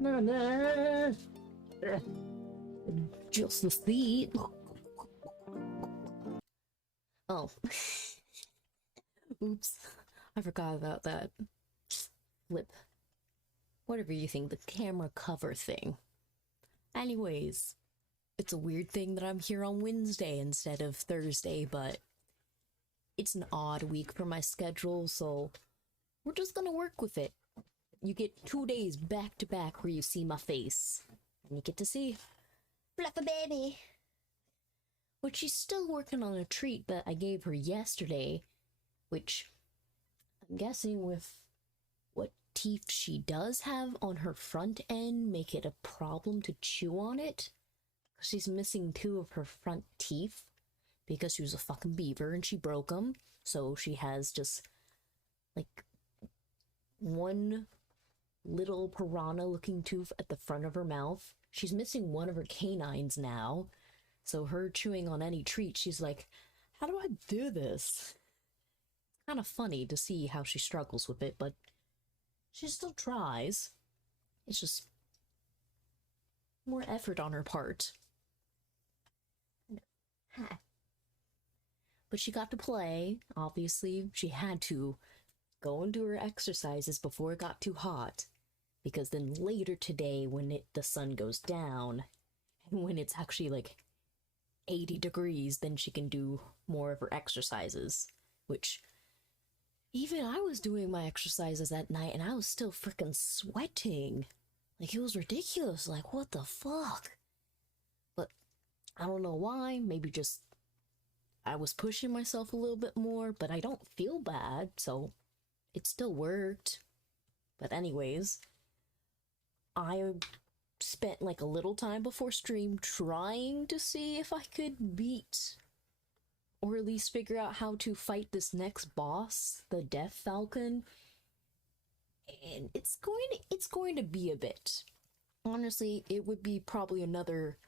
No, no. Just the seat. Oh. Oops. I forgot about that. Flip. Whatever you think, the camera cover thing. Anyways, it's a weird thing that I'm here on Wednesday instead of Thursday, but it's an odd week for my schedule, so we're just gonna work with it. You get 2 days back to back where you see my face, and you get to see Fluffy Baby. Which she's still working on a treat that I gave her yesterday, which I'm guessing with what teeth she does have on her front end make it a problem to chew on it. She's missing 2 of her front teeth because she was a fucking beaver and she broke them. So she has just like one little piranha looking tooth at the front of her mouth. She's missing one of her canines now. So her chewing on any treat, she's like, how do I do this? It's kind of funny to see how she struggles with it, but she still tries. It's just more effort on her part. But she got to play. Obviously, she had to go and do her exercises before it got too hot. Because then later today, when the sun goes down, and when it's actually like 80 degrees, then she can do more of her exercises. Which, even I was doing my exercises at night and I was still freaking sweating. Like, it was ridiculous. Like, what the fuck? But I don't know why. Maybe just I was pushing myself a little bit more, but I don't feel bad, so it still worked. But anyways, I spent like a little time before stream trying to see if I could beat or at least figure out how to fight this next boss, the Death Falcon. And it's going to be a bit. Honestly, it would be probably another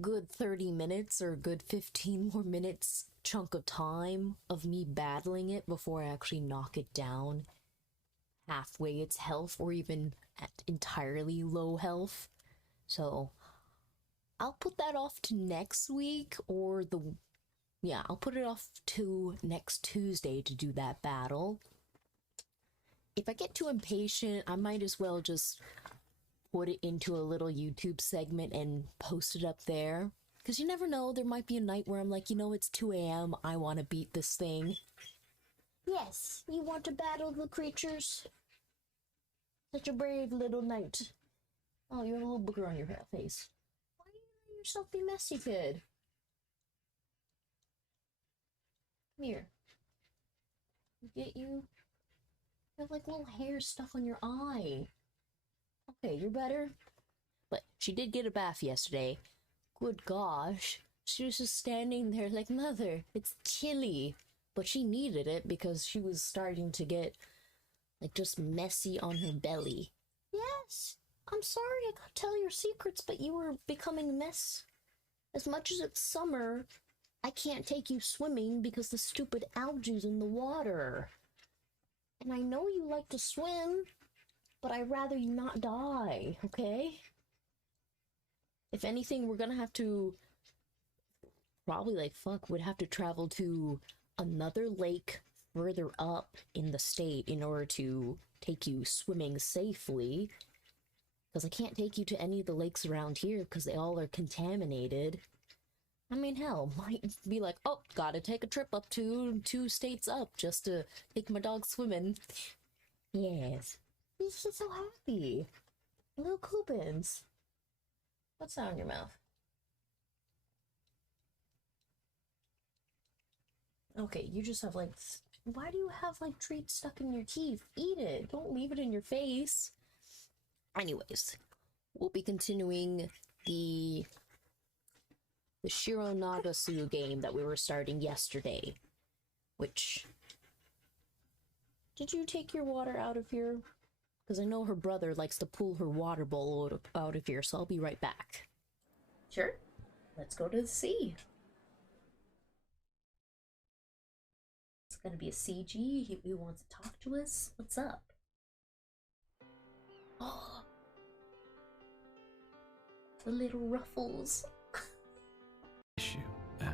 good 30 minutes or a good 15 more minutes chunk of time of me battling it before I actually knock it down halfway its health or even at entirely low health. So I'll put that off to next week I'll put it off to next Tuesday to do that battle. If I get too impatient, I might as well just put it into a little YouTube segment and post it up there. Because you never know, there might be a night where I'm like, it's 2 a.m., I want to beat this thing. Yes, you want to battle the creatures? Such a brave little knight. Oh, you have a little booger on your face. Why do you let yourself be messy, kid? Come here. Get you? You have like little hair stuck on your eye. Okay, you're better. But she did get a bath yesterday. Good gosh. She was just standing there like, Mother, it's chilly. But she needed it because she was starting to get like just messy on her belly. Yes, I'm sorry I got to tell your secrets, but you were becoming a mess. As much as it's summer, I can't take you swimming because the stupid algae's in the water. And I know you like to swim, but I'd rather you not die, okay? If anything, we're gonna have to probably would have to travel to another lake further up in the state in order to take you swimming safely. Because I can't take you to any of the lakes around here because they all are contaminated. I mean, hell, might be like, oh, gotta take a trip up to 2 states up just to take my dog swimming. Yes. He's just so happy. Little Coopins. What's that on your mouth? Okay, you just have why do you have treats stuck in your teeth? Eat it. Don't leave it in your face. Anyways, we'll be continuing the Shiro Nagasu game that we were starting yesterday. Which, did you take your water out of here? Because I know her brother likes to pull her water bowl out of here, so I'll be right back. Sure. Let's go to the sea. It's gonna be a CG. He wants to talk to us. What's up? Oh, The little ruffles. Issue, eh?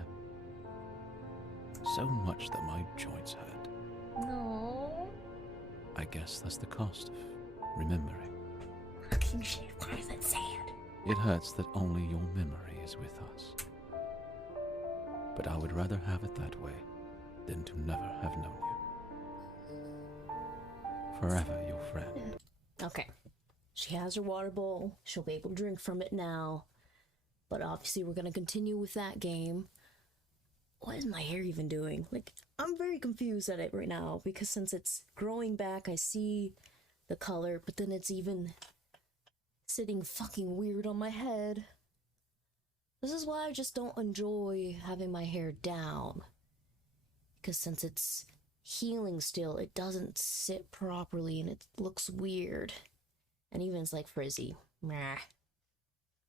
So much that my joints hurt. No. I guess that's the cost of remembering. Fucking shit, why is that sad? It hurts that only your memory is with us. But I would rather have it that way than to never have known you. Forever your friend. Okay. She has her water bowl. She'll be able to drink from it now. But obviously we're going to continue with that game. What is my hair even doing? Like, I'm very confused at it right now. Because since it's growing back, I see the color. But then it's even sitting fucking weird on my head. This is why I just don't enjoy having my hair down. Because since it's healing still, it doesn't sit properly and it looks weird. And even it's like frizzy. Meh.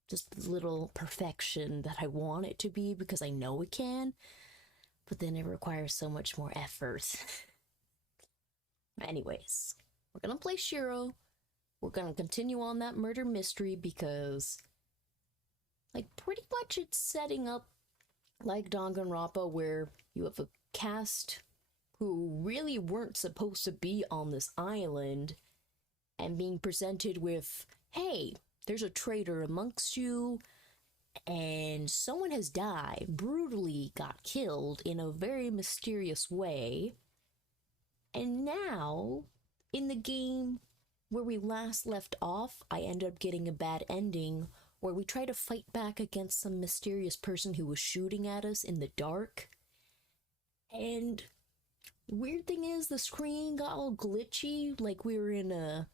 Just the little perfection that I want it to be because I know it can. But then it requires so much more effort. Anyways, we're gonna play Shiro. We're gonna continue on that murder mystery because, like, pretty much it's setting up like Danganronpa, where you have a cast who really weren't supposed to be on this island and being presented with, hey, there's a traitor amongst you and someone has died, brutally got killed in a very mysterious way. And now, in the game where we last left off, I ended up getting a bad ending where we try to fight back against some mysterious person who was shooting at us in the dark. And weird thing is, the screen got all glitchy, like we were in a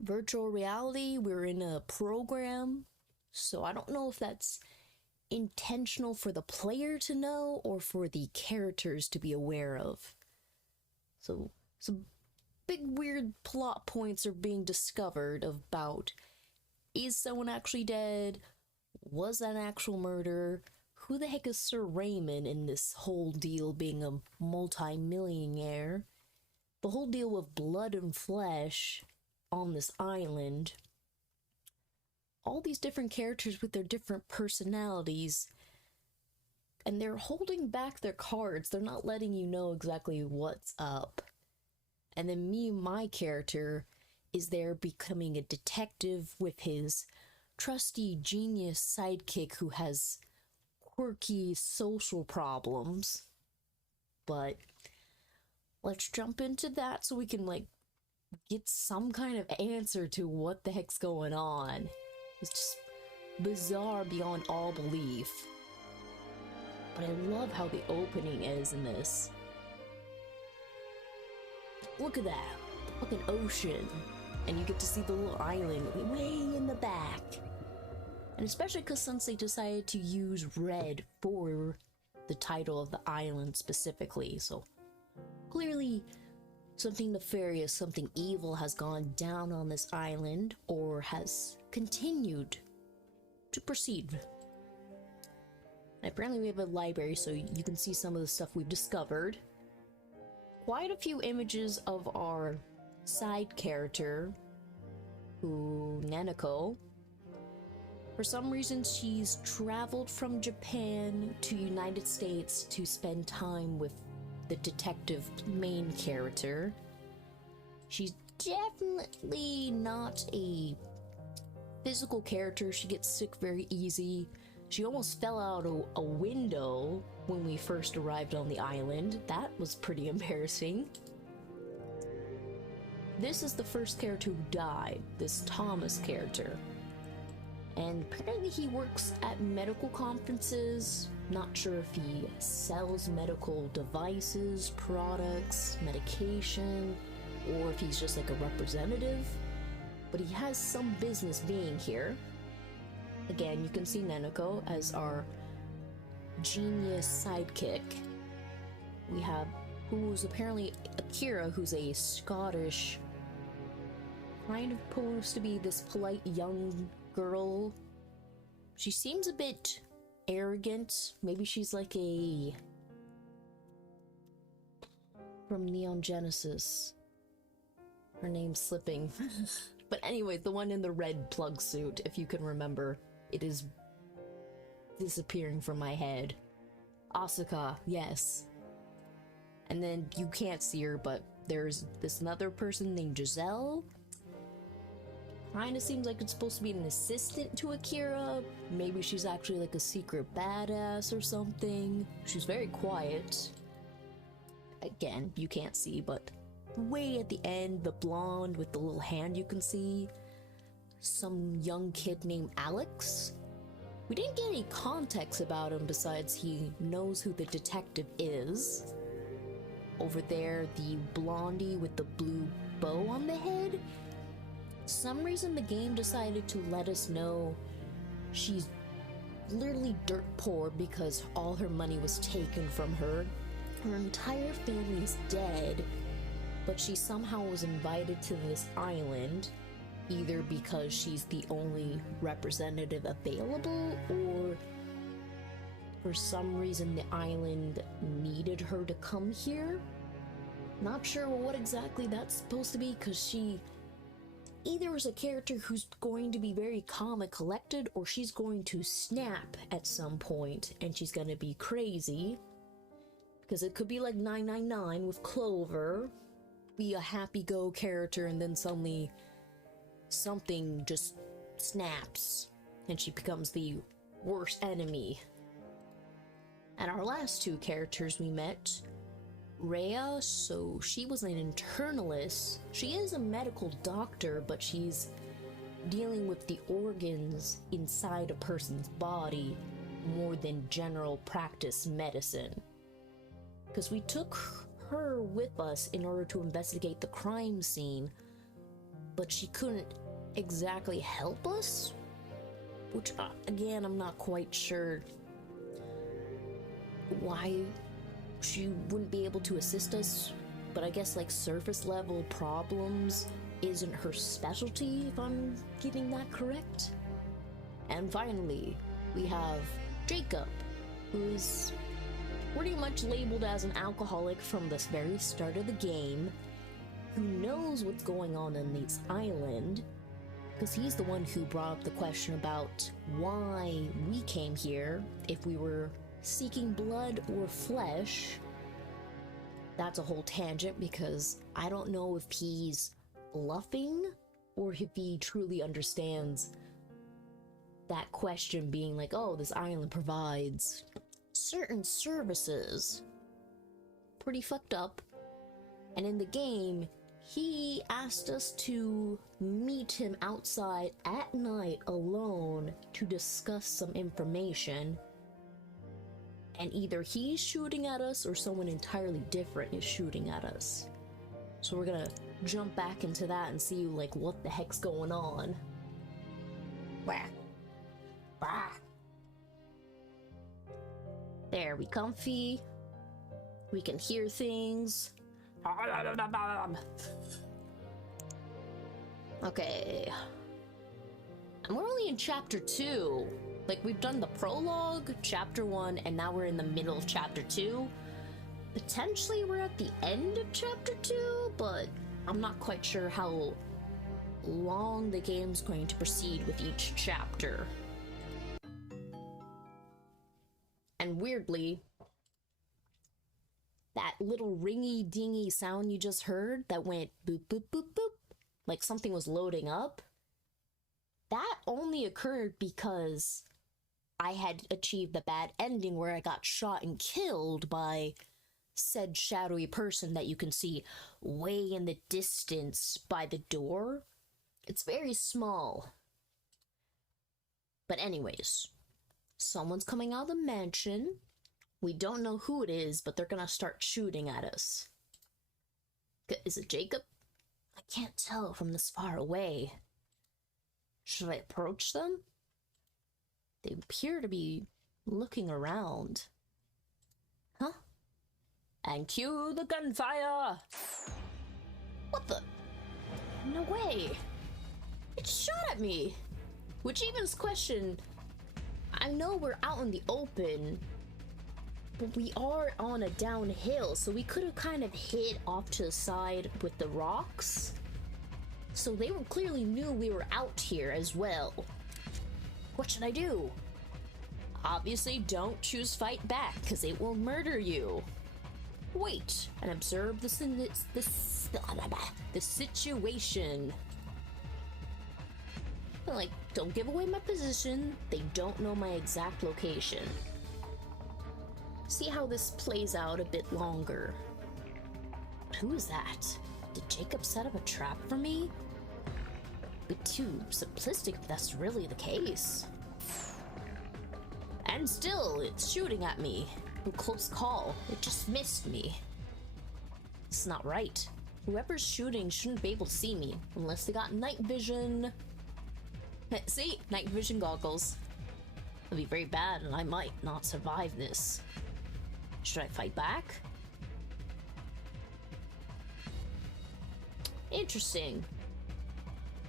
virtual reality, we were in a program. So I don't know if that's intentional for the player to know or for the characters to be aware of. So some big weird plot points are being discovered about, is someone actually dead? Was that an actual murder? Who the heck is Sir Raymond in this whole deal being a multi-millionaire? The whole deal with blood and flesh on this island. All these different characters with their different personalities. And they're holding back their cards. They're not letting you know exactly what's up. And then my character, is there becoming a detective with his trusty genius sidekick who has quirky social problems. But let's jump into that so we can, like, get some kind of answer to what the heck's going on. It's just bizarre beyond all belief. But I love how the opening is in this. Look at that. The fucking ocean. And you get to see the little island way in the back. And especially because since they decided to use red for the title of the island specifically. So clearly something nefarious, something evil has gone down on this island or has continued to proceed. And apparently we have a library so you can see some of the stuff we've discovered. Quite a few images of our side character, Nanako. For some reason, she's traveled from Japan to United States to spend time with the detective main character. She's definitely not a physical character. She gets sick very easy. She almost fell out a window when we first arrived on the island. That was pretty embarrassing. This is the first character who died, this Thomas character. And apparently he works at medical conferences. Not sure if he sells medical devices, products, medication, or if he's just like a representative. But he has some business being here. Again, you can see Nanako as our genius sidekick. We have who's apparently Akira, who's a Scottish, kind of supposed to be this polite young girl. She seems a bit arrogant. Maybe she's like a from Neon Genesis. Her name's slipping. But anyway, the one in the red plug suit, if you can remember, it is disappearing from my head. Asuka, yes. And then you can't see her, but there's this another person named Giselle. Kinda seems like it's supposed to be an assistant to Akira. Maybe she's actually like a secret badass or something. She's very quiet. Again, you can't see, but way at the end, the blonde with the little hand you can see. Some young kid named Alex. We didn't get any context about him besides he knows who the detective is. Over there, the blondie with the blue bow on the head. Some reason the game decided to let us know she's literally dirt poor because all her money was taken from her. Her entire family is dead, but she somehow was invited to this island, either because she's the only representative available, or for some reason the island needed her to come here. Not sure what exactly that's supposed to be, because she either is a character who's going to be very calm and collected, or she's going to snap at some point and she's gonna be crazy. Because it could be like 999 with Clover, be a happy-go character, and then suddenly something just snaps and she becomes the worst enemy. And our last two characters we met, Rhea, so she was an internalist. She is a medical doctor, but she's dealing with the organs inside a person's body more than general practice medicine. Because we took her with us in order to investigate the crime scene, but she couldn't exactly help us, which again, I'm not quite sure why she wouldn't be able to assist us, but I guess like surface level problems isn't her specialty, if I'm getting that correct. And finally, we have Jacob, who is pretty much labeled as an alcoholic from the very start of the game, who knows what's going on in this island, because he's the one who brought up the question about why we came here, if we were seeking blood or flesh. That's a whole tangent, because I don't know if he's bluffing or if he truly understands that question, being like, oh, this island provides certain services. Pretty fucked up. And in the game, he asked us to meet him outside at night alone to discuss some information. And either he's shooting at us or someone entirely different is shooting at us. So we're gonna jump back into that and see like what the heck's going on. Bah. Bah. There, we comfy. We can hear things. Okay. And we're only in chapter 2. Like, we've done the prologue, chapter 1, and now we're in the middle of chapter 2. Potentially we're at the end of chapter 2, but I'm not quite sure how long the game's going to proceed with each chapter. And weirdly, that little ringy dingy sound you just heard that went boop boop boop boop, like something was loading up, that only occurred because I had achieved the bad ending where I got shot and killed by said shadowy person that you can see way in the distance by the door. It's very small. But anyways, someone's coming out of the mansion. We don't know who it is, but they're gonna start shooting at us. Is it Jacob? I can't tell from this far away. Should I approach them? They appear to be looking around. Huh? And cue the gunfire! What the? No way! It shot at me! Which evens question, I know we're out in the open, but we are on a downhill, so we could have kind of hid off to the side with the rocks. So they clearly knew we were out here as well. What should I do? Obviously, don't choose fight back, because it will murder you. Wait and observe the situation. Like, don't give away my position. They don't know my exact location. See how this plays out a bit longer. Who is that? Did Jacob set up a trap for me? Bit too simplistic if that's really the case. And still, it's shooting at me. Close call. It just missed me. It's not right. Whoever's shooting shouldn't be able to see me unless they got night vision. See? Night vision goggles. It'll be very bad and I might not survive this. Should I fight back? Interesting.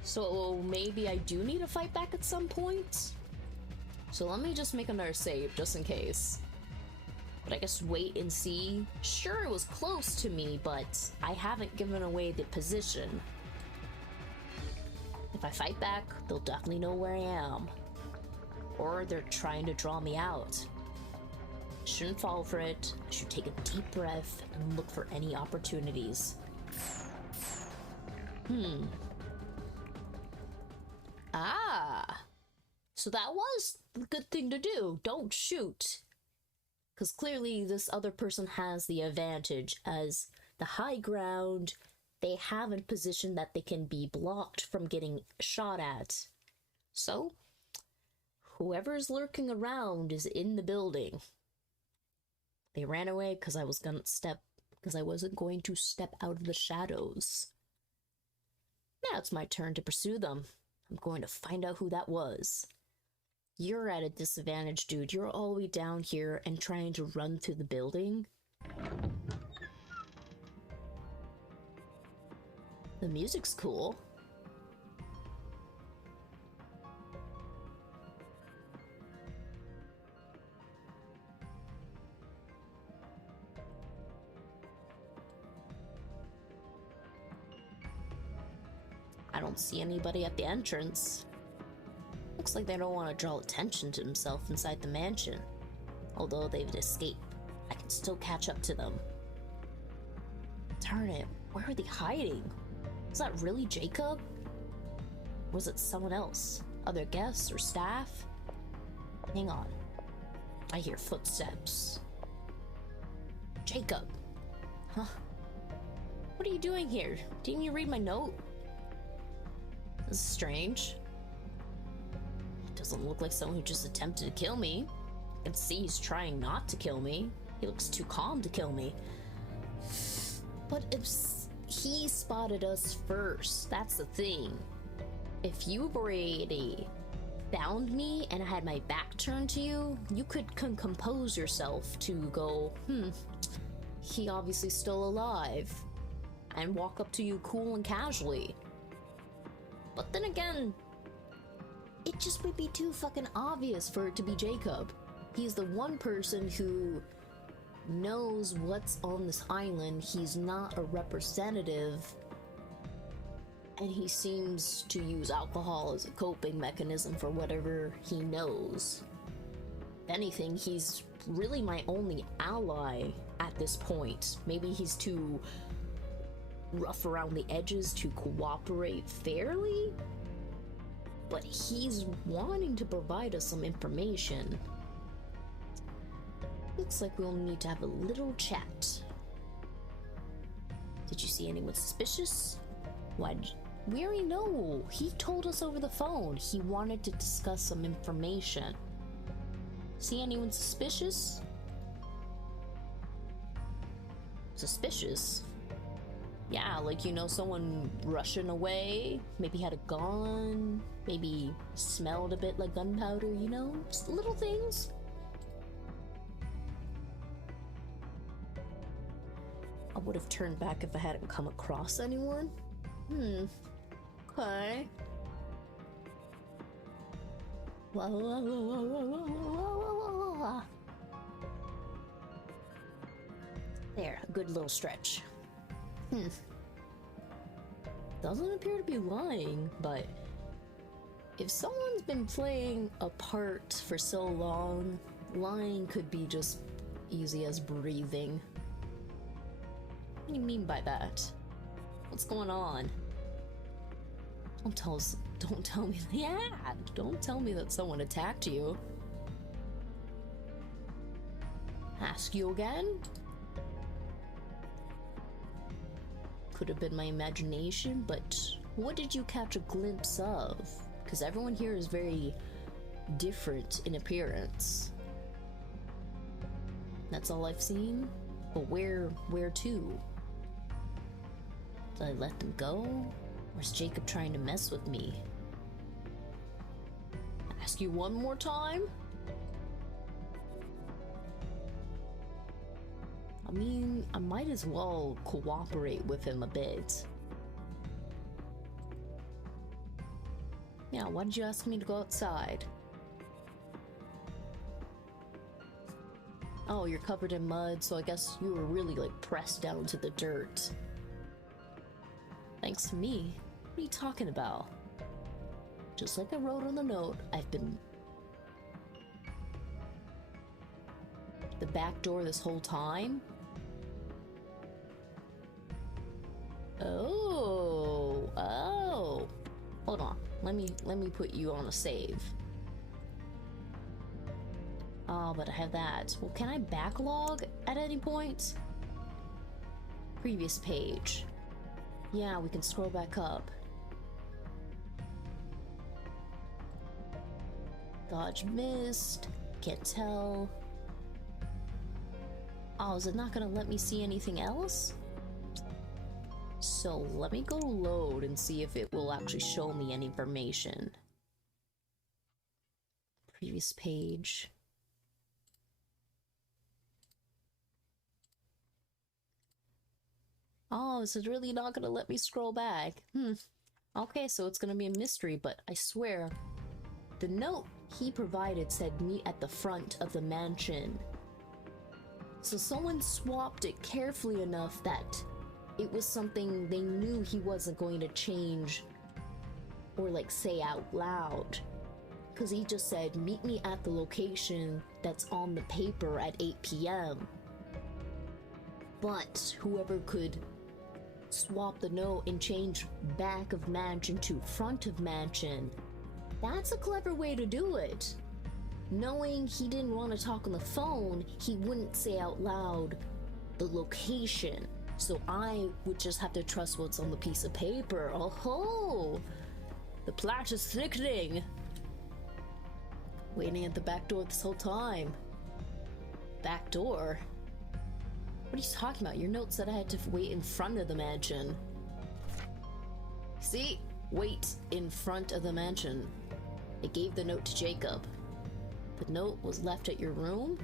So maybe I do need to fight back at some point? So let me just make another save just in case. But I guess wait and see. Sure, it was close to me, but I haven't given away the position. If I fight back, they'll definitely know where I am. Or they're trying to draw me out. Shouldn't fall for it. I should take a deep breath and look for any opportunities. So that was the good thing to do. Don't shoot. Because clearly this other person has the advantage as the high ground. They have a position that they can be blocked from getting shot at. So, whoever's lurking around is in the building. They ran away because I wasn't going to step out of the shadows. Now it's my turn to pursue them. I'm going to find out who that was. You're at a disadvantage, dude. You're all the way down here and trying to run through the building. The music's cool. I don't see anybody at the entrance. Looks like they don't want to draw attention to themselves inside the mansion. Although they've escaped, I can still catch up to them. Darn it, where are they hiding? Is that really Jacob? Or was it someone else? Other guests or staff? Hang on. I hear footsteps. Jacob! Huh? What are you doing here? Didn't you read my note? This is strange. Doesn't look like someone who just attempted to kill me. I can see he's trying not to kill me. He looks too calm to kill me. But if he spotted us first, that's the thing. If you already found me and I had my back turned to you, you could compose yourself to go, he obviously still alive, and walk up to you cool and casually. But then again, it just would be too fucking obvious for it to be Jacob. He's the one person who knows what's on this island. He's not a representative, and he seems to use alcohol as a coping mechanism for whatever he knows. If anything, he's really my only ally at this point. Maybe he's too rough around the edges to cooperate fairly, but he's wanting to provide us some information. Looks like we'll need to have a little chat. Did you see anyone suspicious? Why? We already know. He told us over the phone he wanted to discuss some information. See anyone suspicious? Suspicious? Yeah, like, someone rushing away, maybe had a gun, maybe smelled a bit like gunpowder, just little things. I would have turned back if I hadn't come across anyone. Okay. There, a good little stretch. doesn't appear to be lying, but if someone's been playing a part for so long, lying could be just easy as breathing. What do you mean by that? What's going on? Don't tell me. Yeah, don't tell me that someone attacked you. Ask you again? Could have been my imagination, but what did you catch a glimpse of? Because everyone here is very different in appearance. That's all I've seen? But where to? Did I let them go? Or is Jacob trying to mess with me? Ask you one more time? I mean, I might as well cooperate with him a bit. Yeah, why did you ask me to go outside? Oh, you're covered in mud, so I guess you were really, like, pressed down to the dirt. Thanks to me? What are you talking about? Just like I wrote on the note, I've been... the back door this whole time? Oh. Hold on. Let me put you on a save. Oh, but I have that. Well, can I backlog at any point? Previous page. Yeah, we can scroll back up. Dodge missed. Can't tell. Oh, is it not gonna let me see anything else? So let me go load and see if it will actually show me any information. Previous page. Oh, is it really not gonna let me scroll back? Okay, so it's gonna be a mystery, but I swear, the note he provided said meet at the front of the mansion. So someone swapped it carefully enough that it was something they knew he wasn't going to change or like say out loud. Because he just said, meet me at the location that's on the paper at 8 p.m. But whoever could swap the note and change back of mansion to front of mansion, that's a clever way to do it. Knowing he didn't want to talk on the phone, he wouldn't say out loud the location. So I would just have to trust what's on the piece of paper. Oh, the plot is thickening. Waiting at the back door this whole time. Back door? What are you talking about? Your note said I had to wait in front of the mansion. See? Wait in front of the mansion. I gave the note to Jacob. The note was left at your room?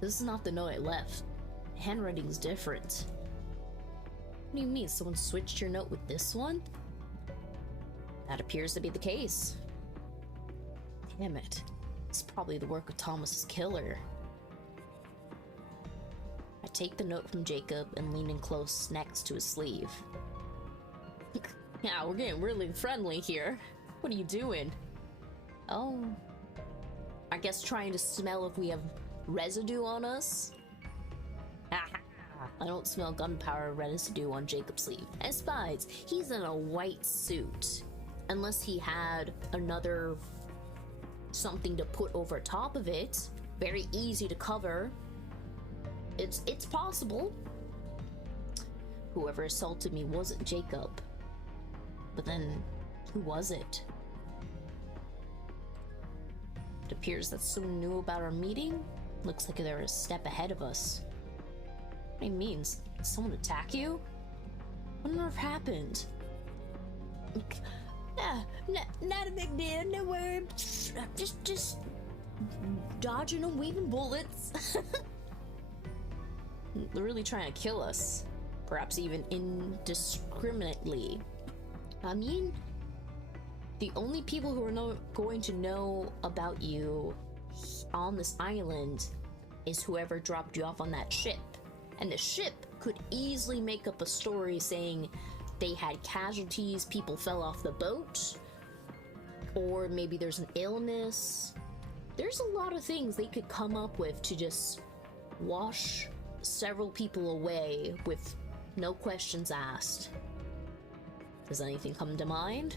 This is not the note I left. Handwriting's different. What do you mean? Someone switched your note with this one? That appears to be the case. Damn it. It's probably the work of Thomas's killer. I take the note from Jacob and lean in close next to his sleeve. Yeah, we're getting really friendly here. What are you doing? Oh. I guess trying to smell if we have residue on us? I don't smell gunpowder residue on Jacob's sleeve. And besides, he's in a white suit. Unless he had another something to put over top of it. Very easy to cover. It's possible. Whoever assaulted me wasn't Jacob. But then, who was it? It appears that someone knew about our meeting. Looks like they're a step ahead of us. What do you mean? Did someone attack you? What on earth happened? Not a big deal, no worries. Just dodging and weaving bullets. They're really trying to kill us. Perhaps even indiscriminately. I mean, the only people who are going to know about you on this island is whoever dropped you off on that ship. And the ship could easily make up a story saying they had casualties, people fell off the boat, or maybe there's an illness. There's a lot of things they could come up with to just wash several people away with no questions asked. Does anything come to mind?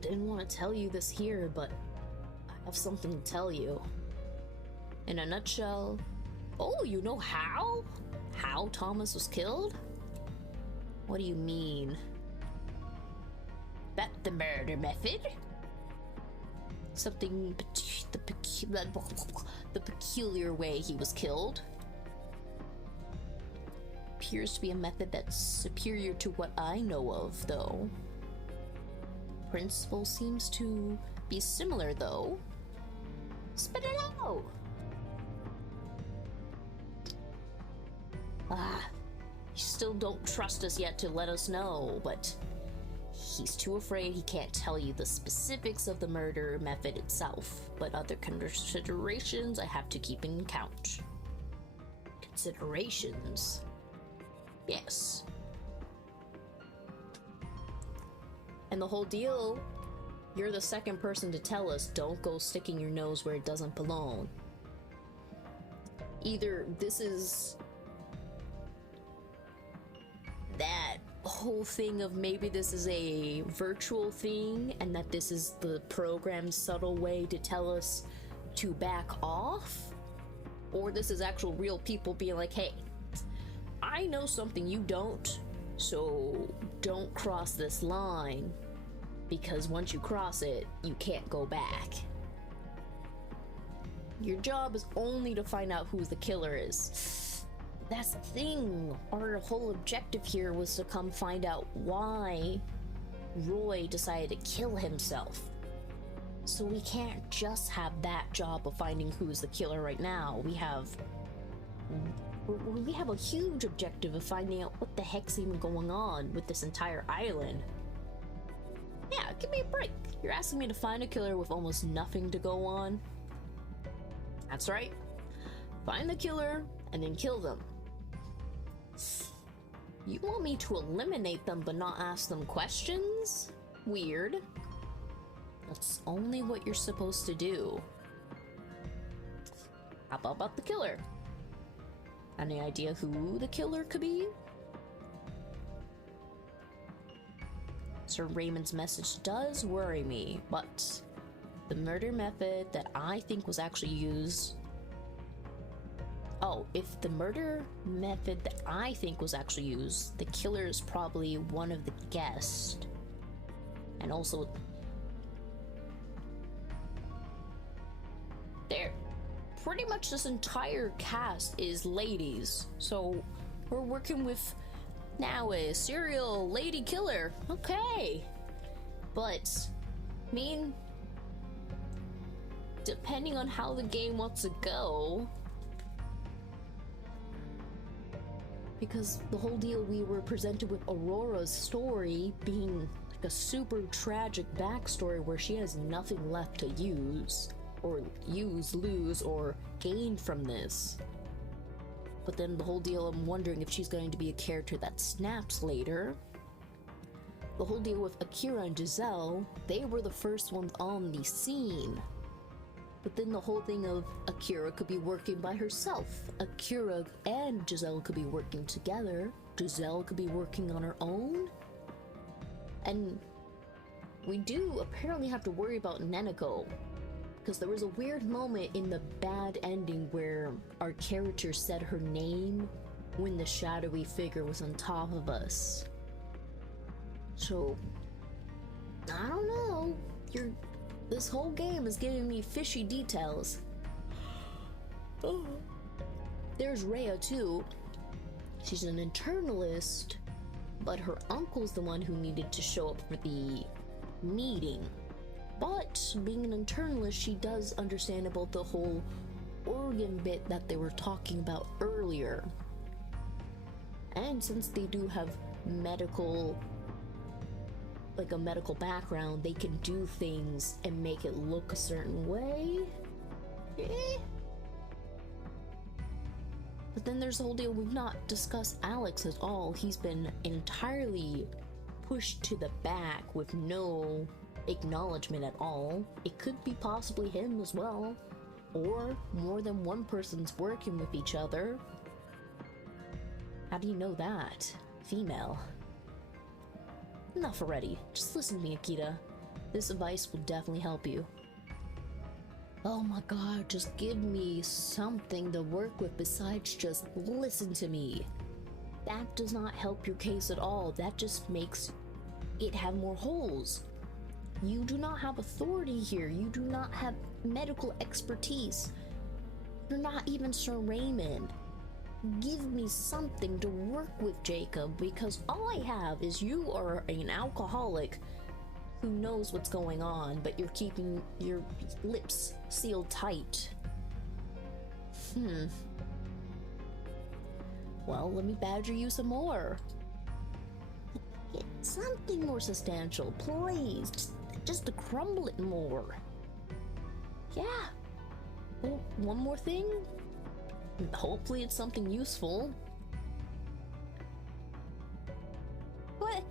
Didn't want to tell you this here, but I have something to tell you. In a nutshell, oh, you know how? How Thomas was killed? What do you mean? That the murder method? Something, the peculiar way he was killed. Appears to be a method that's superior to what I know of, though. Principle seems to be similar, though. Spit it out! You still don't trust us yet to let us know, but he's too afraid he can't tell you the specifics of the murder method itself, but other considerations I have to keep in account. Considerations? Yes. And the whole deal, you're the second person to tell us don't go sticking your nose where it doesn't belong. Either this is that whole thing of maybe this is a virtual thing and that this is the program's subtle way to tell us to back off, or this is actual real people being like, hey, I know something you don't, so don't cross this line, because once you cross it, you can't go back. Your job is only to find out who the killer is. That's the thing. Our whole objective here was to come find out why Roy decided to kill himself. So we can't just have that job of finding who's the killer right now. We have a huge objective of finding out what the heck's even going on with this entire island. Yeah, give me a break. You're asking me to find a killer with almost nothing to go on? That's right. Find the killer and then kill them. You want me to eliminate them but not ask them questions? Weird. That's only what you're supposed to do. How about the killer? Any idea who the killer could be? Sir Raymond's message does worry me, but the murder method that I think was actually used... Oh, if the murder method that I think was actually used, the killer is probably one of the guests. And also... There. Pretty much this entire cast is ladies. So, we're working with now a serial lady killer. Okay. But, I mean... depending on how the game wants to go... Because the whole deal, we were presented with Aurora's story being like a super tragic backstory where she has nothing left to use, lose, or gain from this. But then the whole deal, I'm wondering if she's going to be a character that snaps later. The whole deal with Akira and Giselle, they were the first ones on the scene. But then the whole thing of Akira could be working by herself. Akira and Giselle could be working together. Giselle could be working on her own. And we do apparently have to worry about Neneko. Because there was a weird moment in the bad ending where our character said her name when the shadowy figure was on top of us. So, I don't know. This whole game is giving me fishy details. Oh. There's Rhea too. She's an internalist, but her uncle's the one who needed to show up for the meeting. But being an internalist, she does understand about the whole organ bit that they were talking about earlier. And since they do have a medical background, they can do things and make it look a certain way. But then there's the whole deal, we've not discussed Alex at all. He's been entirely pushed to the back with no acknowledgement at all. It could be possibly him as well. Or more than one person's working with each other. How do you know that? Female. Enough already. Just listen to me, Akita. This advice will definitely help you. Oh my god, just give me something to work with besides just listen to me. That does not help your case at all. That just makes it have more holes. You do not have authority here. You do not have medical expertise. You're not even Sir Raymond. Give me something to work with, Jacob, because all I have is you are an alcoholic who knows what's going on, but you're keeping your lips sealed tight. Well, let me badger you some more. Something more substantial, please. Just to crumble it more. Yeah. Oh, one more thing? Hopefully it's something useful. What?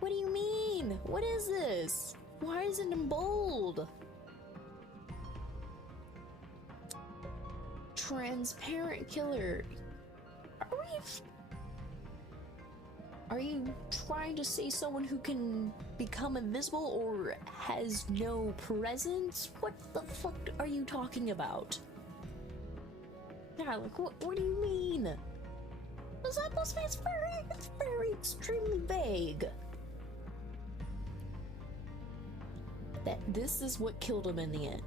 What do you mean? What is this? Why is it in bold? Transparent killer. Are you trying to say someone who can become invisible or has no presence? What the fuck are you talking about? Yeah, like, what do you mean? It's very extremely vague. That this is what killed him in the end.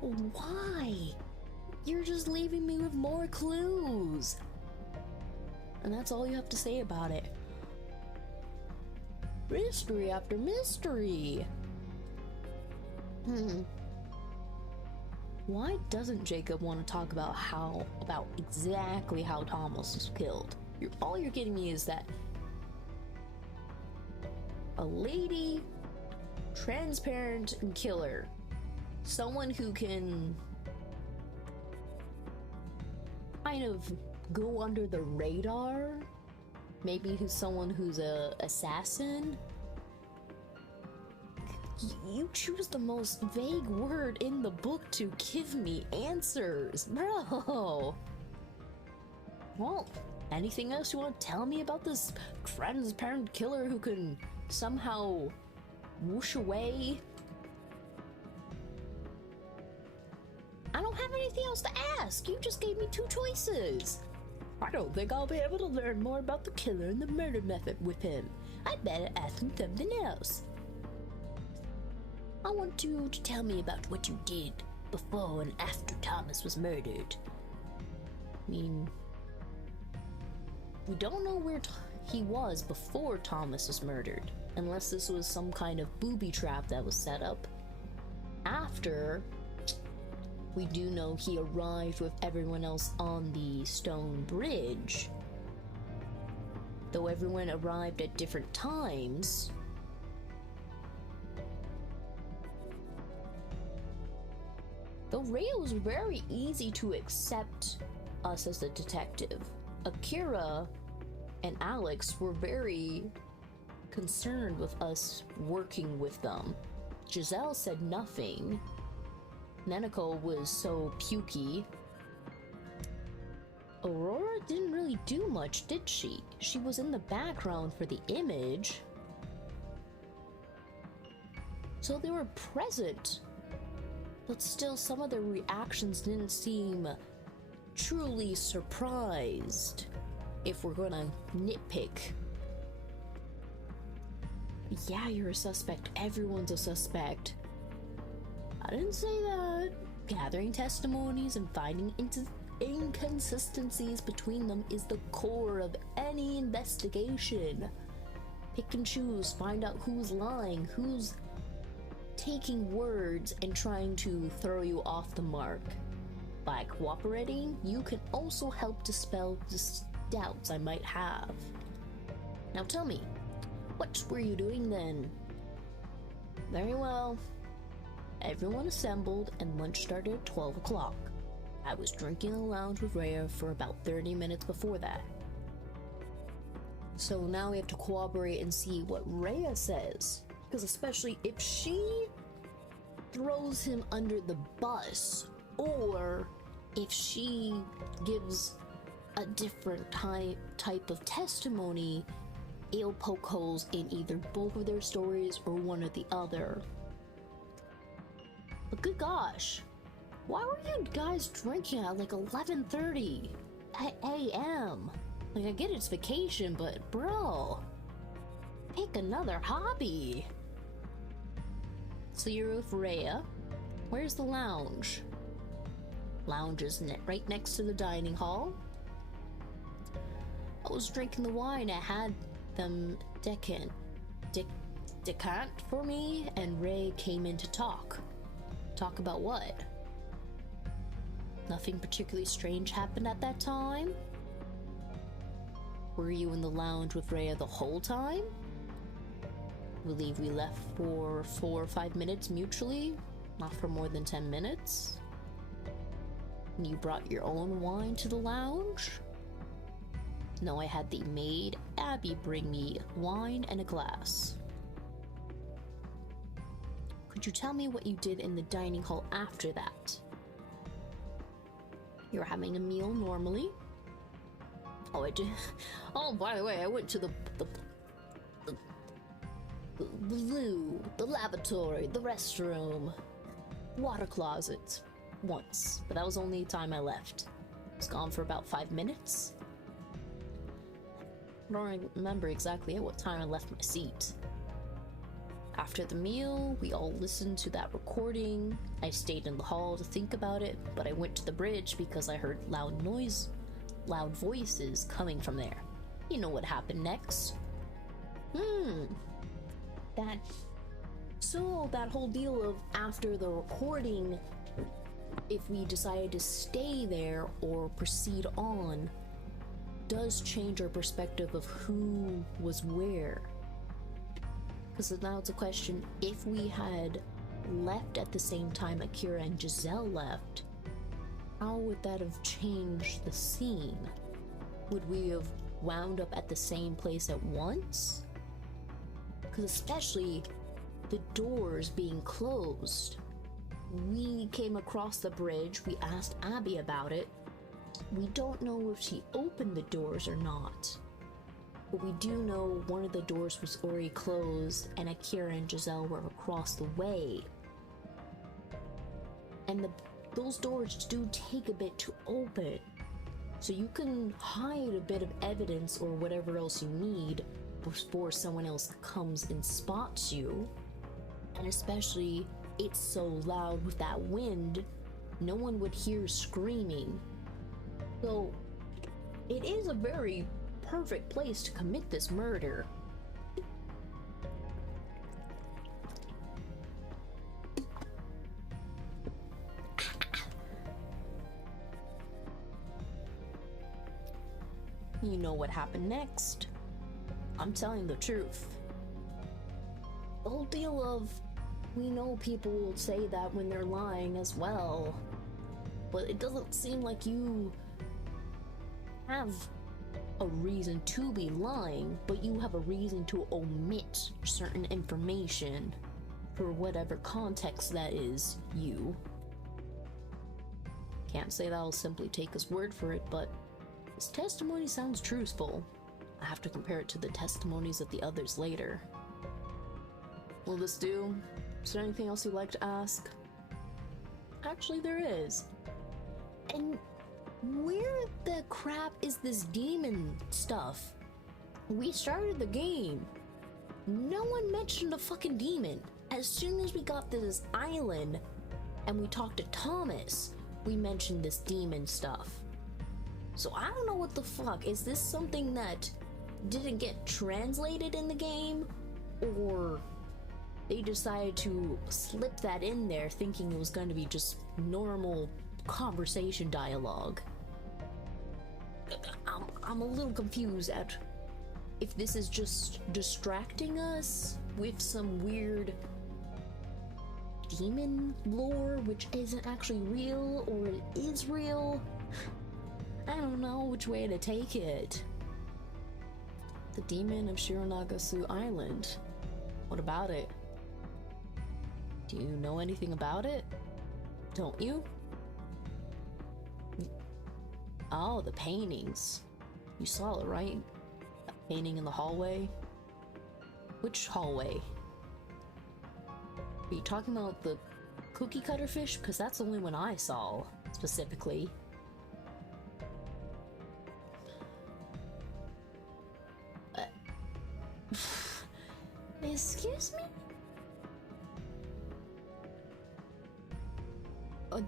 Why? You're just leaving me with more clues. And that's all you have to say about it. Mystery after mystery. Why doesn't Jacob want to talk about exactly how Thomas was killed? All you're getting me is that a lady, transparent and killer, someone who can kind of go under the radar, maybe someone who's a assassin. You choose the most vague word in the book to give me answers, bro. Well, anything else you want to tell me about this transparent killer who can somehow whoosh away? I don't have anything else to ask. You just gave me two choices. I don't think I'll be able to learn more about the killer and the murder method with him. I better ask him something else. I want you to tell me about what you did before and after Thomas was murdered. I mean, we don't know where he was before Thomas was murdered, unless this was some kind of booby trap that was set up. After, we do know he arrived with everyone else on the stone bridge. Though everyone arrived at different times, though Ray was very easy to accept us as a detective, Akira and Alex were very concerned with us working with them. Giselle said nothing. Nanako was so pukey. Aurora didn't really do much, did she? She was in the background for the image. So they were present. But still, some of their reactions didn't seem truly surprised, if we're gonna nitpick. Yeah, you're a suspect. Everyone's a suspect. I didn't say that. Gathering testimonies and finding inconsistencies between them is the core of any investigation. Pick and choose, find out who's lying, who's taking words and trying to throw you off the mark. By cooperating, you can also help dispel the doubts I might have. Now tell me, What were you doing then? Very well. Everyone assembled and lunch started at 12 o'clock. I was drinking in the lounge with Rhea for about 30 minutes before that. So now we have to cooperate and see what Rhea says. Because especially if she throws him under the bus, or if she gives a different type of testimony, it'll poke holes in either both of their stories or one or the other. But good gosh, why were you guys drinking at like 11:30 a.m.? Like, I get it's vacation, but bro, pick another hobby. So you're with Rhea. Where's the lounge? Lounge is right next to the dining hall. I was drinking the wine. I had them decant for me, and Ray came in to talk. Talk about what? Nothing particularly strange happened at that time? Were you in the lounge with Rhea the whole time? I believe we left for 4 or 5 minutes mutually, not for more than 10 minutes. And you brought your own wine to the lounge? No, I had the maid Abby bring me wine and a glass. Could you tell me what you did in the dining hall after that? You're having a meal normally? Oh, I did. Oh, by the way, I went to the loo, the lavatory, the restroom, water closet once, but that was the only time I left. I was gone for about 5 minutes. I don't remember exactly at what time I left my seat. After the meal, we all listened to that recording. I stayed in the hall to think about it, but I went to the bridge because I heard loud voices coming from there. You know what happened next. That whole deal of after the recording, if we decided to stay there or proceed on, does change our perspective of who was where. Because now it's a question, if we had left at the same time Akira and Giselle left, how would that have changed the scene? Would we have wound up at the same place at once? Because especially the doors being closed. We came across the bridge, we asked Abby about it. We don't know if she opened the doors or not. But we do know one of the doors was already closed and Akira and Giselle were across the way. And those doors do take a bit to open. So you can hide a bit of evidence or whatever else you need before someone else comes and spots you. And especially, it's so loud with that wind, no one would hear screaming. So, it is a very perfect place to commit this murder. You know what happened next? I'm telling the truth. The whole deal of, we know people will say that when they're lying as well, but it doesn't seem like you have a reason to be lying, but you have a reason to omit certain information for whatever context that is you. Can't say that I'll simply take his word for it, but his testimony sounds truthful. I have to compare it to the testimonies of the others later. Will this do? Is there anything else you'd like to ask? Actually, there is. And where the crap is this demon stuff? We started the game. No one mentioned a fucking demon. As soon as we got to this island and we talked to Thomas, we mentioned this demon stuff. So I don't know what the fuck. Is this something that didn't get translated in the game? Or they decided to slip that in there thinking it was going to be just normal conversation dialogue? I'm a little confused at if this is just distracting us with some weird demon lore which isn't actually real, or it is real. I don't know which way to take it. The demon of Shironagasu Island. What about it? Do you know anything about it? Don't you? Oh, the paintings. You saw it, right? That painting in the hallway? Which hallway? Are you talking about the cookie cutter fish? Because that's the only one I saw, specifically. Excuse me?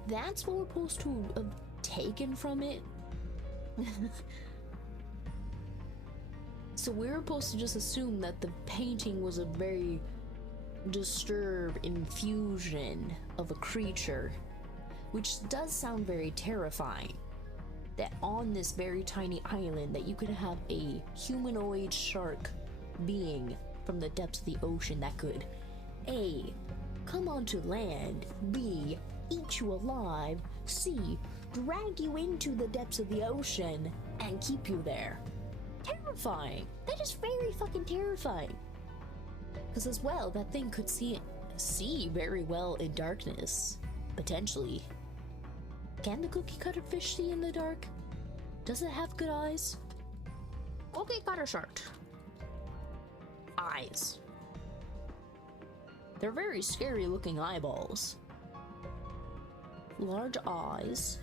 That's what we're supposed to have taken from it? So we're supposed to just assume that the painting was a very disturbed infusion of a creature, which does sound very terrifying. That on this very tiny island that you could have a humanoid shark being from the depths of the ocean that could A, come onto land, B, eat you alive, C, drag you into the depths of the ocean and keep you there. Terrifying. That is very fucking terrifying. Because as well, that thing could see very well in darkness. Potentially. Can the cookie cutter fish see in the dark? Does it have good eyes? Okay, Cotter Shark. Eyes. They're very scary looking eyeballs. Large eyes.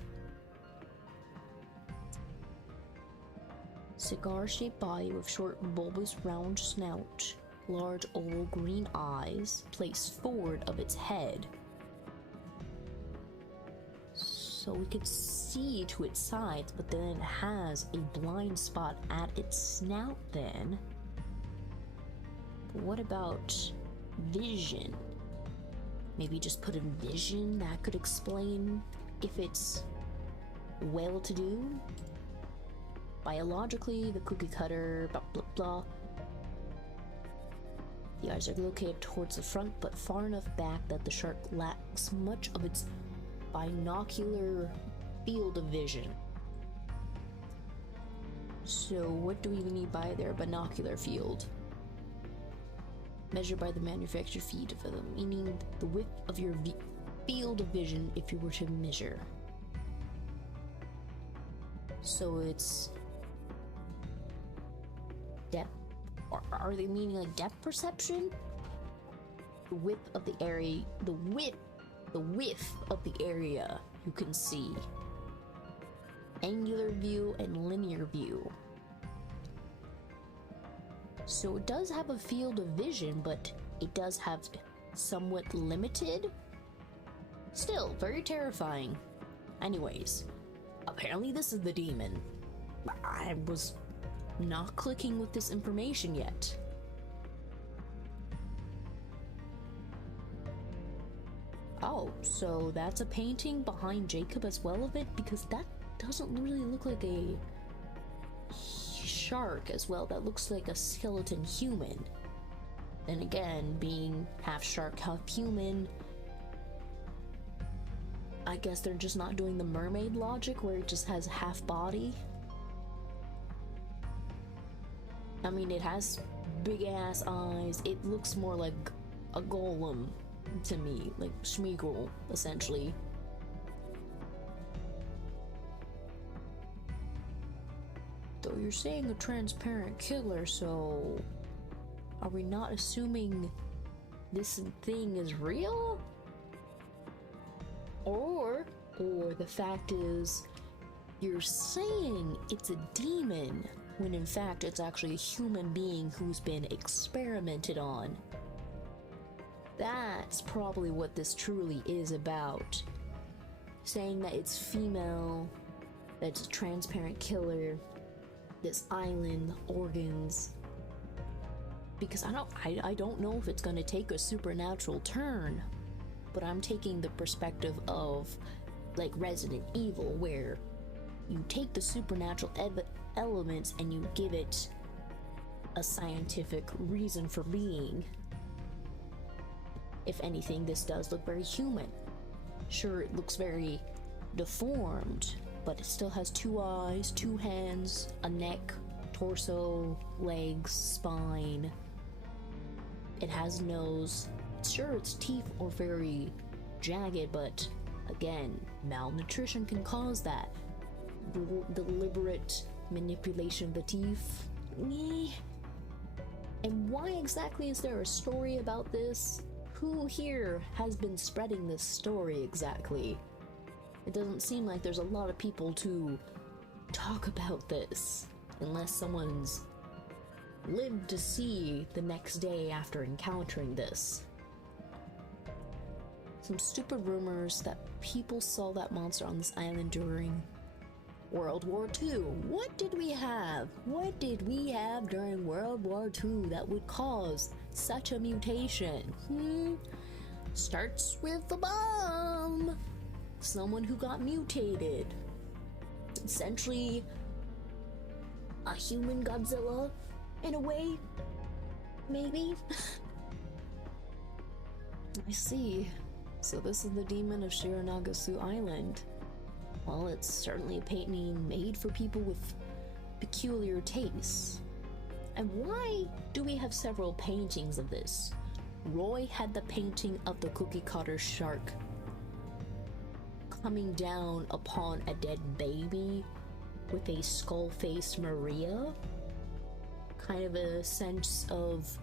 Cigar-shaped body with short, bulbous, round snout. Large, oval, green eyes placed forward of its head. So we could see to its sides, but then it has a blind spot at its snout then. But what about vision? Maybe just put in vision, that could explain if it's well-to-do. Biologically, the cookie cutter, blah blah blah. The eyes are located towards the front, but far enough back that the shark lacks much of its binocular field of vision. So what do we need by their binocular field? Measured by the manufactured feet of them, meaning the width of your field of vision if you were to measure. So it's depth, or are they meaning like depth perception? The width of the area, the width of the area you can see. Angular view and linear view. So it does have a field of vision, but it does have somewhat limited. Still, very terrifying. Anyways, apparently this is the demon. I was not clicking with this information yet. Oh, so that's a painting behind Jacob as well of it? Because that doesn't really look like a shark as well. That looks like a skeleton human. Then again, being half shark, half human, I guess they're just not doing the mermaid logic where it just has half body. I mean, it has big ass eyes. It looks more like a golem to me, like Schmeagol, essentially. Though you're saying a transparent killer, so are we not assuming this thing is real? Or the fact is, you're saying it's a demon, when in fact it's actually a human being who's been experimented on. That's probably what this truly is about. Saying that it's female, that it's a transparent killer, this island, organs. Because I don't know if it's gonna take a supernatural turn, but I'm taking the perspective of like Resident Evil, where you take the supernatural elements and you give it a scientific reason for being. If anything, this does look very human. Sure, it looks very deformed, but it still has 2 eyes, 2 hands, a neck, torso, legs, spine. It has nose. Sure, its teeth are very jagged, but again, malnutrition can cause that. Deliberate manipulation of the teeth. And why exactly is there a story about this? Who here has been spreading this story exactly? It doesn't seem like there's a lot of people to talk about this, unless someone's lived to see the next day after encountering this. Some stupid rumors that people saw that monster on this island during World War II. What did we have? What did we have during World War II that would cause such a mutation? Starts with the bomb. Someone who got mutated. Essentially, a human Godzilla, in a way, maybe? I see. So this is the demon of Shironagasu Island. Well, it's certainly a painting made for people with peculiar tastes. And why do we have several paintings of this? Roy had the painting of the Cotter Shark coming down upon a dead baby with a skull-faced Maria. Kind of a sense of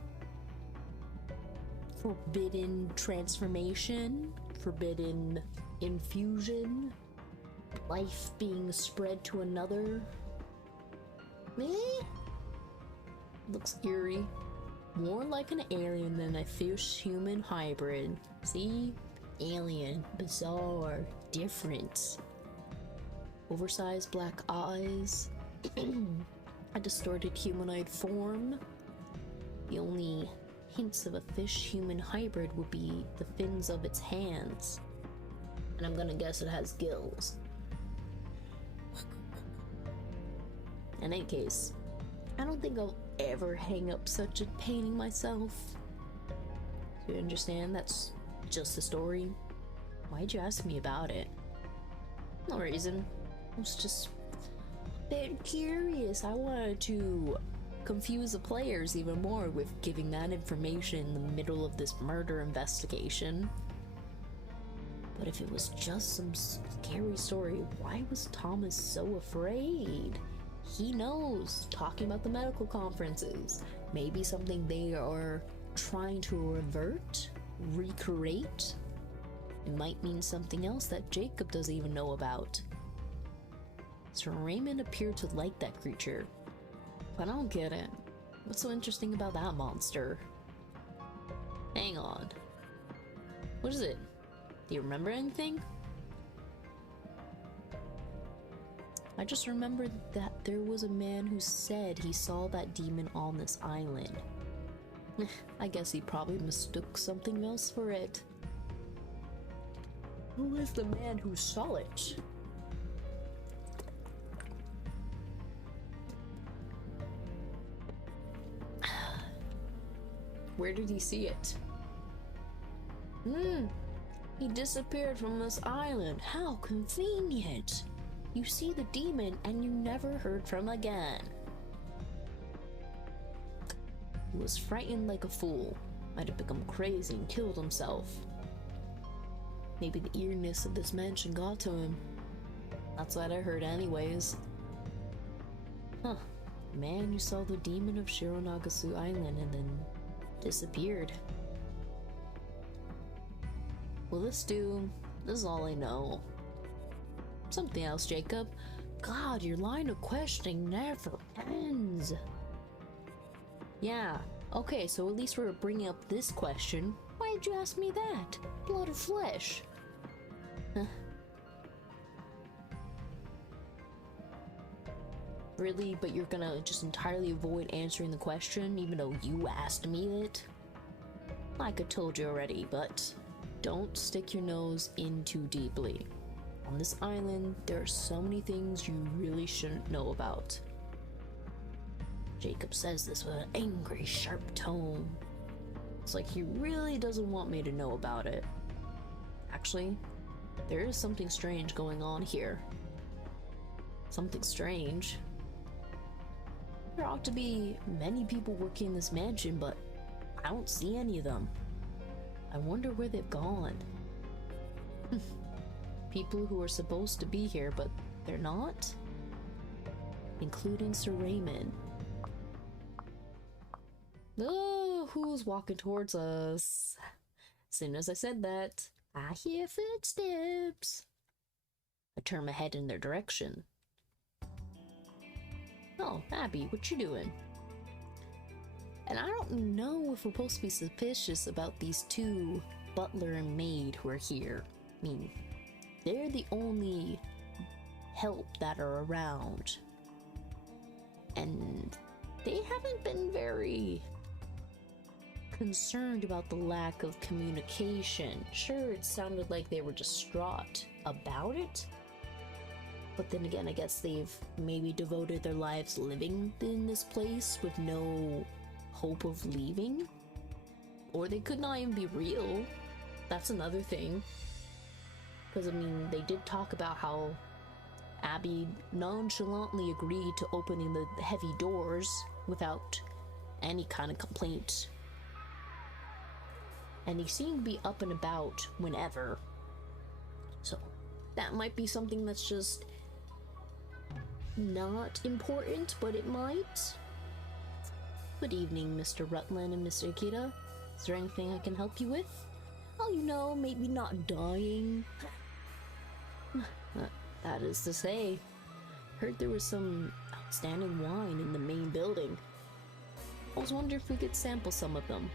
forbidden transformation, forbidden infusion, life being spread to another. Looks eerie. More like an alien than a fish-human hybrid. See? Alien. Bizarre. Different. Oversized black eyes. A distorted humanoid form. The only hints of a fish-human hybrid would be the fins of its hands. And I'm gonna guess it has gills. In any case, I don't think I'll ever hang up such a painting myself. Do you understand? That's just the story. Why'd you ask me about it? No reason. I was just a bit curious. I wanted to confuse the players even more with giving that information in the middle of this murder investigation. But if it was just some scary story, why was Thomas so afraid? He knows, talking about the medical conferences, maybe something they are trying to revert, recreate. It might mean something else that Jacob doesn't even know about. Sir Raymond appeared to like that creature, but I don't get it. What's so interesting about that monster? Hang on. What is it? Do you remember anything? I just remembered that there was a man who said he saw that demon on this island. I guess he probably mistook something else for it. Who is the man who saw it? Where did he see it? He disappeared from this island. How convenient. You see the demon and you never heard from again. He was frightened like a fool. Might have become crazy and killed himself. Maybe the eeriness of this mansion got to him. That's what I heard anyways. Huh. Man who saw the demon of Shironagasu Island and then disappeared. Will this do? This is all I know. Something else, Jacob. God, your line of questioning never ends. Yeah, okay, so at least we're bringing up this question. Why did you ask me that? Blood or flesh? Huh. Really? But you're gonna just entirely avoid answering the question, even though you asked me it? I could told you already, but don't stick your nose in too deeply. On this island, there are so many things you really shouldn't know about. Jacob says this with an angry, sharp tone. It's like he really doesn't want me to know about it. Actually, there is something strange going on here. Something strange. There ought to be many people working in this mansion, but I don't see any of them. I wonder where they've gone. People who are supposed to be here, but they're not? Including Sir Raymond. Oh, who's walking towards us? As soon as I said that, I hear footsteps. I turn my head in their direction. Oh, Abby, what you doing? And I don't know if we're supposed to be suspicious about these two, butler and maid, who are here. I mean, they're the only help that are around. And they haven't been very concerned about the lack of communication. Sure, it sounded like they were distraught about it. But then again, I guess they've maybe devoted their lives living in this place with no hope of leaving. Or they could not even be real. That's another thing. Because, I mean, they did talk about how Abby nonchalantly agreed to opening the heavy doors without any kind of complaint. And they seem to be up and about whenever. So, that might be something that's just not important, but it might. Good evening, Mr. Rutland and Mr. Akita. Is there anything I can help you with? Oh, you know, maybe not dying. That is to say, heard there was some outstanding wine in the main building. I was wondering if we could sample some of them.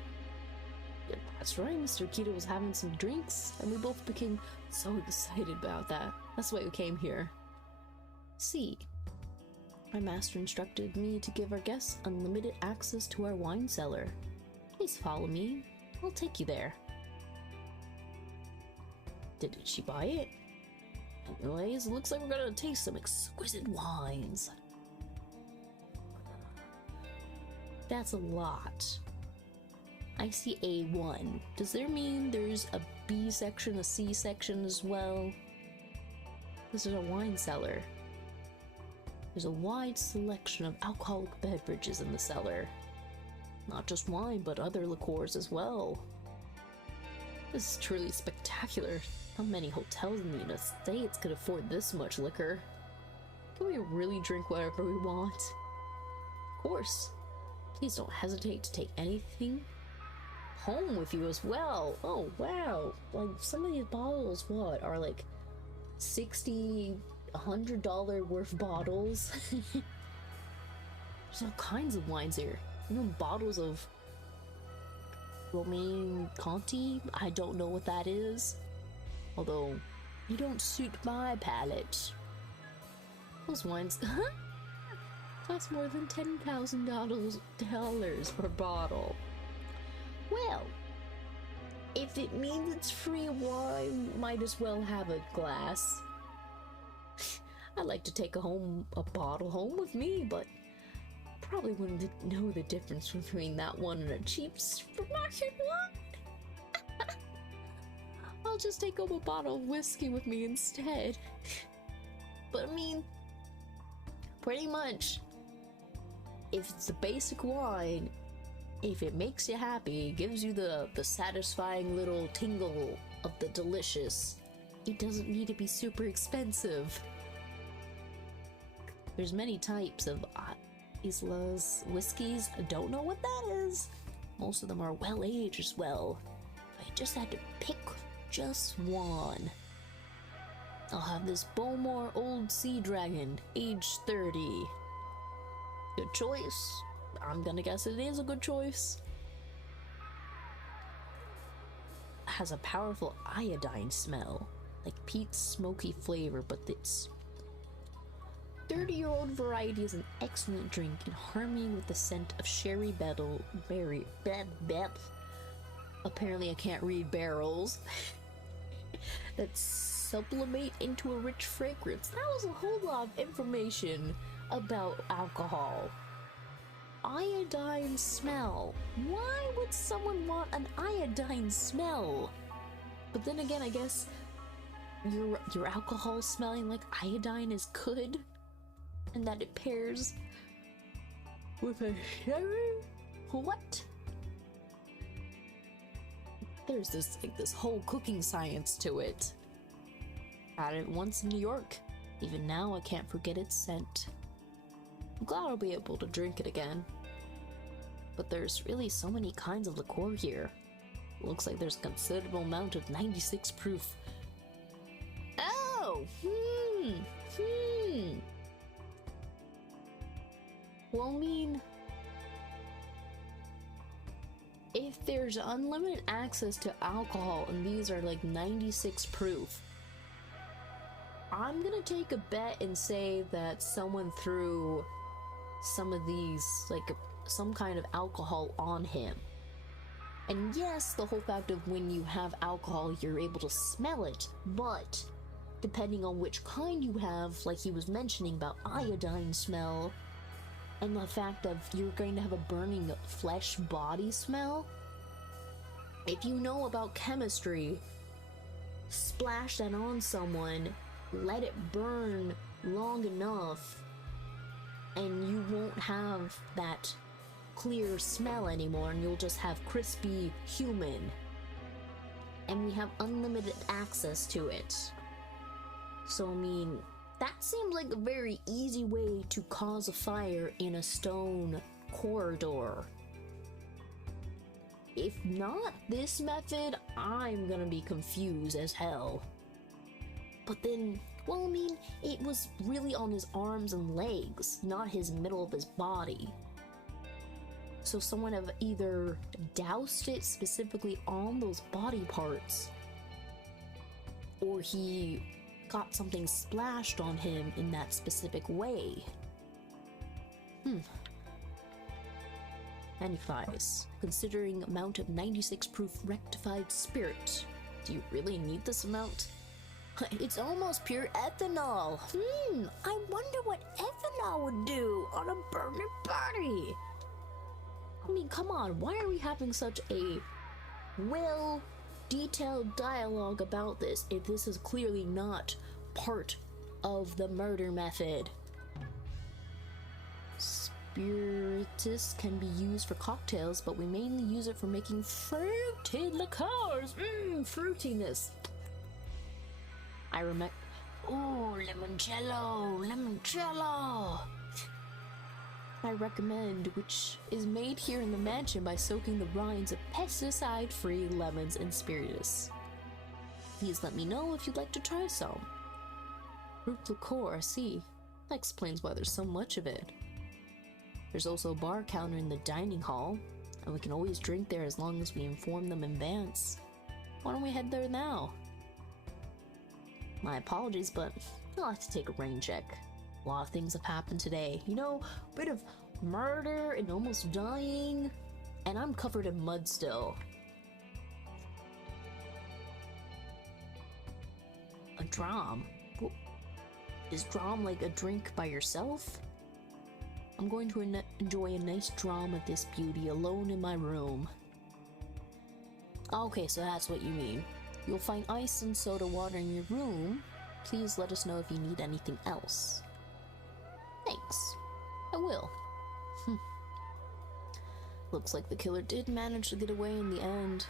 Yeah, that's right, Mr. Akita was having some drinks, and we both became so excited about that. That's why we came here. See, my master instructed me to give our guests unlimited access to our wine cellar. Please follow me. I'll take you there. Did she buy it? Anyways, it looks like we're gonna taste some exquisite wines. That's a lot. I see A1. Does that mean there's a B section, a C section as well? This is a wine cellar. There's a wide selection of alcoholic beverages in the cellar. Not just wine, but other liqueurs as well. This is truly spectacular. Not many hotels in the United States could afford this much liquor. Can we really drink whatever we want? Of course. Please don't hesitate to take anything home with you as well. Oh, wow. Like, some of these bottles, what, are like $60, $100 worth bottles? There's all kinds of wines here. Even bottles of Romaine Conti. I don't know what that is. Although, you don't suit my palate. Those wines cost more than $10,000 per bottle. Well, if it means it's free wine, might as well have a glass. I'd like to take a bottle home with me, but probably wouldn't know the difference between that one and a cheap supermarket one. I'll just take home a bottle of whiskey with me instead. But I mean, pretty much, if it's the basic wine, if it makes you happy, gives you the satisfying little tingle of the delicious, it doesn't need to be super expensive. There's many types of Isla's whiskeys. I don't know what that is. Most of them are well aged as well. I just had to pick just one. I'll have this Bowmore Old Sea Dragon, age 30. Good choice. I'm gonna guess it is a good choice. Has a powerful iodine smell, like peat's smoky flavor, but its 30-year-old variety is an excellent drink in harmony with the scent of sherry berry. Apparently I can't read barrels. That sublimate into a rich fragrance. That was a whole lot of information about alcohol. iodine smell. Why would someone want an iodine smell? But then again, I guess your alcohol smelling like iodine is good, and that it pairs with a sherry? What? There's this whole cooking science to it. Had it once in New York. Even now I can't forget its scent. I'm glad I'll be able to drink it again. But there's really so many kinds of liqueur here. Looks like there's a considerable amount of 96 proof. Oh! Well, I mean, if there's unlimited access to alcohol and these are like 96 proof, I'm gonna take a bet and say that someone threw some of these, like some kind of alcohol on him. And yes, the whole fact of when you have alcohol, you're able to smell it, but depending on which kind you have, like he was mentioning about iodine smell, and the fact of you're going to have a burning flesh body smell, if you know about chemistry, splash that on someone, let it burn long enough, and you won't have that clear smell anymore, and you'll just have crispy human. And we have unlimited access to it. So, I mean, that seems like a very easy way to cause a fire in a stone corridor. If not this method, I'm gonna be confused as hell. But then, well, I mean, it was really on his arms and legs, not his middle of his body. So someone have either doused it specifically on those body parts, or he got something splashed on him in that specific way. Anyways, considering amount of 96 proof rectified spirit, do you really need this amount? It's almost pure ethanol. I wonder what ethanol would do on a burning body. I mean, come on, why are we having such a well-detailed dialogue about this if this is clearly not part of the murder method? Spiritus can be used for cocktails, but we mainly use it for making fruity liqueurs. Fruitiness. I remember. Oh, limoncello. I recommend, which is made here in the mansion by soaking the rinds of pesticide-free lemons in spiritus. Please let me know if you'd like to try some. Fruit liqueur, I see. That explains why there's so much of it. There's also a bar counter in the dining hall, and we can always drink there as long as we inform them in advance. Why don't we head there now? My apologies, but I'll have to take a rain check. A lot of things have happened today. You know, a bit of murder and almost dying, and I'm covered in mud still. A dram? Is dram like a drink by yourself? I'm going to enjoy a nice dram of this beauty alone in my room. Okay, so that's what you mean. You'll find ice and soda water in your room. Please let us know if you need anything else. Thanks. I will. Looks like the killer did manage to get away in the end.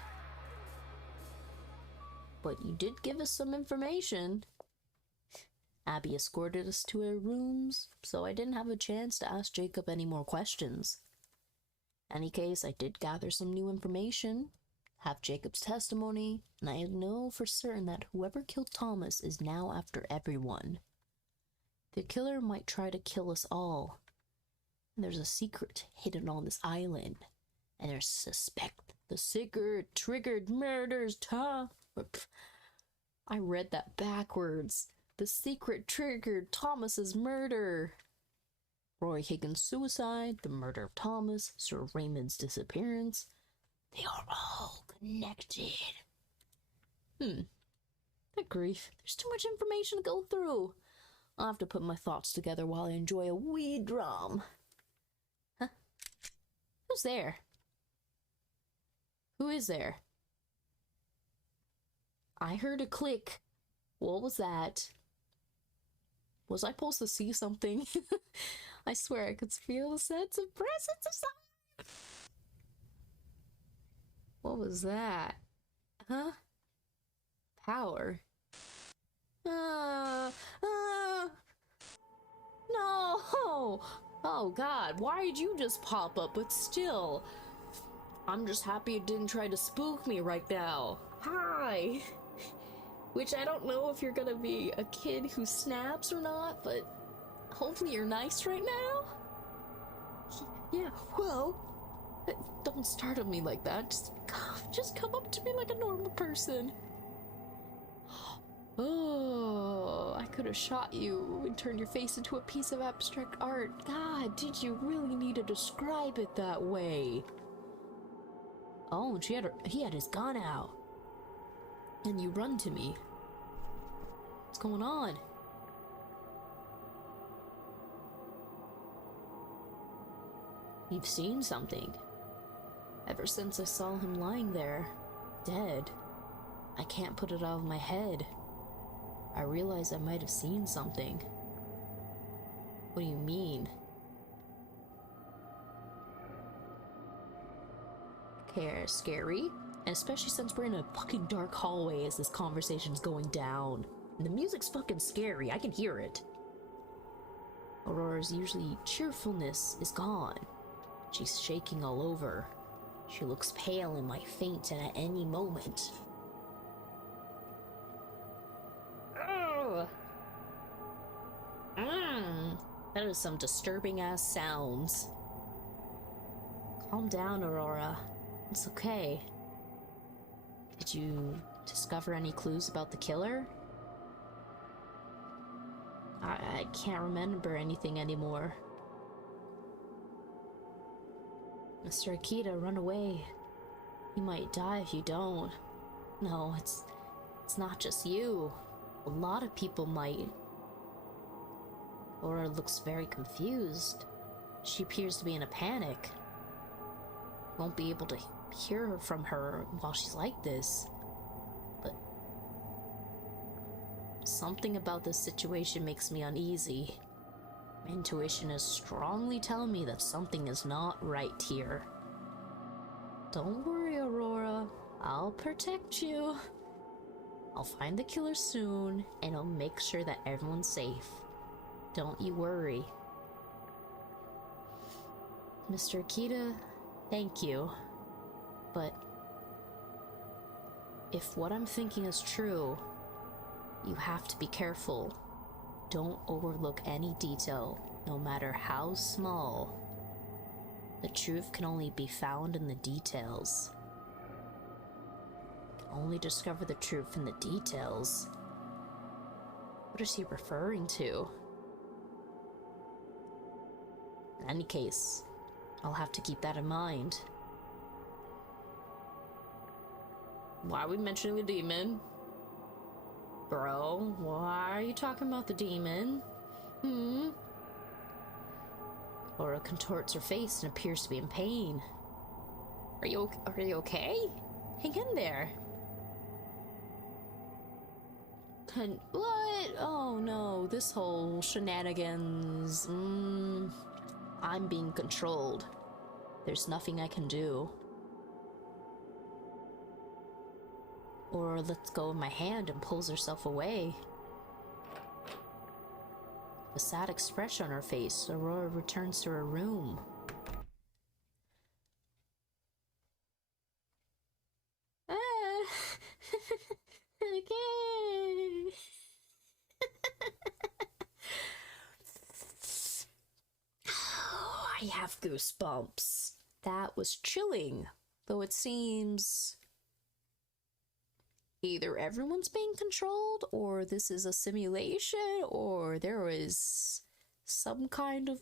But you did give us some information. Abby escorted us to our rooms, so I didn't have a chance to ask Jacob any more questions. Any case, I did gather some new information, have Jacob's testimony, and I know for certain that whoever killed Thomas is now after everyone. The killer might try to kill us all. And there's a secret hidden on this island, and there's suspect the secret triggered murders. I read that backwards. The secret triggered Thomas's murder. Roy Higgins' suicide, the murder of Thomas, Sir Raymond's disappearance. They are all connected. Good grief. There's too much information to go through. I'll have to put my thoughts together while I enjoy a wee dram. Who's there? Who is there? I heard a click. What was that? Was I supposed to see something? I swear I could feel a sense of presence of something. What was that? Huh? Power. No! Oh god, why did you just pop up? But still, I'm just happy it didn't try to spook me right now. Hi! Which I don't know if you're gonna be a kid who snaps or not, but hopefully you're nice right now? Yeah, well, don't startle me like that. Just come up to me like a normal person. Oh, I could have shot you and turned your face into a piece of abstract art. God, did you really need to describe it that way? Oh, and he had his gun out. And you run to me. What's going on? You've seen something. Ever since I saw him lying there, dead, I can't put it out of my head. I realize I might have seen something. What do you mean? Scary? And especially since we're in a fucking dark hallway as this conversation's going down. And the music's fucking scary, I can hear it. Aurora's usually cheerfulness is gone. She's shaking all over. She looks pale and might faint at any moment. That is some disturbing ass sounds. Calm down, Aurora. It's okay. Did you discover any clues about the killer? I can't remember anything anymore. Mr. Akita, run away. You might die if you don't. No, it's not just you. A lot of people might. Aurora looks very confused. She appears to be in a panic. Won't be able to hear from her while she's like this. But something about this situation makes me uneasy. My intuition is strongly telling me that something is not right here. Don't worry, Aurora. I'll protect you. I'll find the killer soon, and I'll make sure that everyone's safe. Don't you worry. Mr. Akita, thank you. But if what I'm thinking is true, you have to be careful. Don't overlook any detail, no matter how small. The truth can only be found in the details. You can only discover the truth in the details. What is he referring to? In any case, I'll have to keep that in mind. Why are we mentioning the demon? Bro, why are you talking about the demon? Laura contorts her face and appears to be in pain. Are you okay? Hang in there. What? Oh no, this whole shenanigans. I'm being controlled. There's nothing I can do. Or lets go of my hand and pulls herself away. With a sad expression on her face, Aurora returns to her room. Okay. I have goosebumps. That was chilling, though it seems either everyone's being controlled, or this is a simulation, or there is some kind of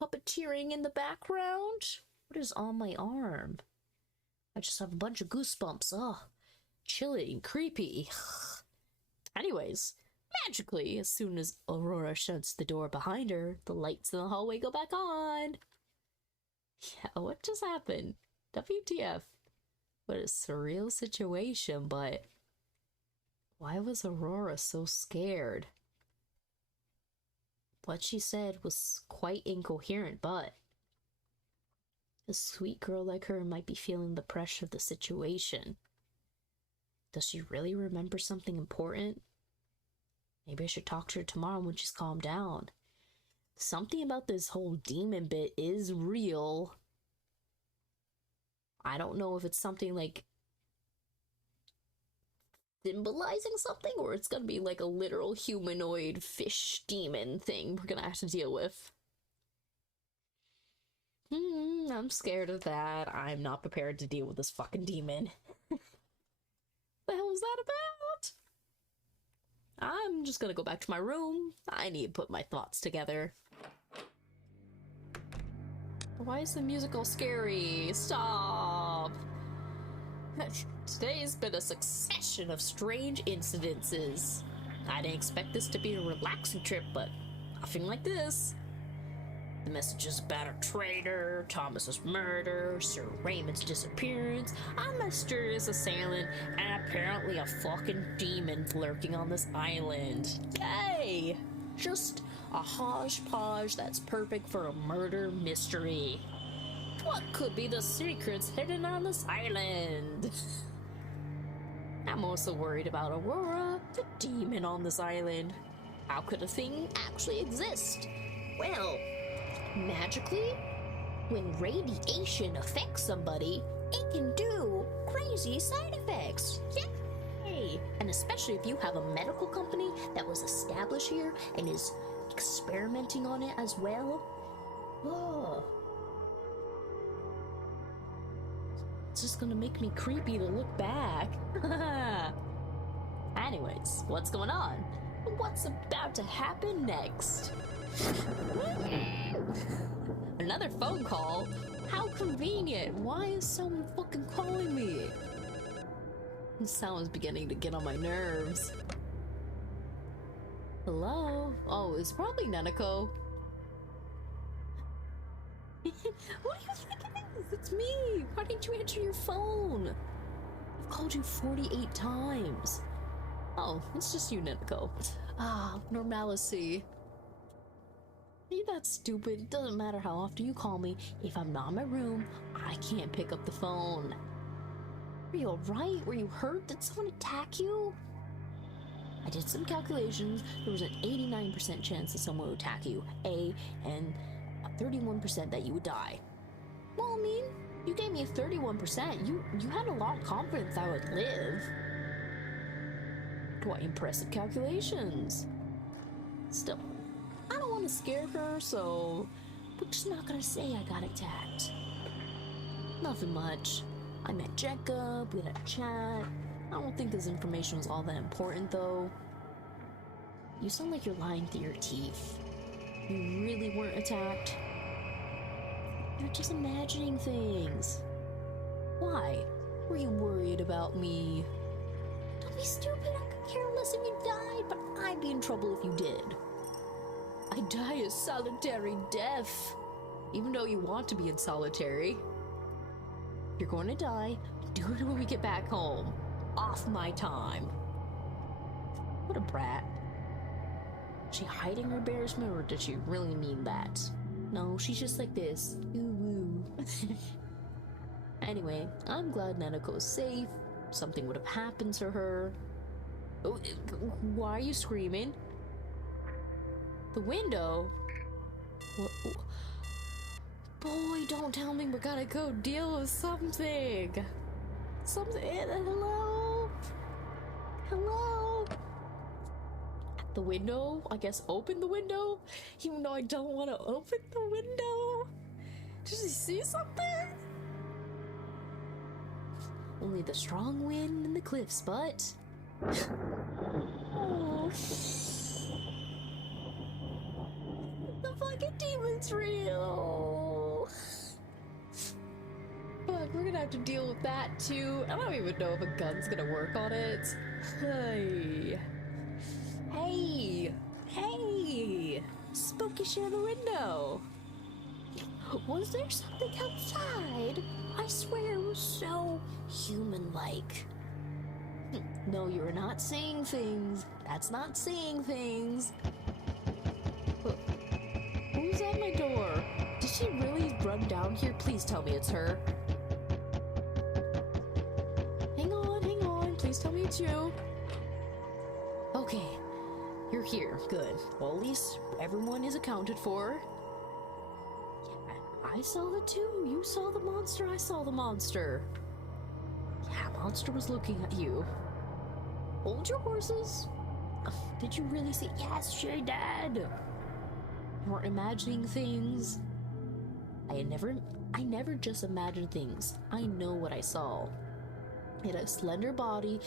puppeteering in the background. What is on my arm? I just have a bunch of goosebumps. Ugh. Chilling, creepy. Anyways, magically, as soon as Aurora shuts the door behind her, the lights in the hallway go back on. Yeah, what just happened? WTF? What a surreal situation, but why was Aurora so scared? What she said was quite incoherent, but a sweet girl like her might be feeling the pressure of the situation. Does she really remember something important? Maybe I should talk to her tomorrow when she's calmed down. Something about this whole demon bit is real. I don't know if it's something like symbolizing something or it's gonna be like a literal humanoid fish demon thing we're gonna have to deal with. I'm scared of that. I'm not prepared to deal with this fucking demon. The hell is that about? I'm just gonna go back to my room. I need to put my thoughts together. Why is the music all scary? Stop! Today's been a succession of strange incidences. I didn't expect this to be a relaxing trip, but nothing like this. The messages about a traitor, Thomas's murder, Sir Raymond's disappearance, a mysterious assailant, and apparently a fucking demon lurking on this island. Yay! Just a hodgepodge that's perfect for a murder mystery. What could be the secrets hidden on this island? I'm also worried about Aurora, the demon on this island. How could a thing actually exist? Well, magically, when radiation affects somebody, it can do crazy side effects. Yay! And especially if you have a medical company that was established here and is experimenting on it as well. Oh. It's just gonna make me creepy to look back. Anyways, what's going on? What's about to happen next? Another phone call? How convenient. Why is someone fucking calling me? This sound is beginning to get on my nerves. Hello? Oh, it's probably Neneko. What do you think it is? It's me. Why didn't you answer your phone? I've called you 48 times. Oh, it's just you, Neneko. Ah, normalcy. Ain't that stupid? It doesn't matter how often you call me. If I'm not in my room, I can't pick up the phone. Are you alright? Were you hurt? Did someone attack you? I did some calculations. There was an 89% chance that someone would attack you. And a 31% that you would die. Well, I mean, you gave me a 31%. You had a lot of confidence I would live. Quite impressive calculations. Still, I don't want to scare her, so we're just not gonna say I got attacked. Nothing much. I met Jacob, we had a chat. I don't think this information was all that important, though. You sound like you're lying through your teeth. You really weren't attacked? You're just imagining things. Why? Were you worried about me? Don't be stupid, I could care less if you died, but I'd be in trouble if you did. I die a solitary death. Even though you want to be in solitary. You're going to die. Do it when we get back home. Off my time. What a brat. Is she hiding her embarrassment, or does she really mean that? No, she's just like this. Ooh. Anyway, I'm glad Nanako is safe. Something would have happened to her. Oh, why are you screaming? The window? What? Boy, don't tell me we gotta go deal with something. Hello? Hello? At the window? I guess open the window? Even though I don't want to open the window? Did you see something? Only the strong wind and the cliffs, but... Oh. The fucking demon's real! Fuck, we're gonna have to deal with that too. I don't even know if a gun's gonna work on it. Hey. Hey! Hey! Spooky shit in the window! Was there something outside? I swear it was so human-like. No, you're not seeing things. That's not seeing things. Who's at my door? Did she really run down here? Please tell me it's her. Hang on. Please tell me it's you. Okay, you're here. Good. Well, at least everyone is accounted for. Yeah, I saw the two. You saw the monster. I saw the monster. Yeah, monster was looking at you. Hold your horses. Did you really see? Yes, she did. You weren't imagining things. I never just imagined things. I know what I saw. It had a slender body,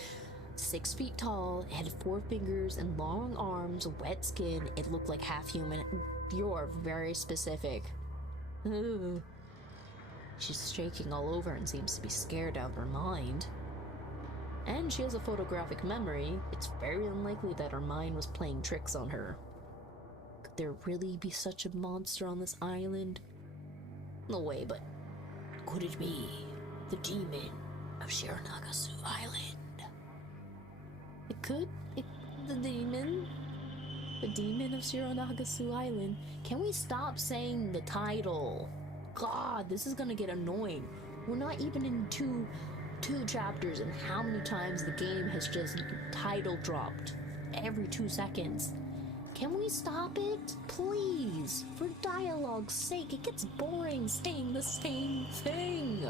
6 feet tall, it had 4 fingers and long arms, wet skin. It looked like half human. You're very specific. Ugh. She's shaking all over and seems to be scared out of her mind. And she has a photographic memory. It's very unlikely that her mind was playing tricks on her. Could there really be such a monster on this island? No way, but could it be the demon of Shiranagasu Island? It could. The demon of Shiranagasu Island. Can we stop saying the title? God, this is gonna get annoying. We're not even in two chapters, and how many times the game has just title dropped every 2 seconds. Can we stop it? Please, for dialogue's sake, it gets boring saying the same thing.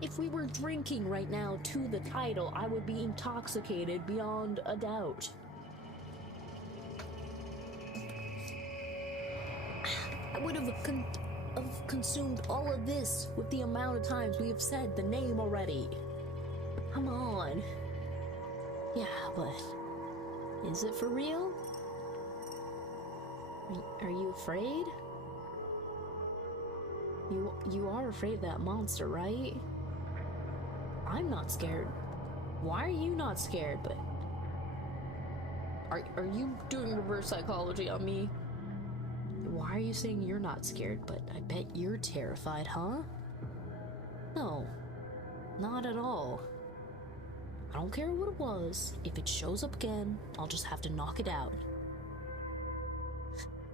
If we were drinking right now to the title, I would be intoxicated beyond a doubt. I would have consumed all of this with the amount of times we have said the name already. Come on. Yeah, but is it for real? Are you afraid? You are afraid of that monster, right? I'm not scared. Why are you not scared? But are you doing reverse psychology on me? Why are you saying you're not scared, but I bet you're terrified, huh? No, not at all. I don't care what it was. If it shows up again, I'll just have to knock it out.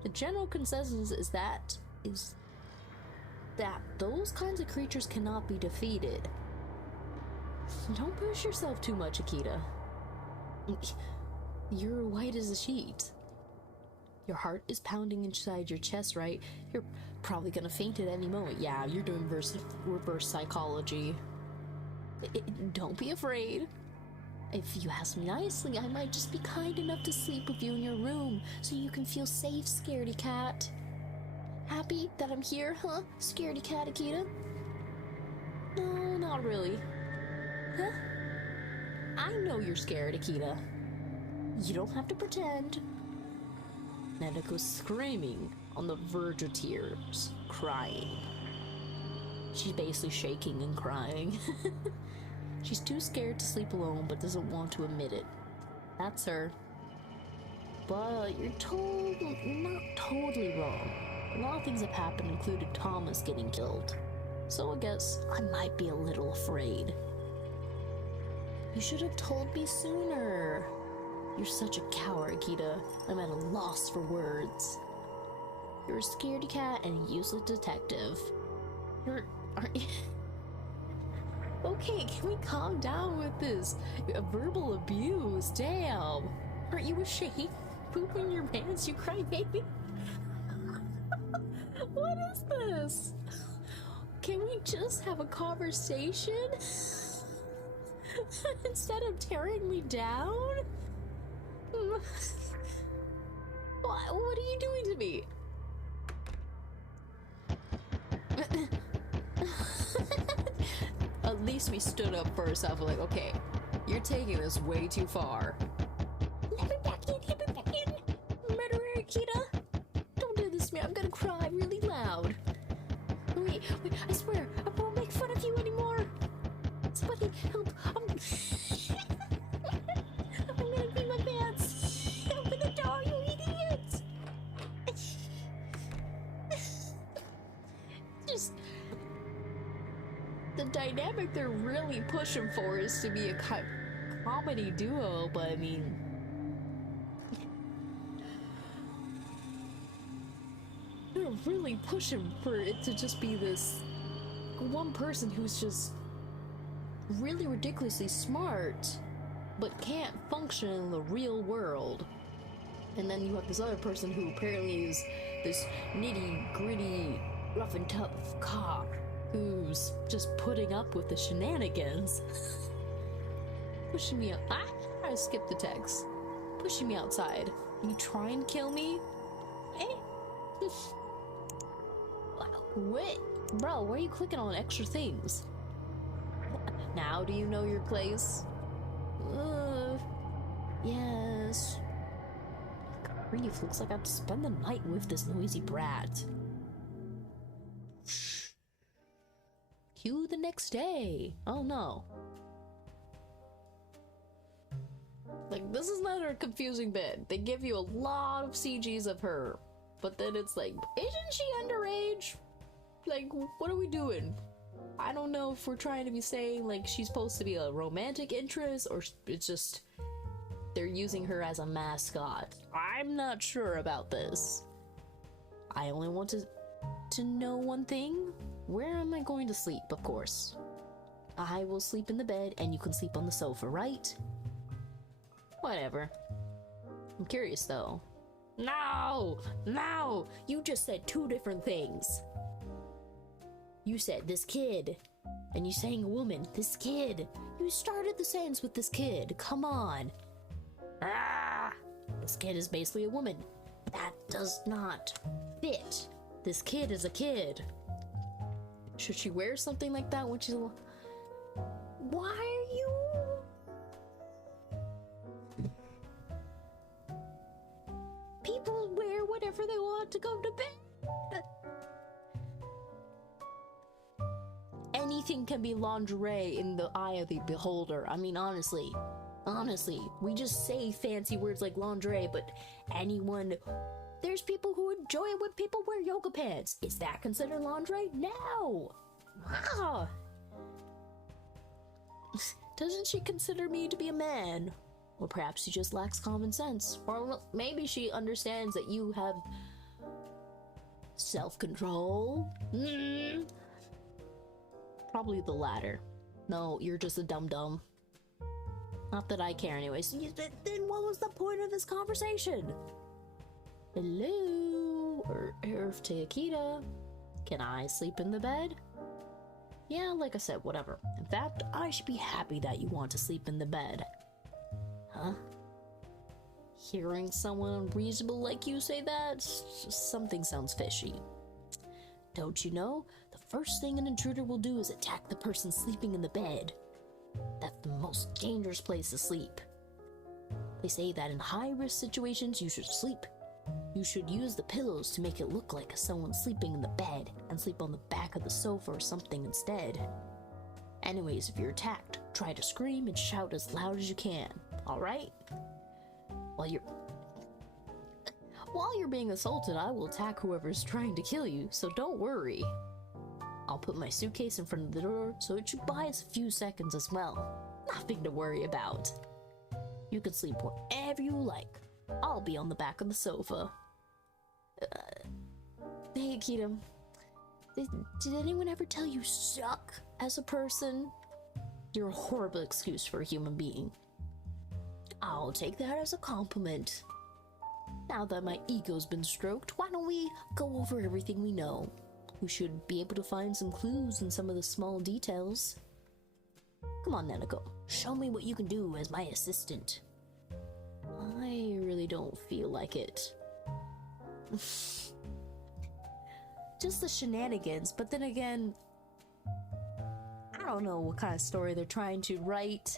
The general consensus is that those kinds of creatures cannot be defeated. Don't push yourself too much, Akita. You're white as a sheet. Your heart is pounding inside your chest, right? You're probably gonna faint at any moment. Yeah, you're doing reverse psychology. Don't be afraid. If you ask me nicely, I might just be kind enough to sleep with you in your room so you can feel safe, scaredy cat. Happy that I'm here, huh? Scaredy cat Akita? No, not really. Huh? I know you're scared, Akita. You don't have to pretend. Neneko's screaming on the verge of tears, crying. She's basically shaking and crying. She's too scared to sleep alone, but doesn't want to admit it. That's her. But you're not totally wrong. A lot of things have happened, including Thomas getting killed. So I guess I might be a little afraid. You should have told me sooner. You're such a coward, Akita. I'm at a loss for words. You're a scaredy cat and a useless detective. Aren't you? Okay, can we calm down with this verbal abuse? Damn. Aren't you ashamed? Poop in your pants, you crybaby? What is this? Can we just have a conversation? Instead of tearing me down? What are you doing to me? At least we stood up for ourselves. Like, okay, you're taking this way too far. Let me back in. Murderer Akita. Don't do this to me. I'm gonna cry really loud. Wait, I swear, I won't make fun of you anymore. Somebody help. I'm gonna pee my pants. Open the door, you idiot. the dynamic they're really pushing for is to be a comedy duo, but I mean, they're really pushing for it to just be this one person who's just really ridiculously smart, but can't function in the real world. And then you have this other person who apparently is this nitty-gritty, rough and tough cop who's just putting up with the shenanigans. Pushing me out. I skipped the text. Pushing me outside. You try and kill me? Eh? What? Bro, why are you clicking on extra things? Now do you know your place? Yes. Grief, looks like I have to spend the night with this noisy brat. Cue the next day. Oh no. Like, this is not a confusing bit. They give you a lot of CGs of her, but then it's like, isn't she underage? Like, what are we doing? I don't know if we're trying to be saying, like, she's supposed to be a romantic interest, or it's just they're using her as a mascot. I'm not sure about this. I only want to know one thing. Where am I going to sleep, of course? I will sleep in the bed, and you can sleep on the sofa, right? Whatever. I'm curious, though. No! No! You just said two different things. You said this kid, and you saying a woman, this kid. You started the sentence with this kid. Come on. Ah! This kid is basically a woman. That does not fit. This kid is a kid. Should she wear something like that when she's a... Why are you... People wear whatever they want to go to bed. Anything can be lingerie in the eye of the beholder. I mean, honestly, we just say fancy words like lingerie, but anyone... There's people who enjoy it when people wear yoga pants. Is that considered lingerie? No! Ah. Doesn't she consider me to be a man? Or perhaps she just lacks common sense. Or maybe she understands that you have self-control. Probably the latter. No, you're just a dum-dum. Not that I care anyway. So then what was the point of this conversation? Hello? Earth to Akita. Can I sleep in the bed? Yeah, like I said, whatever. In fact, I should be happy that you want to sleep in the bed. Huh? Hearing someone unreasonable like you say that? Something sounds fishy. Don't you know? The first thing an intruder will do is attack the person sleeping in the bed. That's the most dangerous place to sleep. They say that in high-risk situations, you should sleep. You should use the pillows to make it look like someone's sleeping in the bed and sleep on the back of the sofa or something instead. Anyways, if you're attacked, try to scream and shout as loud as you can, alright? While you're being assaulted, I will attack whoever's trying to kill you, so don't worry. I'll put my suitcase in front of the door, so it should buy us a few seconds as well. Nothing to worry about. You can sleep wherever you like. I'll be on the back of the sofa. Hey, Akita. Did anyone ever tell you suck as a person? You're a horrible excuse for a human being. I'll take that as a compliment. Now that my ego's been stroked, why don't we go over everything we know? We should be able to find some clues in some of the small details. Come on, Nanako. Show me what you can do as my assistant. I really don't feel like it. Just the shenanigans, but then again, I don't know what kind of story they're trying to write.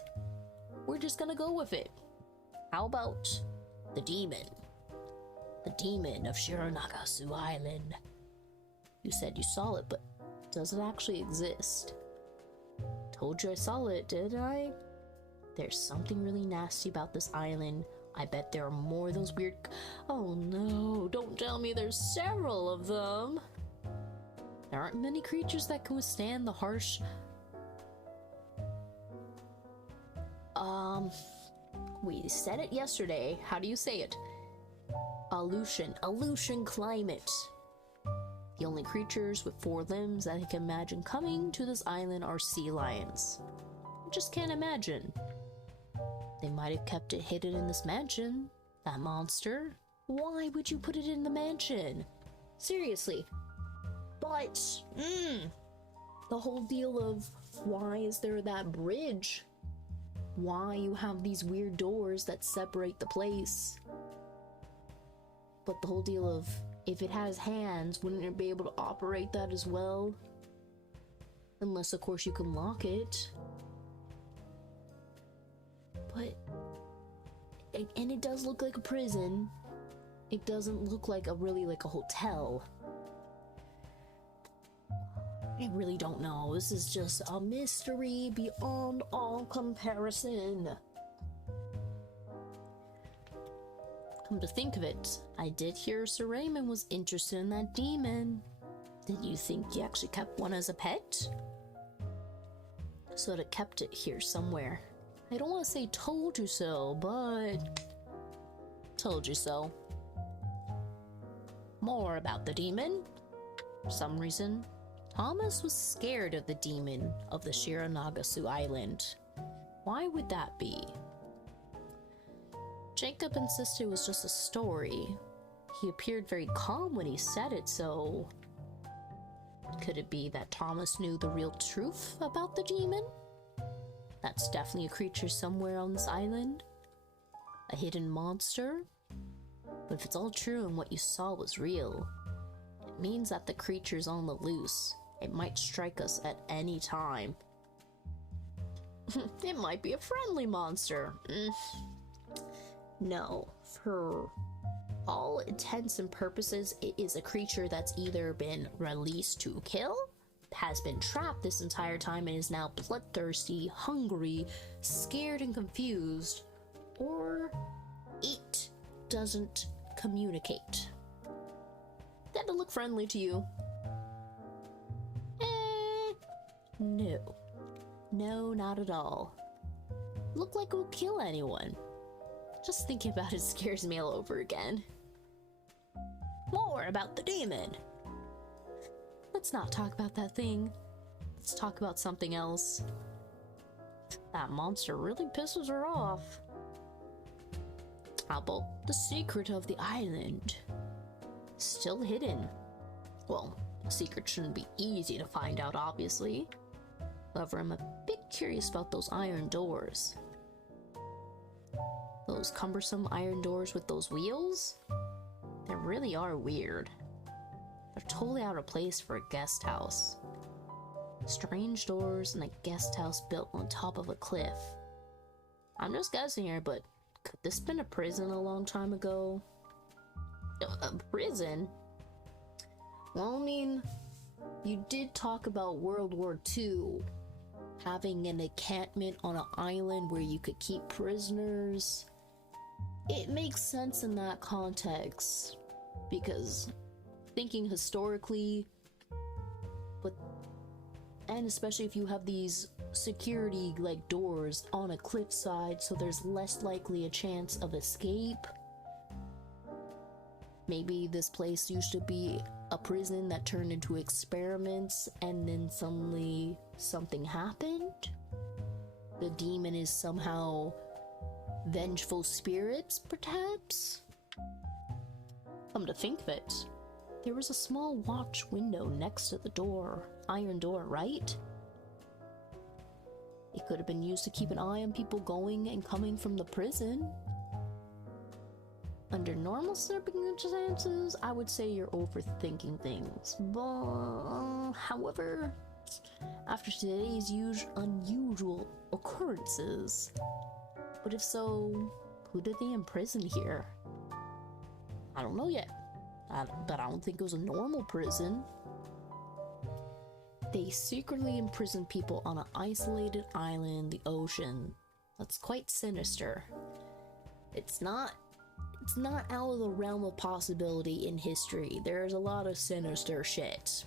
We're just gonna go with it. How about the demon? The demon of Shironagasu Island. You said you saw it, but does it actually exist? Told you I saw it, didn't I? There's something really nasty about this island. I bet there are more of those weird... Oh no, don't tell me there's several of them. There aren't many creatures that can withstand the harsh We said it yesterday. How do you say it? Aleutian climate. The only creatures with 4 limbs that I can imagine coming to this island are sea lions. I just can't imagine. They might have kept it hidden in this mansion. That monster. Why would you put it in the mansion? Seriously. But, the whole deal of why is there that bridge? Why you have these weird doors that separate the place? But the whole deal of, if it has hands, wouldn't it be able to operate that as well? Unless, of course, you can lock it. But, and it does look like a prison. It doesn't look like a hotel. I really don't know. This is just a mystery beyond all comparison. Come to think of it, I did hear Sir Raymond was interested in that demon. Did you think he actually kept one as a pet? So that kept it here somewhere. I don't want to say told you so, but told you so. More about the demon. For some reason, Thomas was scared of the demon of the Shiranagasu Island. Why would that be? Jacob insisted it was just a story. He appeared very calm when he said it, so could it be that Thomas knew the real truth about the demon? That's definitely a creature somewhere on this island. A hidden monster? But if it's all true and what you saw was real, it means that the creature's on the loose. It might strike us at any time. It might be a friendly monster. No, for all intents and purposes, it is a creature that's either been released to kill, has been trapped this entire time and is now bloodthirsty, hungry, scared and confused, or it doesn't communicate. That'll look friendly to you. No. No, not at all. Look like it will kill anyone. Just thinking about it scares me all over again. More about the demon. Let's not talk about that thing. Let's talk about something else. That monster really pisses her off. How about the secret of the island? Still hidden. Well, the secret shouldn't be easy to find out, obviously. However, I'm a bit curious about those iron doors. Those cumbersome iron doors with those wheels? They really are weird. They're totally out of place for a guest house. Strange doors in a guest house built on top of a cliff. I'm just guessing here, but could this have been a prison a long time ago? A prison? Well, I mean, you did talk about World War II. Having an encampment on an island where you could keep prisoners. It makes sense in that context. Because thinking historically, and especially if you have these security like doors on a cliffside, so there's less likely a chance of escape. Maybe this place used to be a prison that turned into experiments and then suddenly something happened. The demon is somehow vengeful spirits, perhaps? Come to think of it, there was a small watch window next to the door. Iron door, right? It could have been used to keep an eye on people going and coming from the prison. Under normal circumstances, I would say you're overthinking things. But, however, after today's unusual occurrences, but if so, who did they imprison here? I don't know yet, but I don't think it was a normal prison. They secretly imprisoned people on an isolated island in the ocean. That's quite sinister. It's not out of the realm of possibility in history. There's a lot of sinister shit.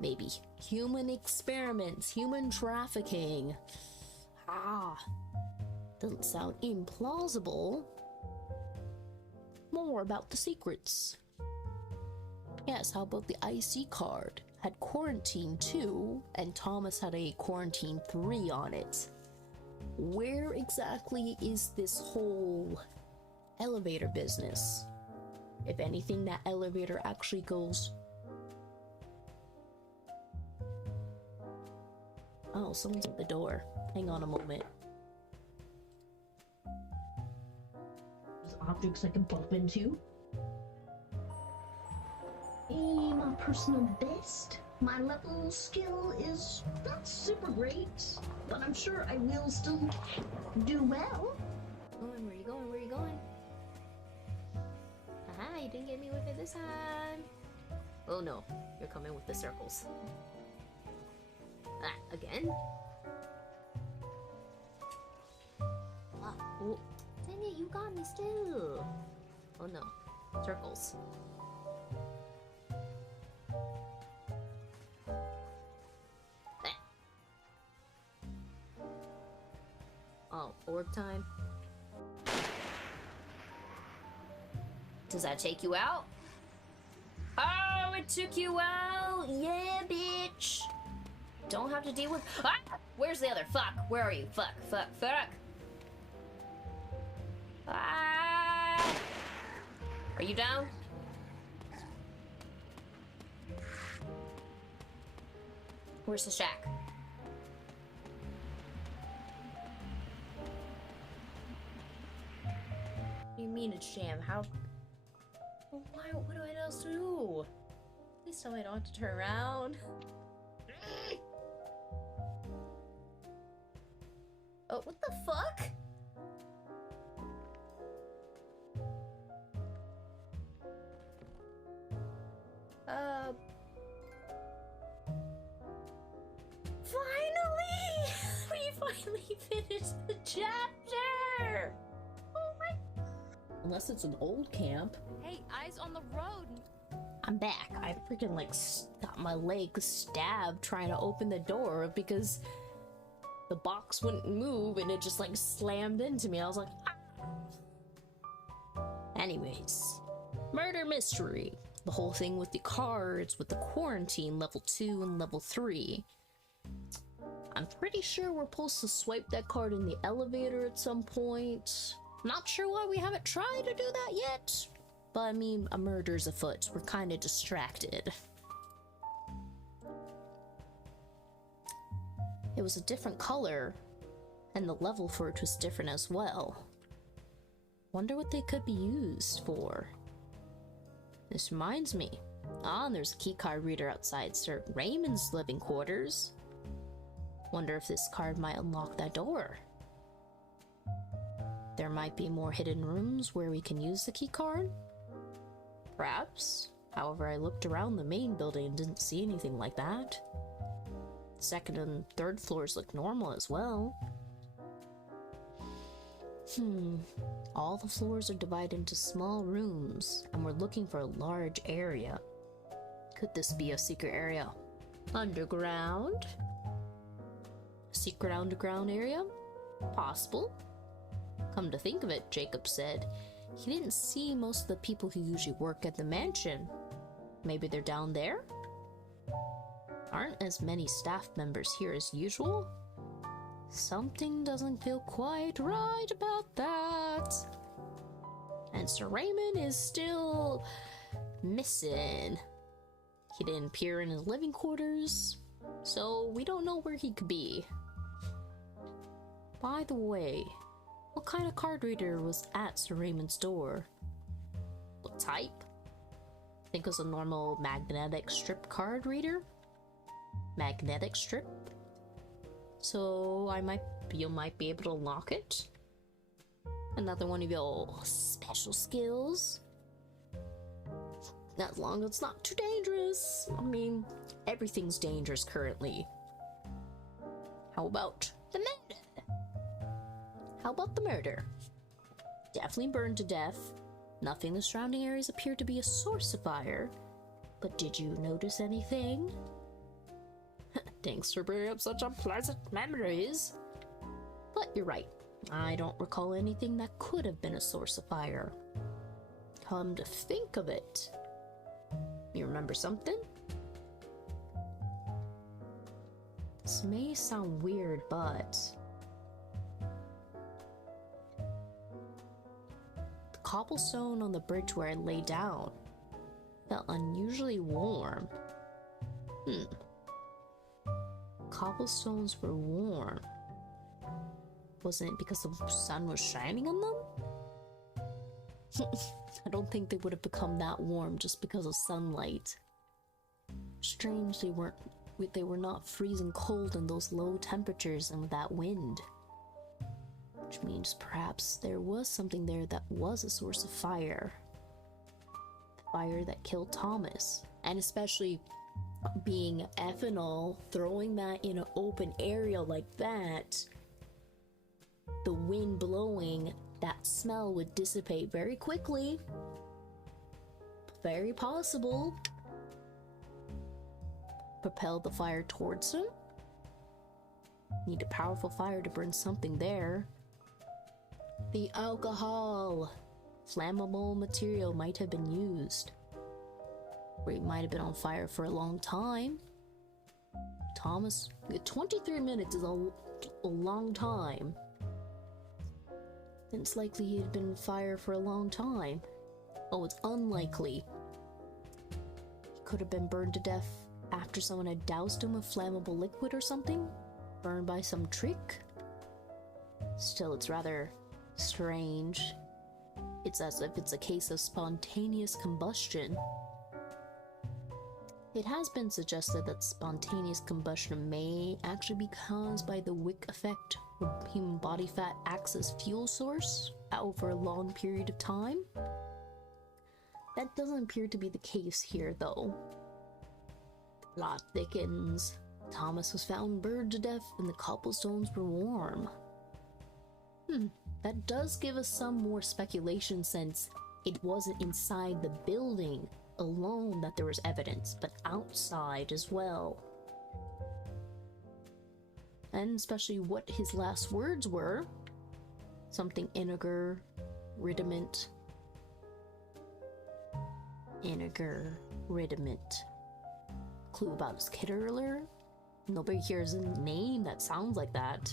Maybe human experiments, human trafficking. Doesn't sound implausible. More about the secrets. Yes, how about the IC card? Had quarantine 2, and Thomas had a quarantine 3 on it. Where exactly is this whole elevator business? If anything, that elevator actually goes... Oh, someone's at the door. Hang on a moment. There's objects I can bump into. My personal best. My level skill is not super great, but I'm sure I will still do well. Where you going? Where you going? Aha, you didn't get me with it this time. Oh no, you're coming with the circles. Ah, again? Ah, oh, dang it, you got me still. Oh no, circles. Oh, orb time. Does that take you out? Oh, it took you out! Yeah, bitch! Don't have to deal with... Ah! Where's the other? Fuck! Where are you? Fuck, fuck, fuck! Ah! Are you down? Where's the shack? What do you mean it's jam? How... Why? What do I else do? Please tell me I don't have to turn around. Oh, what the fuck? Finally! We finally finished the chapter! Oh my... Unless it's an old camp. Hey, eyes on the road! I'm back. I freaking like got my leg stabbed trying to open the door because the box wouldn't move and it just like slammed into me. I was like, ah. Anyways, murder mystery. The whole thing with the cards, with the quarantine level 2 and level 3. I'm pretty sure we're supposed to swipe that card in the elevator at some point. Not sure why we haven't tried to do that yet. But I mean, a murder's afoot. We're kind of distracted. It was a different color, and the level for it was different as well. Wonder what they could be used for. This reminds me. Ah, and there's a keycard reader outside Sir Raymond's living quarters. Wonder if this card might unlock that door. There might be more hidden rooms where we can use the keycard. Perhaps. However, I looked around the main building and didn't see anything like that. Second and third floors look normal as well. All the floors are divided into small rooms, and we're looking for a large area. Could this be a secret area? Underground? Secret underground area? Possible. Come to think of it, Jacob said, he didn't see most of the people who usually work at the mansion. Maybe they're down there? Aren't as many staff members here as usual? Something doesn't feel quite right about that. And Sir Raymond is still missing. He didn't appear in his living quarters, so we don't know where he could be. By the way, what kind of card reader was at Sir Raymond's door? What type? Think it was a normal magnetic strip card reader? Magnetic strip? So you might be able to unlock it. Another one of your special skills. As long as it's not too dangerous. I mean, everything's dangerous currently. How about the murder? How about the murder? Definitely burned to death. Nothing in the surrounding areas appeared to be a source of fire. But did you notice anything? Thanks for bringing up such unpleasant memories. But you're right. I don't recall anything that could have been a source of fire. Come to think of it. You remember something? This may sound weird, but the cobblestone on the bridge where I lay down felt unusually warm. Cobblestones were warm. Wasn't it because the sun was shining on them? I don't think they would have become that warm just because of sunlight. Strange they were not freezing cold in those low temperatures and with that wind. Which means perhaps there was something there that was a source of fire. The fire that killed Thomas. And especially being ethanol, throwing that in an open area like that, the wind blowing, that smell would dissipate very quickly. Very possible. Propel the fire towards him. Need a powerful fire to burn something there. The alcohol. Flammable material might have been used. Or it might have been on fire for a long time. Thomas, 23 minutes is a long time. It's likely he had been on fire for a long time. Oh, it's unlikely. He could have been burned to death after someone had doused him with flammable liquid or something? Burned by some trick? Still, it's rather strange. It's as if it's a case of spontaneous combustion. It has been suggested that spontaneous combustion may actually be caused by the wick effect, where human body fat acts as fuel source over a long period of time. That doesn't appear to be the case here, though. The plot thickens. Thomas was found burned to death and the cobblestones were warm. That does give us some more speculation, since it wasn't inside the building alone that there was evidence, but outside as well. And especially what his last words were. Something vinegar, rudiment. Vinegar, rudiment. Clue about his kid earlier? Nobody hears a name that sounds like that.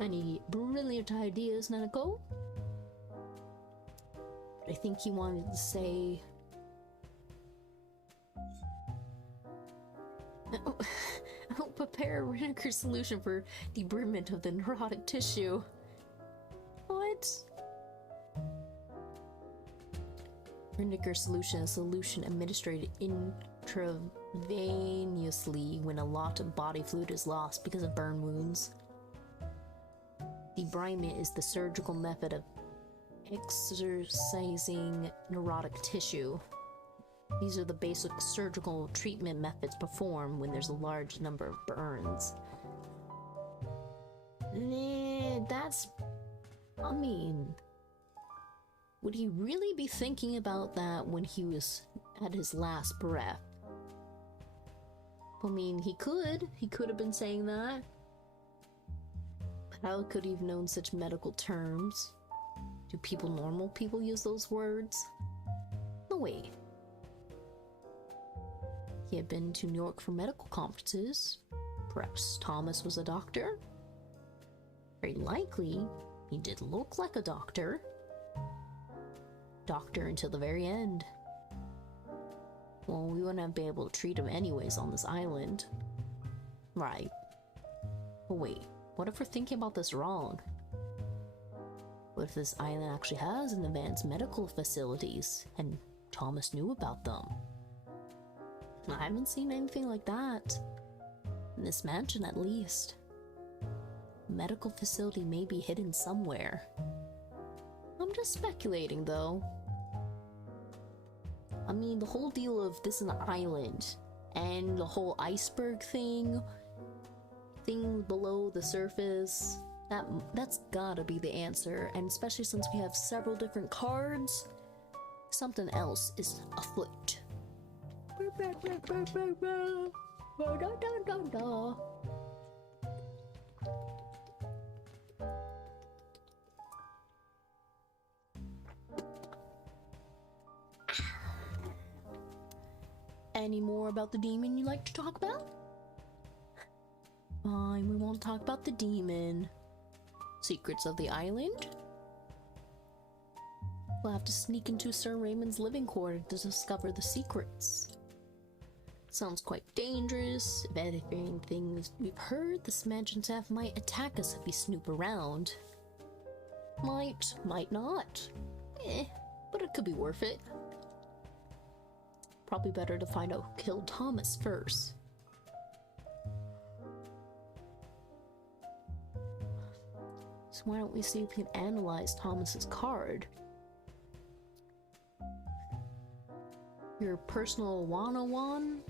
Any brilliant ideas, Nanako? I think he wanted to say... prepare a vinegar solution for debridement of the neurotic tissue. What? Vinegar solution is a solution administered intravenously when a lot of body fluid is lost because of burn wounds. Debridement is the surgical method of excising neurotic tissue. These are the basic surgical treatment methods performed when there's a large number of burns. I mean, would he really be thinking about that when he was at his last breath? I mean, he could have been saying that. But how could he have known such medical terms? Do normal people use those words? No way. He had been to New York for medical conferences. Perhaps Thomas was a doctor. Very likely, he did look like a doctor. Doctor until the very end. Well, we wouldn't be able to treat him anyways on this island. Right. But wait, what if we're thinking about this wrong? What if this island actually has an advanced medical facilities, and Thomas knew about them? I haven't seen anything like that. In this mansion, at least. A medical facility may be hidden somewhere. I'm just speculating, though. I mean, the whole deal of this is an island, and the whole iceberg thing below the surface, that's gotta be the answer. And especially since we have several different cards, something else is afoot. any more about the demon you'd like to talk about? Fine, we won't talk about the demon. Secrets of the island? We'll have to sneak into Sir Raymond's living quarters to discover the secrets. Sounds quite dangerous. If anything we've heard, the mansion staff might attack us if we snoop around. Might not. But it could be worth it. Probably better to find out who killed Thomas first. So why don't we see if we can analyze Thomas's card? Your personal 101?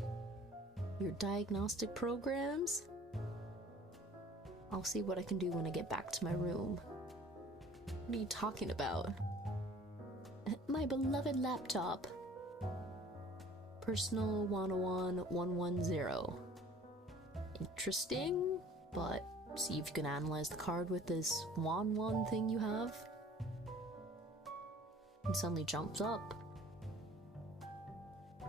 Your diagnostic programs? I'll see what I can do when I get back to my room. What are you talking about? My beloved laptop. Personal 101 110. Interesting, but see if you can analyze the card with this 1 thing you have. It suddenly jumps up.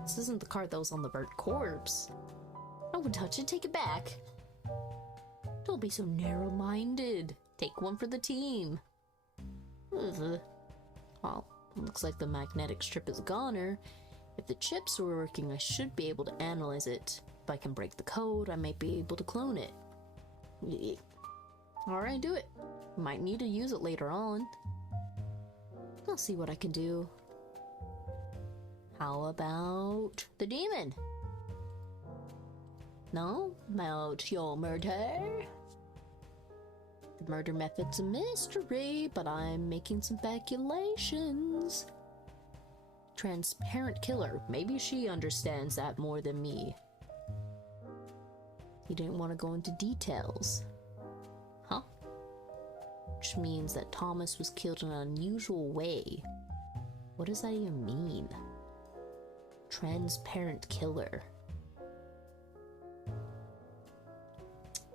This isn't the card that was on the burnt corpse. Don't touch it, take it back. Don't be so narrow-minded. Take one for the team. Ugh. Well, looks like the magnetic strip is goner. If the chips were working, I should be able to analyze it. If I can break the code, I might be able to clone it. Alright, do it. Might need to use it later on. I'll see what I can do. How about the demon? No? About your murder? The murder method's a mystery, but I'm making some speculations. Transparent killer. Maybe she understands that more than me. He didn't want to go into details. Huh? Which means that Thomas was killed in an unusual way. What does that even mean? Transparent killer.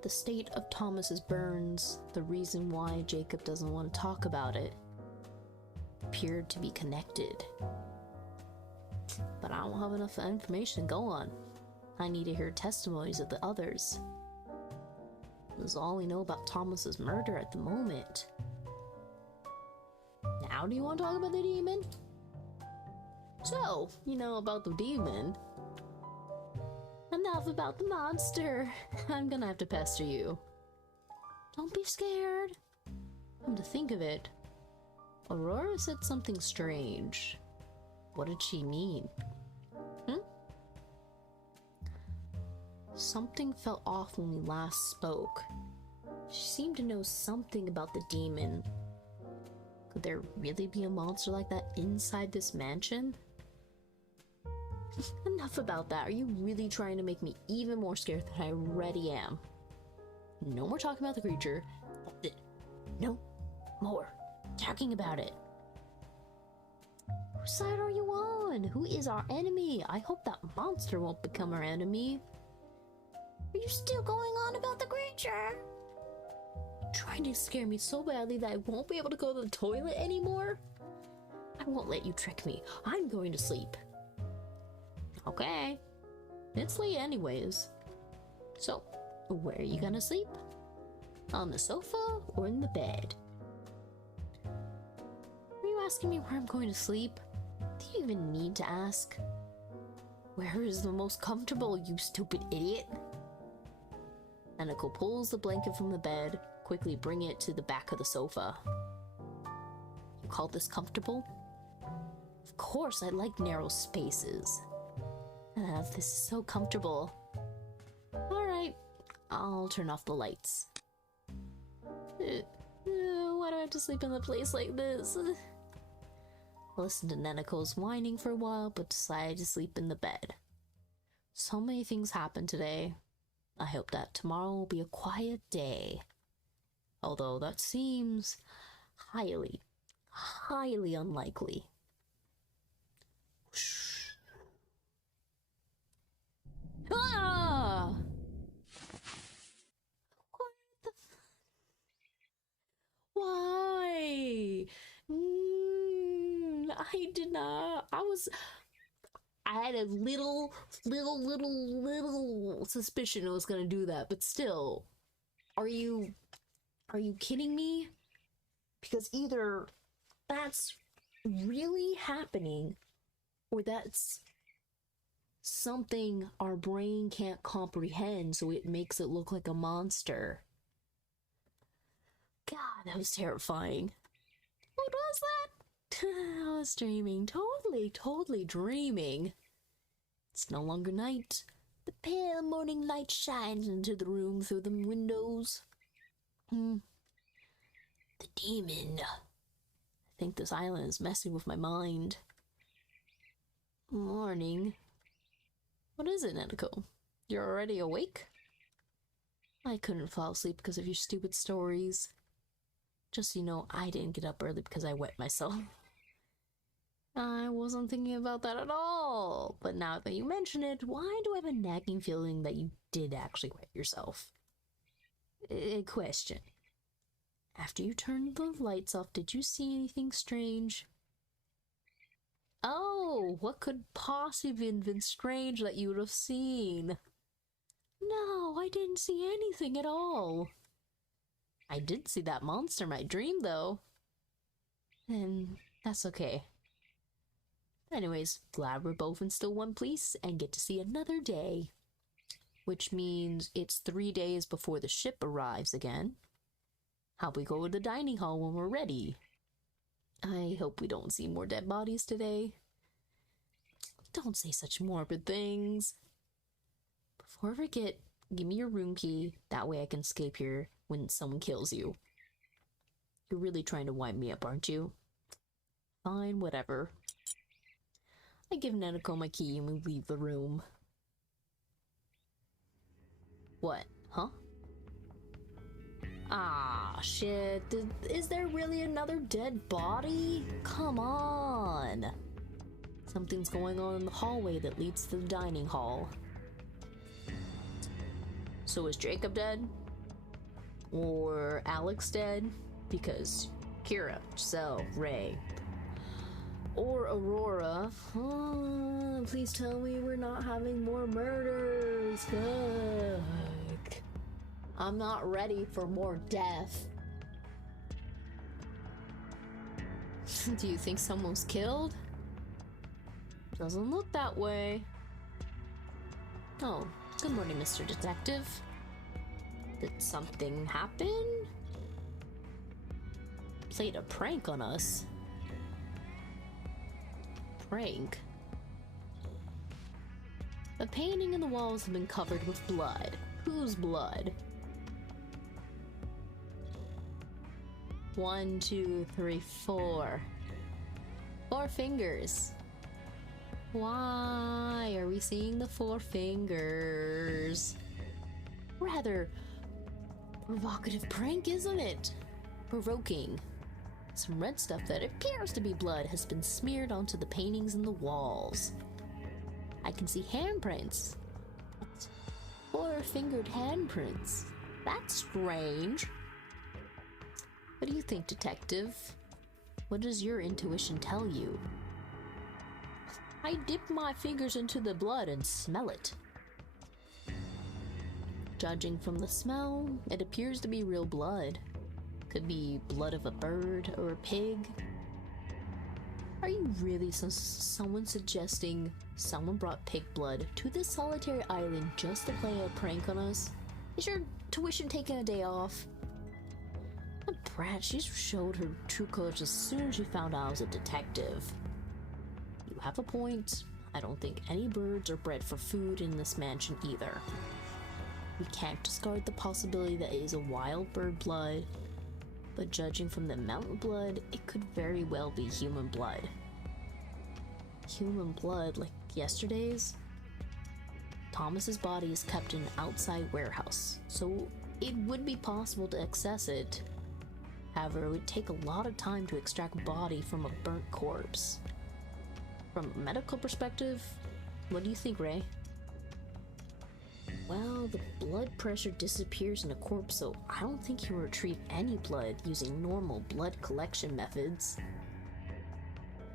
The state of Thomas's burns, the reason why Jacob doesn't want to talk about it, appeared to be connected. But I don't have enough information to go on. I need to hear testimonies of the others. This is all we know about Thomas's murder at the moment. Now do you want to talk about the demon? So, you know about the demon. Enough about the monster. I'm gonna have to pester you. Don't be scared. Come to think of it, Aurora said something strange. What did she mean? Something felt off when we last spoke. She seemed to know something about the demon. Could there really be a monster like that inside this mansion? Enough about that. Are you really trying to make me even more scared than I already am? No more talking about the creature. No more talking about it. Whose side are you on? Who is our enemy? I hope that monster won't become our enemy. Are you still going on about the creature? Trying to scare me so badly that I won't be able to go to the toilet anymore? I won't let you trick me. I'm going to sleep. Okay. It's late anyways. So, where are you gonna sleep? On the sofa or in the bed? Are you asking me where I'm going to sleep? Do you even need to ask? Where is the most comfortable, you stupid idiot? Aniko pulls the blanket from the bed, quickly bringing it to the back of the sofa. You call this comfortable? Of course, I like narrow spaces. This is so comfortable. Alright, I'll turn off the lights. Why do I have to sleep in a place like this? I listened to Neneko's whining for a while, but decided to sleep in the bed. So many things happened today. I hope that tomorrow will be a quiet day. Although that seems highly, highly unlikely. Ah! What the Why? I did not. I had a little suspicion it was gonna do that, but still, are you kidding me? Because either that's really happening, or that's something our brain can't comprehend, so it makes it look like a monster. God, that was terrifying. What was that? I was dreaming. Totally dreaming. It's no longer night. The pale morning light shines into the room through the windows. The demon. I think this island is messing with my mind. Morning. What is it, Netiko? You're already awake? I couldn't fall asleep because of your stupid stories. Just so you know, I didn't get up early because I wet myself. I wasn't thinking about that at all. But now that you mention it, why do I have a nagging feeling that you did actually wet yourself? Question. After you turned the lights off, did you see anything strange? Oh, what could possibly have been strange that you would have seen? No, I didn't see anything at all. I did see that monster in my dream, though. And that's okay. Anyways, glad we're both in still one place and get to see another day. Which means it's 3 days before the ship arrives again. How we go to the dining hall when we're ready. I hope we don't see more dead bodies today. Don't say such morbid things. Before I forget, give me your room key. That way I can escape here when someone kills you. You're really trying to wind me up, aren't you? Fine, whatever. I give Nanako my key and we leave the room. What? Huh? Ah, shit. Is there really another dead body? Come on. Something's going on in the hallway that leads to the dining hall. So is Jacob dead? Or Alex dead? Because Kira, Giselle, Ray. Or Aurora. Please tell me we're not having more murders. Fuck. I'm not ready for more death. Do you think someone's killed? Doesn't look that way. Oh, good morning, Mr. Detective. Did something happen? Played a prank on us. Prank? The painting in the walls have been covered with blood. Whose blood? 1, 2, 3, 4. 4 fingers. Why are we seeing the 4 fingers? Rather provocative prank, isn't it? Provoking. Some red stuff that appears to be blood has been smeared onto the paintings in the walls. I can see handprints. 4-fingered handprints. That's strange. What do you think, Detective? What does your intuition tell you? I dip my fingers into the blood and smell it. Judging from the smell, it appears to be real blood. Could be blood of a bird or a pig. Are you really someone suggesting someone brought pig blood to this solitary island just to play a prank on us? Is your tuition taking a day off? A brat, she showed her true colors as soon as she found out I was a detective. You have a point. I don't think any birds are bred for food in this mansion either. We can't discard the possibility that it is a wild bird blood, but judging from the amount of blood, it could very well be human blood. Human blood like yesterday's? Thomas's body is kept in an outside warehouse, so it would be possible to access it. However, it would take a lot of time to extract a body from a burnt corpse. From a medical perspective, what do you think, Ray? Well, the blood pressure disappears in a corpse, so I don't think you can retrieve any blood using normal blood collection methods.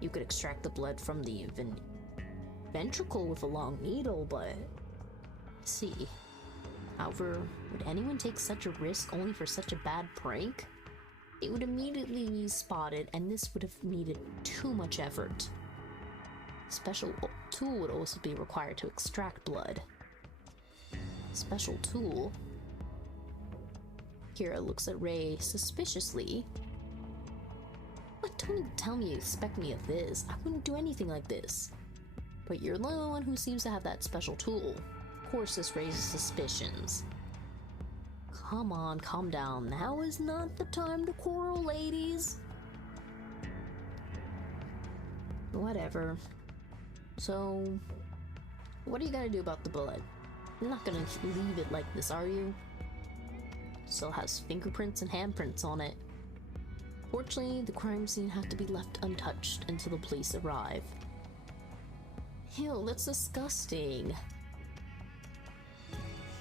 You could extract the blood from the ventricle with a long needle, but... Let's see. However, would anyone take such a risk only for such a bad prank? It would immediately be spotted, and this would have needed too much effort. A special tool would also be required to extract blood. Special tool? Kira looks at Ray suspiciously. What? Don't even tell me you expect me of this. I wouldn't do anything like this. But you're the only one who seems to have that special tool. Of course this raises suspicions. Come on, calm down. Now is not the time to quarrel, ladies. Whatever. So, what are you gonna do about the blood? You're not gonna leave it like this, are you? Still has fingerprints and handprints on it. Fortunately, the crime scene had to be left untouched until the police arrive. Ew, that's disgusting.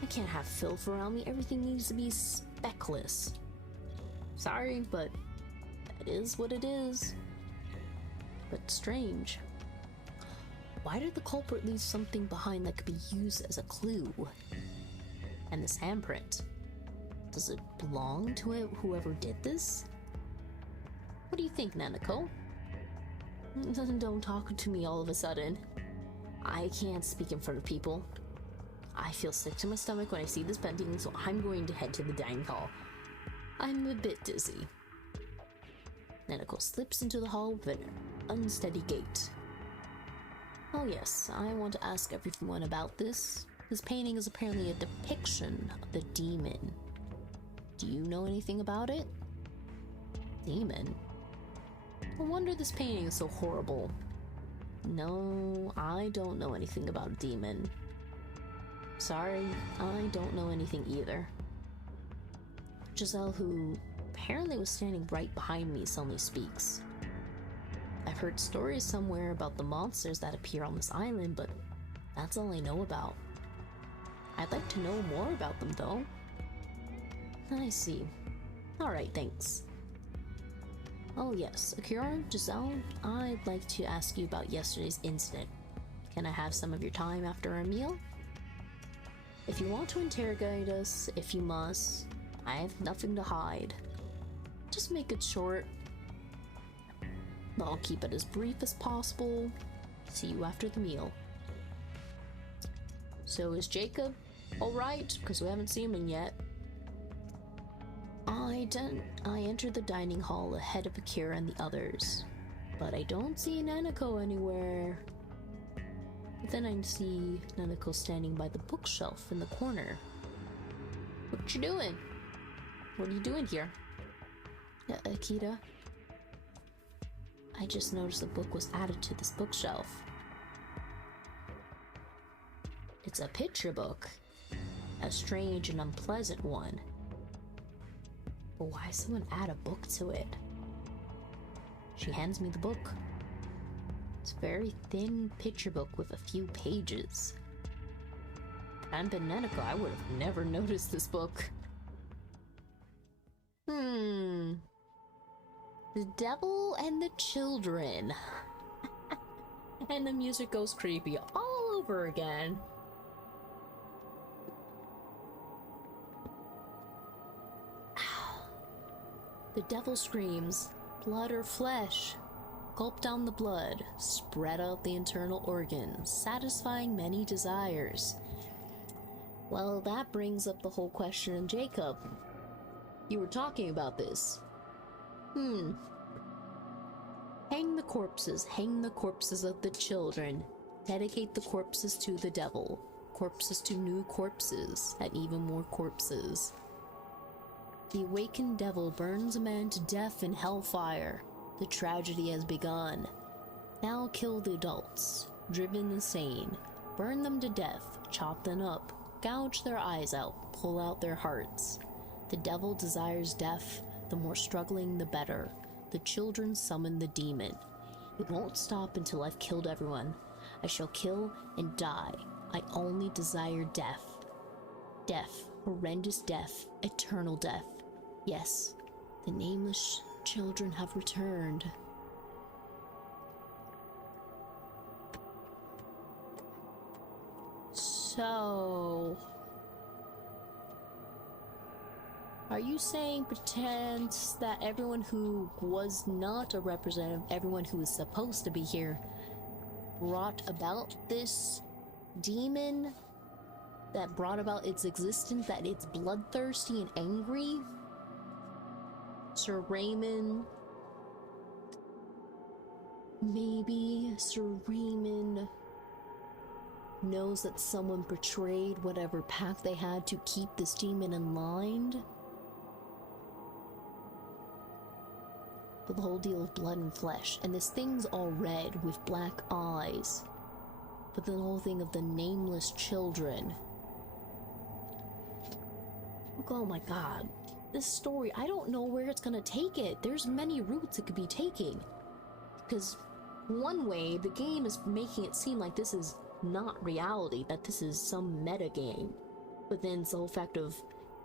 I can't have filth around me. Everything needs to be speckless. Sorry, but that is what it is. But strange. Why did the culprit leave something behind that could be used as a clue? And this handprint. Does it belong to whoever did this? What do you think, Nanako? Don't talk to me all of a sudden. I can't speak in front of people. I feel sick to my stomach when I see this painting, so I'm going to head to the dining hall. I'm a bit dizzy. Nanako slips into the hall with an unsteady gait. Oh yes, I want to ask everyone about this. This painting is apparently a depiction of the demon. Do you know anything about it? Demon? No wonder this painting is so horrible. No, I don't know anything about a demon. Sorry, I don't know anything either. Giselle, who apparently was standing right behind me, suddenly speaks. I've heard stories somewhere about the monsters that appear on this island, but that's all I know about. I'd like to know more about them, though. I see. Alright, thanks. Oh yes, Akira, Giselle, I'd like to ask you about yesterday's incident. Can I have some of your time after our meal? If you want to interrogate us, if you must, I have nothing to hide. Just make it short. I'll keep it as brief as possible. See you after the meal. So is Jacob alright? Because we haven't seen him yet. I entered the dining hall ahead of Akira and the others, but I don't see Nanako anywhere. But then I see Nanako standing by the bookshelf in the corner. What you doing? What are you doing here? Akira? I just noticed the book was added to this bookshelf. It's a picture book. A strange and unpleasant one. But why someone add a book to it? She hands me the book. It's a very thin picture book with a few pages. If I hadn't been Nanako, I would have never noticed this book. The Devil and the Children. And the music goes creepy all over again. The devil screams, blood or flesh. Gulp down the blood, spread out the internal organs, satisfying many desires. Well, that brings up the whole question, Jacob. You were talking about this. Hang the corpses of the children. Dedicate the corpses to the devil. Corpses to new corpses, and even more corpses. The awakened devil burns a man to death in hellfire. The tragedy has begun. Now kill the adults, driven insane. Burn them to death, chop them up, gouge their eyes out, pull out their hearts. The devil desires death, the more struggling the better. The children summon the demon. It won't stop until I've killed everyone. I shall kill and die. I only desire death. Death, horrendous death, eternal death. Yes, the nameless children have returned. So, are you saying pretend that everyone who was not a representative, everyone who was supposed to be here, brought about this demon that brought about its existence, that it's bloodthirsty and angry? Sir Raymond, maybe Sir Raymond knows that someone betrayed whatever pact they had to keep this demon in line. But the whole deal of blood and flesh, and this thing's all red with black eyes. But the whole thing of the nameless children. Oh my god. This story, I don't know where it's gonna take it. There's many routes it could be taking. Because one way, the game is making it seem like this is not reality, that this is some meta game. But then it's the whole fact of,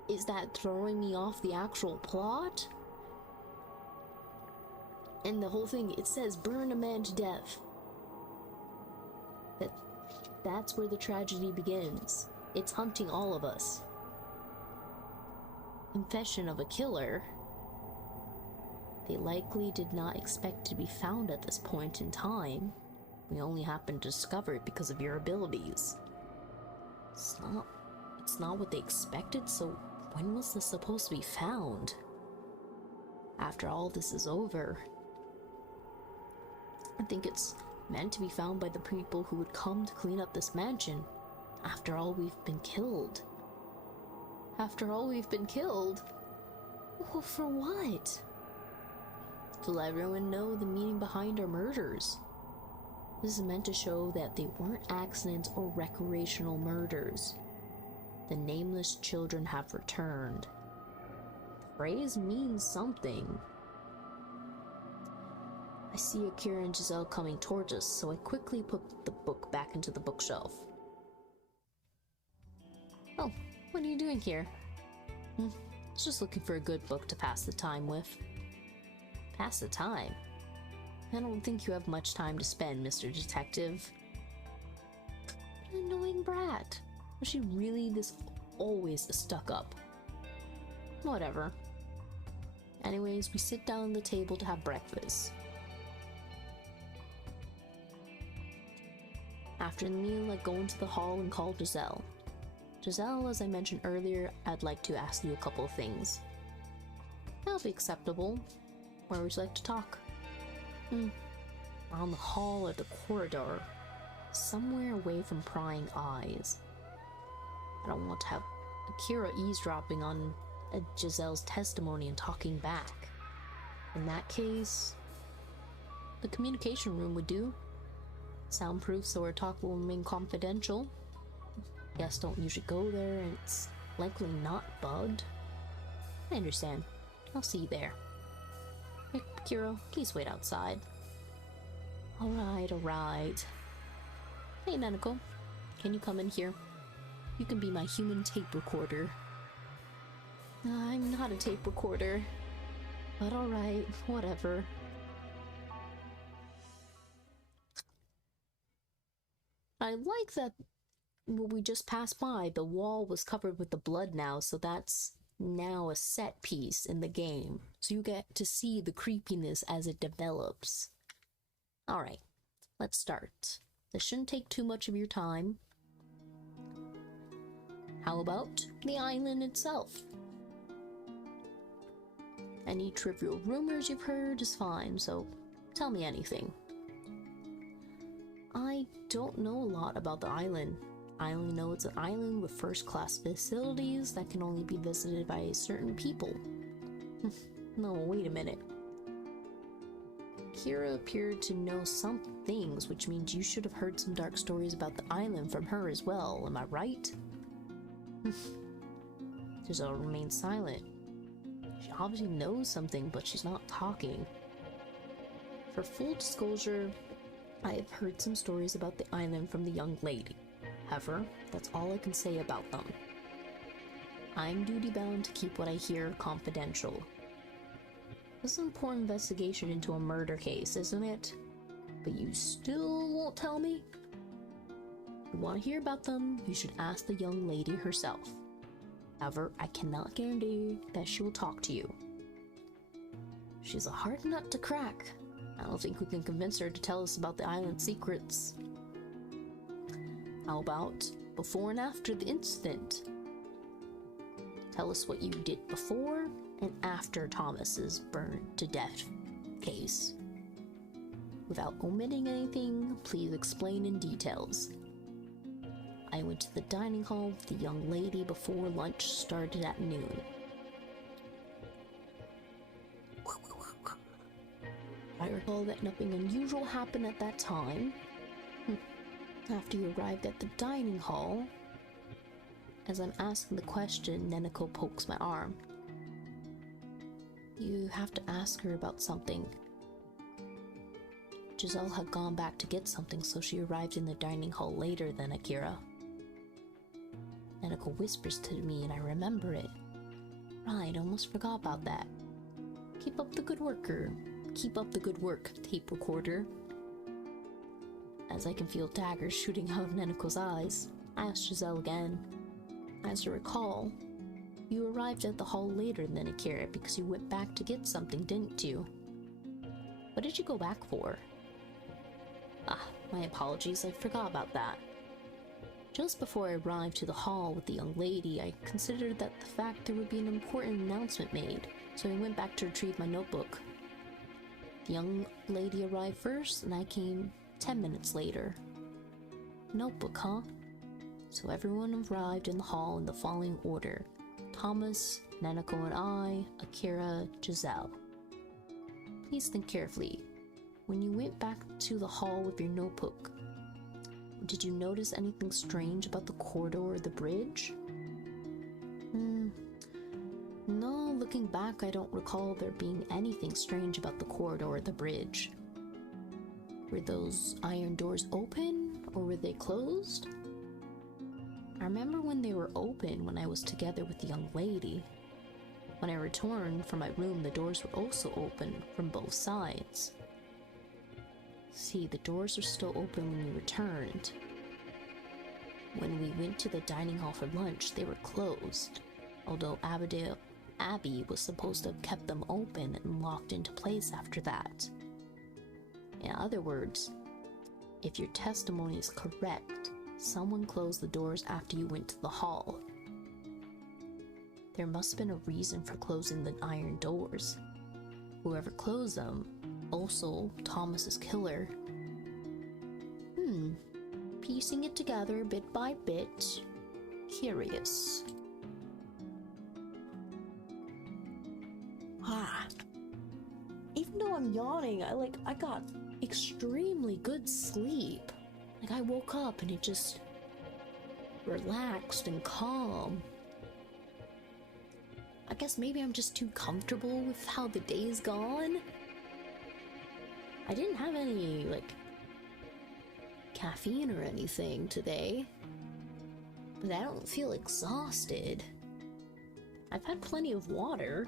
is that throwing me off the actual plot? And the whole thing, it says burn a man to death. That's where the tragedy begins. It's hunting all of us. Confession of a killer. They likely did not expect to be found at this point in time. We only happened to discover it because of your abilities. It's not what they expected, so when was this supposed to be found? After all this is over, I think it's meant to be found by the people who would come to clean up this mansion. After all, we've been killed. After all, we've been killed? Well, for what? To let everyone know the meaning behind our murders. This is meant to show that they weren't accidents or recreational murders. The nameless children have returned. The phrase means something. I see Akira and Giselle coming towards us, so I quickly put the book back into the bookshelf. Oh, what are you doing here? Just looking for a good book to pass the time with. Pass the time? I don't think you have much time to spend, Mr. Detective. An annoying brat. Was she really this always stuck up? Whatever. Anyways, we sit down at the table to have breakfast. After the meal, I go into the hall and call Giselle. Giselle, as I mentioned earlier, I'd like to ask you a couple of things. That'll be acceptable. Where would you like to talk? Around the hall or the corridor. Somewhere away from prying eyes. I don't want to have Akira eavesdropping on Giselle's testimony and talking back. In that case, the communication room would do. Soundproof so our talk will remain confidential. Guests don't usually go there and it's likely not bugged. I understand. I'll see you there. Akira, please wait outside. Alright. Hey, Nanako. Can you come in here? You can be my human tape recorder. I'm not a tape recorder. But alright, whatever. I like that what we just passed by, the wall was covered with the blood now, so that's now a set piece in the game. So you get to see the creepiness as it develops. Alright, let's start. This shouldn't take too much of your time. How about the island itself? Any trivial rumors you've heard is fine, so tell me anything. I don't know a lot about the island. I only know it's an island with first-class facilities that can only be visited by certain people. No, wait a minute. Kira appeared to know some things, which means you should have heard some dark stories about the island from her as well, am I right? Giselle remains silent. She obviously knows something, but she's not talking. For full disclosure, I have heard some stories about the island from the young lady. However, that's all I can say about them. I'm duty-bound to keep what I hear confidential. This is an important investigation into a murder case, isn't it? But you still won't tell me? you want to hear about them, you should ask the young lady herself. However, I cannot guarantee that she will talk to you. She's a hard nut to crack. I don't think we can convince her to tell us about the island secrets. How about before and after the incident? Tell us what you did before and after Thomas's burned to death case. Without omitting anything, please explain in details. I went to the dining hall with the young lady before lunch started at noon. I recall that nothing unusual happened at that time. After you arrived at the dining hall, as I'm asking the question, Neneko pokes my arm. You have to ask her about something. Giselle had gone back to get something, so she arrived in the dining hall later than Akira. Neneko whispers to me and I remember it. Right, almost forgot about that. Keep up the good work, tape recorder. As I can feel daggers shooting out of Neneko's eyes, I asked Giselle again. As I recall, you arrived at the hall later than Akira because you went back to get something, didn't you? What did you go back for? My apologies, I forgot about that. Just before I arrived to the hall with the young lady, I considered that the fact there would be an important announcement made, so I went back to retrieve my notebook. The young lady arrived first, and I came 10 minutes later. Notebook, huh? So everyone arrived in the hall in the following order. Thomas, Neneko and I, Akira, Giselle. Please think carefully. When you went back to the hall with your notebook, did you notice anything strange about the corridor or the bridge? No, looking back, I don't recall there being anything strange about the corridor or the bridge. Were those iron doors open, or were they closed? I remember when they were open when I was together with the young lady. When I returned from my room, the doors were also open from both sides. See, the doors were still open when you returned. When we went to the dining hall for lunch, they were closed, although Abby was supposed to have kept them open and locked into place after that. In other words, if your testimony is correct, someone closed the doors after you went to the hall. There must have been a reason for closing the iron doors. Whoever closed them, also Thomas's killer. Piecing it together bit by bit. Curious. Even though I'm yawning, I got extremely good sleep. I woke up and it just relaxed and calm. I guess maybe I'm just too comfortable with how the day's gone. I didn't have any, caffeine or anything today. But I don't feel exhausted. I've had plenty of water.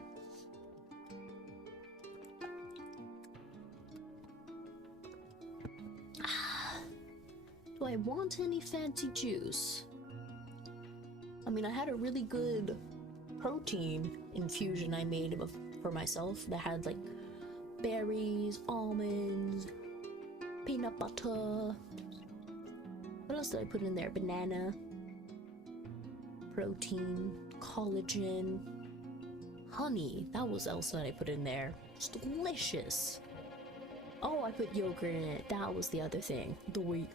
Do I want any fancy juice? I mean, I had a really good protein infusion I made for myself that had berries, almonds, peanut butter. What else did I put in there? Banana, protein, collagen, honey. That was else that I put in there. It's delicious. Oh, I put yogurt in it. That was the other thing. The wheat.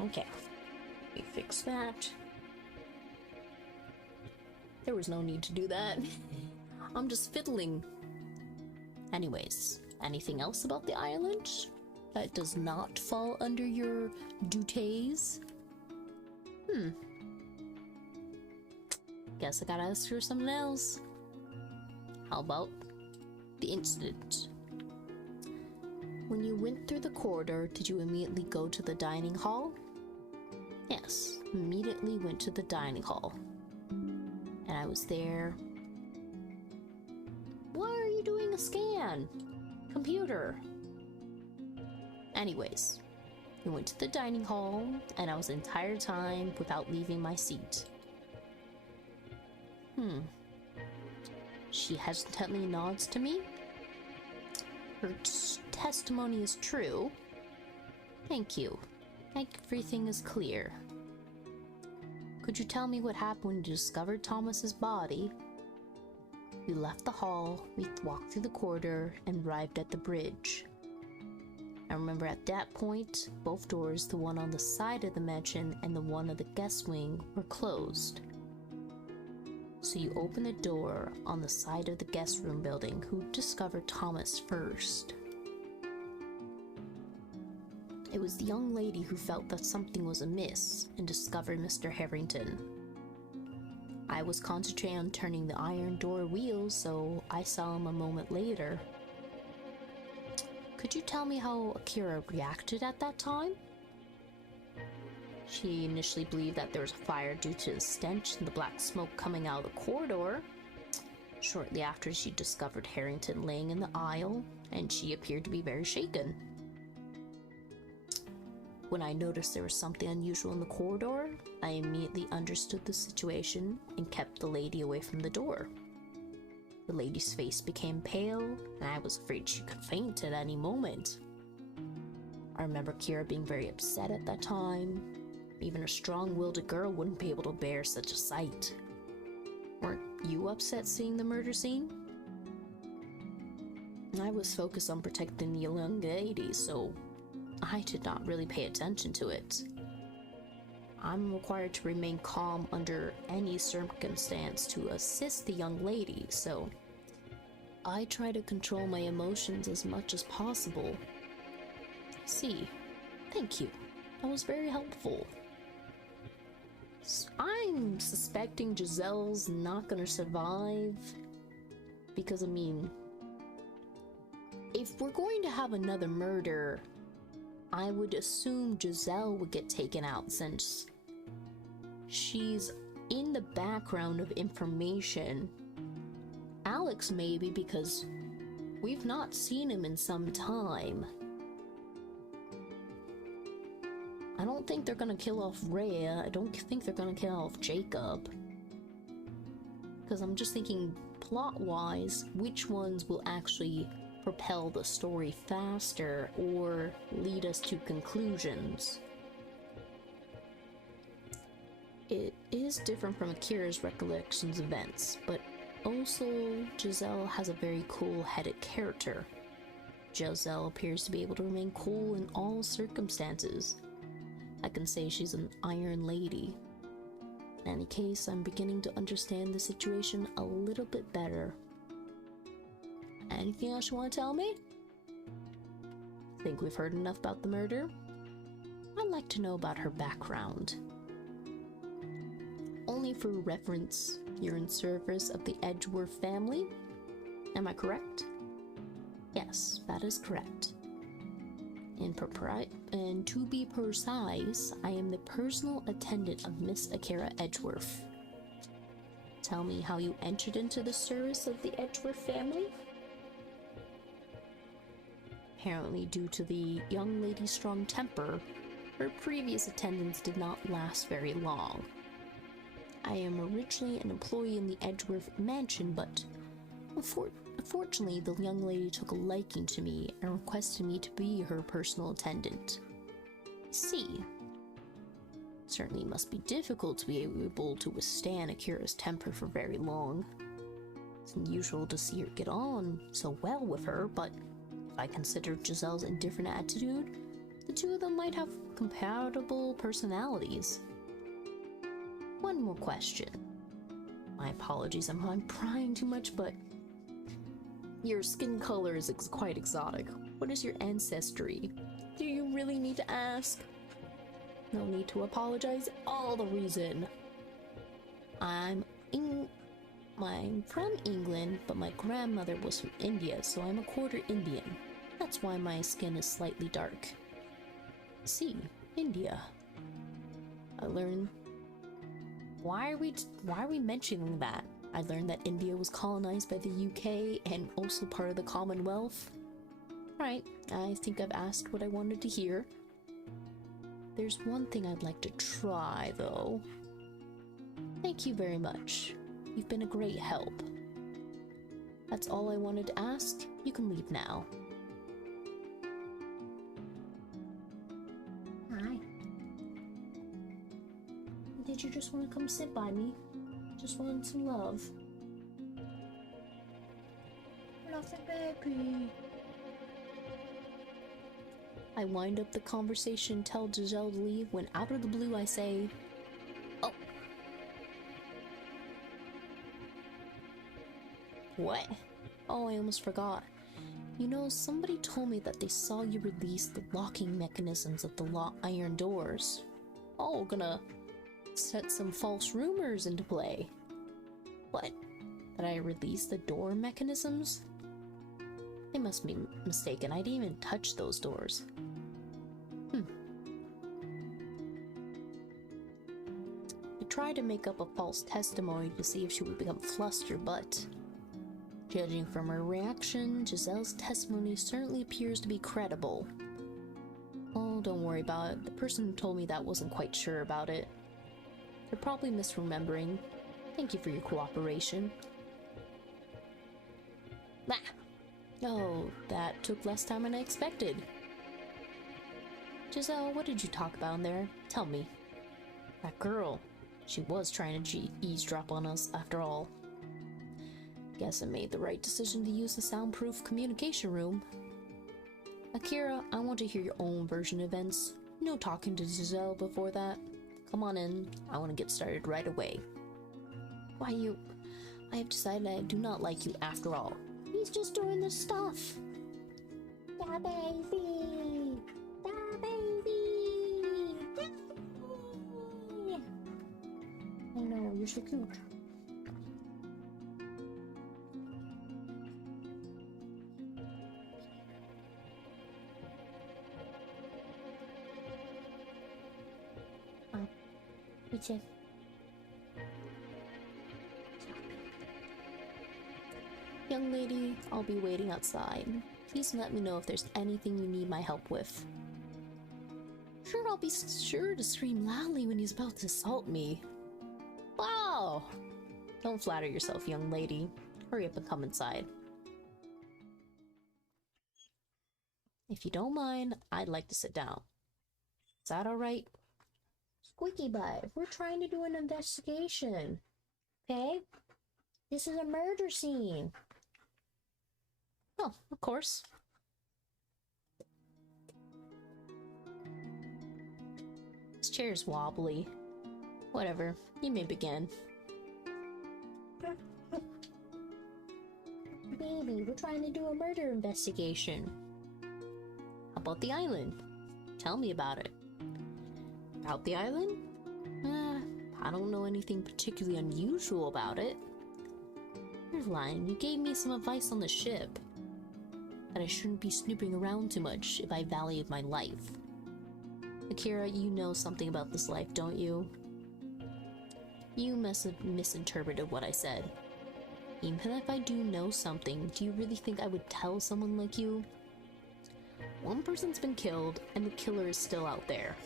Okay, let me fix that. There was no need to do that. I'm just fiddling. Anyways, anything else about the island that does not fall under your duties? Guess I gotta ask her something else. How about the incident? When you went through the corridor, did you immediately go to the dining hall? Yes, immediately went to the dining hall. And I was there. Why are you doing a scan? Computer. Anyways, we went to the dining hall, and I was the entire time without leaving my seat. She hesitantly nods to me. Her testimony is true. Thank you. Everything is clear. Could you tell me what happened when you discovered Thomas's body? We left the hall, we walked through the corridor, and arrived at the bridge. I remember at that point, both doors, the one on the side of the mansion and the one of the guest wing, were closed. So you open the door on the side of the guest room building. Who discovered Thomas first? It was the young lady who felt that something was amiss and discovered Mr. Harrington. I was concentrating on turning the iron door wheels, so I saw him a moment later. Could you tell me how Akira reacted at that time? She initially believed that there was a fire due to the stench and the black smoke coming out of the corridor. Shortly after, she discovered Harrington laying in the aisle, and she appeared to be very shaken. When I noticed there was something unusual in the corridor, I immediately understood the situation and kept the lady away from the door. The lady's face became pale, and I was afraid she could faint at any moment. I remember Kira being very upset at that time. Even a strong-willed girl wouldn't be able to bear such a sight. Weren't you upset seeing the murder scene? I was focused on protecting the young lady, so I did not really pay attention to it. I'm required to remain calm under any circumstance to assist the young lady, so I try to control my emotions as much as possible. See, thank you. That was very helpful. I'm suspecting Giselle's not gonna survive because, I mean, if we're going to have another murder, I would assume Giselle would get taken out since she's in the background of information. Alex maybe, because we've not seen him in some time. I don't think they're gonna kill off Rhea. I don't think they're gonna kill off Jacob. Because I'm just thinking plot-wise, which ones will actually propel the story faster or lead us to conclusions. It is different from Akira's recollections events, but also Giselle has a very cool-headed character. Giselle appears to be able to remain cool in all circumstances. I can say she's an Iron Lady. In any case, I'm beginning to understand the situation a little bit better. Anything else you want to tell me? Think we've heard enough about the murder? I'd like to know about her background. Only for reference, you're in service of the Edgeworth family? Am I correct? Yes, that is correct. And to be precise, I am the personal attendant of Miss Akira Edgeworth. Tell me how you entered into the service of the Edgeworth family? Apparently, due to the young lady's strong temper, her previous attendance did not last very long. I am originally an employee in the Edgeworth mansion, but unfortunately, the young lady took a liking to me and requested me to be her personal attendant. See, certainly must be difficult to be able to withstand Akira's temper for very long. It's unusual to see her get on so well with her, but if I consider Giselle's indifferent attitude, the two of them might have compatible personalities. One more question. My apologies, I'm prying too much, but your skin color is quite exotic. What is your ancestry? Do you really need to ask? No need to apologize. All the reason. I'm from England, but my grandmother was from India, so I'm a quarter Indian. That's why my skin is slightly dark. See, India. I learned. Why are we mentioning that? I learned that India was colonized by the UK and also part of the Commonwealth. Right, I think I've asked what I wanted to hear. There's one thing I'd like to try, though. Thank you very much. You've been a great help. That's all I wanted to ask. You can leave now. Hi. Did you just want to come sit by me? Just wanted some love. Love the baby. I wind up the conversation, tell Giselle to leave, when out of the blue I say, "Oh." What? Oh, I almost forgot. You know, somebody told me that they saw you release the locking mechanisms of the iron doors. Oh, gonna set some false rumors into play. What? That I released the door mechanisms? They must be mistaken. I didn't even touch those doors. I tried to make up a false testimony to see if she would become flustered, but judging from her reaction, Giselle's testimony certainly appears to be credible. Oh, don't worry about it. The person who told me that wasn't quite sure about it. They're probably misremembering. Thank you for your cooperation. Ah! Oh, that took less time than I expected. Giselle, what did you talk about in there? Tell me. That girl. She was trying to eavesdrop on us, after all. Guess I made the right decision to use the soundproof communication room. Akira, I want to hear your own version of events. No talking to Giselle before that. Come on in. I want to get started right away. Why you... I have decided I do not like you after all. He's just doing this stuff. Da baby! Da baby! Da baby! I know, you're so cute. What's it? Young lady, I'll be waiting outside. Please let me know if there's anything you need my help with. Sure, I'll be sure to scream loudly when he's about to assault me. Wow! Don't flatter yourself, young lady. Hurry up and come inside. If you don't mind, I'd like to sit down. Is that alright? Squeaky butt, we're trying to do an investigation. Okay? This is a murder scene. Oh, of course. This chair's wobbly. Whatever, you may begin. Baby, we're trying to do a murder investigation. How about the island? Tell me about it. About the island? I don't know anything particularly unusual about it. You're lying. You gave me some advice on the ship. That I shouldn't be snooping around too much if I valued my life. Akira, you know something about this life, don't you? You must have misinterpreted what I said. Even if I do know something, do you really think I would tell someone like you? One person's been killed, and the killer is still out there.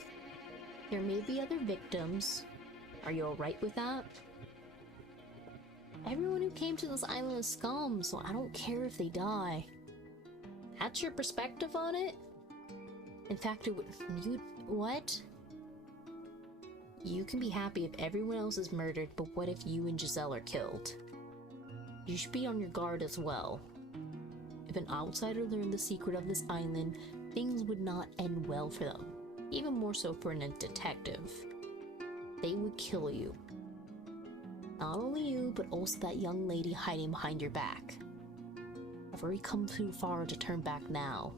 There may be other victims. Are you alright with that? Everyone who came to this island is scum, so I don't care if they die. That's your perspective on it? In fact, it would... What? You can be happy if everyone else is murdered, but what if you and Giselle are killed? You should be on your guard as well. If an outsider learned the secret of this island, things would not end well for them. Even more so for a detective. They would kill you. Not only you, but also that young lady hiding behind your back. I've already come too far to turn back now.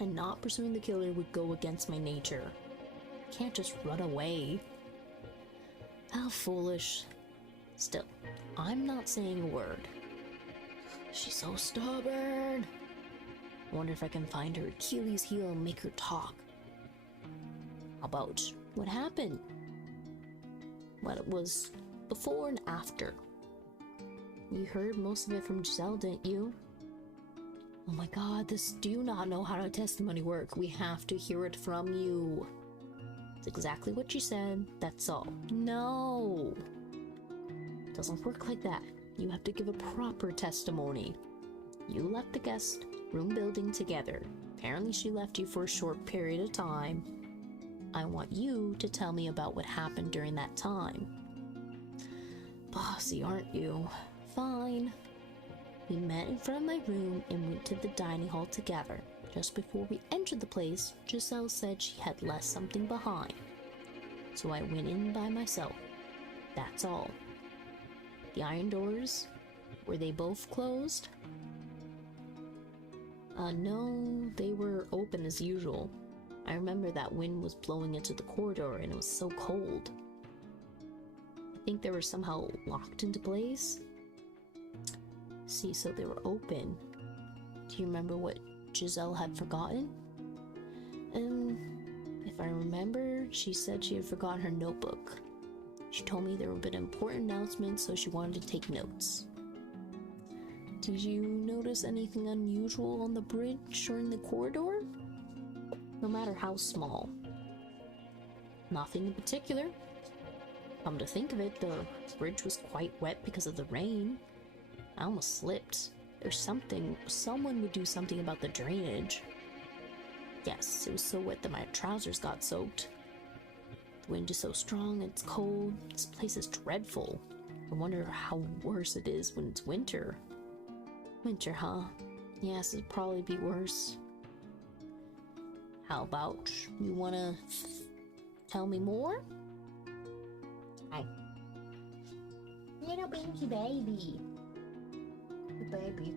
And not pursuing the killer would go against my nature. I can't just run away. How foolish. Still, I'm not saying a word. She's so stubborn. I wonder if I can find her Achilles heel and make her talk. How about what happened? What it was before and after. You heard most of it from Giselle, didn't you? Oh my god, this do you not know how to testimony work? We have to hear it from you. It's exactly what you said, that's all. No! It doesn't work like that. You have to give a proper testimony. You left the guest room building together. Apparently she left you for a short period of time. I want you to tell me about what happened during that time. Bossy, aren't you? Fine. We met in front of my room and went to the dining hall together. Just before we entered the place, Giselle said she had left something behind. So I went in by myself. That's all. The iron doors, were they both closed? No, they were open as usual. I remember that wind was blowing into the corridor and it was so cold. I think they were somehow locked into place. See, so they were open. Do you remember what Giselle had forgotten? If I remember, she said she had forgotten her notebook. She told me there would be an important announcement, so she wanted to take notes. Did you notice anything unusual on the bridge or in the corridor? No matter how small. Nothing in particular. Come to think of it, the bridge was quite wet because of the rain. I almost slipped. There's something, someone would do something about the drainage. Yes, it was so wet that my trousers got soaked. The wind is so strong, it's cold. This place is dreadful. I wonder how worse it is when it's winter. Winter, huh? Yes, it'd probably be worse. How about you wanna tell me more? Hi. Little pinky baby. Baby.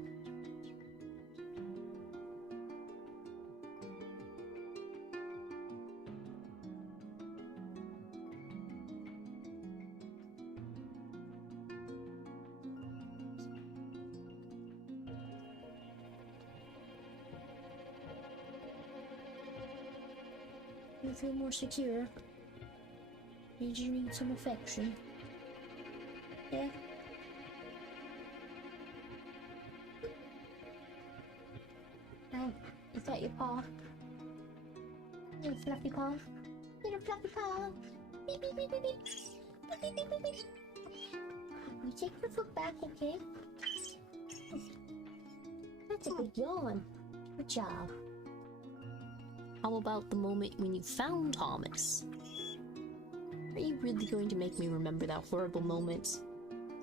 You feel more secure? Did you need some affection? Yeah? Oh, is that your paw? Little fluffy paw? Little fluffy paw? Beep, beep, beep, beep, beep. Beep, beep, beep, beep, beep. You take your foot back, okay? That's a good yawn. Good job. How about the moment when you found Thomas? Are you really going to make me remember that horrible moment?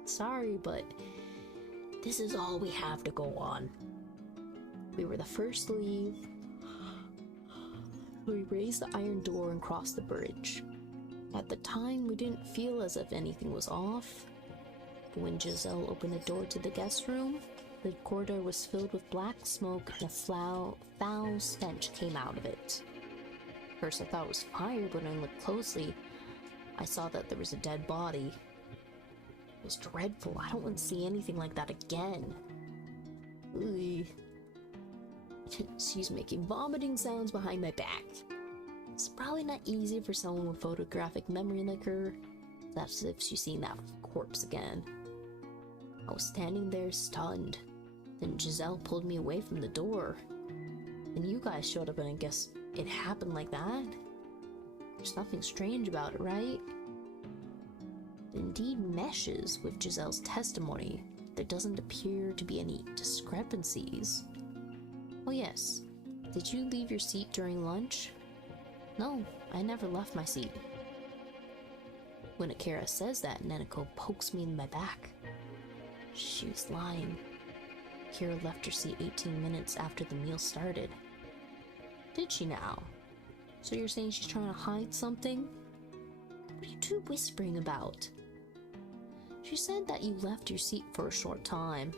Sorry, but this is all we have to go on. We were the first to leave. We raised the iron door and crossed the bridge. At the time, we didn't feel as if anything was off. But when Giselle opened the door to the guest room, the corridor was filled with black smoke and a foul stench came out of it. First I thought it was fire, but when I looked closely, I saw that there was a dead body. It was dreadful. I don't want to see anything like that again. Ooh. She's making vomiting sounds behind my back. It's probably not easy for someone with photographic memory like her. That's as if she's seen that corpse again. I was standing there stunned. Then Giselle pulled me away from the door. And you guys showed up and I guess it happened like that? There's nothing strange about it, right? It indeed meshes with Giselle's testimony. There doesn't appear to be any discrepancies. Oh yes, did you leave your seat during lunch? No, I never left my seat. When Akira says that, Neneko pokes me in my back. She was lying. Akira left her seat 18 minutes after the meal started. Did she now? So you're saying she's trying to hide something? What are you two whispering about? She said that you left your seat for a short time.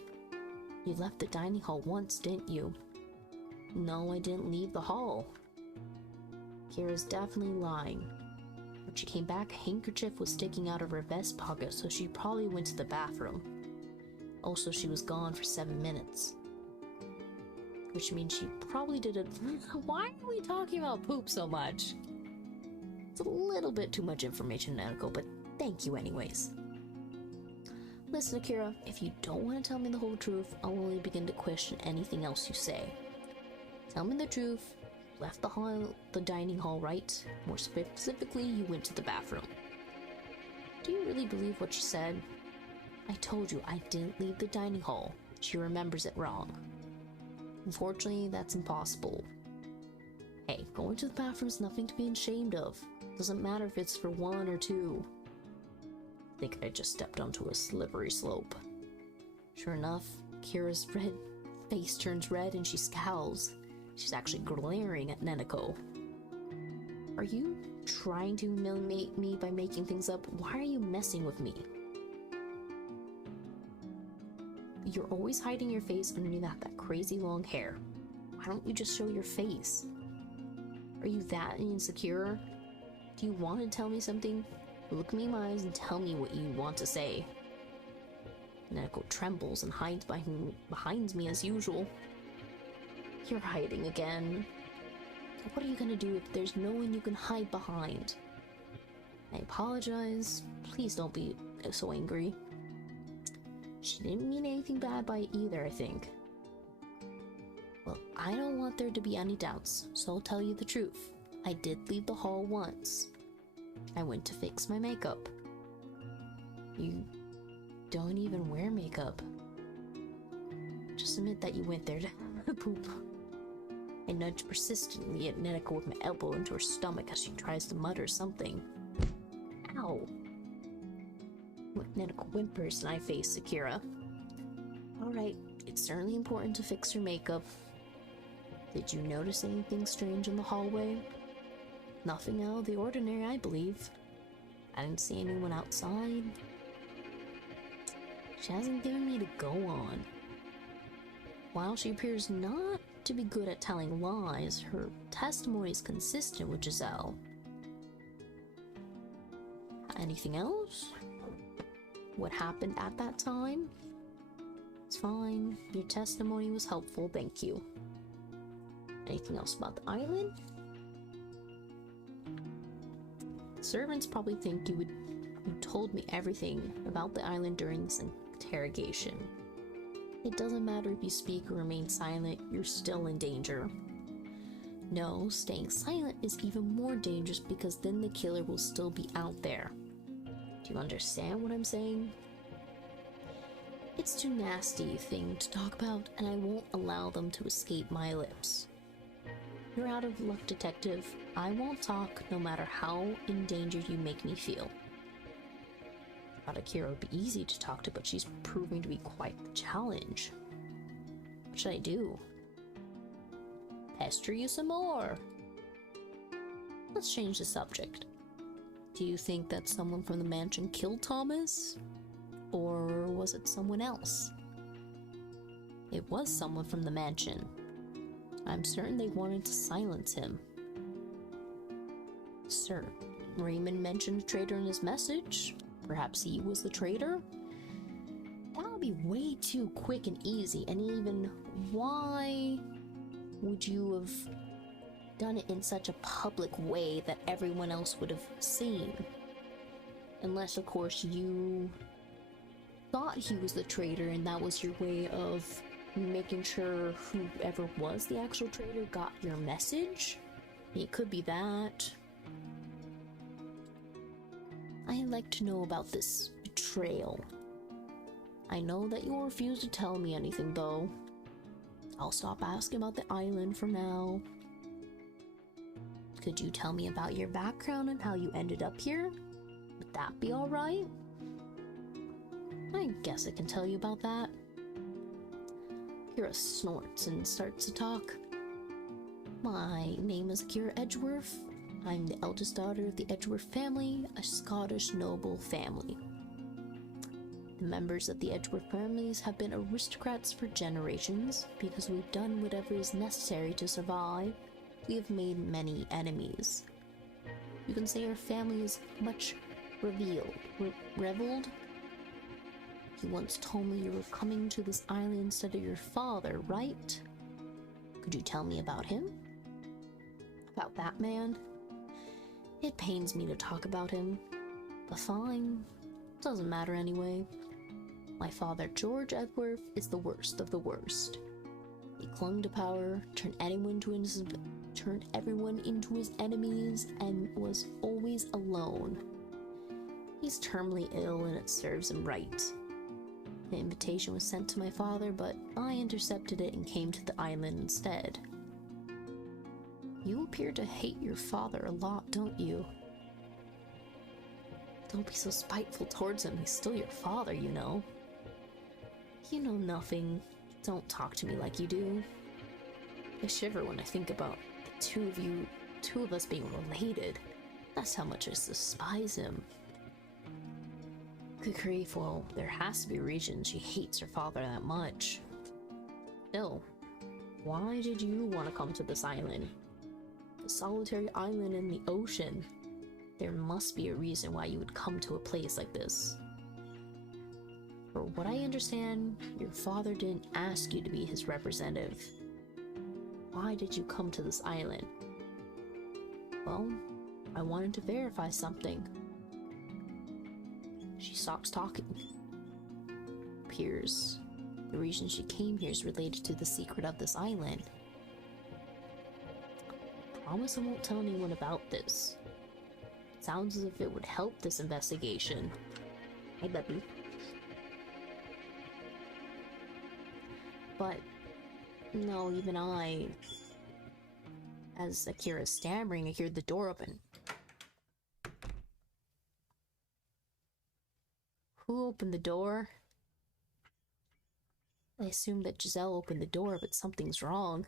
You left the dining hall once, didn't you? No, I didn't leave the hall. Kira's definitely lying. When she came back, a handkerchief was sticking out of her vest pocket, so she probably went to the bathroom. Also, she was gone for 7 minutes. Which means she probably did it. Why are we talking about poop so much? It's a little bit too much information, Neneko, but thank you anyways. Listen, Akira, if you don't want to tell me the whole truth, I'll only begin to question anything else you say. Tell me the truth. You left the dining hall, right? More specifically, you went to the bathroom. Do you really believe what she said? I told you I didn't leave the dining hall. She remembers it wrong. Unfortunately, that's impossible. Hey, going to the bathroom's nothing to be ashamed of. Doesn't matter if it's for 1 or 2. I think I just stepped onto a slippery slope. Sure enough, Kira's face turns red and she scowls. She's actually glaring at Neneko. Are you trying to humiliate me by making things up? Why are you messing with me? You're always hiding your face underneath that crazy long hair. Why don't you just show your face? Are you that insecure? Do you want to tell me something? Look me in my eyes and tell me what you want to say. Neko trembles and hides behind me as usual. You're hiding again. What are you gonna do if there's no one you can hide behind? I apologize. Please don't be so angry. She didn't mean anything bad by it either, I think. Well, I don't want there to be any doubts, so I'll tell you the truth. I did leave the hall once. I went to fix my makeup. You don't even wear makeup. Just admit that you went there to poop. I nudge persistently at Neneko with my elbow into her stomach as she tries to mutter something. Ow! Neneko whimpers and I face Akira. Alright, it's certainly important to fix your makeup. Did you notice anything strange in the hallway? Nothing out of the ordinary, I believe. I didn't see anyone outside. She hasn't given me to go on. While she appears not to be good at telling lies, her testimony is consistent with Giselle. Anything else? What happened at that time? It's fine. Your testimony was helpful, thank you. Anything else about the island? Servants probably think you told me everything about the island during this interrogation. It doesn't matter if you speak or remain silent, you're still in danger. No, staying silent is even more dangerous because then the killer will still be out there. Do you understand what I'm saying? It's too nasty a thing to talk about, and I won't allow them to escape my lips. You're out of luck, detective. I won't talk no matter how endangered you make me feel. I thought Akira would be easy to talk to, but she's proving to be quite the challenge. What should I do? Pester you some more. Let's change the subject. Do you think that someone from the mansion killed Thomas? Or was it someone else? It was someone from the mansion. I'm certain they wanted to silence him. Sir, Raymond mentioned a traitor in his message. Perhaps he was the traitor? That would be way too quick and easy, and even why would you have done it in such a public way that everyone else would have seen? Unless, of course, you thought he was the traitor and that was your way of making sure whoever was the actual traitor got your message. It could be that. I'd like to know about this betrayal. I know that you'll refuse to tell me anything, though. I'll stop asking about the island for now. Could you tell me about your background and how you ended up here? Would that be alright? I guess I can tell you about that. Akira snorts and starts to talk. My name is Akira Edgeworth. I'm the eldest daughter of the Edgeworth family, a Scottish noble family. The members of the Edgeworth families have been aristocrats for generations. Because we've done whatever is necessary to survive, we have made many enemies. You can say our family is much reveled. You once told me you were coming to this island instead of your father, right? Could you tell me about him? About that man? It pains me to talk about him, but fine. Doesn't matter anyway. My father, George Edworth, is the worst of the worst. He clung to power, turned everyone into his enemies, and was always alone. He's terminally ill and it serves him right. The invitation was sent to my father, but I intercepted it and came to the island instead. You appear to hate your father a lot, don't you? Don't be so spiteful towards him. He's still your father, you know. You know nothing. Don't talk to me like you do. I shiver when I think about the two of us being related. That's how much I despise him. Good grief, well, there has to be a reason she hates her father that much. Still, why did you want to come to this island? A solitary island in the ocean. There must be a reason why you would come to a place like this. For what I understand, your father didn't ask you to be his representative. Why did you come to this island? Well, I wanted to verify something. She stops talking. Appears the reason she came here is related to the secret of this island. Promise I won't tell anyone about this. Sounds as if it would help this investigation. Hey, baby. But no, even I... As Akira's stammering, I hear the door open. Who opened the door? I assume that Giselle opened the door, but something's wrong.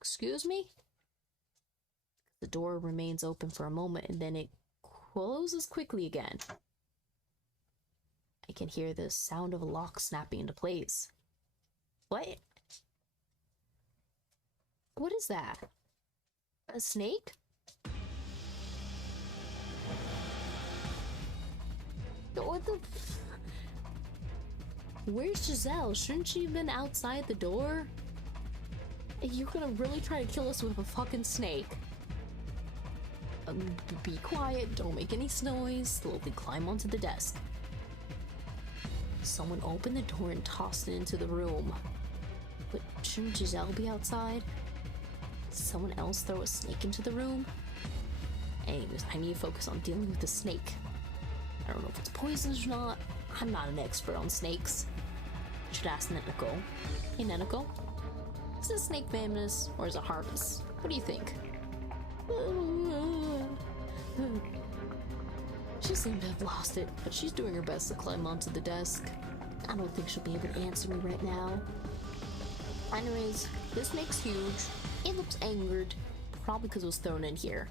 Excuse me? The door remains open for a moment and then it closes quickly again. I can hear the sound of a lock snapping into place. What? What is that? A snake? What the... Where's Giselle? Shouldn't she have been outside the door? You're gonna really try to kill us with a fucking snake. Be quiet, don't make any noise, slowly climb onto the desk. Someone opened the door and tossed it into the room. But shouldn't Giselle be outside? Did someone else throw a snake into the room? Anyways, I need to focus on dealing with the snake. I don't know if it's poisonous or not. I'm not an expert on snakes. I should ask Nenico. Hey Nenico, is this snake venomous or is it harmless? What do you think? She seemed to have lost it, but she's doing her best to climb onto the desk. I don't think she'll be able to answer me right now. Anyways, this snake's huge. It looks angered, probably because it was thrown in here.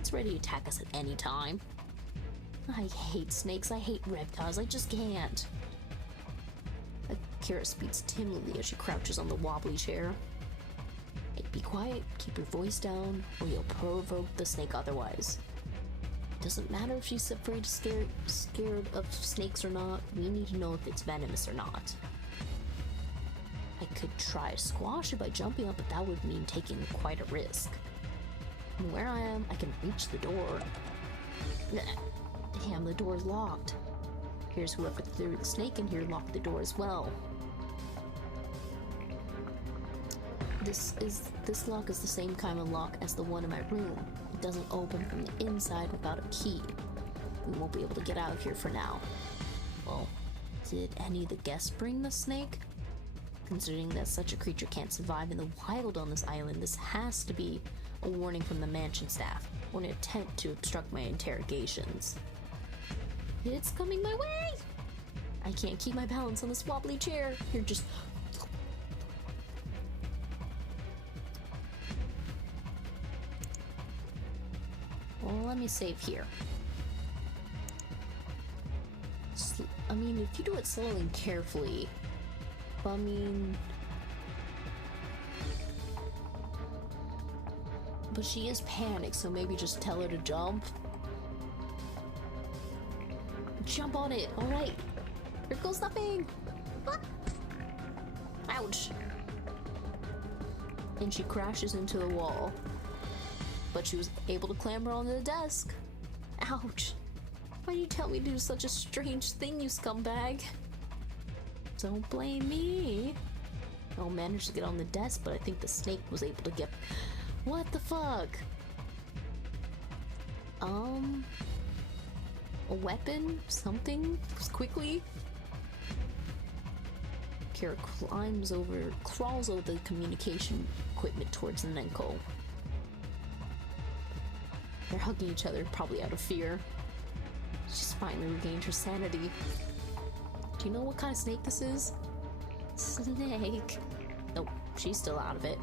It's ready to attack us at any time. I hate snakes, I hate reptiles, I just can't. Akira speaks timidly as she crouches on the wobbly chair. Hey, be quiet, keep your voice down, or you'll provoke the snake otherwise. It doesn't matter if she's afraid, scared of snakes or not, we need to know if it's venomous or not. I could try to squash it by jumping up, but that would mean taking quite a risk. From where I am, I can reach the door. Damn, the door's locked. Here's whoever threw the snake in here locked the door as well. This lock is the same kind of lock as the one in my room. It doesn't open from the inside without a key. We won't be able to get out of here for now. Well, did any of the guests bring the snake? Considering that such a creature can't survive in the wild on this island, this has to be a warning from the mansion staff, or an attempt to obstruct my interrogations. It's coming my way! I can't keep my balance on this wobbly chair. You're just... Well, let me save here. I mean, if you do it slowly and carefully... I mean... But she is panicked, so maybe just tell her to jump. Jump on it, alright. Here goes nothing. Ah. Ouch. And she crashes into the wall. but she was able to clamber onto the desk. Ouch. Why do you tell me to do such a strange thing, you scumbag? Don't blame me. I managed to get on the desk, but I think the snake was able to get... What the fuck? A weapon? Something? Quickly? Kira crawls over the communication equipment towards Nenko. They're hugging each other, probably out of fear. She's finally regained her sanity. Do you know what kind of snake this is? Snake. Nope, she's still out of it.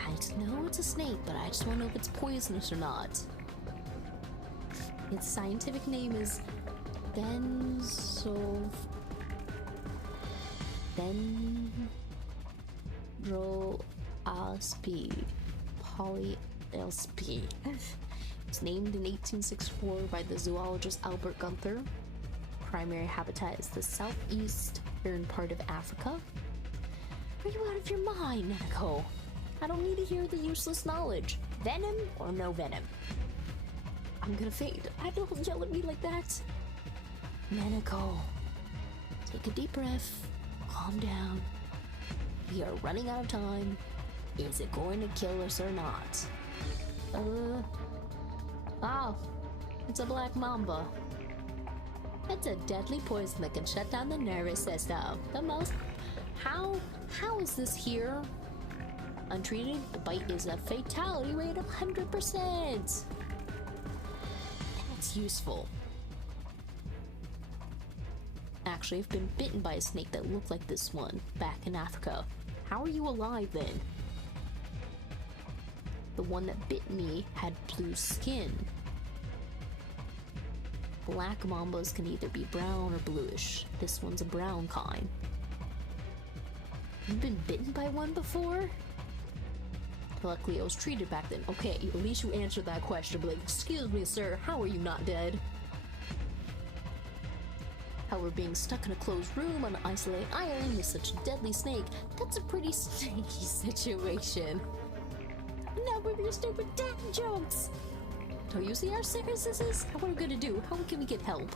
I know it's a snake, but I just want to know if it's poisonous or not. Its scientific name is Dendroasp. Polyelsp. It's named in 1864 by the zoologist Albert Gunther. Primary habitat is the southeastern part of Africa. Are you out of your mind, Nanako? I don't need to hear the useless knowledge. Venom or no venom? I'm gonna faint. I don't yell at me like that. Nanako, take a deep breath. Calm down. We are running out of time. Is it going to kill us or not? Oh, it's a black mamba. It's a deadly poison that can shut down the nervous system. How is this here? Untreated, the bite is a fatality rate of 100%. That's useful. Actually, I've been bitten by a snake that looked like this one back in Africa. How are you alive then? The one that bit me had blue skin. Black mambas can either be brown or bluish. This one's a brown kind. You've been bitten by one before? Luckily, I was treated back then. Okay, at least you answered that question. But like, excuse me, sir, how are you not dead? However, being stuck in a closed room on an isolated island with such a deadly snake, that's a pretty sneaky situation. Enough with your stupid dad jokes! Don't you see how serious this is? What are we gonna do? How can we get help?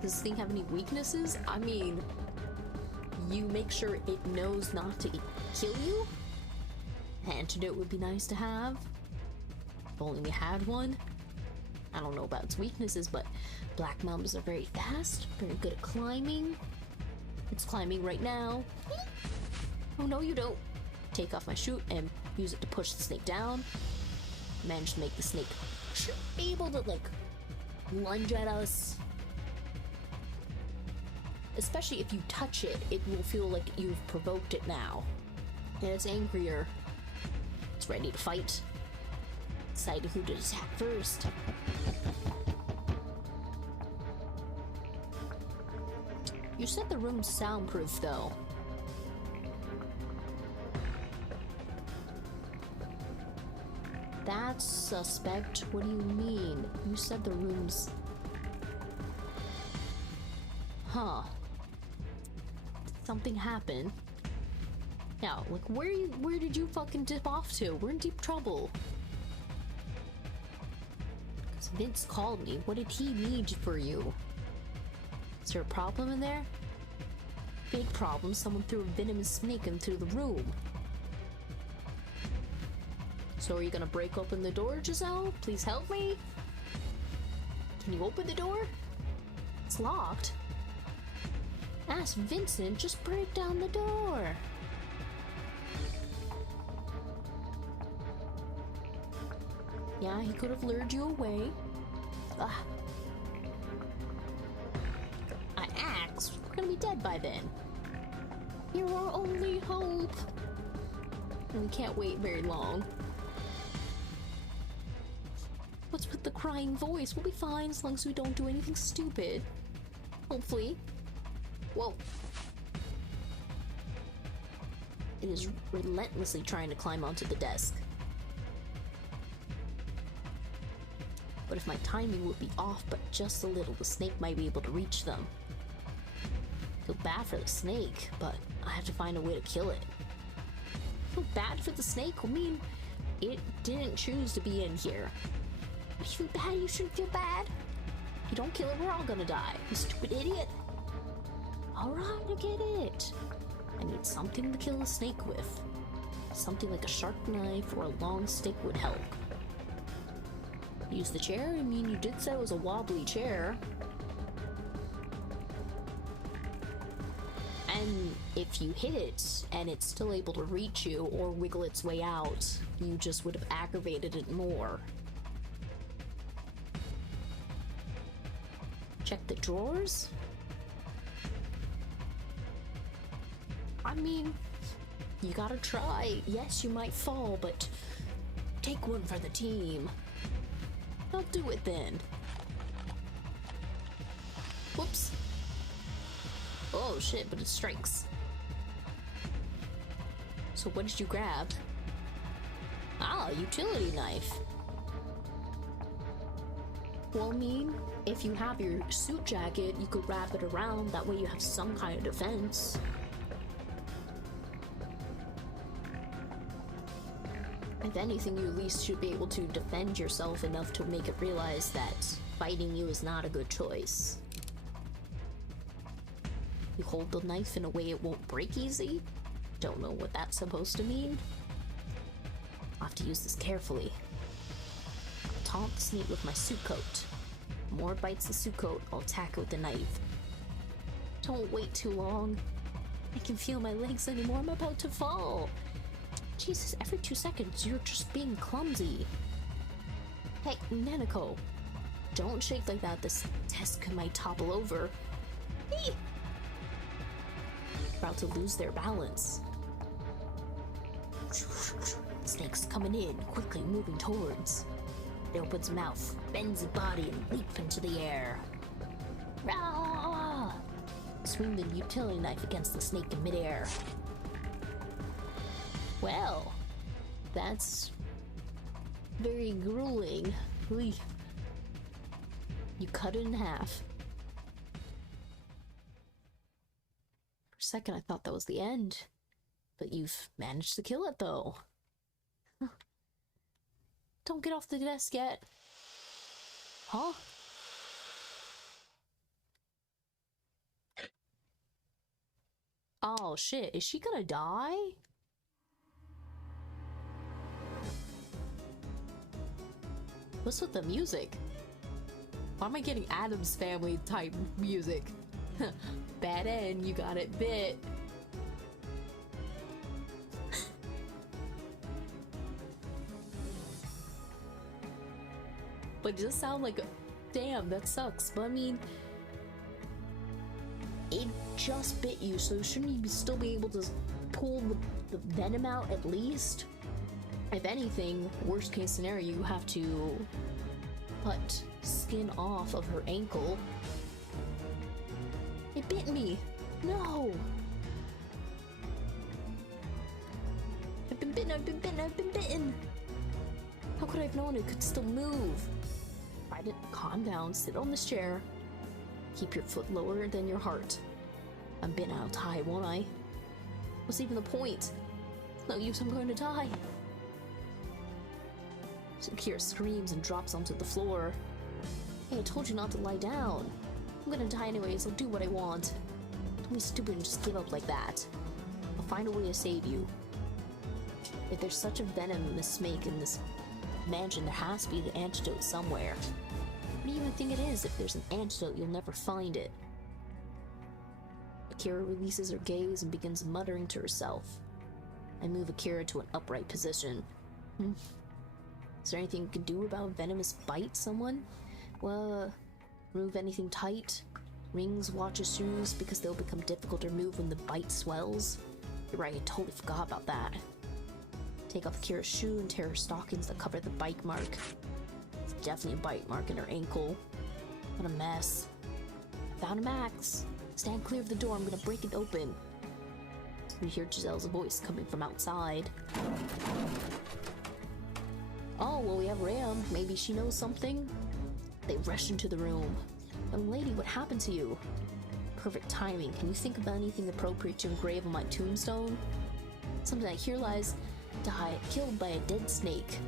Does this thing have any weaknesses? I mean, you make sure it knows not to kill you? Antidote would be nice to have. If only we had one. I don't know about its weaknesses, but black mambas are very fast, very good at climbing. It's climbing right now. Oh no, you don't. Take off my chute and use it to push the snake down. Managed to make the snake able to like lunge at us. Especially if you touch it, it will feel like you've provoked it now. And it's angrier. It's ready to fight. Decided who to attack first. You said the room's soundproof though. That's suspect. What do you mean? You said the room's... Huh. Something happened. Now, like, where did you fucking dip off to? We're in deep trouble. Because Vince called me. What did he need for you? Is there a problem in there? Big problem. Someone threw a venomous snake into the room. So are you gonna break open the door, Giselle? Please help me? Can you open the door? It's locked. Ask Vincent, just break down the door. Yeah, he could have lured you away. Ugh. I asked, we're gonna be dead by then. You're our only hope. And we can't wait very long. What's with the crying voice? We'll be fine as long as we don't do anything stupid. Hopefully. Whoa. It is relentlessly trying to climb onto the desk. But if my timing would be off but just a little, the snake might be able to reach them. Feel bad for the snake, but I have to find a way to kill it. Feel bad for the snake? I mean, It didn't choose to be in here. You feel bad? You shouldn't feel bad. If you don't kill it, we're all gonna die. You stupid idiot. Alright, I get it. I need something to kill the snake with. Something like a sharp knife or a long stick would help. Use the chair? I mean, you did say it was a wobbly chair. And if you hit it and it's still able to reach you or wiggle its way out, you just would have aggravated it more. Check the drawers? I mean, you gotta try. Yes, you might fall, but take one for the team. I'll do it then. Whoops. Oh shit, but it strikes. So what did you grab? Ah, utility knife. Well, I mean, if you have your suit jacket, you could wrap it around. That way you have some kind of defense. If anything, you at least should be able to defend yourself enough to make it realize that fighting you is not a good choice. You hold the knife in a way it won't break easy? Don't know what that's supposed to mean. I'll have to use this carefully. Taunt the snake with my suit coat. More bites the suit coat, I'll attack it with the knife. Don't wait too long. I can feel my legs anymore, I'm about to fall. Jesus, every 2 seconds you're just being clumsy. Hey, Nanako, don't shake like that, this desk might topple over. Eee! About to lose their balance. The snake's coming in, quickly moving towards. It opens mouth, bends its body, and leap into the air. Rah! Swing the utility knife against the snake in midair. Well, that's very grueling. You cut it in half. For a second, I thought that was the end. But you've managed to kill it, though. Don't get off the desk yet. Huh? Oh, shit. Is she gonna die? What's with the music? Why am I getting Addams Family type music? Bad end, you got it bit. But it does sound like a... Damn, that sucks. But I mean... It just bit you, so shouldn't you still be able to pull the venom out at least? If anything, worst case scenario, you have to cut skin off of her ankle. It bit me! No! I've been bitten, I've been bitten, I've been bitten! How could I have known it could still move? Right, calm down, sit on this chair. Keep your foot lower than your heart. I'm bitten, I'll die, won't I? What's even the point? No use, I'm going to die. So Kira screams and drops onto the floor. Hey, I told you not to lie down. I'm gonna die anyways, I'll do what I want. Don't be stupid and just give up like that. I'll find a way to save you. If there's such a venomous snake in this mansion, there has to be the antidote somewhere. What do you even think it is? If there's an antidote, you'll never find it. Akira releases her gaze and begins muttering to herself. I move Akira to an upright position. Is there anything you can do about venomous bite someone? Well, remove anything tight. Rings, watches, shoes, because they'll become difficult to remove when the bite swells. You're right, I totally forgot about that. Take off Akira's shoe and tear her stockings that cover the bite mark. It's definitely a bite mark in her ankle. What a mess. I found a max. Stand clear of the door, I'm gonna break it open. We hear Giselle's voice coming from outside. Oh, well, we have Ram. Maybe she knows something? They rush into the room. Young lady, what happened to you? Perfect timing. Can you think of anything appropriate to engrave on my tombstone? Something like, here lies killed by a dead snake.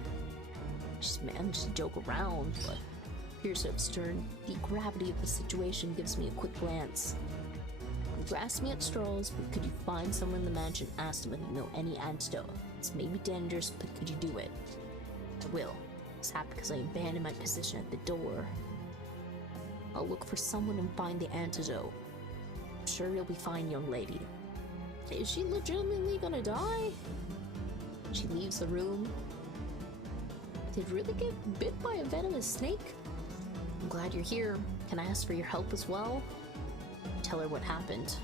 Just managed to joke around, but appears to have stern. The gravity of the situation gives me a quick glance. I'm grasping at straws, but could you find someone in the mansion? Ask them if you know any antidote. It's maybe dangerous, but could you do it? I will. It's happened because I abandoned my position at the door. I'll look for someone and find the antidote. I'm sure you'll be fine, young lady. Is she legitimately gonna die? She leaves the room. Did really get bit by a venomous snake? I'm glad you're here. Can I ask for your help as well? Tell her what happened.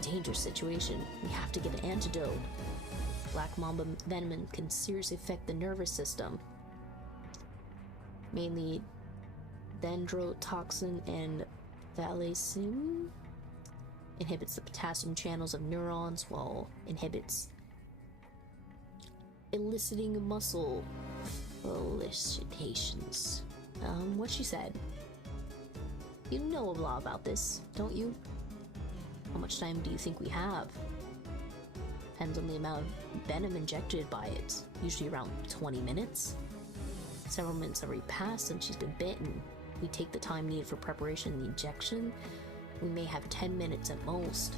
Dangerous situation. We have to get an antidote. Black Mamba venom can seriously affect the nervous system. Mainly dendrotoxin and valicin. Inhibits the potassium channels of neurons while inhibits eliciting muscle felicitations. What she said. You know a lot about this, don't you? How much time do you think we have? Depends on the amount of venom injected by it. Usually around 20 minutes. Several minutes already passed since she's been bitten. We take the time needed for preparation and the injection. We may have 10 minutes at most.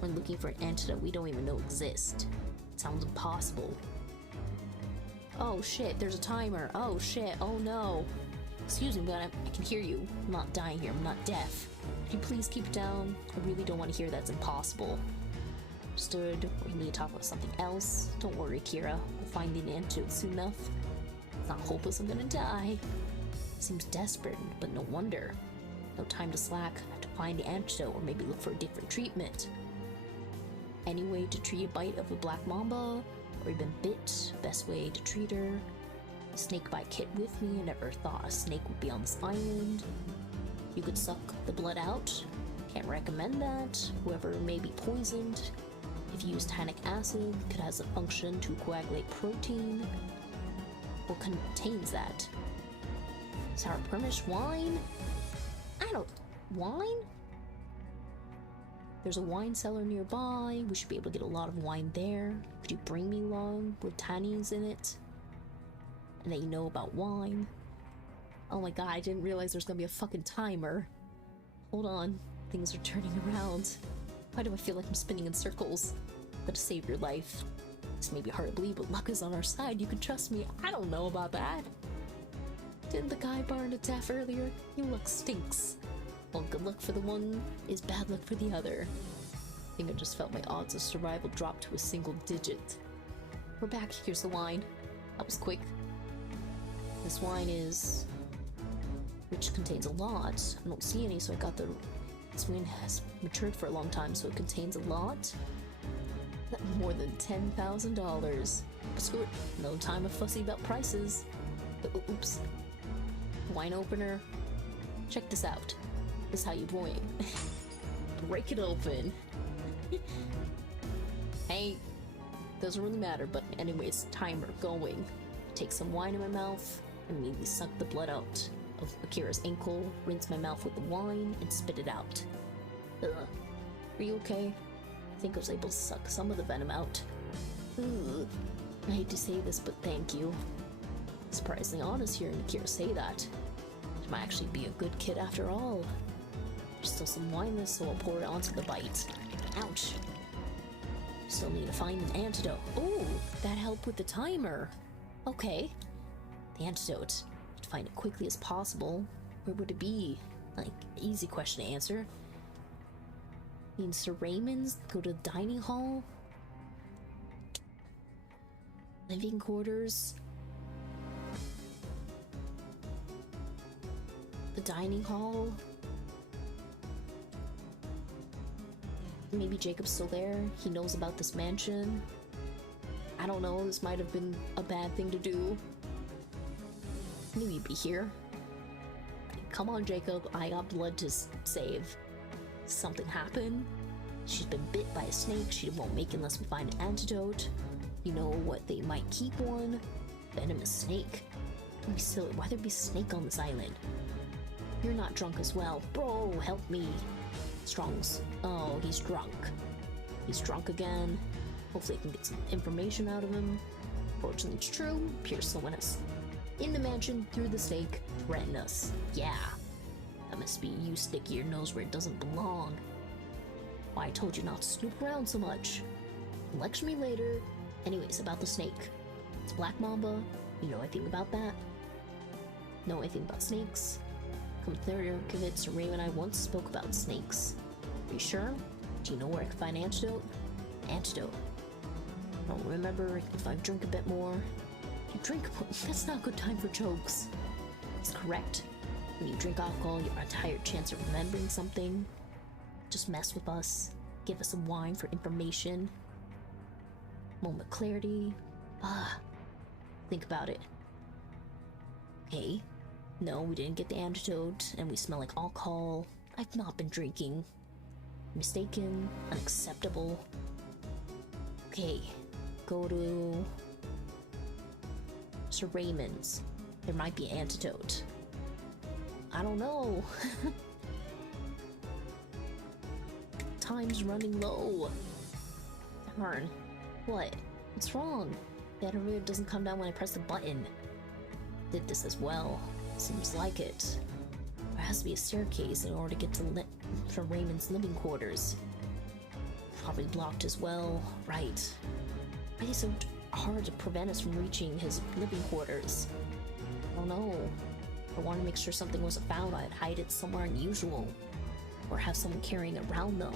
When looking for an antidote we don't even know exists. It sounds impossible. Oh shit, there's a timer. Oh shit, oh no. Excuse me, but I can hear you. I'm not dying here, I'm not deaf. Can you please keep it down? I really don't want to hear that's impossible. Understood. We need to talk about something else. Don't worry, Kira. We'll find the antidote soon enough. It's not hopeless I'm gonna die. Seems desperate, but no wonder. No time to slack. I have to find the antidote or maybe look for a different treatment. Any way to treat a bite of a black mamba? Or you've been bit? Best way to treat her? A snake bite kit with me. I never thought a snake would be on this island. You could suck the blood out. Can't recommend that. Whoever may be poisoned. If you use tannic acid, it has a function to coagulate protein. What contains that? Sour Permish wine? Wine? There's a wine cellar nearby. We should be able to get a lot of wine there. Could you bring me along with tannins in it? And that you know about wine. Oh my god, I didn't realize there's gonna be a fucking timer. Hold on. Things are turning around. Why do I feel like I'm spinning in circles? I'm gonna save your life. This may be hard to believe, but luck is on our side. You can trust me. I don't know about that. Didn't the guy burn to death earlier? Your luck stinks. Well, good luck for the one is bad luck for the other. I think I just felt my odds of survival drop to a single digit. We're back. Here's the wine. That was quick. This wine is... which contains a lot. I don't see any, so I got the... This wine has matured for a long time, so it contains a lot. More than $10,000. Screw it. No time of fussy about prices. Oops. Wine opener. Check this out. This is how you boing. Break it open. Hey, doesn't really matter, but anyways, timer going. Take some wine in my mouth, and immediately suck the blood out of Akira's ankle, rinse my mouth with the wine, and spit it out. Ugh. Are you okay? I think I was able to suck some of the venom out. Ugh. I hate to say this, but thank you. Surprisingly honest hearing Akira say that. She might actually be a good kid after all. There's still some wine left, so I'll pour it onto the bite. Ouch. Still need to find an antidote. Oh, that helped with the timer. Okay. The antidote. To find it quickly as possible. Where would it be? Like, easy question to answer. In Sir Raymond's? Go to the dining hall? Living quarters? The dining hall? Maybe Jacob's still there. He knows about this mansion. I don't know, this might have been a bad thing to do. I knew you'd be here. Come on, Jacob, I got blood to save. Something happened? She's been bit by a snake. She won't make it unless we find an antidote. You know what, they might keep one. Venomous snake. Don't be silly. Why there be a snake on this island? You're not drunk as well. Bro, help me. Strong's... Oh, he's drunk. He's drunk again. Hopefully I can get some information out of him. Fortunately, it's true. Pierce slowing us in the mansion through the snake, threaten us. Yeah, that must be you sticking your nose where it doesn't belong. Why, I told you not to snoop around so much. Lecture me later. Anyways, about the snake. It's Black Mamba. You know anything about that? Know anything about snakes? Come third, convinced Ray and I once spoke about snakes. Are you sure? Do you know where I can find antidote? Antidote. I don't remember if I drink a bit more. You drink more? That's not a good time for jokes. It's correct. When you drink alcohol, you have a higher chance of remembering something. Just mess with us. Give us some wine for information. Moment of clarity. Think about it. Okay. No, we didn't get the antidote, and we smell like alcohol. I've not been drinking. Mistaken. Unacceptable. Okay. Go to Sir Raymond's. There might be an antidote. I don't know. Time's running low. Darn. What? What's wrong? The elevator doesn't come down when I press the button. Did this as well. Seems like it. There has to be a staircase in order to get to Sir Raymond's living quarters. Probably blocked as well. Right. Why is it so hard to prevent us from reaching his living quarters? I don't know. I want to make sure something wasn't found. I'd hide it somewhere unusual. Or have someone carrying it around them.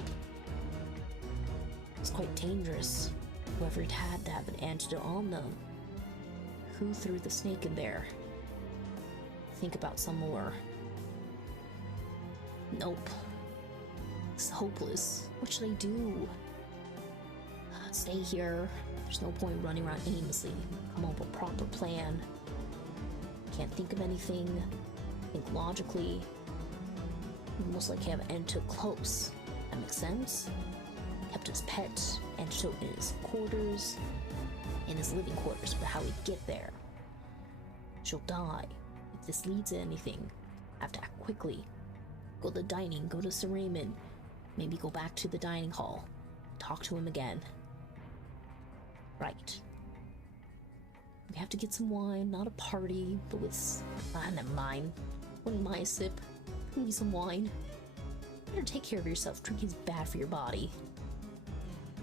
It's quite dangerous. Whoever had to have an antidote on them. Who threw the snake in there? Think about some more. Nope. It's hopeless. What should I do? Stay here. There's no point running around aimlessly. Come up with a proper plan. Can't think of anything. Think logically. Almost like you have an antidote close. That makes sense? Kept his pet, antidote in his quarters, in his living quarters, but how he'd get there. She'll die. If this leads to anything, I have to act quickly. Go to the dining, go to Sir Raymond. Maybe go back to the dining hall. Talk to him again. Right. We have to get some wine, not a party, but with... never mind. Wouldn't mind a sip. Give me some wine. Better take care of yourself. Drinking's bad for your body.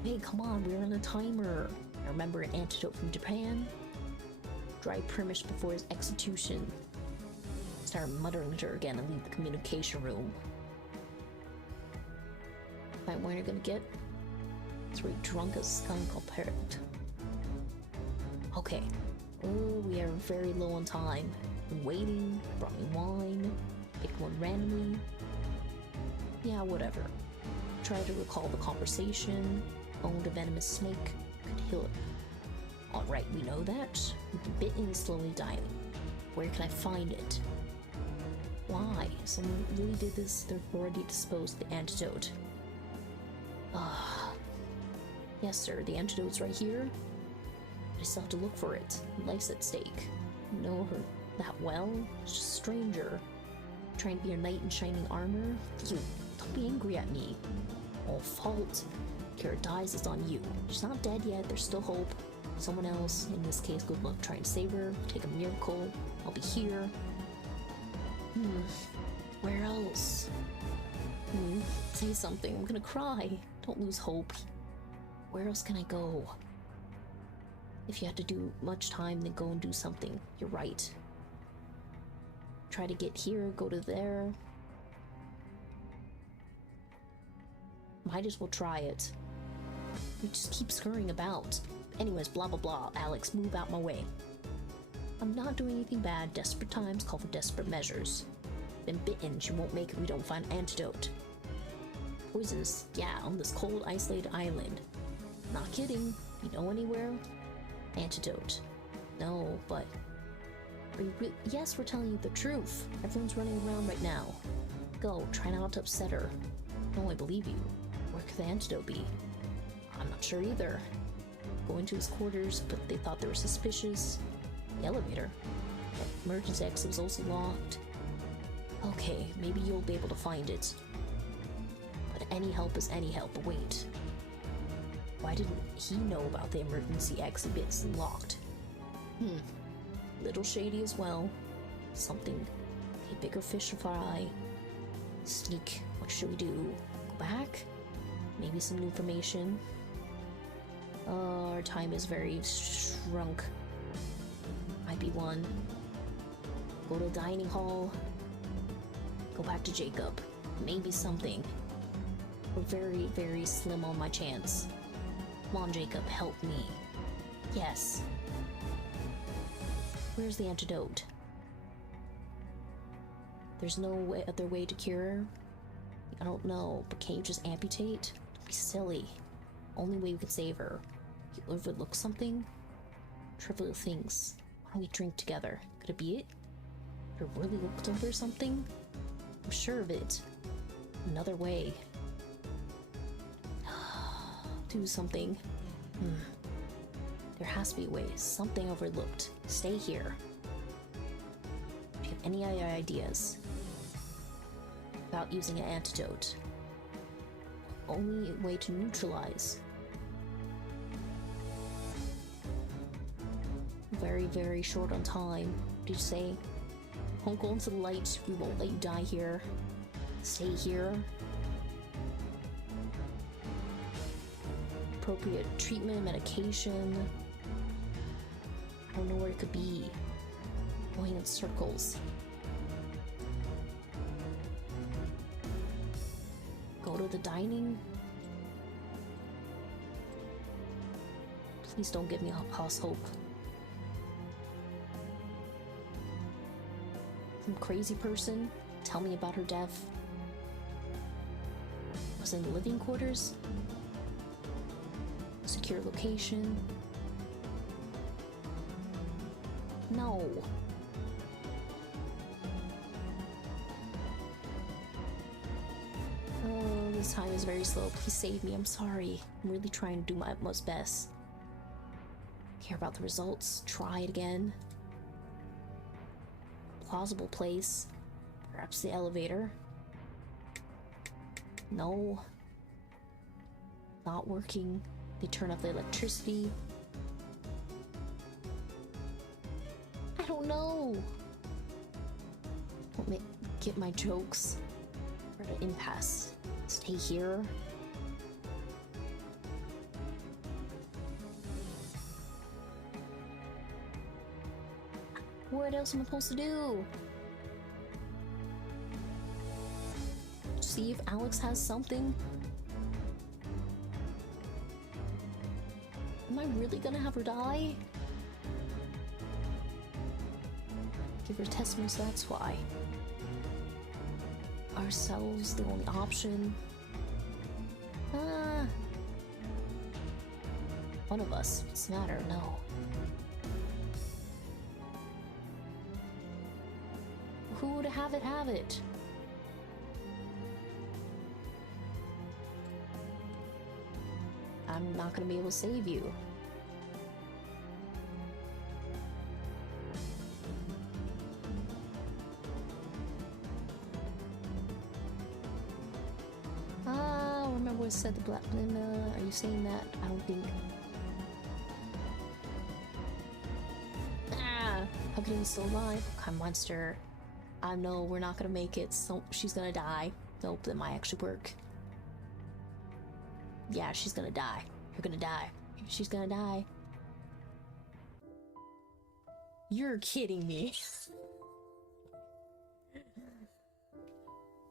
Hey, come on, we're on a timer. I remember an antidote from Japan. Dry Primish before his execution. Start muttering to her again and leave the communication room. Find wine you're gonna get. It's really drunk as skunk, I'll parrot. Okay. Oh, we are very low on time. Been waiting, brought me wine, picked one randomly. Yeah, whatever. Try to recall the conversation. Owned a venomous snake, could heal it. Alright, we know that. We've been bitten and slowly dying. Where can I find it? Why? Someone really did this, they've already disposed the antidote. Yes, sir, the antidote's right here. I still have to look for it. Life's at stake. Know her that well? It's just a stranger. Trying to be a knight in shining armor? You, don't be angry at me. All fault. Kara dies, it's on you. She's not dead yet, there's still hope. Someone else, in this case, good luck trying to save her. Take a miracle. I'll be here. Where else? Say something, I'm gonna cry. Don't lose hope. Where else can I go? If you had to do much time, then go and do something. You're right. Try to get here, go to there. Might as well try it. You just keep scurrying about. Anyways, blah blah blah. Alex, move out my way. I'm not doing anything bad. Desperate times call for desperate measures. Been bitten, she won't make it if we don't find an antidote. Poisonous, yeah, on this cold, isolated island. Not kidding. You know anywhere? Antidote. No, but... Yes, we're telling you the truth. Everyone's running around right now. Go, try not to upset her. No, I believe you. Where could the antidote be? I'm not sure either. Go into his quarters, but they thought they were suspicious. The elevator. The emergency exit was also locked. Okay, maybe you'll be able to find it. But any help is any help. Wait. Why didn't he know about the emergency exit bits locked? Little shady as well. Something. A bigger fish to fry. Sneak. What should we do? Go back? Maybe some new information. Our time is very shrunk. Might be one. Go to the dining hall. Go back to Jacob. Maybe something. We're very, very slim on my chance. Come on, Jacob, help me. Yes. Where's the antidote? There's no other way to cure her? I don't know, but can't you just amputate? Don't be silly. Only way we could save her. You overlook something? Trivial things. Why don't we drink together? Could it be it? You really looked over something? I'm sure of it. Another way. Do something. There has to be a way. Something overlooked. Stay here. Do you have any other ideas? About using an antidote. Only way to neutralize. Very, very short on time. Did you say? Don't go into the light. We won't let you die here. Stay here. Appropriate treatment, medication. I don't know where it could be. Going in circles. Go to the dining. Please don't give me false hope. Some crazy person tell me about her death. Was in the living quarters. Secure location. No. Oh, this time is very slow. Please save me. I'm sorry. I'm really trying to do my utmost best. Care about the results. Try it again. Plausible place. Perhaps the elevator. No. Not working. They turn off the electricity. I don't know. Don't get my jokes. We're at an impasse. Stay here. What else am I supposed to do? See if Alex has something. Am I really gonna have her die? Give her testaments, so that's why. Ourselves, the only option. One of us. What's the matter? No. Who would have it, have it? I'm not gonna be able to save you. Remember what said the black Linda? Are you saying that? I don't think. How can he still alive? Okay, monster. I know we're not gonna make it, so she's gonna die. Nope, that might actually work. Yeah, she's gonna die. You're gonna die. She's gonna die. You're kidding me.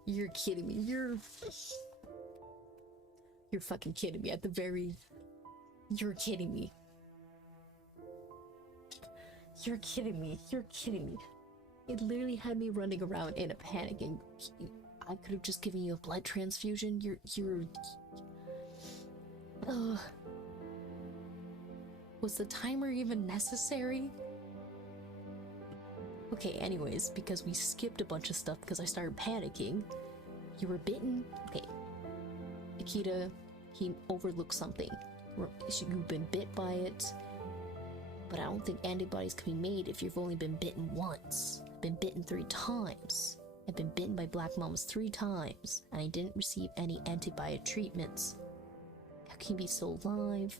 You're kidding me. You're fucking kidding me at the very... You're kidding me. You're kidding me. You're kidding me. It literally had me running around in a panic, and I could have just given you a blood transfusion. Was the timer even necessary? Okay, anyways, because we skipped a bunch of stuff because I started panicking. You were bitten? Okay. Akita, he overlooked something. You've been bit by it. But I don't think antibodies can be made if you've only been bitten once. I've been bitten 3 times. I've been bitten by Black Mamas 3 times, and I didn't receive any antibiotic treatments. How can he be still alive?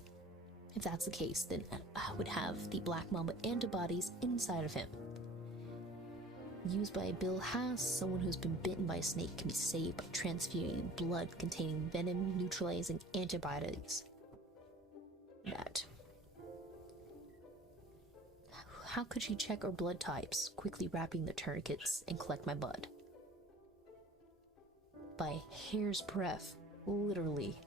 If that's the case, then I would have the Black Mamba antibodies inside of him. Used by Bill Haas, someone who's been bitten by a snake can be saved by transfusing blood containing venom neutralizing antibodies. That. How could she check our blood types, quickly wrapping the tourniquets and collect my blood? By hair's breadth, literally.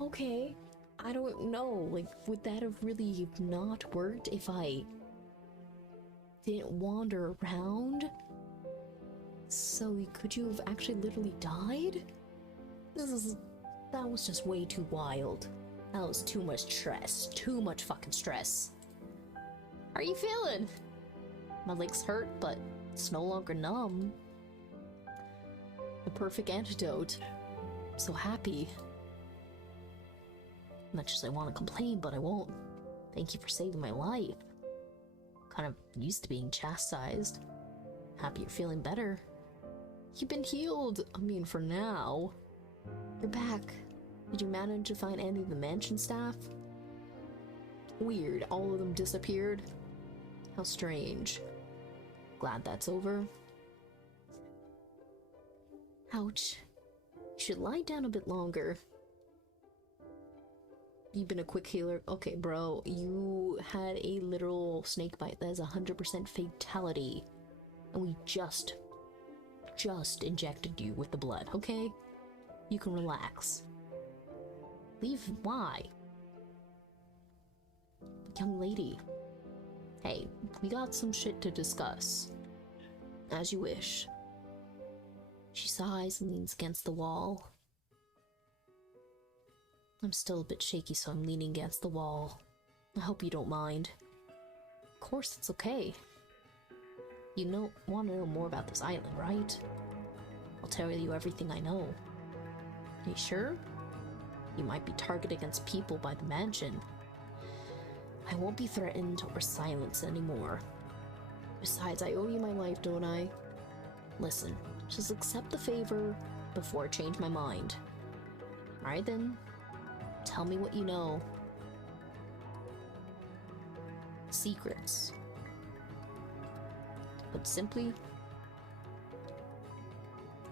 Okay, I don't know, like, would that have really not worked if I didn't wander around? So could you have actually literally died? That was just way too wild. That was too much stress, too much fucking stress. How are you feeling? My legs hurt, but it's no longer numb. The perfect antidote. I'm so happy. Much as I want to complain, but I won't. Thank you for saving my life. Kind of used to being chastised. Happy you're feeling better. You've been healed. I mean, for now. You're back. Did you manage to find any of the mansion staff? Weird, all of them disappeared. How strange. Glad that's over. Ouch. You should lie down a bit longer. You've been a quick healer. Okay, bro, you had a literal snake bite that is 100% fatality. And we just injected you with the blood, okay? You can relax. Leave, why? Young lady. Hey, we got some shit to discuss. As you wish. She sighs and leans against the wall. I'm still a bit shaky, so I'm leaning against the wall. I hope you don't mind. Of course, it's okay. You want to know more about this island, right? I'll tell you everything I know. Are you sure? You might be targeted against people by the mansion. I won't be threatened or silenced anymore. Besides, I owe you my life, don't I? Listen, just accept the favor before I change my mind. Alright then. Tell me what you know. Secrets. But simply,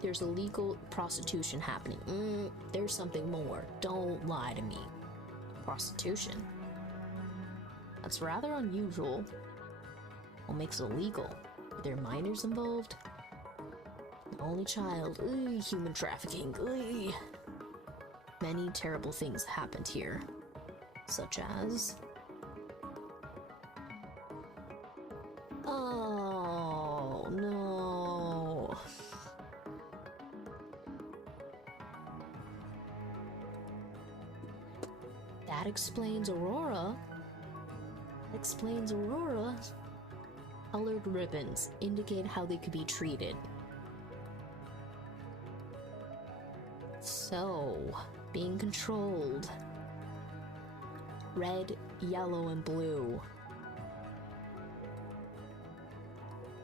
there's illegal prostitution happening. There's something more. Don't lie to me. Prostitution? That's rather unusual. What makes it illegal? Are there minors involved? The only child. Human trafficking. Many terrible things happened here. Such as... Oh, no. That explains Aurora. Colored ribbons indicate how they could be treated. So, being controlled. Red, yellow, and blue.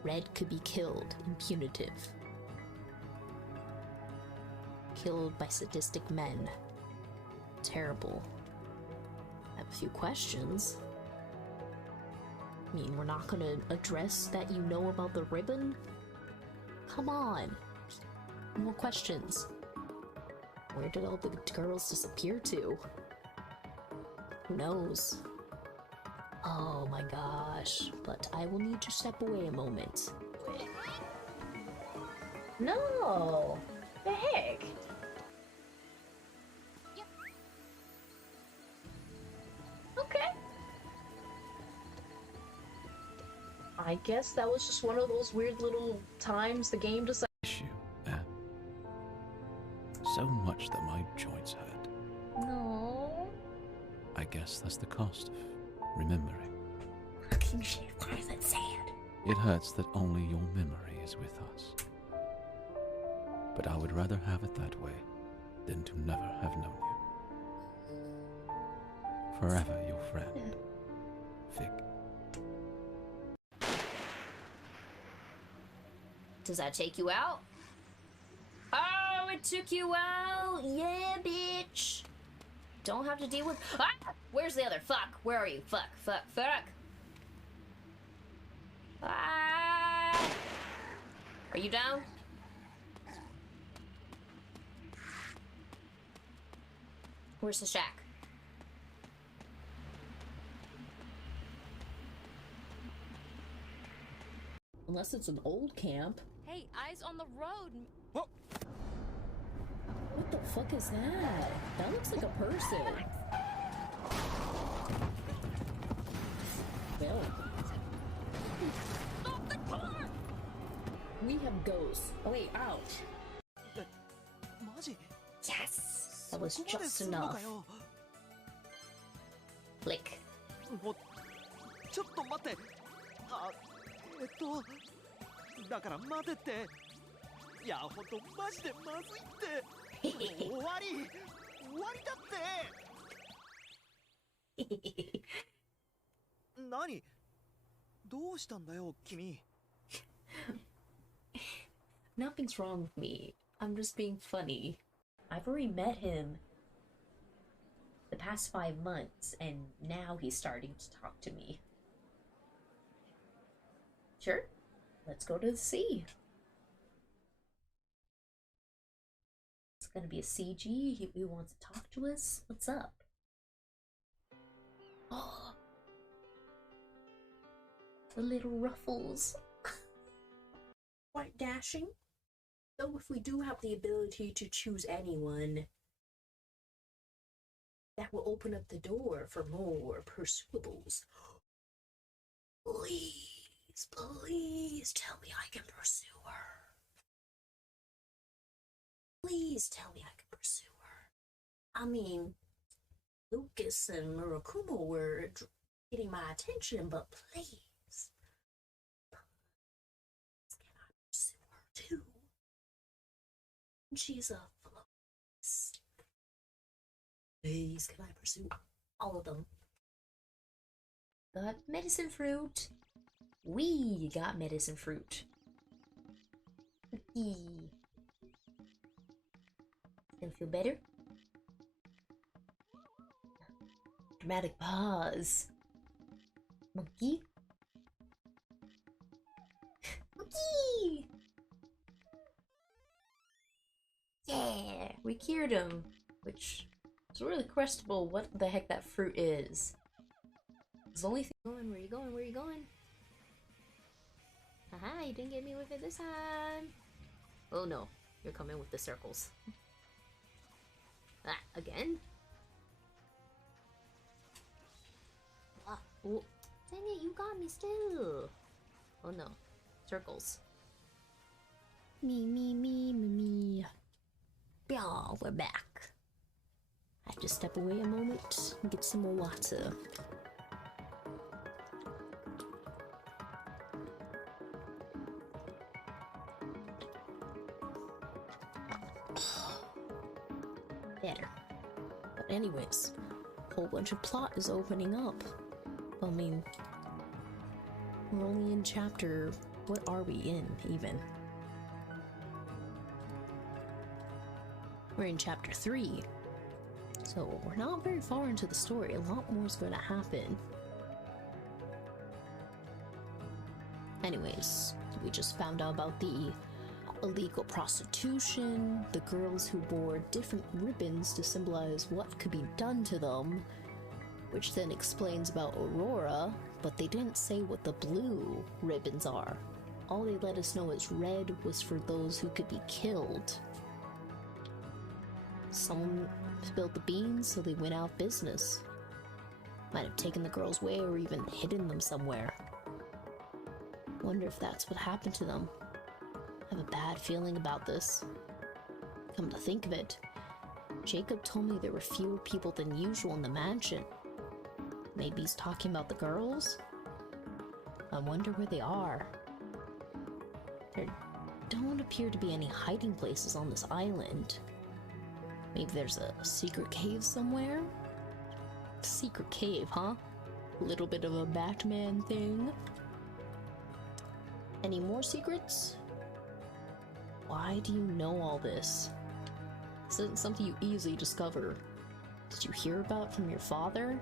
Red could be killed and punitive. Killed by sadistic men. Terrible. I have a few questions. I mean, we're not gonna address that you know about the ribbon? Come on. More questions. Where did all the girls disappear to? Who knows? Oh my gosh. But I will need to step away a moment. No! The heck? Okay. I guess that was just one of those weird little times the game decided. Issue, so much that my joints hurt. No. I guess that's the cost of remembering. Fucking shit, why is that sad? It hurts that only your memory is with us. But I would rather have it that way than to never have known you. Forever your friend, Fig. Does that take you out? Oh, it took you out! Yeah, bitch! Don't have to deal with— Ah! Where's the other? Fuck! Where are you? Fuck, fuck, fuck! Ah! Are you down? Where's the shack? Unless it's an old camp. Hey, eyes on the road. What the fuck is that? That looks like a person. Well. Stop the car! We have ghosts. Oh wait, ouch. Yes! That was just enough. Click. ちょっと待ってだから待てっていやほんとマジでまずいって終わりだって何どうしたんだよ君 Nothing's wrong with me. I'm just being funny. I've already met him the past 5 months, and now he's starting to talk to me. Sure, let's go to the sea. It's gonna be a CG. He wants to talk to us. What's up? Oh, the little ruffles. Quite dashing. Though if we do have the ability to choose anyone, that will open up the door for more pursuables. Please, please tell me I can pursue her. Please tell me I can pursue her. I mean, Lucas and Murakumo were getting my attention, but please. Can I pursue her too? She's a flawless. Please, can I pursue all of them? Got medicine fruit. We got medicine fruit. Cookie. Gonna feel better? Dramatic pause. Monkey. Monkey! Yeah, we cured him, which is really questionable what the heck that fruit is. It's the only thing going. Where you going? Where you going? Haha, you didn't get me with it this time. Oh no, you're coming with the circles. Ah, again? Ah, oh, dang it, you got me still. Oh no, circles. Me. Yeah, we're back. I have to step away a moment and get some more water. Better. But anyways, a whole bunch of plot is opening up. I mean, we're only in chapter... What are we in, even? We're in chapter 3. So we're not very far into the story. A lot more is going to happen. Anyways, we just found out about the illegal prostitution, the girls who wore different ribbons to symbolize what could be done to them, which then explains about Aurora, but they didn't say what the blue ribbons are. All they let us know is red was for those who could be killed. Someone spilled the beans, so they went out of business. Might have taken the girls away or even hidden them somewhere. Wonder if that's what happened to them. I have a bad feeling about this. Come to think of it, Jacob told me there were fewer people than usual in the mansion. Maybe he's talking about the girls? I wonder where they are. There don't appear to be any hiding places on this island. Maybe there's a secret cave somewhere? Secret cave, huh? A little bit of a Batman thing. Any more secrets? Why do you know all this? This isn't something you easily discover. Did you hear about from your father?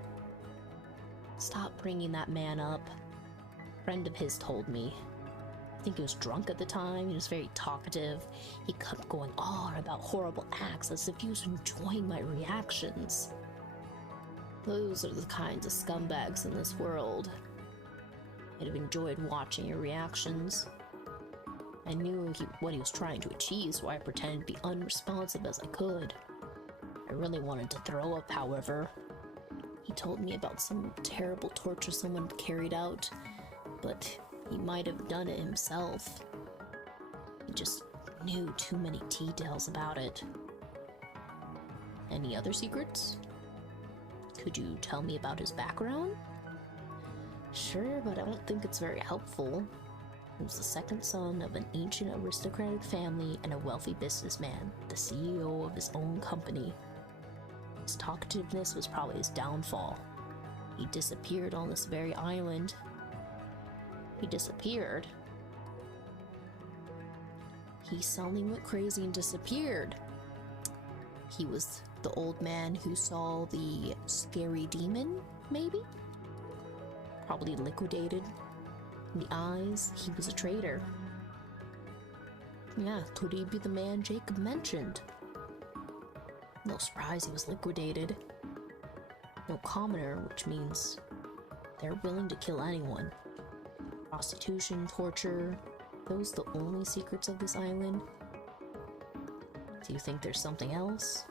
Stop bringing that man up. A friend of his told me. I think he was drunk at the time. He was very talkative. He kept going on about horrible acts as if he was enjoying my reactions. Those are the kinds of scumbags in this world. I'd have enjoyed watching your reactions. I knew what he was trying to achieve, so I pretended to be unresponsive as I could. I really wanted to throw up, however. He told me about some terrible torture someone carried out, but he might have done it himself. He just knew too many details about it. Any other secrets? Could you tell me about his background? Sure, but I don't think it's very helpful. He was the second son of an ancient aristocratic family and a wealthy businessman, the CEO of his own company. His talkativeness was probably his downfall. He disappeared on this very island. He disappeared? He suddenly went crazy and disappeared. He was the old man who saw the scary demon, maybe? Probably liquidated. In the eyes, he was a traitor. Yeah, could he be the man Jacob mentioned? No surprise he was liquidated. No commoner, which means they're willing to kill anyone. Prostitution, torture, those the only secrets of this island? Do you think there's something else?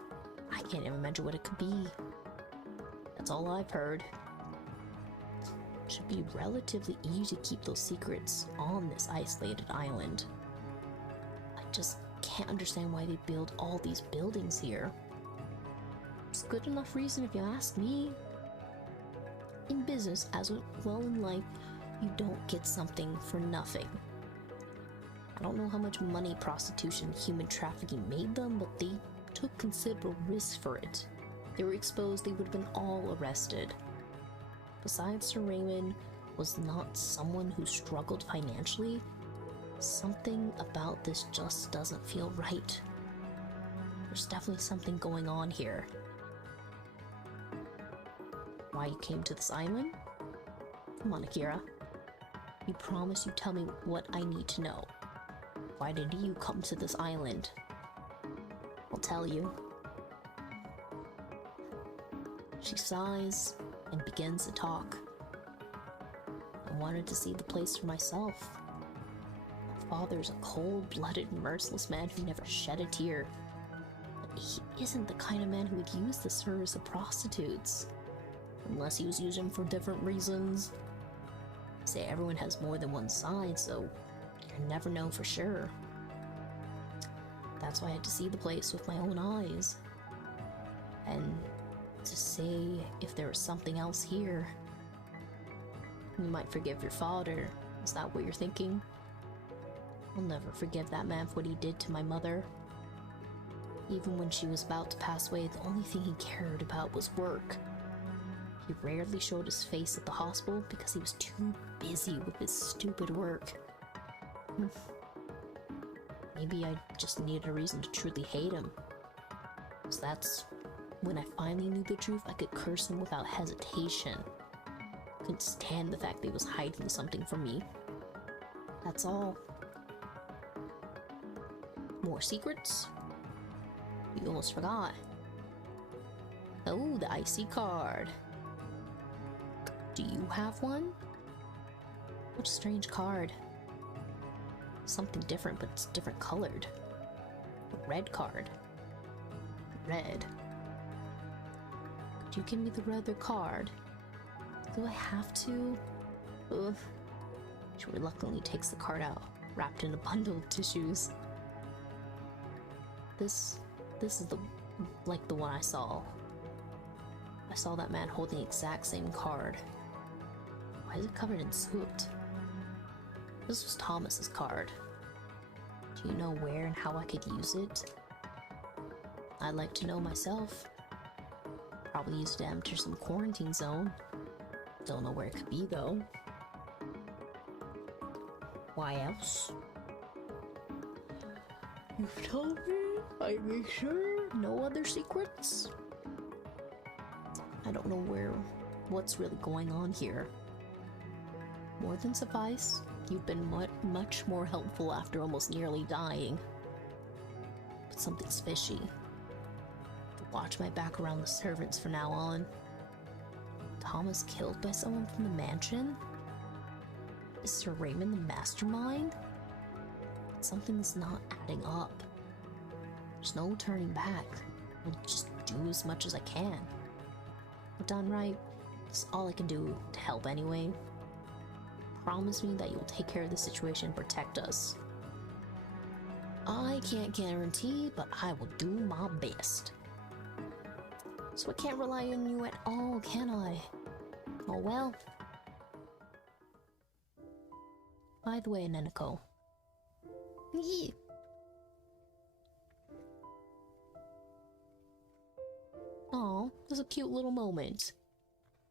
I can't even imagine what it could be. That's all I've heard. It should be relatively easy to keep those secrets on this isolated island. I just can't understand why they build all these buildings here. It's good enough reason if you ask me. In business, as well in life, you don't get something for nothing. I don't know how much money prostitution and human trafficking made them, but they took considerable risks for it. They were exposed, they would have been all arrested. Besides, Sir Raymond was not someone who struggled financially. Something about this just doesn't feel right. There's definitely something going on here. Why you came to this island? Come on, Akira. You promise you tell me what I need to know. Why did you come to this island? I'll tell you. She sighs and begins to talk. I wanted to see the place for myself. My father's a cold-blooded, merciless man who never shed a tear. But he isn't the kind of man who would use the service of prostitutes. Unless he was using them for different reasons. Say everyone has more than one side, so you never know for sure. That's why I had to see the place with my own eyes. And to say if there was something else here. You might forgive your father. Is that what you're thinking? I'll never forgive that man for what he did to my mother. Even when she was about to pass away, the only thing he cared about was work. He rarely showed his face at the hospital because he was too busy with his stupid work. Maybe I just needed a reason to truly hate him. So that's when I finally knew the truth. I could curse him without hesitation. Couldn't stand the fact that he was hiding something from me. That's all. More secrets? You almost forgot. Oh, the icy card. Do you have one? What a strange card. Something different, but it's different colored. A red card. Red. Could you give me the other card? Do I have to? Ugh. She reluctantly takes the card out, wrapped in a bundle of tissues. This is like the one I saw. I saw that man holding the exact same card. Why is it covered in soot? This was Thomas's card. Do you know where and how I could use it? I'd like to know myself. Probably use it to enter some quarantine zone. Don't know where it could be though. Why else? You've told me, I make sure No other secrets? I don't know what's really going on here. More than suffice, you've been much more helpful after almost nearly dying. But something's fishy. Watch my back around the servants from now on. Thomas killed by someone from the mansion? Is Sir Raymond the mastermind? Something's not adding up. There's no turning back. I'll just do as much as I can. But done right, it's all I can do to help anyway. Promise me that you'll take care of the situation and protect us. I can't guarantee, but I will do my best. So I can't rely on you at all, can I? Oh well. By the way, Neneko. Aw, this is a cute little moment.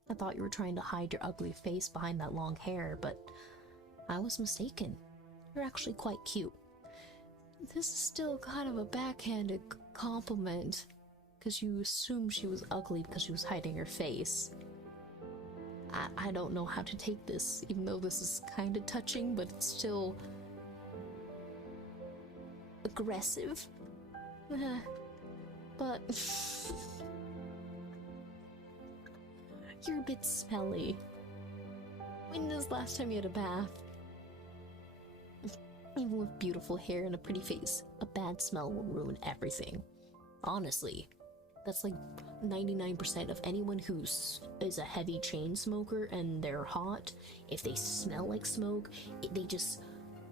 I thought you were trying to hide your ugly face behind that long hair, but I was mistaken. You're actually quite cute. This is still kind of a backhanded compliment, because you assume she was ugly because she was hiding her face. I don't know how to take this, even though this is kind of touching, but it's still aggressive. But you're a bit smelly. When was the last time you had a bath? Even with beautiful hair and a pretty face, a bad smell will ruin everything. Honestly, that's like 99% of anyone who is a heavy chain smoker and they're hot. If they smell like smoke, they just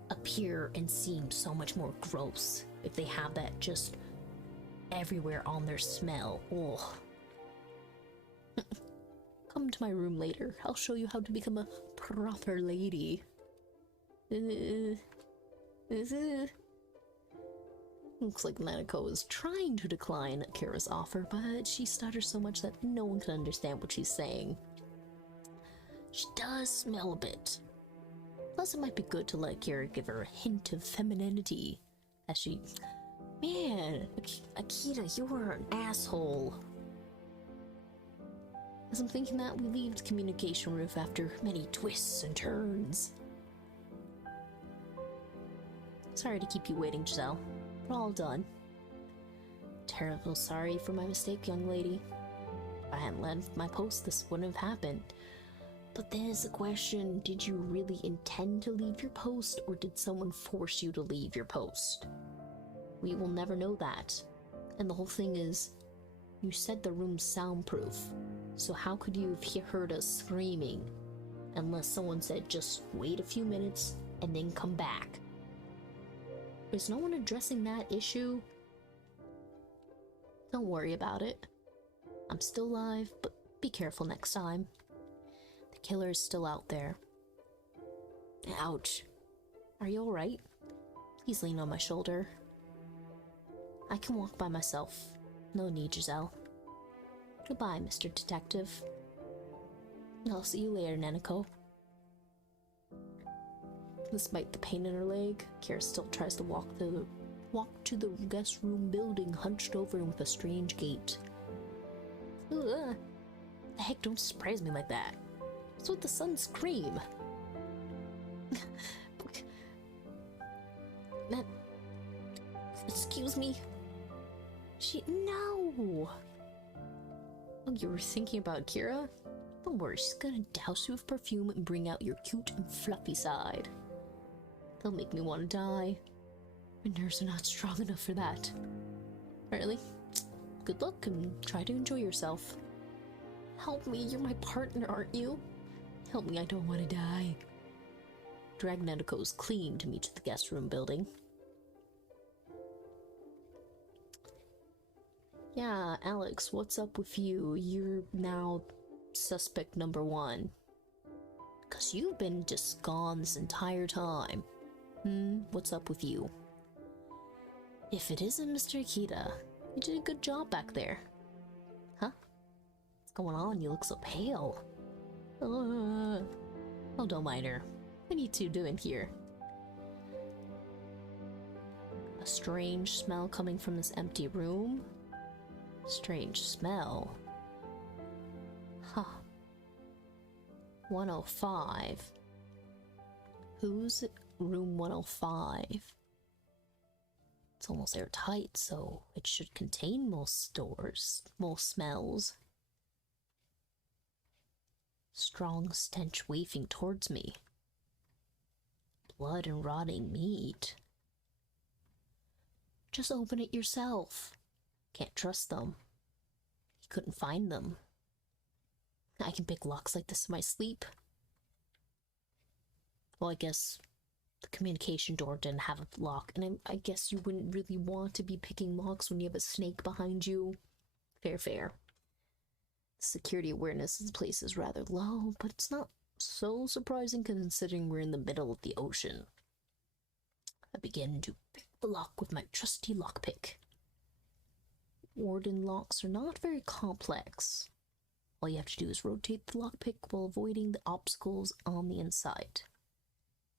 appear and seem so much more gross. If they have that just everywhere on their smell. Ugh. Come to my room later. I'll show you how to become a proper lady. Looks like Nanako is trying to decline Kira's offer, but she stutters so much that no one can understand what she's saying. She does smell a bit. Plus, it might be good to let Kira give her a hint of femininity. As she... Man, Akira, you're an asshole. As I'm thinking that, we leave the communication roof after many twists and turns. Sorry to keep you waiting, Giselle. We're all done. Terrible sorry for my mistake, young lady. If I hadn't left my post, this wouldn't have happened. But then is the question, did you really intend to leave your post, or did someone force you to leave your post? We will never know that. And the whole thing is, you said the room's soundproof, so how could you have heard us screaming? Unless someone said just wait a few minutes and then come back. Is no one addressing that issue? Don't worry about it. I'm still alive, but be careful next time. The killer is still out there. Ouch. Are you alright? Please lean on my shoulder. I can walk by myself. No need, Giselle. Goodbye, Mr. Detective. I'll see you later, Nanako. Despite the pain in her leg, Kira still tries to walk to the guest room building, hunched over and with a strange gait. Ugh. The heck, don't surprise me like that. What's with the son's scream? That... Excuse me? No! Oh, you were thinking about Kira? Don't worry, she's gonna douse you with perfume and bring out your cute and fluffy side. They'll make me want to die. My nerves are not strong enough for that. Really? Good luck and try to enjoy yourself. Help me, you're my partner, aren't you? Help me, I don't want to die. Drag Neneko's clean to meet the guest room building. Yeah, Alex, what's up with you? You're now suspect number 1. 'Cause you've been just gone this entire time. What's up with you? If it isn't Mr. Akita, you did a good job back there. Huh? What's going on? You look so pale. Oh, don't mind her. What are you two doing here? A strange smell coming from this empty room. Strange smell. Huh. 105. Who's room 105? It's almost airtight, so it should contain most smells. Strong stench wafting towards me. Blood and rotting meat. Just open it yourself. Can't trust them. You couldn't find them. I can pick locks like this in my sleep. Well, I guess the communication door didn't have a lock, and I guess you wouldn't really want to be picking locks when you have a snake behind you. Fair. Security awareness of the place is rather low, but it's not so surprising considering we're in the middle of the ocean. I begin to pick the lock with my trusty lockpick. Warden locks are not very complex. All you have to do is rotate the lockpick while avoiding the obstacles on the inside.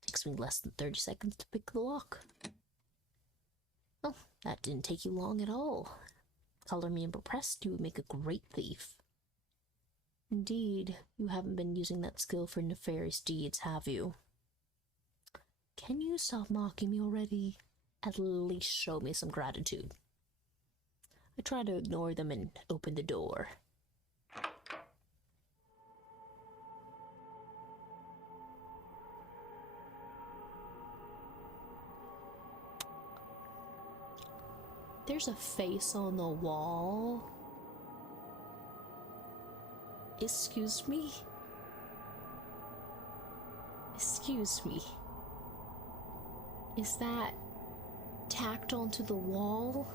Takes me less than 30 seconds to pick the lock. Oh, that didn't take you long at all. Color me impressed, you would make a great thief. Indeed, you haven't been using that skill for nefarious deeds, have you? Can you stop mocking me already? At least show me some gratitude. I try to ignore them and open the door. There's a face on the wall. Excuse me? Excuse me. Is that tacked onto the wall?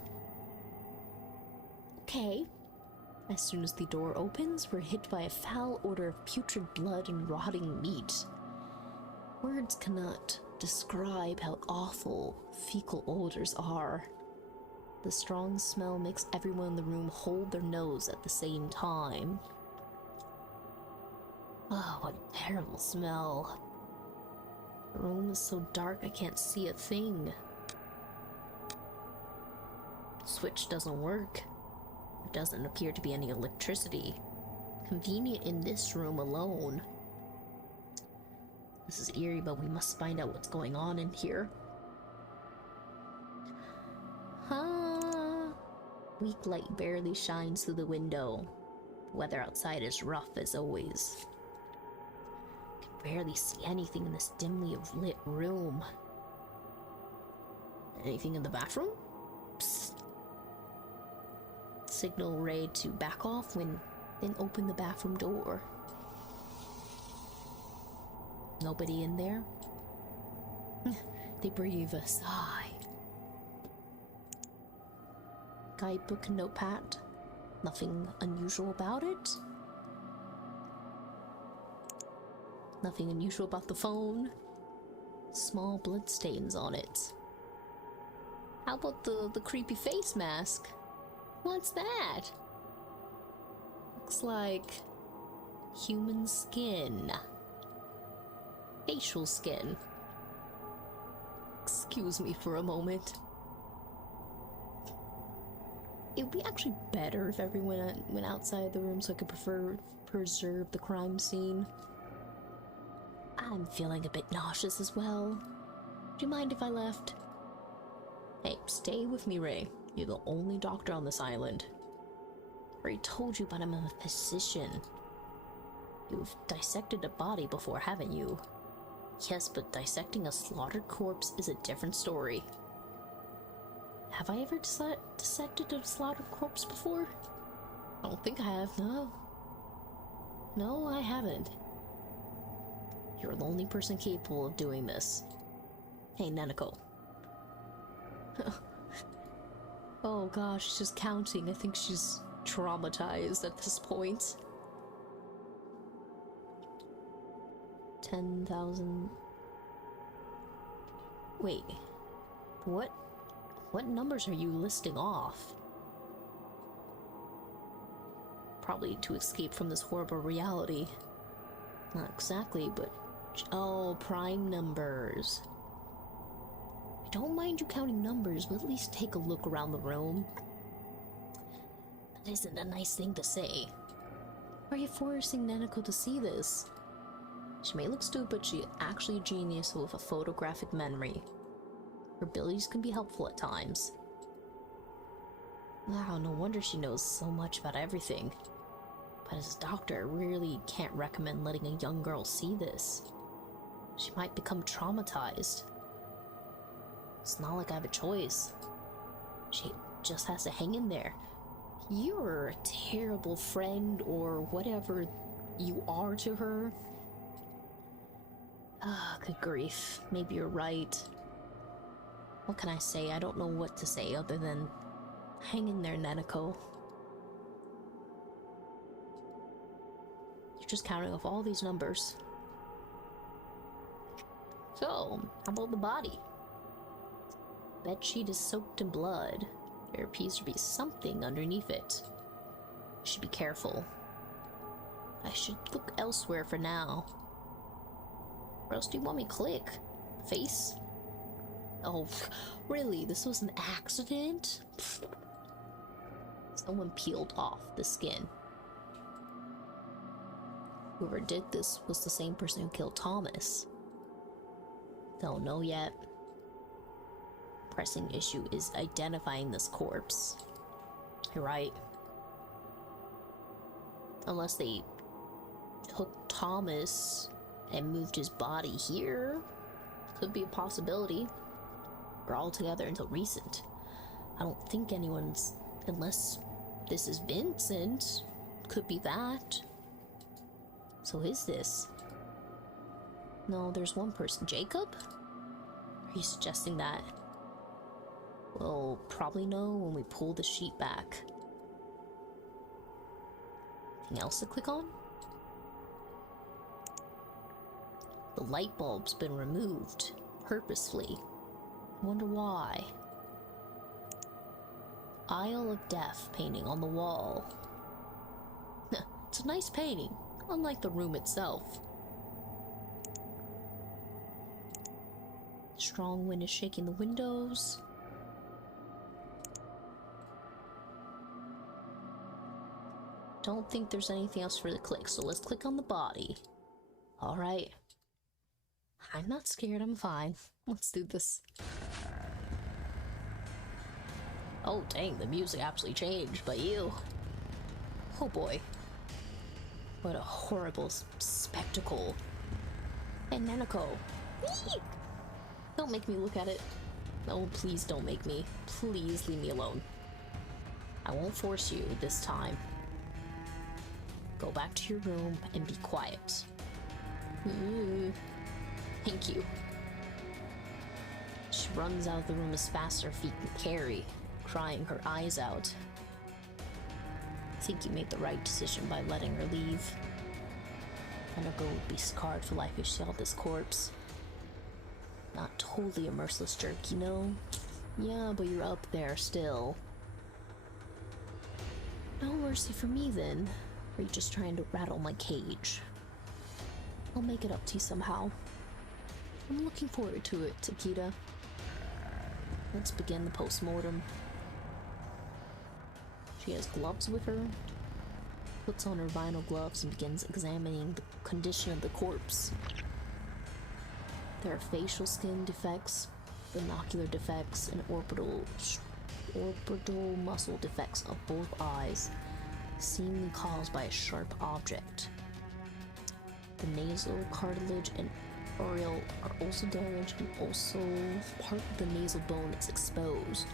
Okay. As soon as the door opens, we're hit by a foul odor of putrid blood and rotting meat. Words cannot describe how awful fecal odors are. The strong smell makes everyone in the room hold their nose at the same time. Oh, what a terrible smell. The room is so dark I can't see a thing. The switch doesn't work. There doesn't appear to be any electricity. Convenient in this room alone. This is eerie, but we must find out what's going on in here. Weak light barely shines through the window. The weather outside is rough as always. I can barely see anything in this dimly lit room. Anything in the bathroom? Psst. Signal Ray to back off then open the bathroom door. Nobody in there? They breathe a sigh. Guidebook and notepad. Nothing unusual about it. Nothing unusual about the phone. Small blood stains on it. How about the creepy face mask? What's that? Looks like human skin. Facial skin. Excuse me for a moment. It would be actually better if everyone went outside the room so I could preserve the crime scene. I'm feeling a bit nauseous as well. Do you mind if I left? Hey, stay with me, Ray. You're the only doctor on this island. I already told you, but I'm a physician. You've dissected a body before, haven't you? Yes, but dissecting a slaughtered corpse is a different story. Have I ever dissected a slaughtered corpse before? I don't think I have, no. No, I haven't. You're the only person capable of doing this. Hey, Nanako. Oh gosh, she's just counting. I think she's traumatized at this point. 10,000... Wait. What numbers are you listing off? Probably to escape from this horrible reality. Not exactly, but... Oh, prime numbers. I don't mind you counting numbers, but at least take a look around the room. That isn't a nice thing to say. Why are you forcing Nanako to see this? She may look stupid, she's actually a genius with a photographic memory. Her abilities can be helpful at times. Wow, no wonder she knows so much about everything. But as a doctor, I really can't recommend letting a young girl see this. She might become traumatized. It's not like I have a choice. She just has to hang in there. You're a terrible friend or whatever you are to her. Ah, good grief. Maybe you're right. What can I say? I don't know what to say other than hang in there, Nanako. You're just counting off all these numbers. So, how about the body? Bedsheet is soaked in blood. There appears to be something underneath it. I should be careful. I should look elsewhere for now. Where else do you want me to click? Face? Oh, really? This was an accident? Someone peeled off the skin. Whoever did this was the same person who killed Thomas. Don't know yet. Pressing issue is identifying this corpse. You're right. Unless they took Thomas and moved his body here, could be a possibility. Or altogether until recent. I don't think anyone's, unless this is Vincent, could be that. So is this? No, there's one person. Jacob? Are you suggesting that? We'll probably know when we pull the sheet back. Anything else to click on? The light bulb's been removed purposefully. I wonder why. Isle of Death painting on the wall. It's a nice painting, unlike the room itself. Strong wind is shaking the windows. Don't think there's anything else for the click, so let's click on the body. Alright. I'm not scared, I'm fine. Let's do this. Oh dang, the music actually changed, but you. Oh boy. What a horrible spectacle. And Nanako. Whee! Don't make me look at it. Oh, please don't make me. Please leave me alone. I won't force you this time. Go back to your room and be quiet. Thank you. She runs out of the room as fast as her feet can carry, crying her eyes out. I think you made the right decision by letting her leave. Nanako would be scarred for life if she saw this corpse. Not totally a merciless jerk, you know? Yeah, but you're up there still. No mercy for me then. Or are you just trying to rattle my cage? I'll make it up to you somehow. I'm looking forward to it, Takeda. Let's begin the post-mortem. She has gloves with her, puts on her vinyl gloves and begins examining the condition of the corpse. There are facial skin defects, binocular defects, and orbital muscle defects of both eyes, seemingly caused by a sharp object. The nasal cartilage and aureole are also damaged, and also part of the nasal bone is exposed.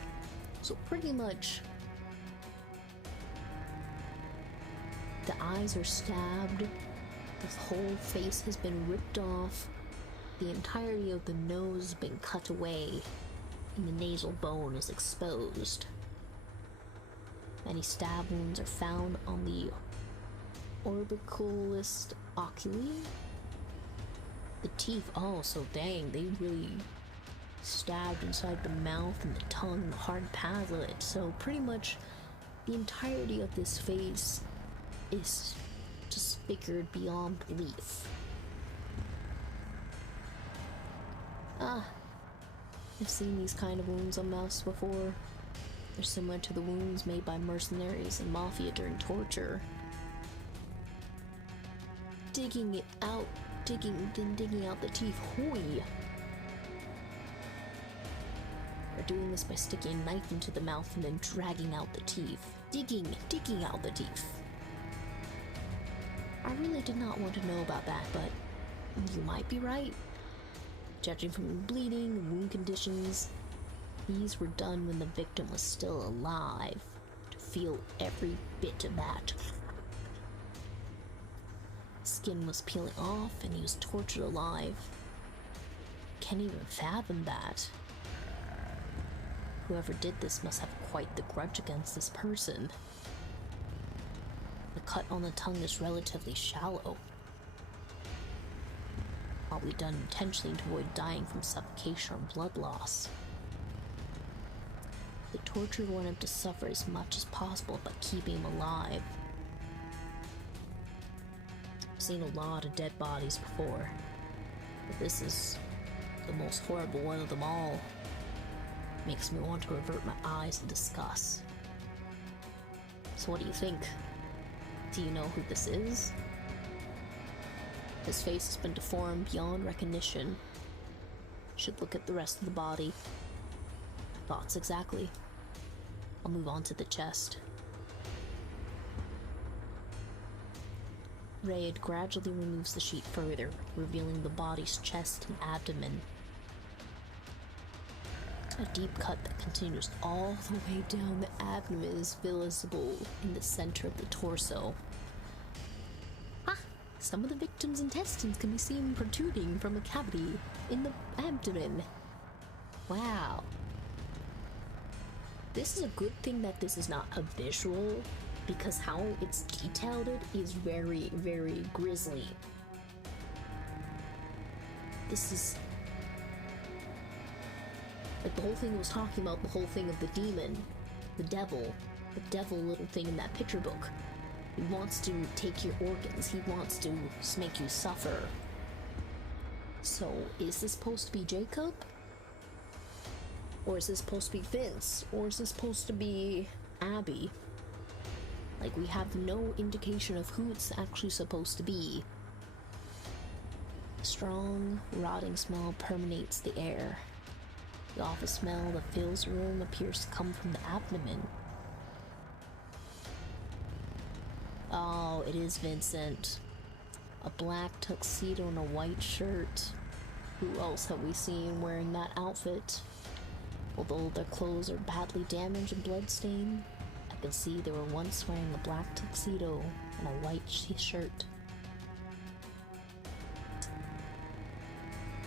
So pretty much the eyes are stabbed, the whole face has been ripped off, the entirety of the nose has been cut away, and the nasal bone is exposed. Many stab wounds are found on the orbiculus oculi. The teeth, oh, so dang, they really stabbed inside the mouth and the tongue, the hard palate. So pretty much the entirety of this face is disfigured beyond belief. I've seen these kind of wounds on mouse before. They're similar to the wounds made by mercenaries and mafia during torture. Digging it out, digging out the teeth. Hoi! They're doing this by sticking a knife into the mouth and then dragging out the teeth. Digging out the teeth. I really did not want to know about that, but you might be right. Judging from the bleeding and wound conditions, these were done when the victim was still alive. To feel every bit of that. Skin was peeling off and he was tortured alive. Can't even fathom that. Whoever did this must have quite the grudge against this person. The cut on the tongue is relatively shallow. Probably done intentionally to avoid dying from suffocation or blood loss. The torturer wanted him to suffer as much as possible by keeping him alive. I've seen a lot of dead bodies before, but this is the most horrible one of them all. Makes me want to avert my eyes in disgust. So what do you think? Do you know who this is? His face has been deformed beyond recognition. Should look at the rest of the body. Thoughts exactly. I'll move on to the chest. Raid gradually removes the sheet further, revealing the body's chest and abdomen. A deep cut that continues all the way down the abdomen is visible in the center of the torso. Ah! Some of the victim's intestines can be seen protruding from a cavity in the abdomen. Wow. This is a good thing that this is not a visual, because how it's detailed is very, very grisly. This is like the whole thing was talking about, the whole thing of the demon, the devil little thing in that picture book. He wants to take your organs, he wants to make you suffer. So, is this supposed to be Jacob? Or is this supposed to be Vince? Or is this supposed to be Abby? Like, we have no indication of who it's actually supposed to be. A strong, rotting smell permeates the air. The awful smell that fills the room appears to come from the abdomen. Oh, it is Vincent. A black tuxedo and a white shirt. Who else have we seen wearing that outfit? Although their clothes are badly damaged and bloodstained, I can see they were once wearing a black tuxedo and a white shirt.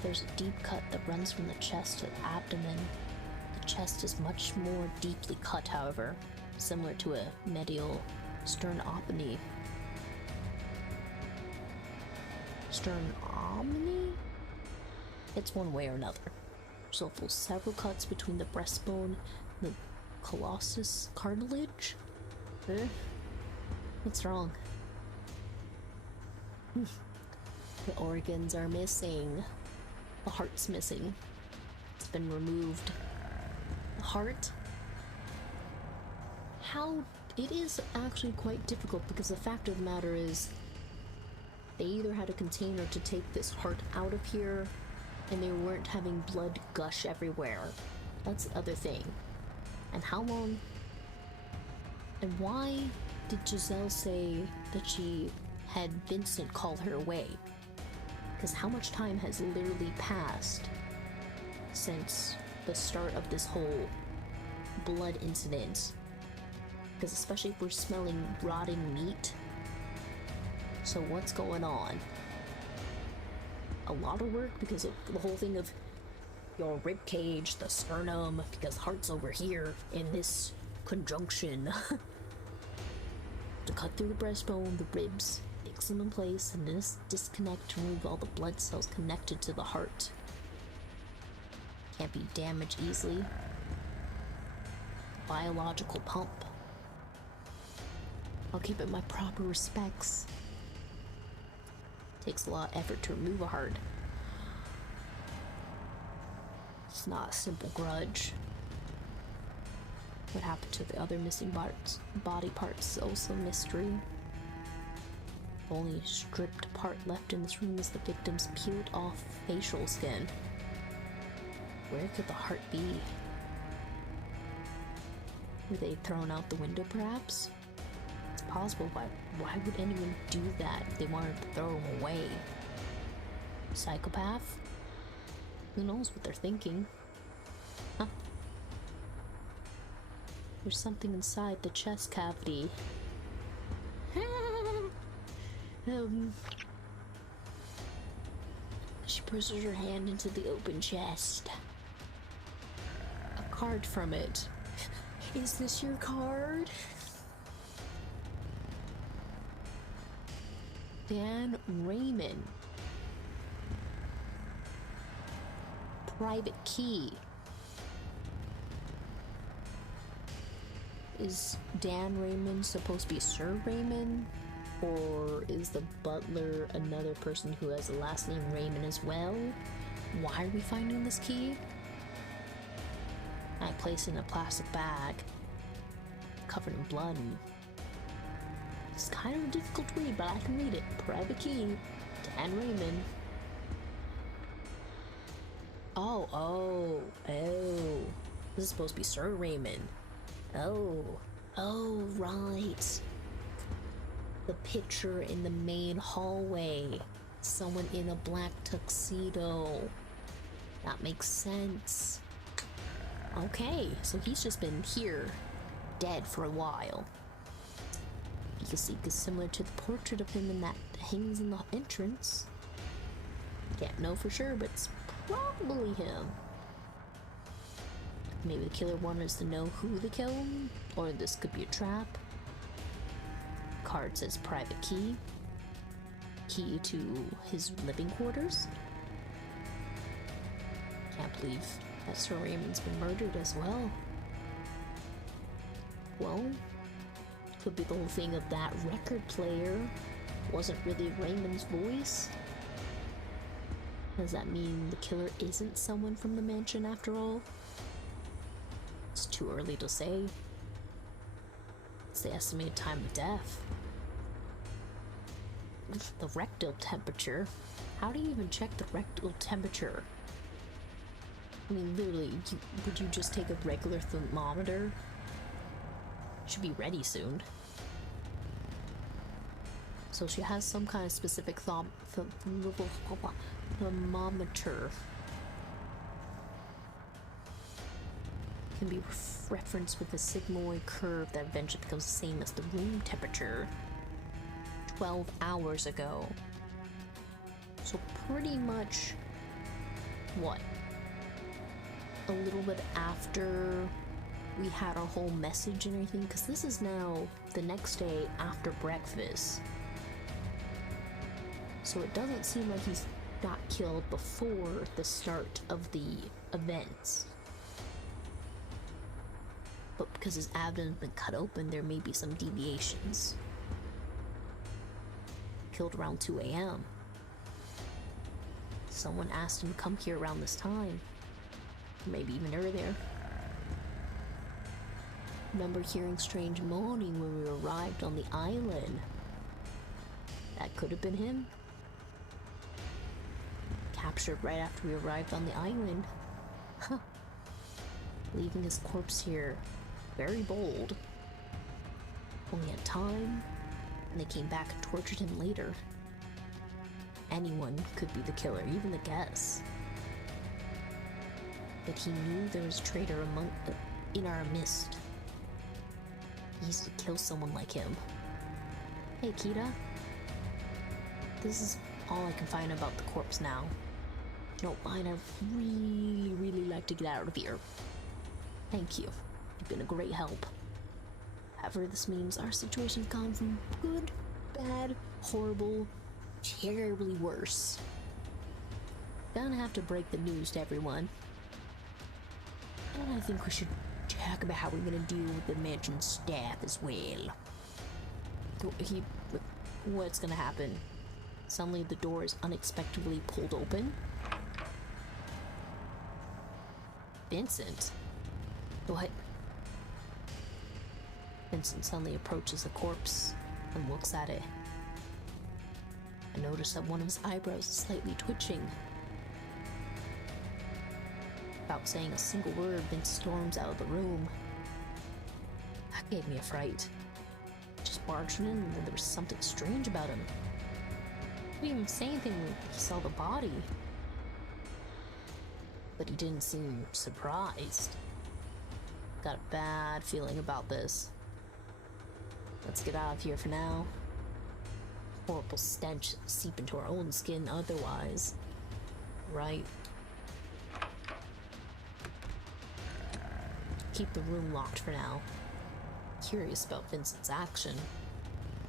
There's a deep cut that runs from the chest to the abdomen. The chest is much more deeply cut, however, similar to a medial sternopony. Sternomony? It's one way or another. So for several cuts between the breastbone and the colossus cartilage. What's wrong? The organs are missing. The heart's missing. It's been removed. The heart? How? It is actually quite difficult because the fact of the matter is they either had a container to take this heart out of here and they weren't having blood gush everywhere. That's the other thing. And how long? And why did Giselle say that she had Vincent call her away? Because how much time has literally passed since the start of this whole blood incident? Because especially if we're smelling rotting meat. So what's going on? A lot of work because of the whole thing of your rib cage, the sternum, because heart's over here in this conjunction. To cut through the breastbone, the ribs, fix them in place, and disconnect to remove all the blood cells connected to the heart. Can't be damaged easily. Biological pump. I'll give it my proper respects. Takes a lot of effort to remove a heart. It's not a simple grudge. What happened to the other missing body parts is also a mystery. The only stripped part left in this room is the victim's peeled off facial skin. Where could the heart be? Were they thrown out the window, perhaps? It's possible. Why would anyone do that if they wanted to throw them away? Psychopath? Who knows what they're thinking? Huh? There's something inside the chest cavity. She pushes her hand into the open chest. A card from it. Is this your card? Dan Raymond. Private key. Is Dan Raymond supposed to be Sir Raymond? Or is the butler another person who has the last name Raymond as well? Why are we finding this key? I place it in a plastic bag, covered in blood. It's kind of difficult to read, but I can read it. Private key, Dan Raymond. Oh. This is supposed to be Sir Raymond. Oh, right. The picture in the main hallway. Someone in a black tuxedo. That makes sense. Okay, so he's just been here, dead for a while. You can see it's similar to the portrait of him in that hangs in the entrance. Can't know for sure, but it's probably him. Maybe the killer wanted us to know who they killed, or this could be a trap. Card says private key. Key to his living quarters. Can't believe that Sir Raymond's been murdered as well. Well, could be the whole thing of that record player wasn't really Raymond's voice. Does that mean the killer isn't someone from the mansion after all? It's too early to say. It's the estimated time of death. The rectal temperature? How do you even check the rectal temperature? I mean, literally, would you just take a regular thermometer? Should be ready soon. So she has some kind of specific thermometer. Can be referenced with a sigmoid curve that eventually becomes the same as the room temperature 12 hours ago. So pretty much, what? A little bit after we had our whole message and everything, because this is now the next day after breakfast. So it doesn't seem like he's got killed before the start of the events. But because his abdomen's been cut open, there may be some deviations. Killed around 2 a.m. Someone asked him to come here around this time. Maybe even earlier. Remember hearing strange moaning when we arrived on the island. That could have been him. Captured right after we arrived on the island. Huh. Leaving his corpse here. Very bold. Only had time, and they came back and tortured him later. Anyone could be the killer, even the guests. But he knew there was a traitor in our midst. He used to kill someone like him. Hey, Kita. This is all I can find about the corpse now. Don't mind, I'd really like to get out of here. Thank you. You've been a great help. However, this means our situation's gone from good, bad, horrible, terribly worse. Gonna have to break the news to everyone. And I think we should talk about how we're gonna deal with the mansion staff as well. What's gonna happen? Suddenly the door is unexpectedly pulled open. Vincent? What? Vincent suddenly approaches the corpse and looks at it. I notice that one of his eyebrows is slightly twitching. Without saying a single word, Vince storms out of the room. That gave me a fright. Just barged in, and there was something strange about him. He didn't even say anything when he saw the body. But he didn't seem surprised. Got a bad feeling about this. Let's get out of here for now. Horrible stench seep into our own skin otherwise. Right? Keep the room locked for now. Curious about Vincent's action.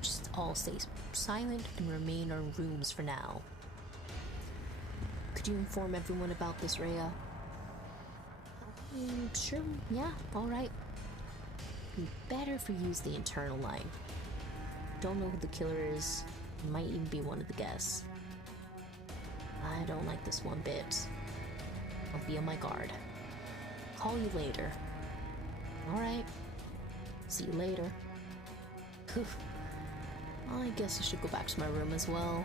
Just all stay silent and remain in our rooms for now. Could you inform everyone about this, Rhea? Sure, yeah, alright. Be better if we use the internal line. Don't know who the killer is. Might even be one of the guests. I don't like this one bit. I'll be on my guard. Call you later. Alright. See you later. I guess I should go back to my room as well.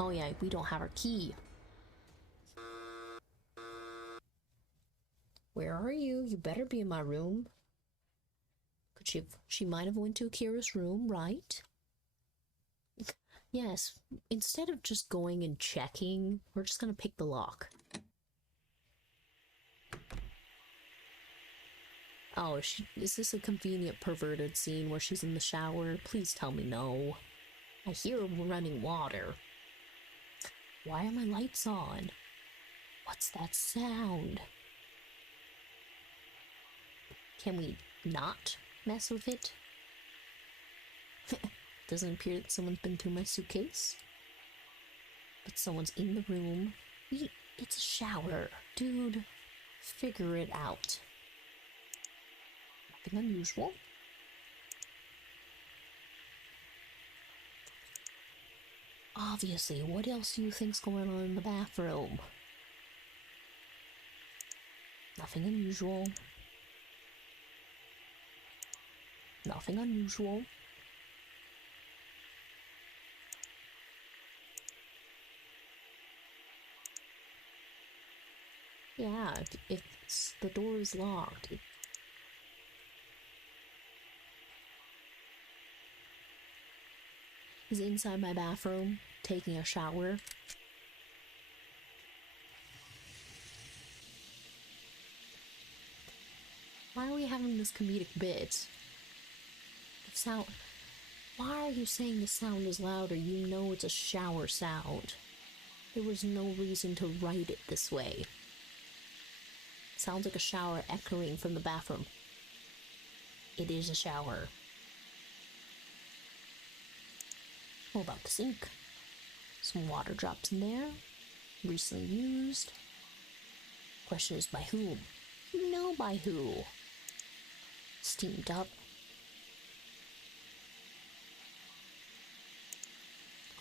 Oh yeah, we don't have our key. Where are you? You better be in my room. She might have went to Akira's room, right? Yes, instead of just going and checking, we're just gonna pick the lock. Oh, is this a convenient perverted scene where she's in the shower? Please tell me no. I hear running water. Why are my lights on? What's that sound? Can we not mess with it? Doesn't appear that someone's been through my suitcase. But someone's in the room. It's a shower. Dude, figure it out. Nothing unusual. Obviously, what else do you think's going on in the bathroom? Nothing unusual. Nothing unusual. Yeah, if the door is locked. He's inside my bathroom, taking a shower. Why are we having this comedic bit? The sound. Why are you saying the sound is louder? You know it's a shower sound. There was no reason to write it this way. Sounds like a shower echoing from the bathroom. It is a shower. What about the sink? Some water drops in there. Recently used. Question is by whom? You know by who. Steamed up.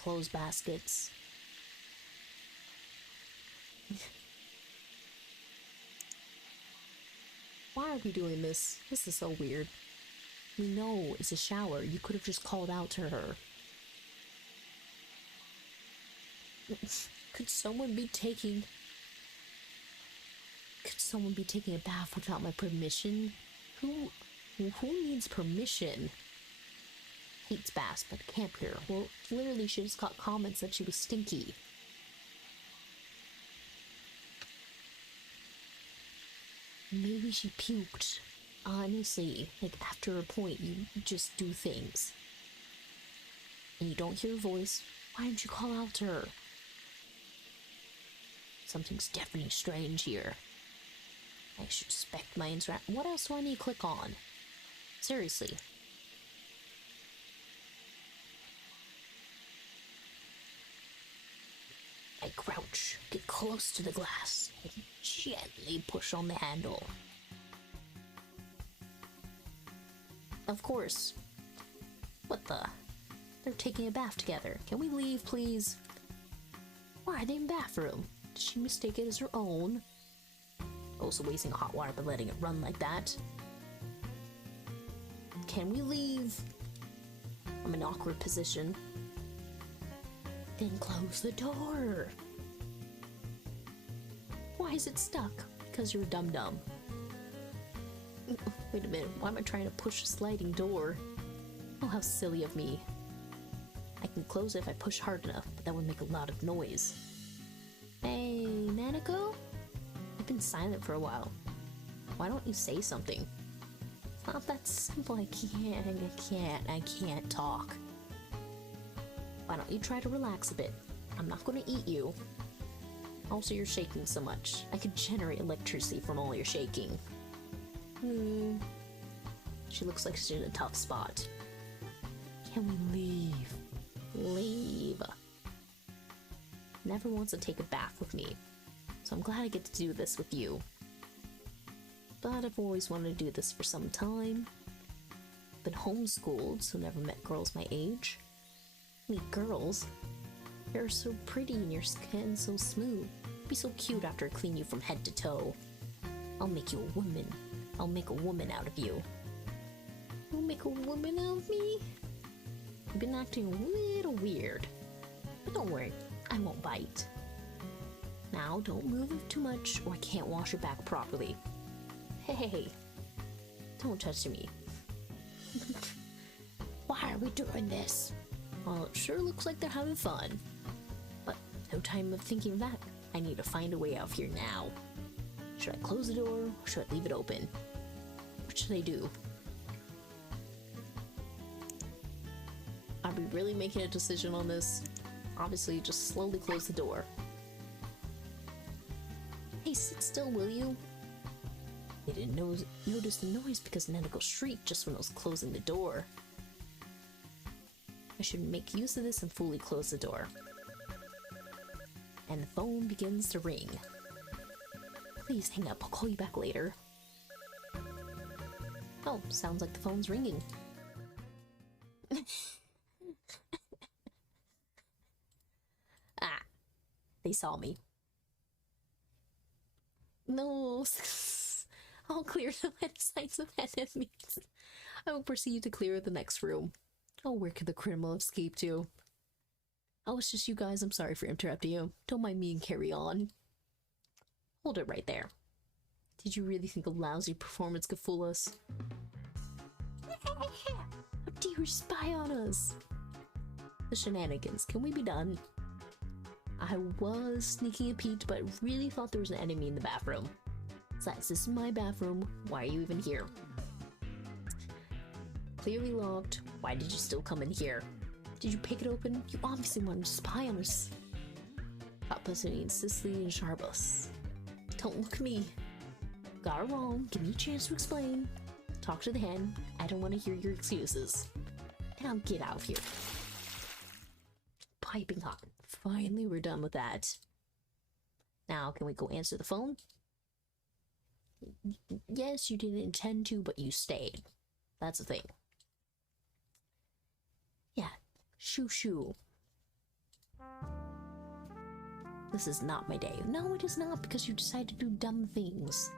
Clothes baskets. Why are we doing this? This is so weird. You know it's a shower. You could have just called out to her. Could someone be taking a bath without my permission? Who needs permission? Hates baths, but camp here. Well, literally she just got comments that she was stinky. Maybe she puked. Honestly, like after a point, you just do things. And you don't hear a voice. Why didn't you call out to her? Something's definitely strange here. I should respect my interaction. What else do I need to click on? Seriously. I crouch, get close to the glass, and gently push on the handle. Of course. What the? They're taking a bath together. Can we leave, please? Why are they in the bathroom? Did she mistake it as her own? Also wasting hot water by letting it run like that. Can we leave? I'm in an awkward position. Then close the door. Why is it stuck? Because you're a dum-dum. Wait a minute, why am I trying to push a sliding door? Oh, how silly of me. I can close it if I push hard enough, but that would make a lot of noise. Hey, Nanako? I've been silent for a while. Why don't you say something? It's not that simple. I can't talk. Why don't you try to relax a bit? I'm not gonna eat you. Also, you're shaking so much. I could generate electricity from all your shaking. She looks like she's in a tough spot. Can we leave? Leave. Never wants to take a bath with me, so I'm glad I get to do this with you. But I've always wanted to do this for some time. Been homeschooled, so never met girls my age. Meet girls? You're so pretty and your skin so smooth. Be so cute after I clean you from head to toe. I'll make you a woman. I'll make a woman out of you. You'll make a woman out of me? You've been acting a little weird. But don't worry, I won't bite. Now don't move too much or I can't wash your back properly. Hey, don't touch me. Why are we doing this? Well, it sure looks like they're having fun. But no time of thinking of that. I need to find a way out of here now. Should I close the door or should I leave it open? What should I do? Are we really making a decision on this? Obviously, just slowly close the door. Hey, sit still, will you? They didn't notice the noise because Nanako shrieked just when I was closing the door. I should make use of this and fully close the door. And the phone begins to ring. Please hang up, I'll call you back later. Oh, sounds like the phone's ringing. Ah, they saw me. No, I'll clear the websites of enemies. I will proceed to clear the next room. Oh, where could the criminal escape to? Oh, it's just you guys. I'm sorry for interrupting you. Don't mind me and carry on. Hold it right there. Did you really think a lousy performance could fool us? How dare you spy on us? The shenanigans. Can we be done? I was sneaking a peek, but really thought there was an enemy in the bathroom. Besides, this is my bathroom. Why are you even here? Clearly locked. Why did you still come in here? Did you pick it open? You obviously wanted to spy on us. Papasuni and Sicily and Sharbus. Don't look at me. Got it wrong. Give me a chance to explain. Talk to the hen. I don't want to hear your excuses. Now get out of here. Piping hot. Finally, we're done with that. Now, can we go answer the phone? Yes, you didn't intend to, but you stayed. That's the thing. Yeah. Shoo shoo. This is not my day. No, it is not, because you decide to do dumb things.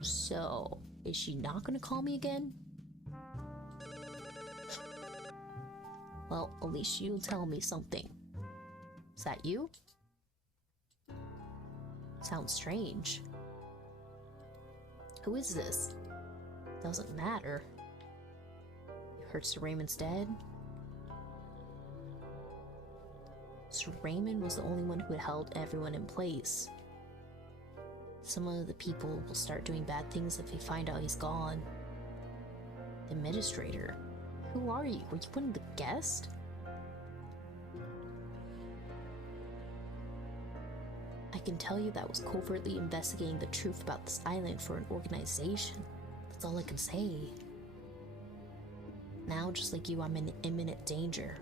So, is she not gonna call me again? Well, at least you'll tell me something. Is that you? Sounds strange. Who is this? Doesn't matter. You heard Sir Raymond's dead? Sir Raymond was the only one who had held everyone in place. Some of the people will start doing bad things if they find out he's gone. The administrator? Who are you? Were you one of the guests? I can tell you that I was covertly investigating the truth about this island for an organization. That's all I can say. Now, just like you, I'm in imminent danger.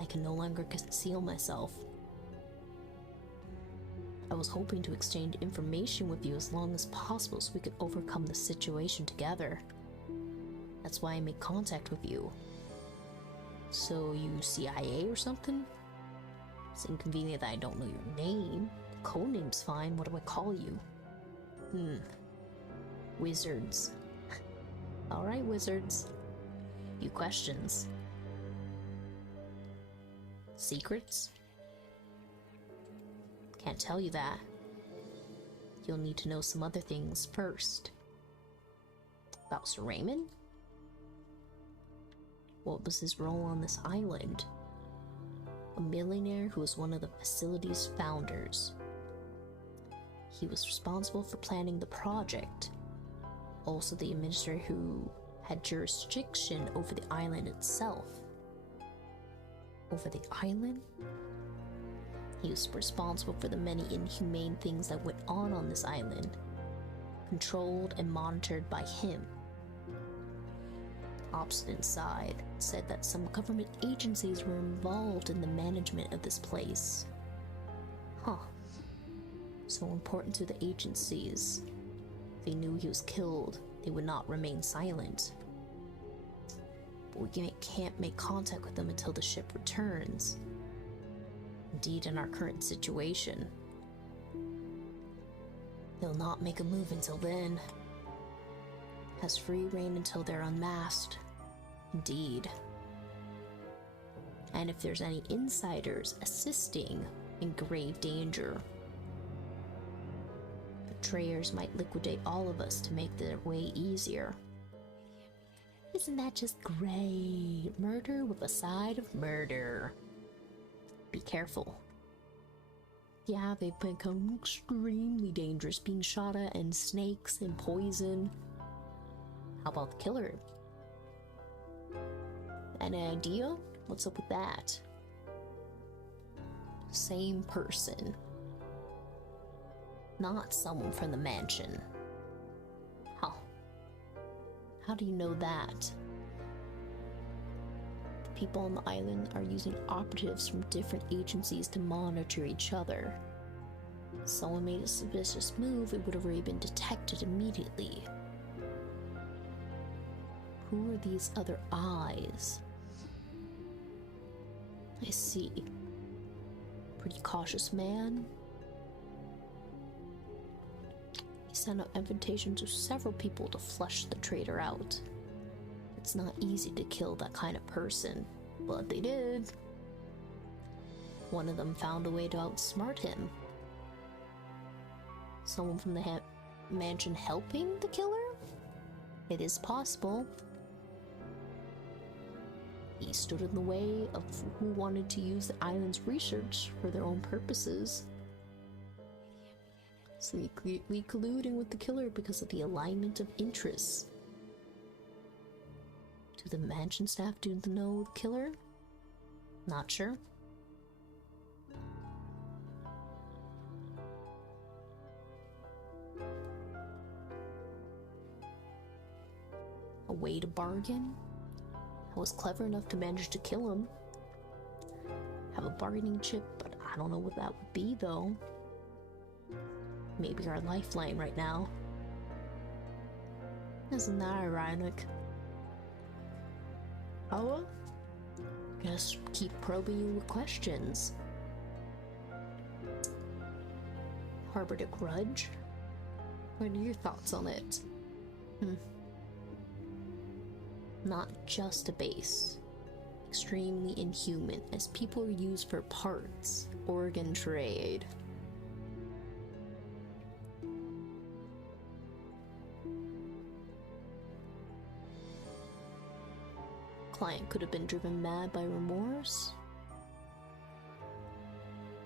I can no longer conceal myself. I was hoping to exchange information with you as long as possible so we could overcome the situation together. That's why I made contact with you. So, you CIA or something? It's inconvenient that I don't know your name. The codename's fine. What do I call you? Wizards. Alright, wizards. Few questions. Secrets? Can't tell you that. You'll need to know some other things first. About Sir Raymond? What was his role on this island? A millionaire who was one of the facility's founders. He was responsible for planning the project. Also the administrator who had jurisdiction over the island itself. Over the island? He was responsible for the many inhumane things that went on this island, controlled and monitored by him. Opposite side said that some government agencies were involved in the management of this place. Huh. So important to the agencies. If they knew he was killed, they would not remain silent. But we can't make contact with them until the ship returns. Indeed, in our current situation, they'll not make a move until then. Has free reign until they're unmasked. Indeed. And if there's any insiders assisting in grave danger, betrayers might liquidate all of us to make their way easier. Isn't that just great? Murder with a side of murder. Be careful. Yeah, they've become extremely dangerous, being shot at, and snakes and poison. How about the killer? Any idea? What's up with that? Same person. Not someone from the mansion. Huh. How do you know that? The people on the island are using operatives from different agencies to monitor each other. If someone made a suspicious move, it would have already been detected immediately. Who are these other eyes? I see. Pretty cautious man. He sent out invitations to several people to flush the traitor out. It's not easy to kill that kind of person, but they did. One of them found a way to outsmart him. Someone from the mansion helping the killer? It is possible. He stood in the way of who wanted to use the island's research for their own purposes. Secretly colluding with the killer because of the alignment of interests. Do the mansion staff know the killer? Not sure. A way to bargain? I was clever enough to manage to kill him. Have a bargaining chip, but I don't know what that would be though. Maybe our lifeline right now. Isn't that ironic? Oh, just keep probing you with questions. Harbored a grudge? What are your thoughts on it? Not just a base. Extremely inhuman, as people are used for parts, organ trade. Client could have been driven mad by remorse.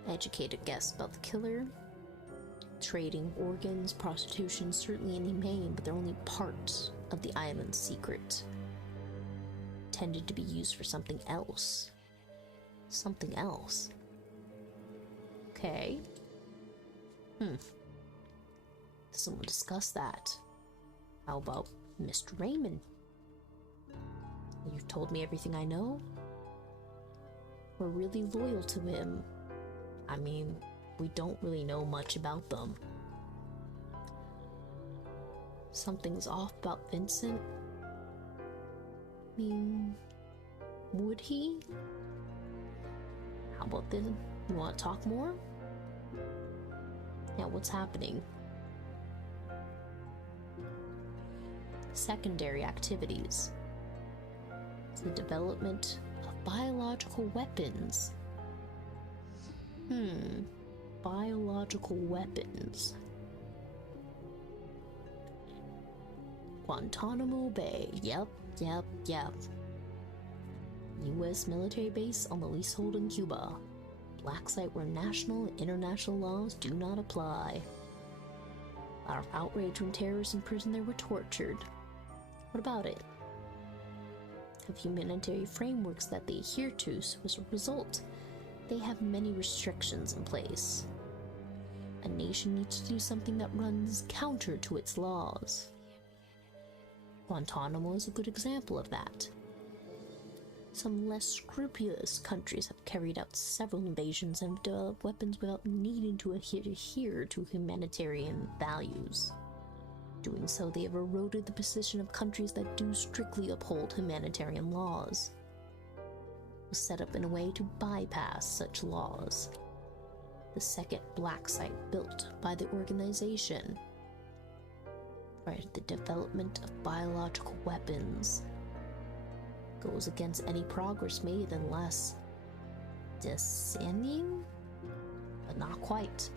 Educated guess about the killer. Trading organs, prostitution, certainly inhumane, but they're only parts of the island's secret. Tended to be used for something else. Something else. Okay. Does someone discuss that? How about Mr. Raymond? You've told me everything I know. We're really loyal to him. I mean, we don't really know much about them. Something's off about Vincent. I mean, would he? How about then? You want to talk more? Yeah, what's happening? secondary activities. It's the development of biological weapons. Biological weapons. Guantanamo Bay. Yep. U.S. military base on the leasehold in Cuba. Black site where national and international laws do not apply. Out of outrage when terrorists in prison there were tortured. What about it? Have humanitarian frameworks that they adhere to, so as a result, they have many restrictions in place. A nation needs to do something that runs counter to its laws. Guantanamo is a good example of that. Some less scrupulous countries have carried out several invasions and developed weapons without needing to adhere to humanitarian values. Doing so, they have eroded the position of countries that do strictly uphold humanitarian laws. It was set up in a way to bypass such laws. The second black site built by the organization for the development of biological weapons goes against any progress made unless descending, but not quite.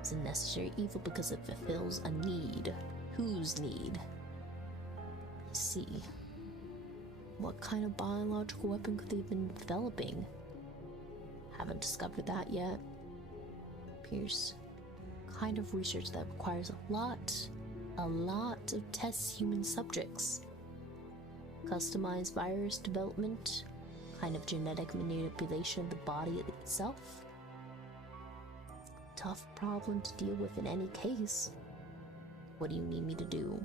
It's a necessary evil because it fulfills a need. Whose need? I see. What kind of biological weapon could they have been developing? Haven't discovered that yet. Appears kind of research that requires a lot of test human subjects. Customized virus development, kind of genetic manipulation of the body itself. Tough problem to deal with in any case. What do you need me to do?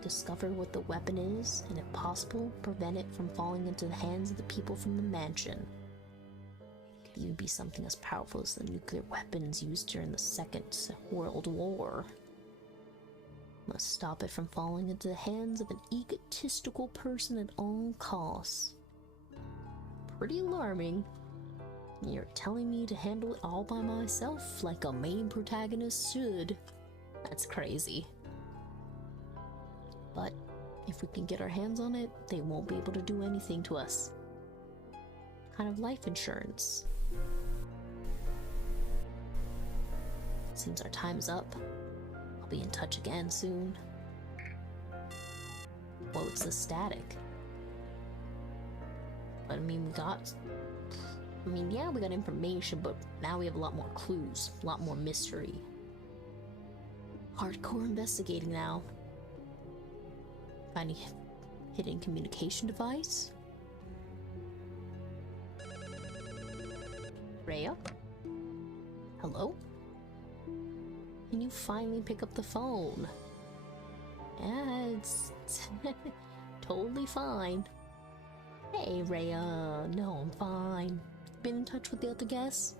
Discover what the weapon is, and if possible, prevent it from falling into the hands of the people from the mansion. It could even be something as powerful as the nuclear weapons used during the Second World War. Must stop it from falling into the hands of an egotistical person at all costs. Pretty alarming. You're telling me to handle it all by myself like a main protagonist should. That's crazy. But if we can get our hands on it, they won't be able to do anything to us. Kind of life insurance. Seems our time's up. I'll be in touch again soon. What's the static? But I mean, we got information, but now we have a lot more clues, a lot more mystery. Hardcore investigating now. Finding hidden communication device. Rhea? Hello? Can you finally pick up the phone? Yeah, it's totally fine. Hey, Rhea. No, I'm fine. Been in touch with the other guests?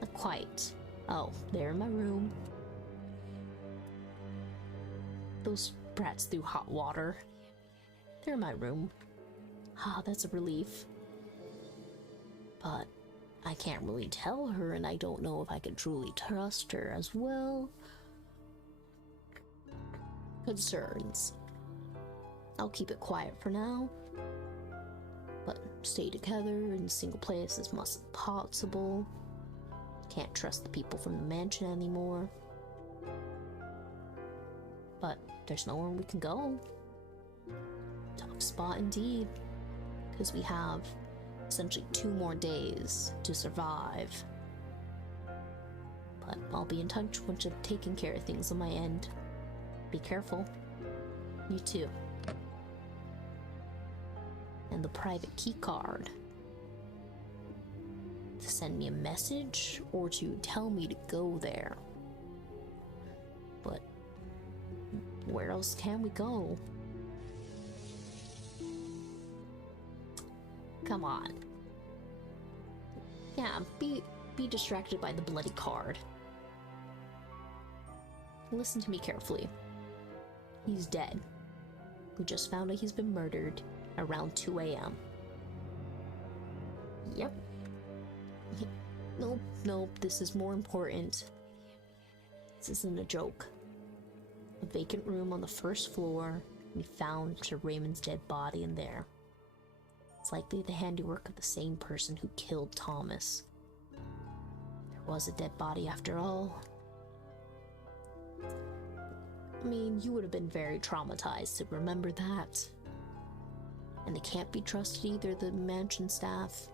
Not quite. Oh, they're in my room. Those brats threw hot water. They're in my room. Ah, that's a relief. But I can't really tell her, and I don't know if I can truly trust her as well. Concerns. I'll keep it quiet for now. But stay together in single place as much as possible. Can't trust the people from the mansion anymore. But there's nowhere we can go. Tough spot indeed. Because we have essentially 2 more days to survive. But I'll be in touch once I've taken care of things on my end. Be careful. You too. And the private key card. To send me a message or to tell me to go there. But where else can we go? Come on. Yeah, be distracted by the bloody card. Listen to me carefully. He's dead. We just found out he's been murdered around 2 a.m. Yep. Nope, this is more important. This isn't a joke. a vacant room on the first floor, and he found Sir Raymond's dead body in there. It's likely the handiwork of the same person who killed Thomas. There was a dead body after all. I mean, you would have been very traumatized to remember that. And they can't be trusted either, the mansion staff.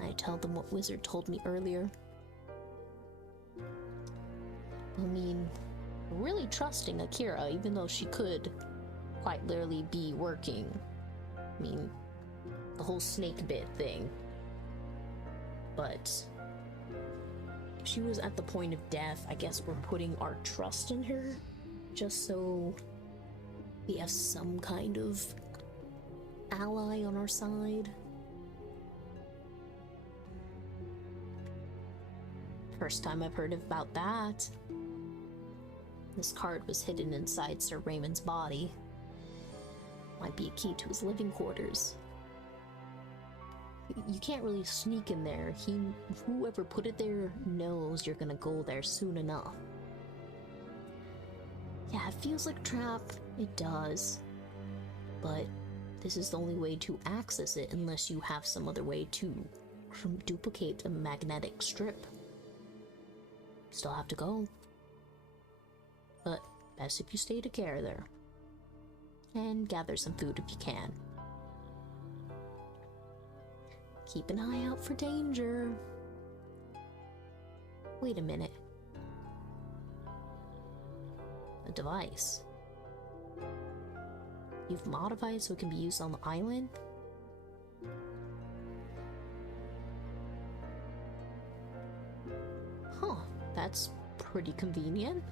I tell them what Wizard told me earlier. I mean, really trusting Akira, even though she could quite literally be working. I mean, the whole snake bit thing. But if she was at the point of death, I guess we're putting our trust in her, just so we have some kind of ally on our side. First time I've heard about that. This card was hidden inside Sir Raymond's body. Might be a key to his living quarters. You can't really sneak in there. Whoever put it there knows you're gonna go there soon enough. Yeah, it feels like a trap. It does. But this is the only way to access it unless you have some other way to duplicate a magnetic strip. Still have to go. But best if you stay together. And gather some food if you can. Keep an eye out for danger. Wait a minute. A device. You've modified it so it can be used on the island? Huh, that's pretty convenient.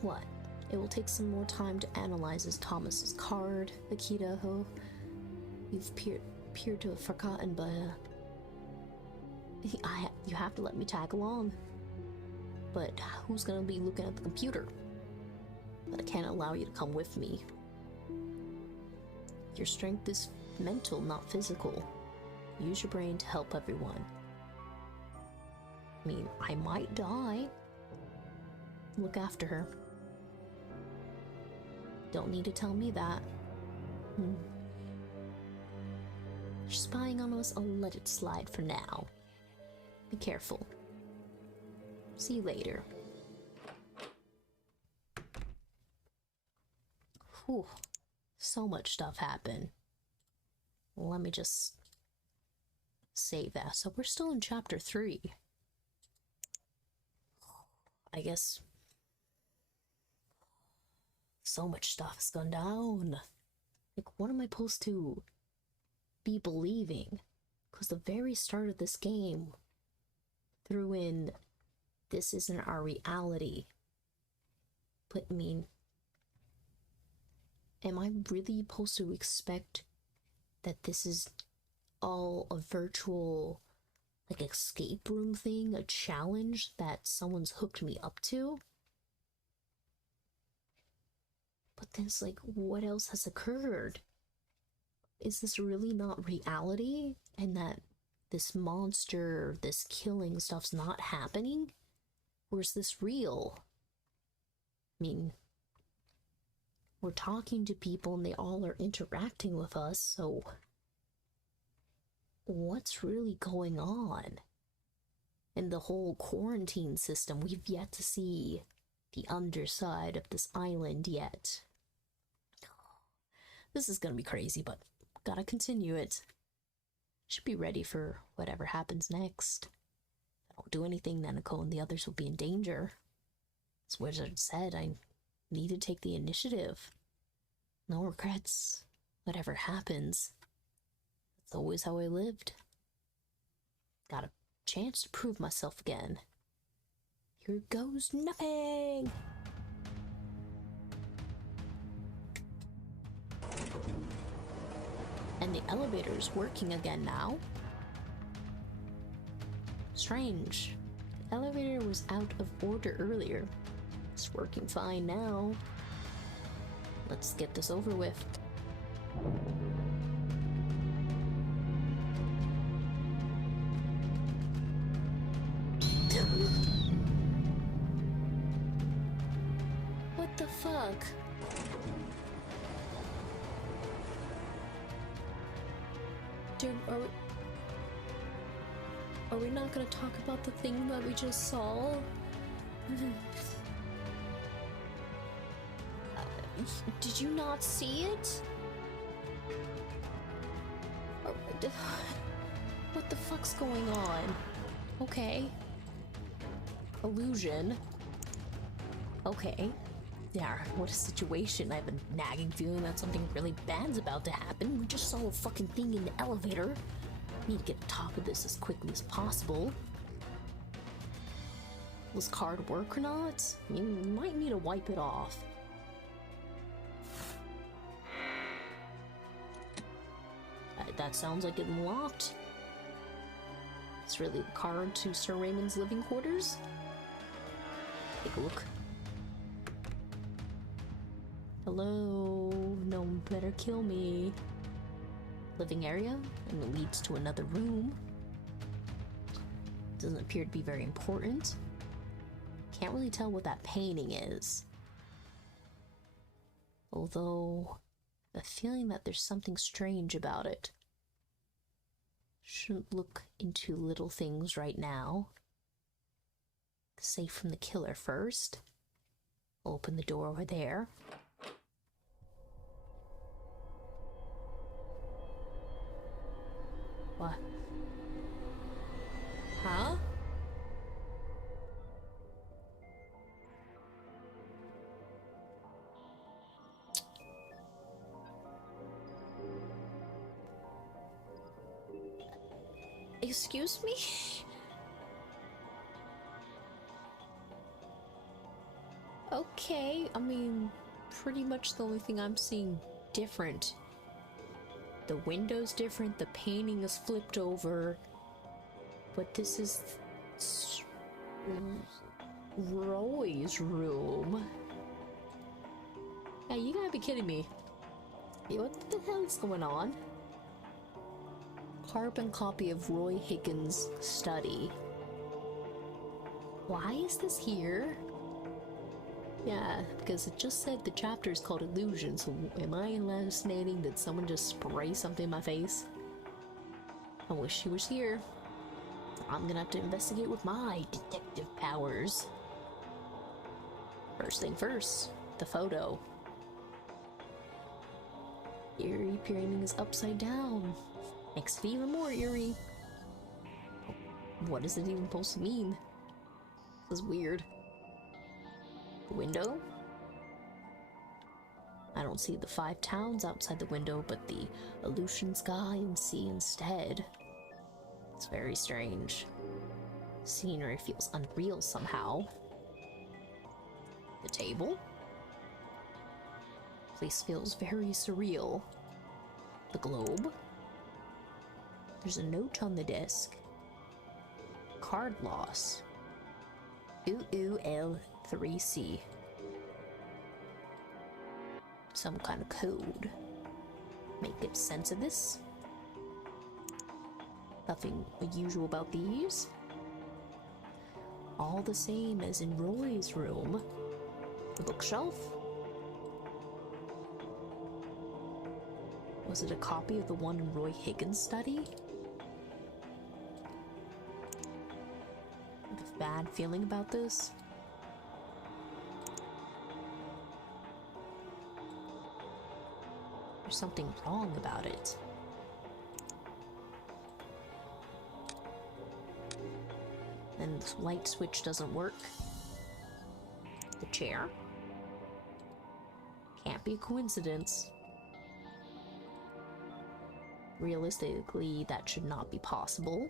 What? It will take some more time to analyze this Thomas's card, Akita. You've appeared to have forgotten, but you have to let me tag along. But who's gonna be looking at the computer? But I can't allow you to come with me. Your strength is mental, not physical. Use your brain to help everyone. I mean, I might die. Look after her. Don't need to tell me that. You're spying on us, I'll let it slide for now. Be careful. See you later. Whew. So much stuff happened. Let me just save that. So we're still in chapter 3. I guess so much stuff has gone down. Like, what am I supposed to be believing? Because the very start of this game threw in, this isn't our reality. But I mean, am I really supposed to expect that this is all a virtual, like, escape room thing, a challenge that someone's hooked me up to? But then it's like, what else has occurred? Is this really not reality? And that this monster, this killing stuff's not happening? Or is this real? I mean, we're talking to people and they all are interacting with us, so what's really going on? And the whole quarantine system, we've yet to see the underside of this island yet. This is gonna be crazy, but gotta continue it. Should be ready for whatever happens next. If I don't do anything, Nanako and the others will be in danger. As Wizard said, I need to take the initiative. No regrets. Whatever happens. That's always how I lived. Got a chance to prove myself again. Here goes nothing! And the elevator's working again now. Strange. The elevator was out of order earlier. It's working fine now. Let's get this over with. fuck? Dude, are we not gonna talk about the thing that we just saw? Did you not see it? What the fuck's going on? Okay. Illusion. Okay. Yeah, what a situation. I have a nagging feeling that something really bad's about to happen. We just saw a fucking thing in the elevator. Need to get on top of this as quickly as possible. Will this card work or not? You might need to wipe it off. That sounds like it unlocked. It's really the card to Sir Raymond's living quarters. Take a look. Hello, no one better kill me. Living area, and it leads to another room. Doesn't appear to be very important. Can't really tell what that painting is. Although, I have a feeling that there's something strange about it. Shouldn't look into little things right now. Safe from the killer first. Open the door over there. What? Huh? Excuse me? Okay, I mean, pretty much the only thing I'm seeing different. The window's different, the painting is flipped over, but this is Roy's room. Hey, you gotta be kidding me. What the hell is going on? Carbon copy of Roy Higgins' study. Why is this here? Yeah, because it just said the chapter is called Illusion, so am I hallucinating? Did someone just spray something in my face? I wish she was here. I'm gonna have to investigate with my detective powers. First thing first, the photo. Eerie painting is upside down. Makes it even more eerie. What is it even supposed to mean? This is weird. The window? I don't see the 5 towns outside the window, but the Aleutian sky and sea instead. It's very strange. Scenery feels unreal somehow. The table? Place feels very surreal. The globe? There's a note on the desk. Card loss. UUL3C. Some kind of code. Make good sense of this. Nothing unusual about these. All the same as in Roy's room. The bookshelf. Was it a copy of the one in Roy Higgins' study? I have a bad feeling about this. There's something wrong about it. And the light switch doesn't work. The chair. Can't be a coincidence. Realistically, that should not be possible.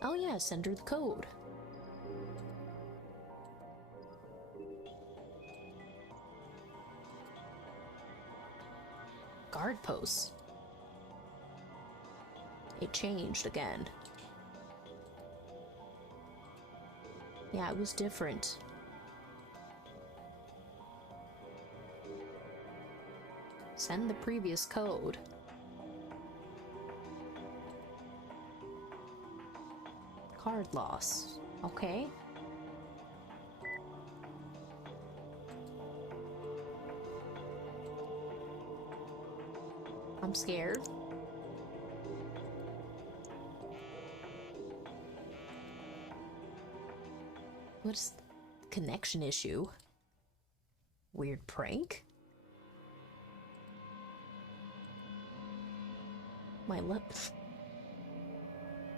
Oh yeah, send her the code. Guard posts. It changed again. Yeah, it was different. Send the previous code. Card loss. Okay. I'm scared. What's the connection issue? Weird prank? My lip.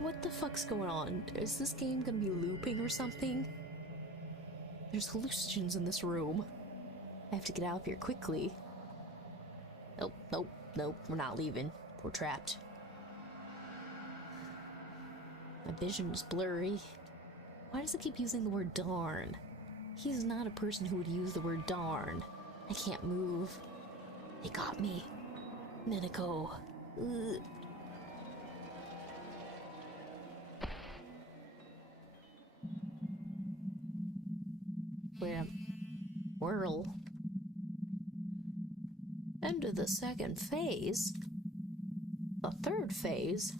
What the fuck's going on? Is this game gonna be looping or something? There's hallucinogens in this room. I have to get out of here quickly. Nope, nope, nope, we're not leaving. We're trapped. My vision is blurry. Why does it keep using the word darn? He's not a person who would use the word darn. I can't move. They got me. Minako. Ugh. Whirl. Enter the second phase. The third phase.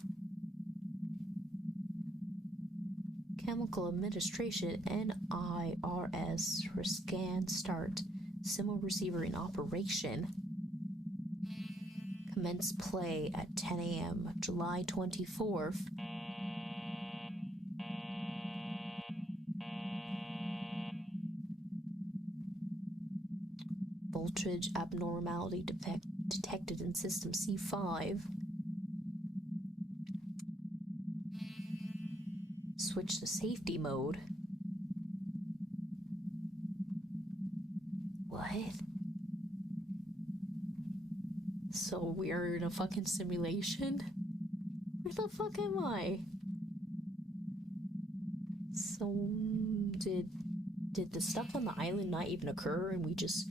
Chemical Administration NIRS for scan start. Simo receiver in operation. Commence play at 10 a.m. July 24th. Voltage abnormality detected in system C5. Switch to safety mode. What? So we are in a fucking simulation? Where the fuck am I? So did the stuff on the island not even occur and we just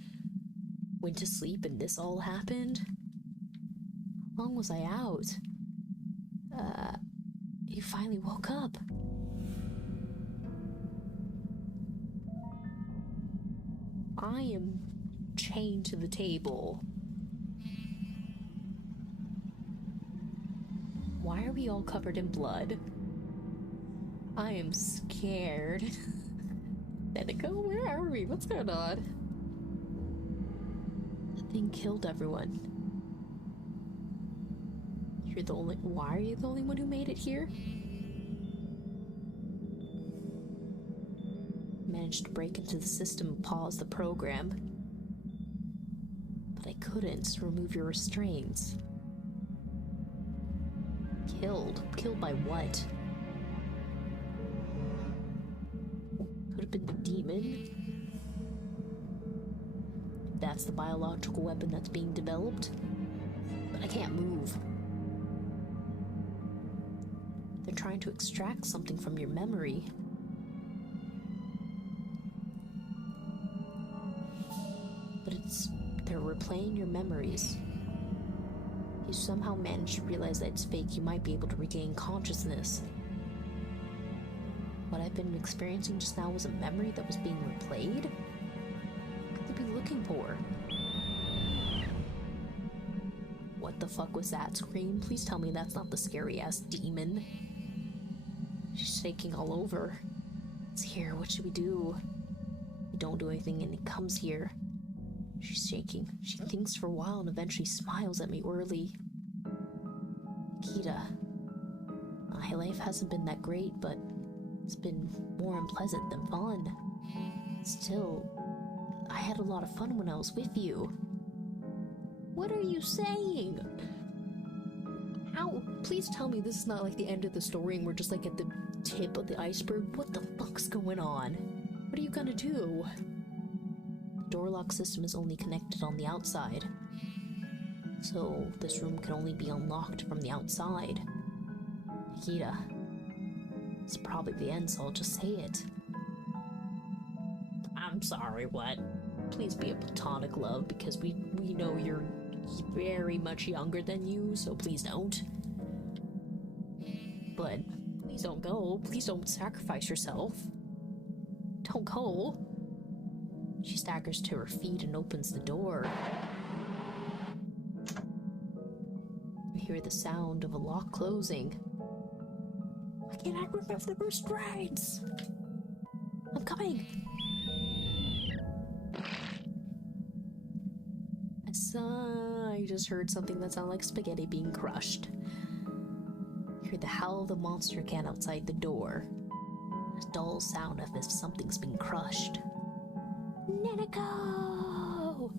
went to sleep and this all happened? How long was I out? You finally woke up. I am chained to the table. Why are we all covered in blood? I am scared. Minako, where are we? What's going on? The thing killed everyone. You're the only— why are you the only one who made it here? Managed to break into the system and pause the program. But I couldn't remove your restraints. Killed? Killed by what? Could have been the demon. That's the biological weapon that's being developed. But I can't move. They're trying to extract something from your memory. But they're replaying your memories. You somehow managed to realize that it's fake. You might be able to regain consciousness. What I've been experiencing just now was a memory that was being replayed? What could they be looking for? What the fuck was that scream? Please tell me that's not the scary-ass demon. She's shaking all over. It's here. What should we do? We don't do anything and it comes here. She's shaking. She thinks for a while and eventually smiles at me wearily. Kita, my life hasn't been that great, but it's been more unpleasant than fun. Still, I had a lot of fun when I was with you. What are you saying? How? Please tell me this is not like the end of the story and we're just like at the tip of the iceberg. What the fuck's going on? What are you gonna do? The door lock system is only connected on the outside. So this room can only be unlocked from the outside. Akita, it's probably the end, so I'll just say it. I'm sorry, what? Please be a platonic love, because we know you're very much younger than you, so please don't. But please don't go. Please don't sacrifice yourself. Don't go. She staggers to her feet and opens the door. You hear the sound of a lock closing. Why can't I remove the restraints? I'm coming. I just heard something that sounded like spaghetti being crushed. Hear the howl of the monster cat outside the door. A dull sound as if something's been crushed. Nanako!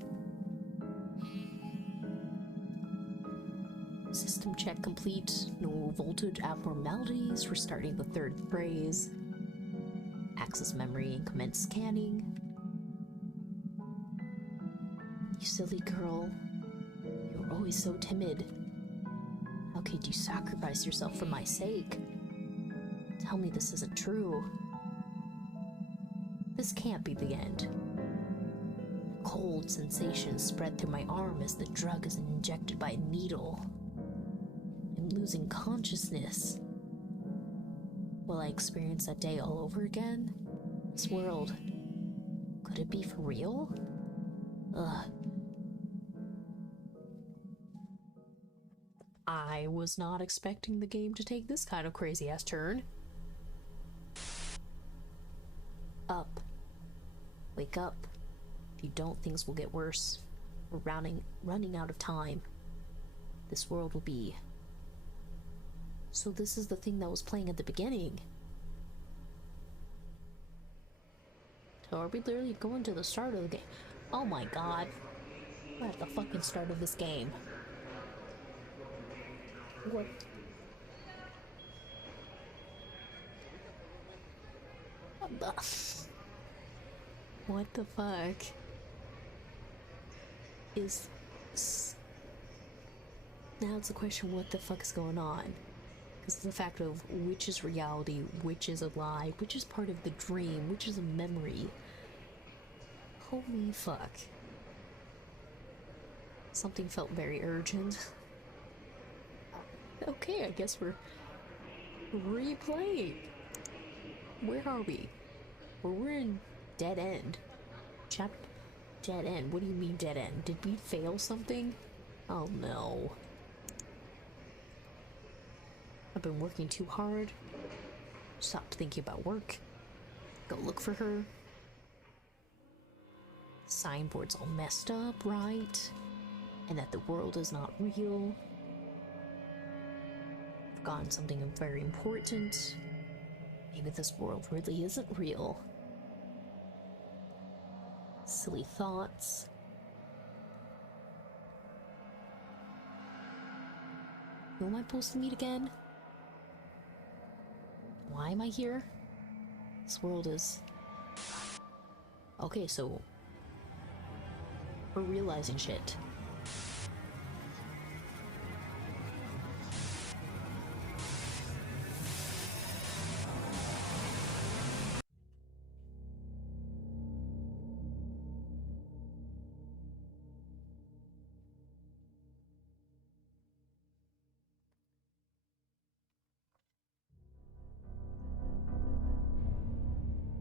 System check complete. No voltage abnormalities. Restarting the third phrase. Access memory and commence scanning. You silly girl. You were always so timid. How could you sacrifice yourself for my sake? Tell me this isn't true. This can't be the end. A cold sensation spread through my arm as the drug is injected by a needle. I'm losing consciousness. Will I experience that day all over again? This world, could it be for real? Ugh. I was not expecting the game to take this kind of crazy-ass turn. Up. Wake up. If you don't, things will get worse. We're running out of time. This world will be... So this is the thing that was playing at the beginning. So are we literally going to the start of the game? Oh my god. We're at the fucking start of this game. What? What the fuck is... Now it's a question, what the fuck is going on? Because it's the fact of which is reality, which is a lie, which is part of the dream, which is a memory. Holy fuck. Something felt very urgent. Okay, I guess we're replaying. Where are we? Well, we're in dead end. Dead end. What do you mean dead end? Did we fail something? Oh no. I've been working too hard. Stopped thinking about work. Go look for her. Signboard's all messed up, right? And that the world is not real. Forgotten something very important. Maybe this world really isn't real. Silly thoughts. Who am I supposed to meet again? Why am I here? This world is... Okay, so... We're realizing shit.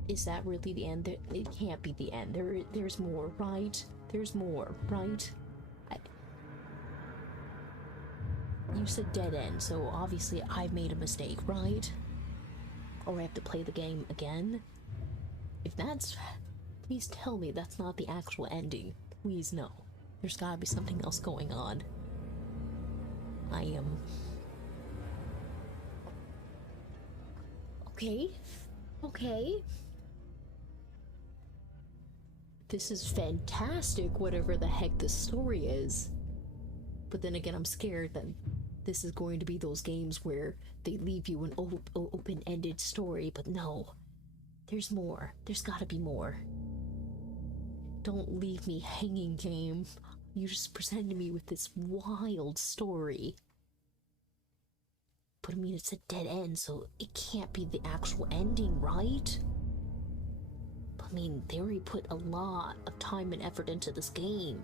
Is that really the end? It can't be the end. There's more, right? There's more, right? You said dead end, so obviously I've made a mistake, right? Or I have to play the game again? If that's... Please tell me that's not the actual ending. Please no. There's gotta be something else going on. I am... Okay. Okay. This is fantastic, whatever the heck this story is. But then again, I'm scared that this is going to be those games where they leave you an open-ended story, but no. There's more. There's gotta be more. Don't leave me hanging, game. You just presented me with this wild story. But I mean, it's a dead end, so it can't be the actual ending, right? I mean, they already put a lot of time and effort into this game.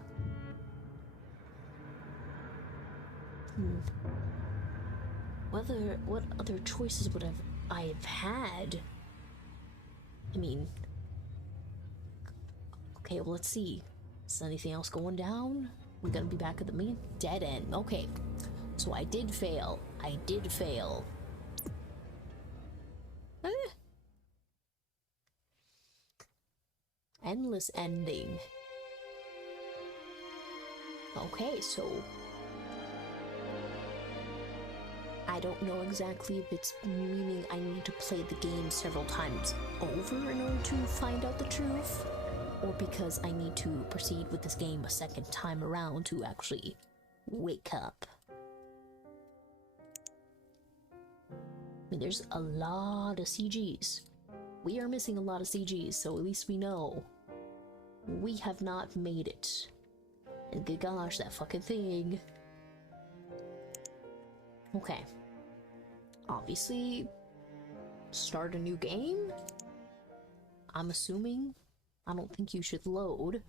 What other choices would I have had? I mean... Okay, well, let's see. Is anything else going down? We're gonna be back at the main dead end. Okay, so I did fail. I did fail. Endless ending. Okay, so I don't know exactly if it's meaning I need to play the game several times over in order to find out the truth, or because I need to proceed with this game a second time around to actually wake up. I mean, there's a lot of CGs. We are missing a lot of CGs, so at least we know we have not made it. And good gosh, that fucking thing. Okay. Obviously, start a new game? I'm assuming. I don't think you should load.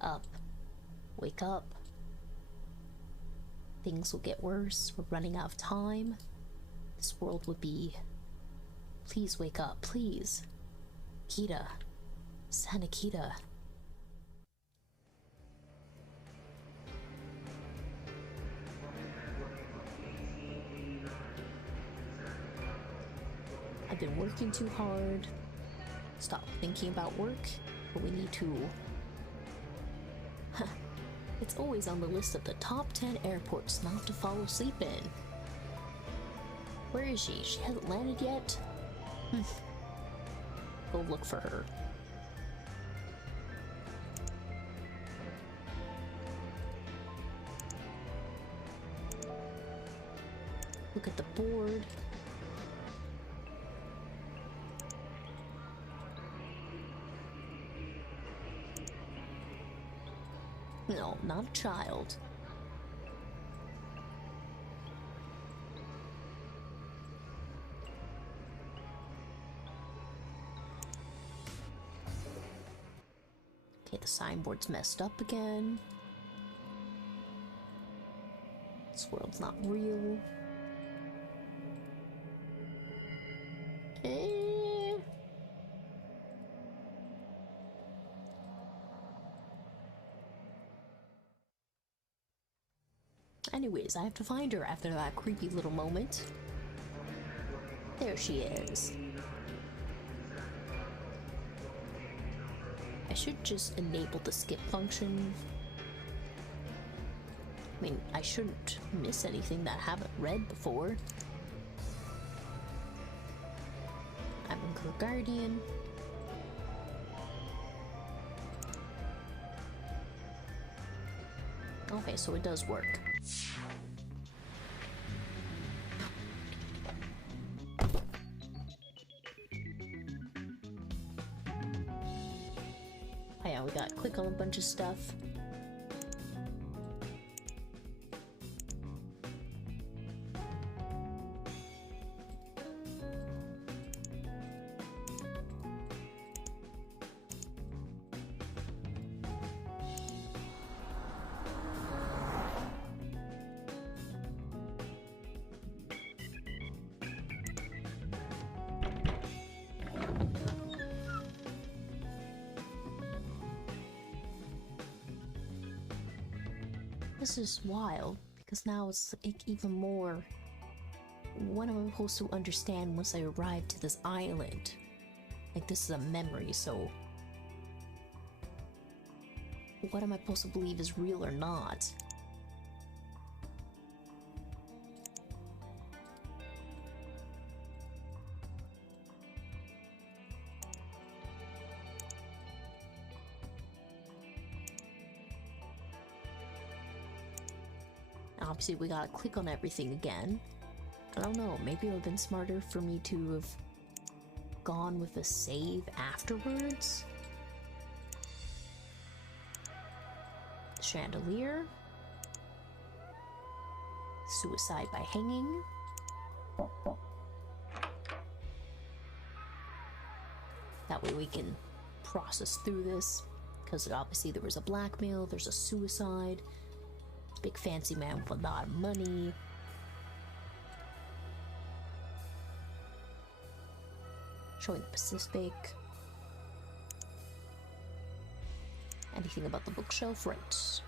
Up. Wake up. Things will get worse. We're running out of time. This world would be... Please wake up, please. Kita. Santa Kita. I've been working too hard. Stop thinking about work, but we need to... It's always on the list of the top 10 airports not to fall asleep in. Where is she? She hasn't landed yet? Go look for her. Look at the board. No, not a child. Okay, the signboard's messed up again. This world's not real. Anyways, I have to find her after that creepy little moment. There she is. I should just enable the skip function. I mean, I shouldn't miss anything that I haven't read before. I'm a guardian. Okay, so it does work. Oh yeah, we gotta click on a bunch of stuff. This is wild, because now it's like even more... What am I supposed to understand once I arrive to this island? Like, this is a memory, so... What am I supposed to believe is real or not? Obviously, we gotta click on everything again. I don't know, maybe it would have been smarter for me to have gone with a save afterwards. Chandelier. Suicide by hanging. That way we can process through this, because obviously there was a blackmail, there's a suicide. Big fancy man with a lot of money. Showing the Pacific. Anything about the bookshelf? Right,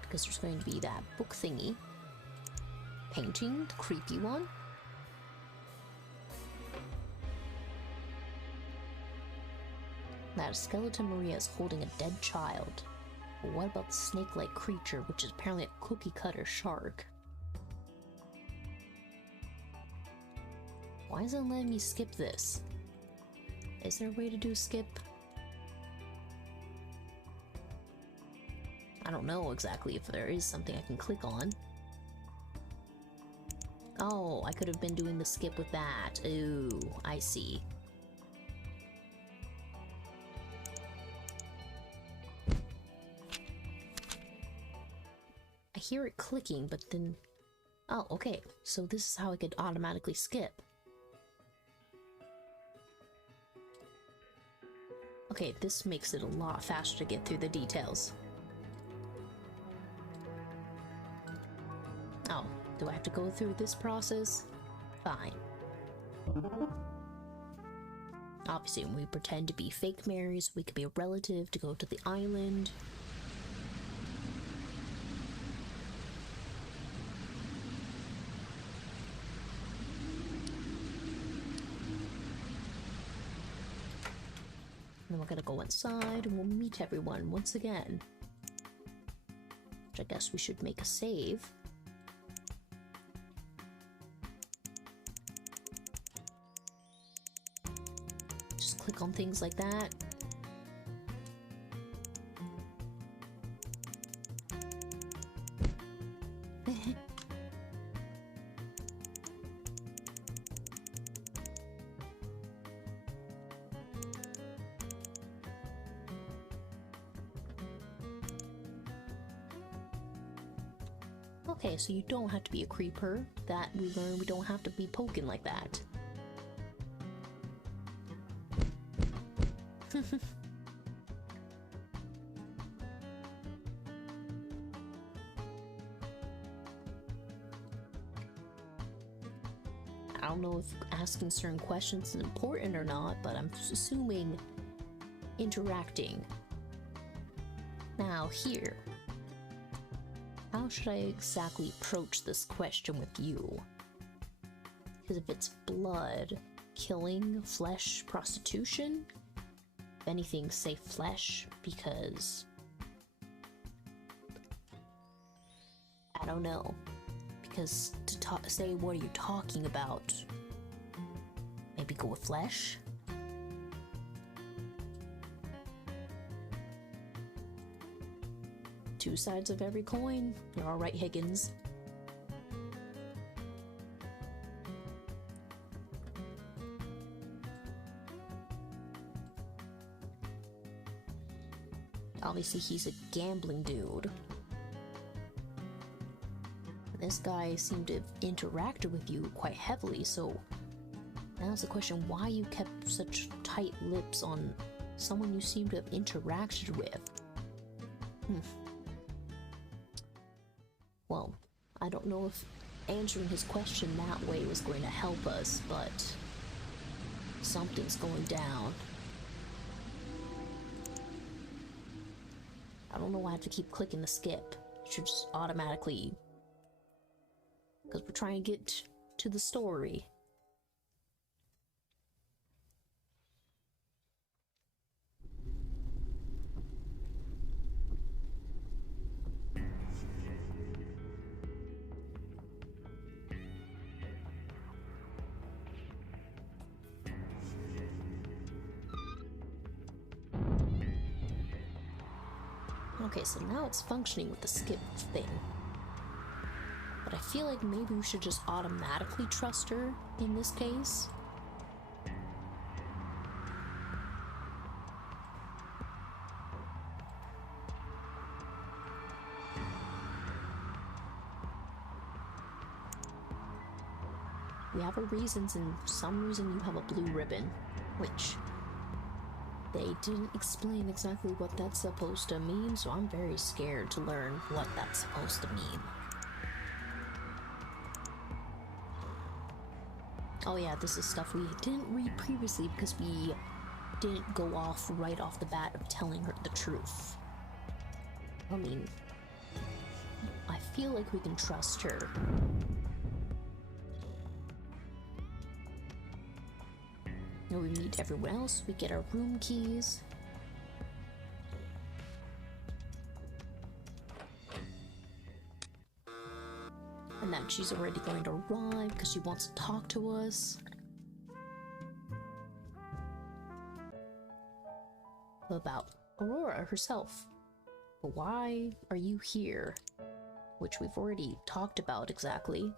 because there's going to be that book thingy. Painting, the creepy one. That skeleton Maria is holding a dead child. But what about the snake-like creature, which is apparently a cookie-cutter shark? Why isn't it letting me skip this? Is there a way to do skip? I don't know exactly if there is something I can click on. Oh, I could have been doing the skip with that. Ooh, I see. I hear it clicking, but then... Oh, okay. So this is how I could automatically skip. Okay, this makes it a lot faster to get through the details. Oh, do I have to go through this process? Fine. Obviously, when we pretend to be fake Marys, we could be a relative to go to the island. Then we're gonna go inside and we'll meet everyone once again. Which I guess we should make a save. Just click on things like that. Okay, so you don't have to be a creeper. That we learned we don't have to be poking like that. I don't know if asking certain questions is important or not, but I'm assuming interacting. Now here. How should I exactly approach this question with you? Because if it's blood, killing, flesh, prostitution? If anything, say flesh, because... I don't know. Because to say what are you talking about? Maybe go with flesh? Two sides of every coin. You're alright, Higgins. Obviously, he's a gambling dude. This guy seemed to have interacted with you quite heavily, so now's the question, why you kept such tight lips on someone you seem to have interacted with? Well, I don't know if answering his question that way was going to help us, but something's going down. I don't know why I have to keep clicking the skip. It should just automatically... Because we're trying to get to the story. Okay, so now it's functioning with the skip thing. But I feel like maybe we should just automatically trust her in this case. We have our reasons, and for some reason you have a blue ribbon, which they didn't explain exactly what that's supposed to mean, so I'm very scared to learn what that's supposed to mean. Oh yeah, this is stuff we didn't read previously because we didn't go off right off the bat of telling her the truth. I mean, I feel like we can trust her. And we meet everyone else, we get our room keys. and that she's already going to arrive because she wants to talk to us. About Aurora herself. But why are you here? Which we've already talked about exactly.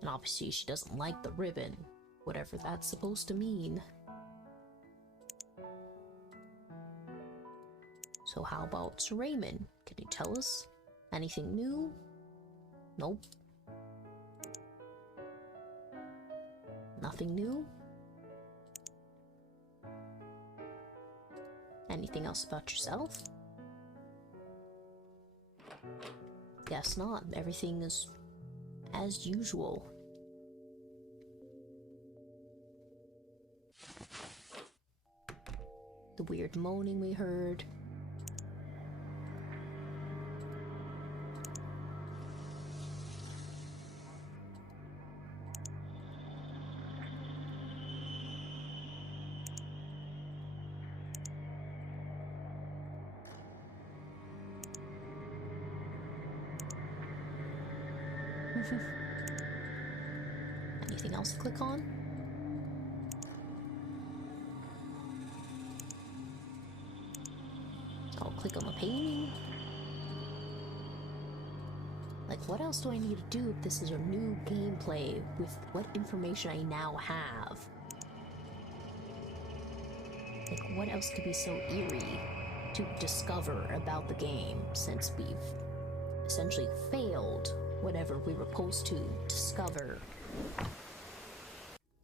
And obviously she doesn't like the ribbon, whatever that's supposed to mean. So how about Sir Raymond? Can you tell us anything new? Nope. Nothing new? Anything else about yourself? Guess not. Everything is as usual. The weird moaning we heard. Anything else to click on? I'll click on the painting. Like, what else do I need to do if this is a new gameplay with what information I now have? Like, what else could be so eerie to discover about the game since we've essentially failed whatever we were supposed to discover?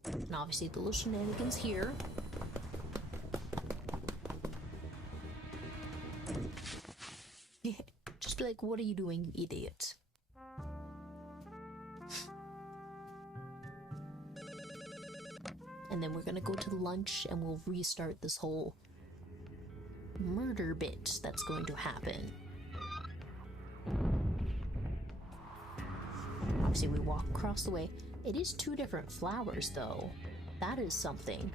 And obviously the little shenanigans here. Just be like, what are you doing, you idiot? And then we're gonna go to lunch and we'll restart this whole murder bit that's going to happen. Obviously we walk across the way. It is 2 different flowers though. That is something.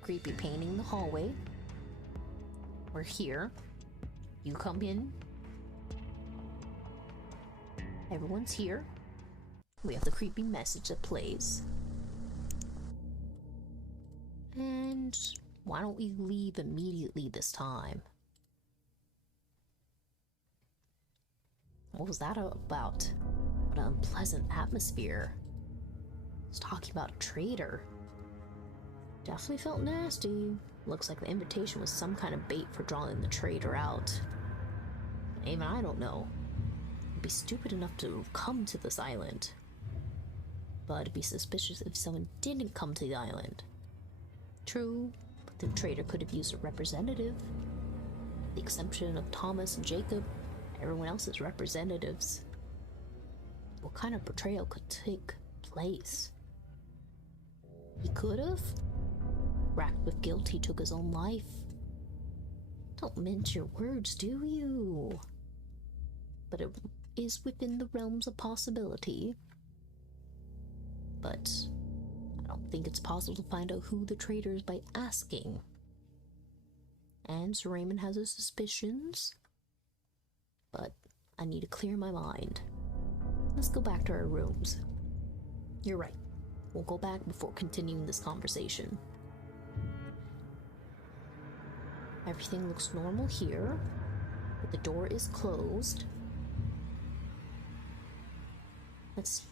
Creepy painting in the hallway. We're here. You come in. Everyone's here. We have the creepy message that plays. And why don't we leave immediately this time? What was that about? What an unpleasant atmosphere. It's talking about a traitor. Definitely felt nasty. Looks like the invitation was some kind of bait for drawing the traitor out. Even I don't know. I'd be stupid enough to come to this island. But it'd be suspicious if someone didn't come to the island. True, but the traitor could have used a representative. The exception of Thomas and Jacob, everyone else is representatives. What kind of betrayal could take place? He could have. Racked with guilt, he took his own life. Don't mince your words, do you? But it is within the realms of possibility. But I don't think it's possible to find out who the traitor is by asking. And Sir Raymond has his suspicions. But I need to clear my mind. Let's go back to our rooms. You're right. We'll go back before continuing this conversation. Everything looks normal here, but the door is closed. Let's see.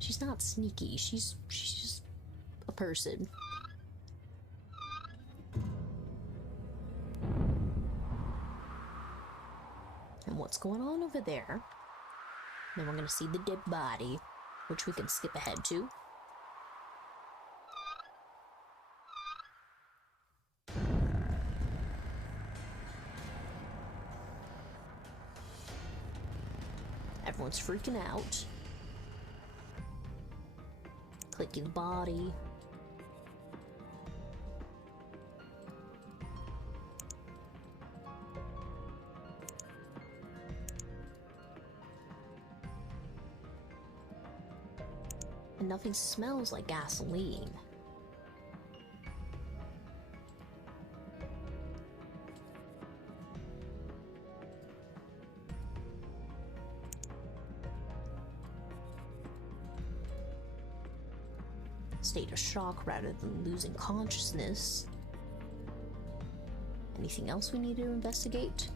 She's not sneaky. She's just a person. And what's going on over there? Then we're gonna see the dead body, which we can skip ahead to. Everyone's freaking out. Clicking the body. And nothing smells like gasoline. state of shock rather than losing consciousness. Anything else we need to investigate?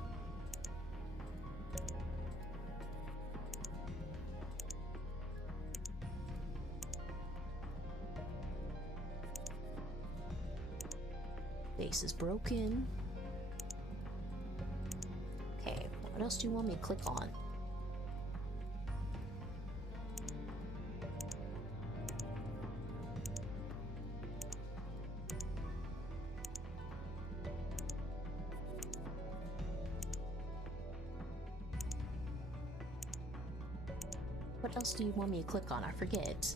Base is broken. Okay, what else do you want me to click on? What else do you want me to click on? I forget.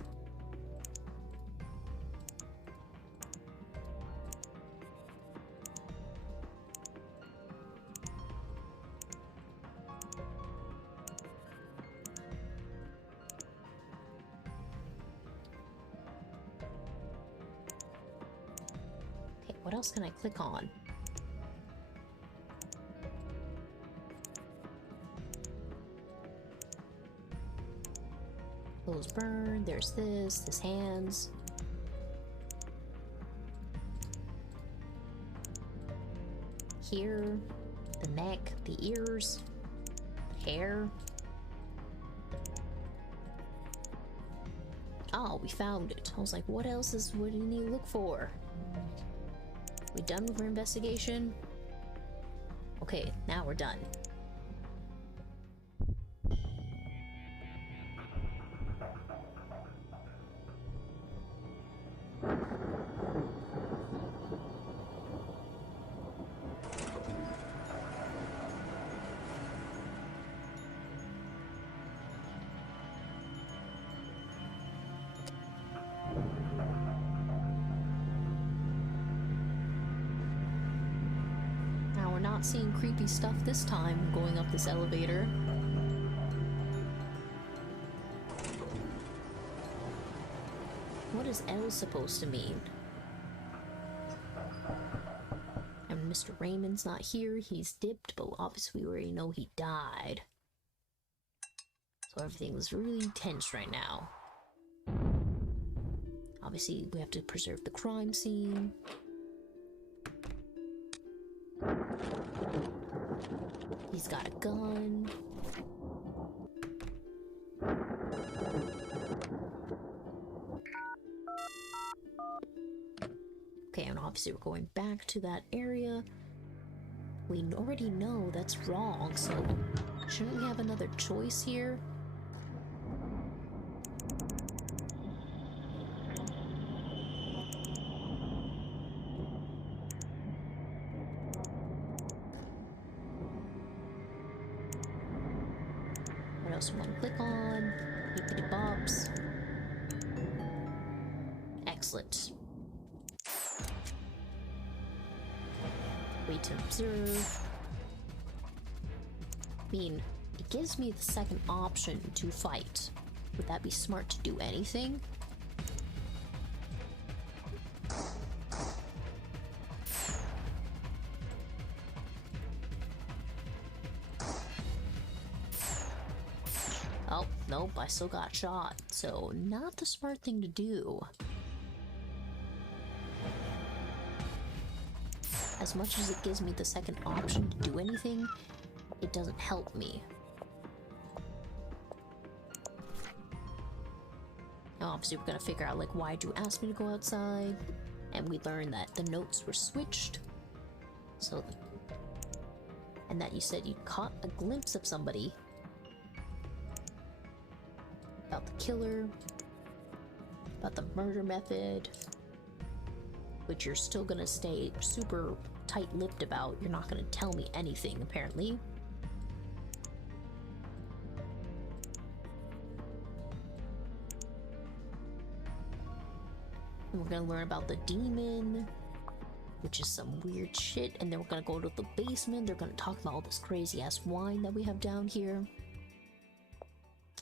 Okay, what else can I click on? Clothes burn, there's this hands. Here, the neck, the ears, the hair. Oh, we found it. I was like, what else what do you need to look for? We done with our investigation? Okay, now we're done. Not seeing creepy stuff this time going up this elevator. What is L supposed to mean? And Mr. Raymond's not here, he's dipped, but obviously we already know he died. So everything's really tense right now. Obviously we have to preserve the crime scene. He's got a gun. Okay, and obviously we're going back to that area. We already know that's wrong, so shouldn't we have another choice here? What else we want to click on? Hippity bobs. Excellent. Wait to observe. I mean, it gives me the second option to fight. Would that be smart to do anything? Oh, nope, I still got shot, so not the smart thing to do. As much as it gives me the second option to do anything, it doesn't help me. Now, obviously we're gonna figure out, like, why'd you ask me to go outside? And we learned that the notes were switched. So, and that you said you caught a glimpse of somebody. About the killer, about the murder method, which you're still gonna stay super tight-lipped about. You're not gonna tell me anything, apparently. And we're gonna learn about the demon, which is some weird shit, and then we're gonna go to the basement. They're gonna talk about all this crazy-ass wine that we have down here.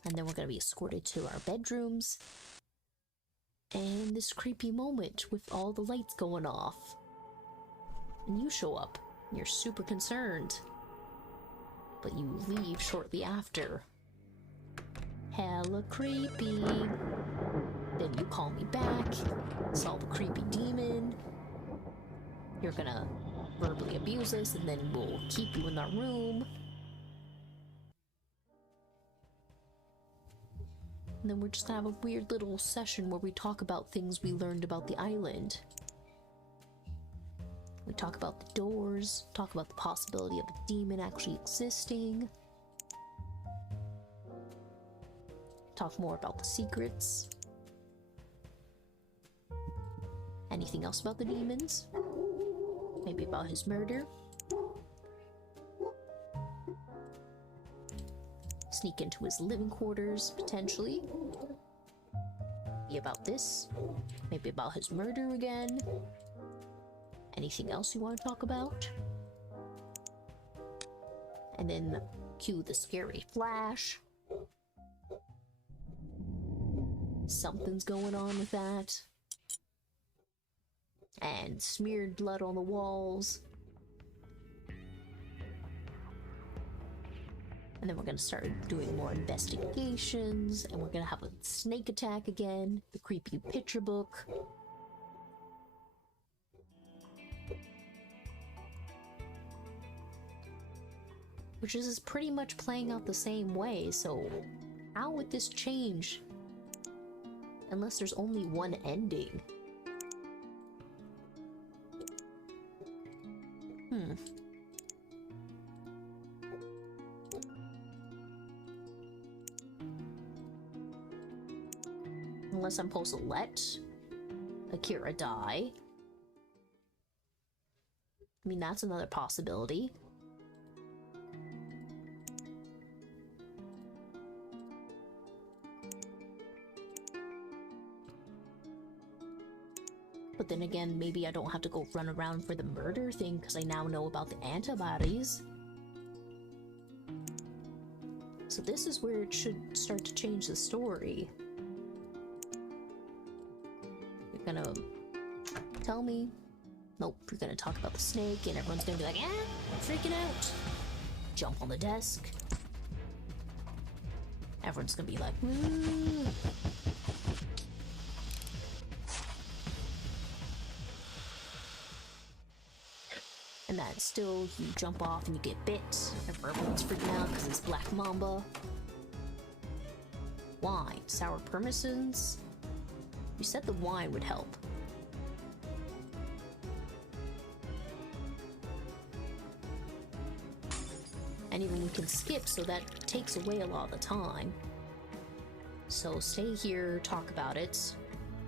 And then we're gonna be escorted to our bedrooms. And this creepy moment with all the lights going off. And you show up. You're super concerned. But you leave shortly after. Hella creepy. Then you call me back, solve a creepy demon. You're gonna verbally abuse us, and then we'll keep you in that room. And then we're just gonna have a weird little session where we talk about things we learned about the island. We talk about the doors, talk about the possibility of a demon actually existing. Talk more about the secrets. Anything else about the demons? Maybe about his murder? Sneak into his living quarters, potentially. Be about this. Maybe about his murder again. Anything else you want to talk about? And then cue the scary flash. Something's going on with that. And smeared blood on the walls. And then we're gonna start doing more investigations, and we're gonna have a snake attack again, the creepy picture book. Which is pretty much playing out the same way, so how would this change? Unless there's only one ending. Unless I'm supposed to let Akira die. I mean, that's another possibility. But then again, maybe I don't have to go run around for the murder thing because I now know about the antibodies. So this is where it should start to change the story. You're gonna tell me, nope, you're gonna talk about the snake and everyone's gonna be like, I'm freaking out. Jump on the desk. Everyone's gonna be like, woo. And then still, you jump off and you get bit. Everyone's freaking out because it's Black Mamba. Wine, sour permisons. You said the wine would help. And even we can skip, so that takes away a lot of the time. So stay here, talk about it.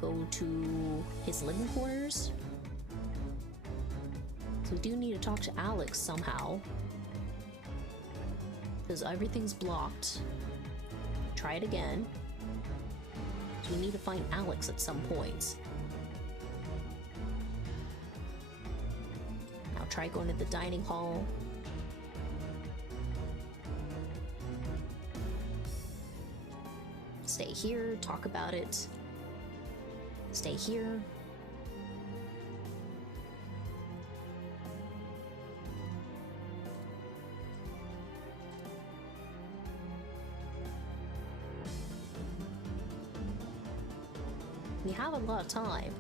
Go to his living quarters. So we do need to talk to Alex somehow. Because everything's blocked. Try it again. So we need to find Alex at some point. Now try going to the dining hall. Stay here, talk about it. Stay here. We have a lot of time.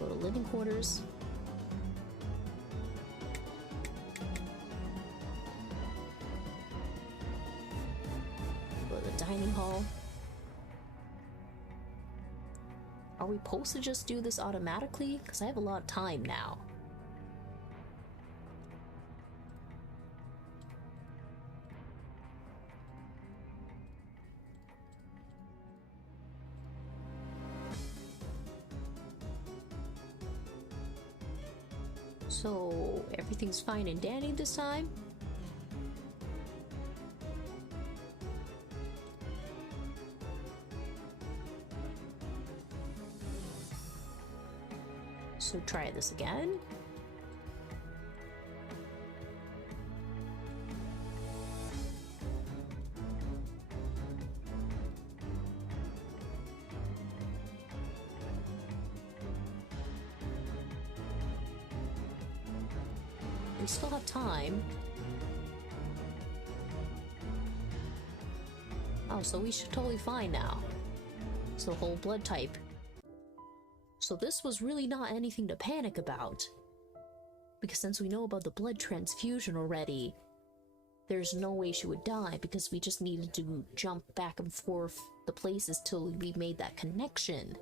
Go to living quarters. Go to the dining hall. Are we supposed to just do this automatically? Because I have a lot of time now. So, everything's fine and dandy this time? So try this again. We still have time. Oh, so we should totally fine now. So whole blood type. So this was really not anything to panic about. Because since we know about the blood transfusion already, there's no way she would die because we just needed to jump back and forth the places till we made that connection.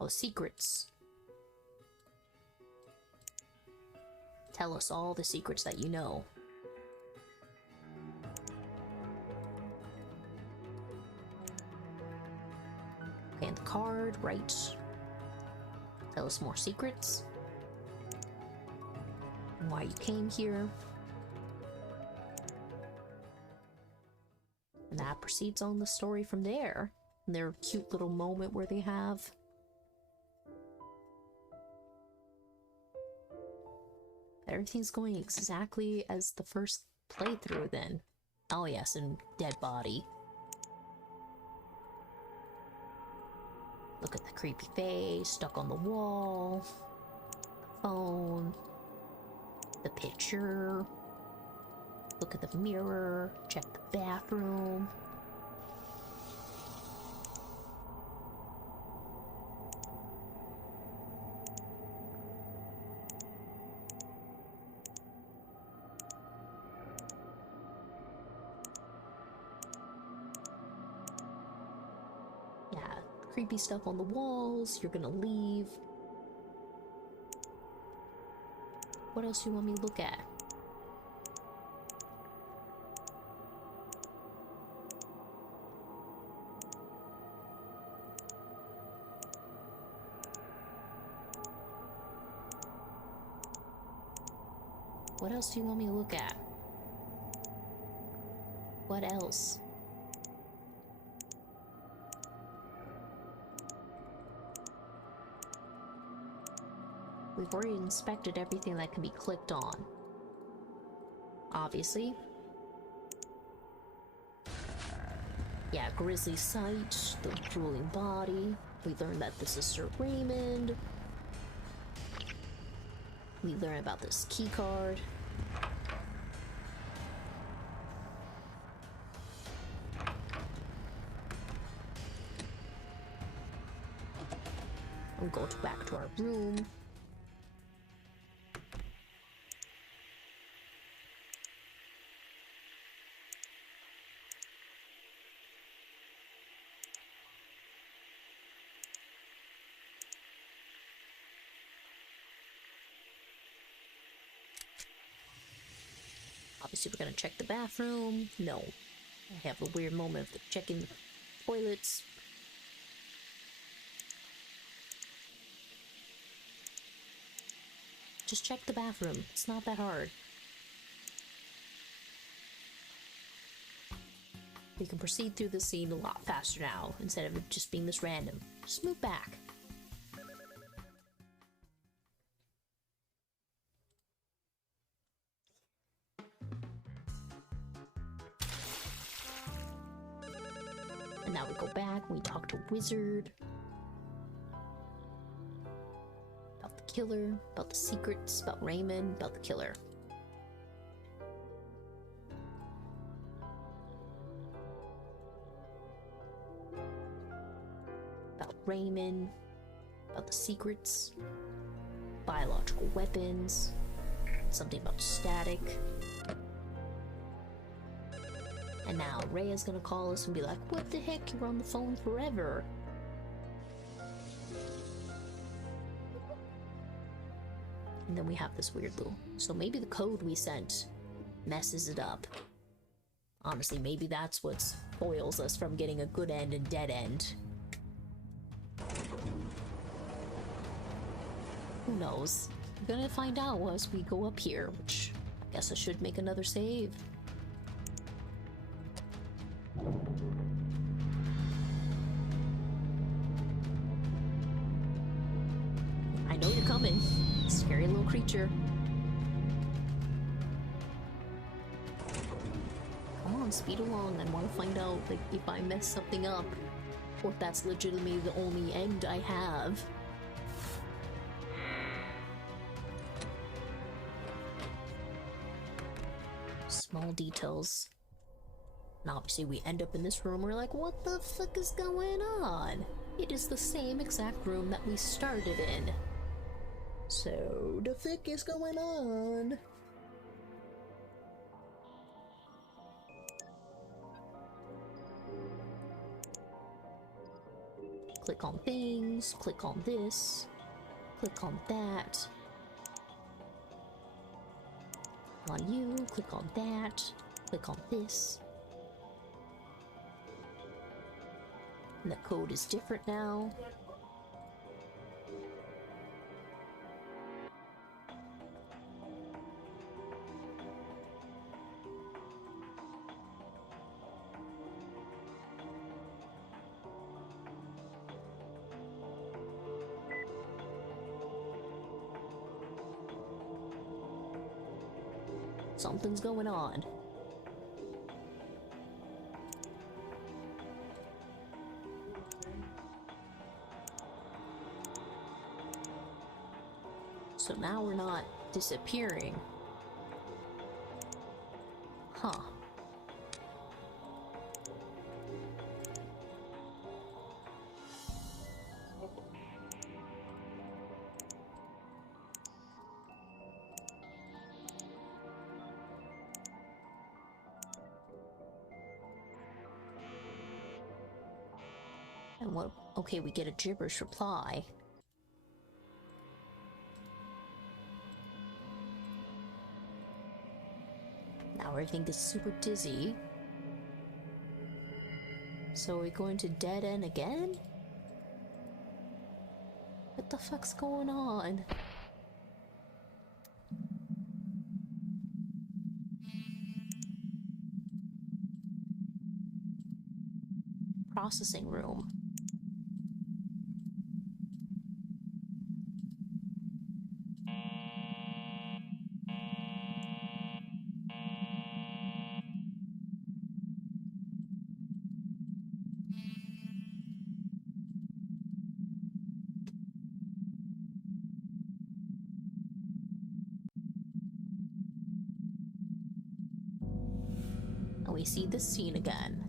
Now, secrets. Tell us all the secrets that you know. Okay, and the card, right. Tell us more secrets. And why you came here. And that proceeds on the story from there. And their cute little moment where they have. Everything's going exactly as the first playthrough then. Oh yes, and dead body. Look at the creepy face stuck on the wall. The phone. The picture. Look at the mirror. Check the bathroom. Creepy stuff on the walls. You're gonna leave. What else do you want me to look at? What else do you want me to look at? What else? We've already inspected everything that can be clicked on. Obviously. Yeah, grisly sight, the drooling body. We learned that this is Sir Raymond. We learn about this key card. We'll go back to our room. Obviously, we're gonna check the bathroom. No. I have a weird moment of checking the toilets. Just check the bathroom. It's not that hard. We can proceed through the scene a lot faster now, instead of it just being this random. Just move back. And now we go back and we talk to Wizard. About the killer, about the secrets, about Raymond, about the killer. About Raymond, about the secrets, biological weapons, something about static. And now Rhea's gonna call us and be like, what the heck, you were on the phone forever. And then we have this weird little... So maybe the code we sent messes it up. Honestly, maybe that's what spoils us from getting a good end and dead end. Who knows? We're gonna find out as we go up here, which I guess I should make another save. I know you're coming. Scary little creature. Come on, speed along. I want to find out like if I mess something up, or if that's legitimately the only end I have. Small details. And obviously we end up in this room, we're like, what the fuck is going on? It is the same exact room that we started in. So, the fuck is going on? Click on things, click on this, click on that. On you, click on that, click on this. And the code is different now. Something's going on. So now we're not disappearing. Huh. And what? Okay, we get a gibberish reply. Now everything gets super dizzy. So are we going to dead end again? What the fuck's going on? Processing room. And we see this scene again.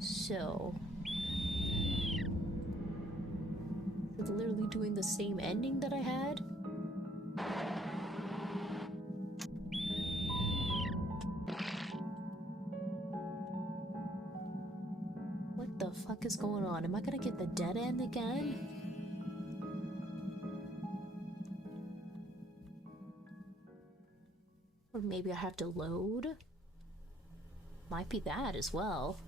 So, it's literally doing the same ending that I had. What the fuck is going on? Am I gonna get the dead end again? Or maybe I have to load? Might be that as well.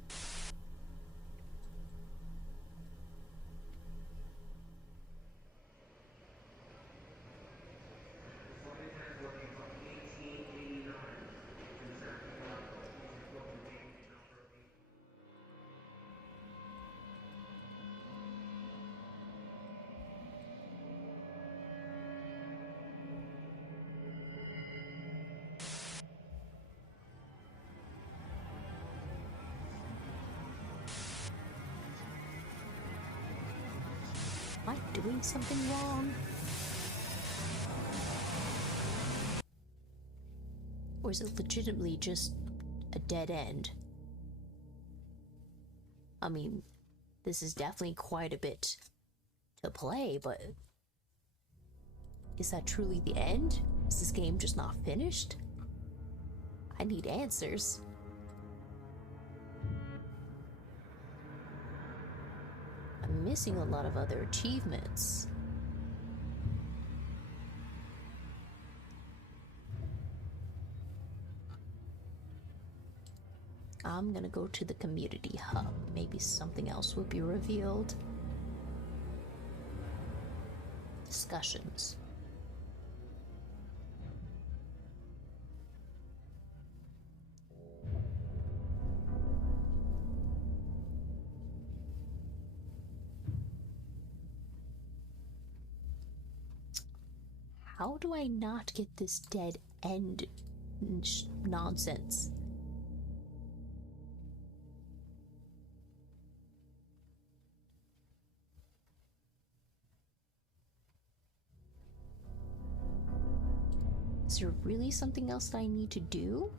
Am I doing something wrong? Or is it legitimately just a dead end? I mean, this is definitely quite a bit to play, but is that truly the end? Is this game just not finished? I need answers. I'm missing a lot of other achievements. I'm gonna go to the community hub. Maybe something else will be revealed. Discussions. How do I not get this dead end nonsense? Is there really something else that I need to do?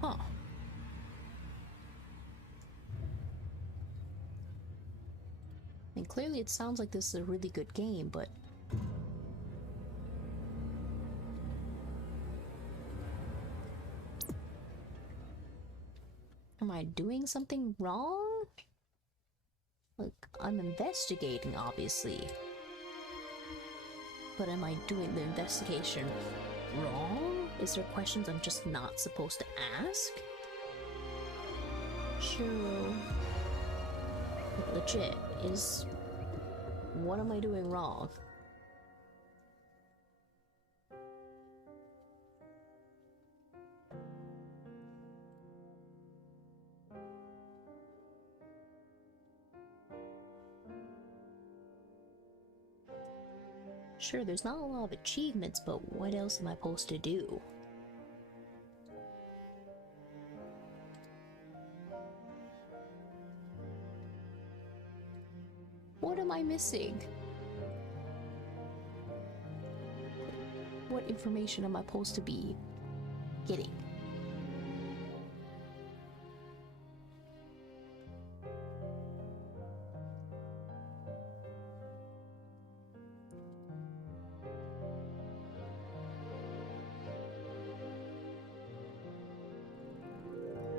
Huh. I mean, clearly it sounds like this is a really good game, but... Am I doing something wrong? Like, I'm investigating, obviously. But am I doing the investigation wrong? Is there questions I'm just not supposed to ask? Sure. Legit, is... What am I doing wrong? Sure, there's not a lot of achievements, but what else am I supposed to do? What am I missing? What information am I supposed to be getting?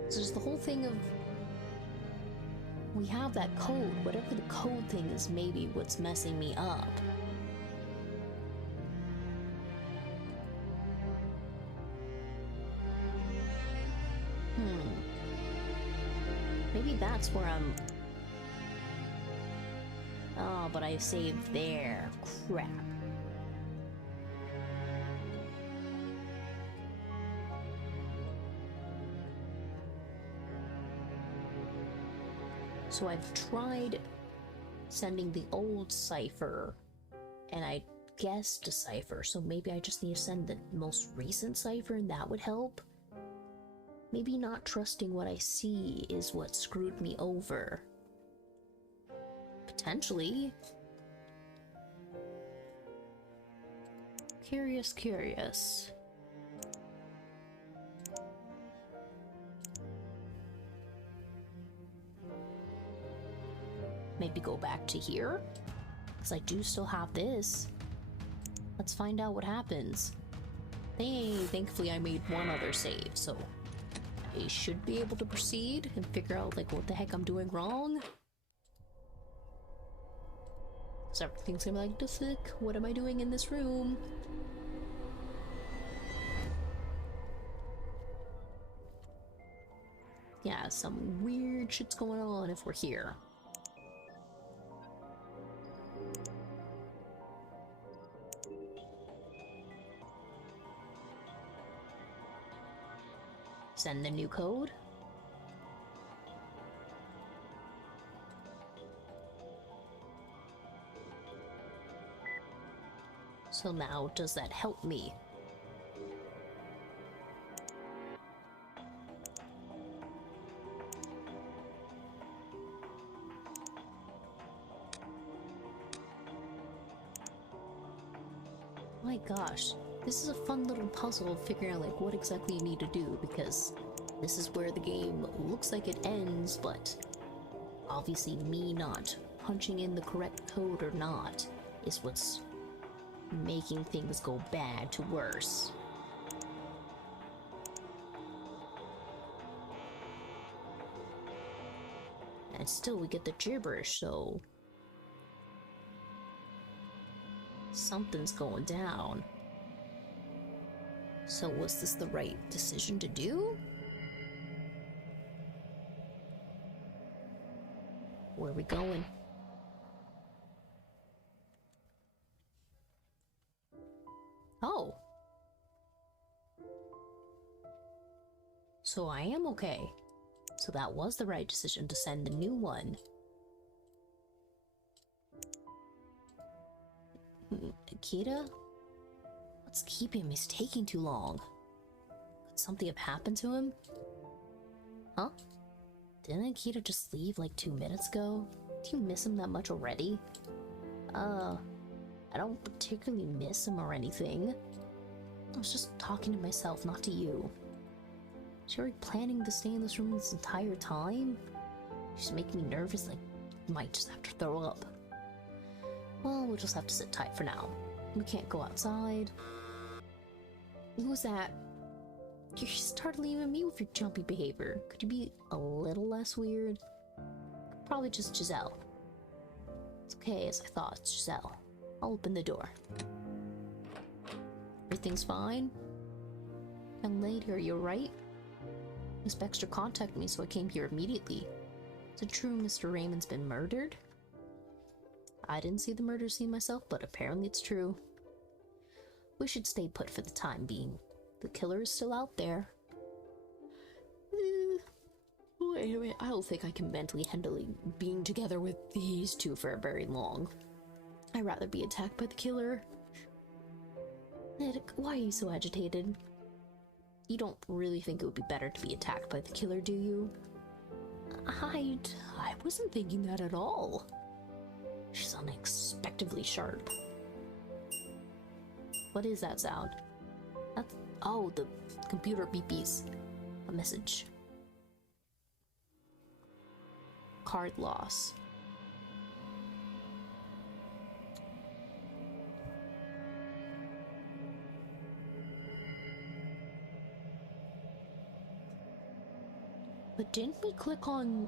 So there's the whole thing of we have that code. Whatever the code thing is, maybe what's messing me up. Maybe that's where I'm... Oh, but I saved there. Crap. So I've tried sending the old cipher, and I guessed a cipher, so maybe I just need to send the most recent cipher and that would help? Maybe not trusting what I see is what screwed me over. Potentially. Curious. Maybe go back to here? Because I do still have this. Let's find out what happens. Thankfully I made one other save, so I should be able to proceed and figure out like what the heck I'm doing wrong. So everything's gonna be like, the fuck? What am I doing in this room? Yeah, some weird shit's going on if we're here. Send the new code. So now, does that help me? My gosh. This is a fun little puzzle of figuring out like what exactly you need to do, because this is where the game looks like it ends, but obviously me not punching in the correct code or not is what's making things go bad to worse. And still we get the gibberish, so something's going down. So was this the right decision to do? Where are we going? Oh. So I am okay. So that was the right decision to send the new one. Akita? What's keeping him? He's taking too long. Could something have happened to him? Huh? Didn't Akita just leave like 2 minutes ago? Do you miss him that much already? I don't particularly miss him or anything. I was just talking to myself, not to you. Is she already planning to stay in this room this entire time? She's making me nervous, like I might just have to throw up. Well, we'll just have to sit tight for now. We can't go outside. Who's that? You started leaving me with your jumpy behavior. Could you be a little less weird? Probably just Giselle. It's okay, as I thought, it's Giselle. I'll open the door. Everything's fine? Young lady, are you alright? Miss Baxter contacted me, so I came here immediately. Is it true Mr. Raymond's been murdered? I didn't see the murder scene myself, but apparently it's true. We should stay put for the time being. The killer is still out there. Wait, I don't think I can mentally handle being together with these two for very long. I'd rather be attacked by the killer. Ned, why are you so agitated? You don't really think it would be better to be attacked by the killer, do you? I wasn't thinking that at all. She's unexpectedly sharp. What is that sound? That's... oh, the computer beepies. A message. Card loss. But didn't we click on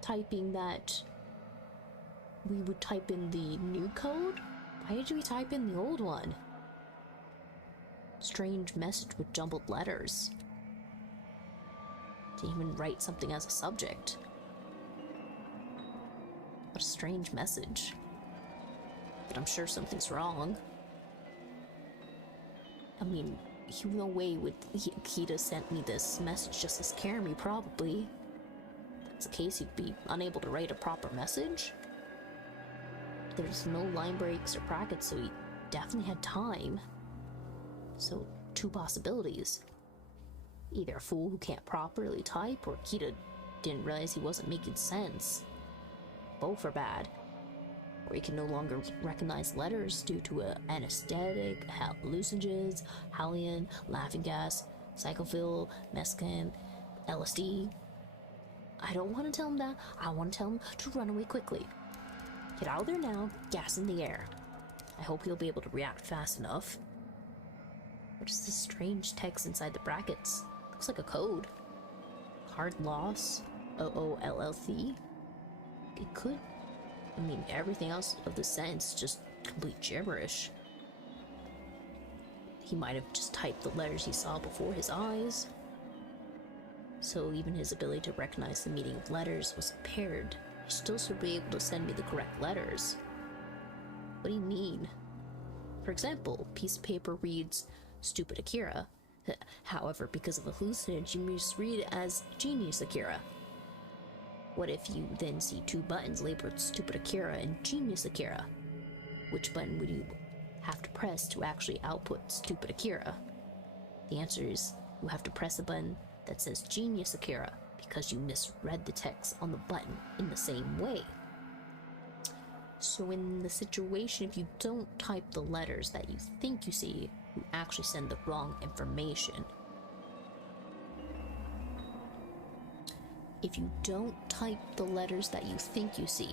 typing that we would type in the new code? Why did we type in the old one? Strange message with jumbled letters. Didn't even write something as a subject. What a strange message. But I'm sure something's wrong. I mean, no way would Akita sent me this message just to scare me, probably. If that's the case, he'd be unable to write a proper message. There's no line breaks or brackets, so he definitely had time. So, 2 possibilities. Either a fool who can't properly type, or Akita didn't realize he wasn't making sense. Both are bad. Or he can no longer recognize letters due to anesthetic, hallucinogens, Halion, laughing gas, psychophil, mescaline, LSD. I don't want to tell him that. I want to tell him to run away quickly. Get out of there now, gas in the air. I hope he'll be able to react fast enough. What is this strange text inside the brackets? Looks like a code. Card loss. OOLLC. It could... I mean, everything else of the sentence just complete gibberish. He might have just typed the letters he saw before his eyes. So even his ability to recognize the meaning of letters was impaired. He still should be able to send me the correct letters. What do you mean? For example, a piece of paper reads, Stupid Akira. However, because of a hallucination, you misread it as Genius Akira. What if you then see 2 buttons labeled Stupid Akira and Genius Akira? Which button would you have to press to actually output Stupid Akira? The answer is, you have to press the button that says Genius Akira, because you misread the text on the button in the same way. So in the situation, if you don't type the letters that you think you see, you actually send the wrong information. If you don't type the letters that you think you see,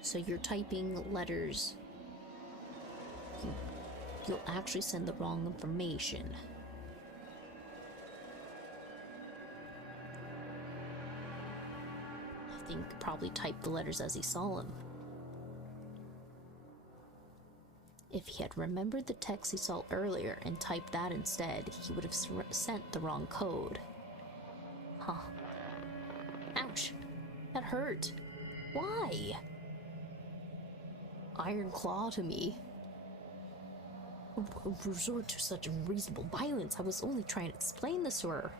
so you're typing letters, you'll actually send the wrong information. I think probably type the letters as he saw them. If he had remembered the text he saw earlier and typed that instead, he would have sent the wrong code. Huh. Ouch! That hurt. Why? Iron Claw to me. Resort to such unreasonable violence. I was only trying to explain this to her.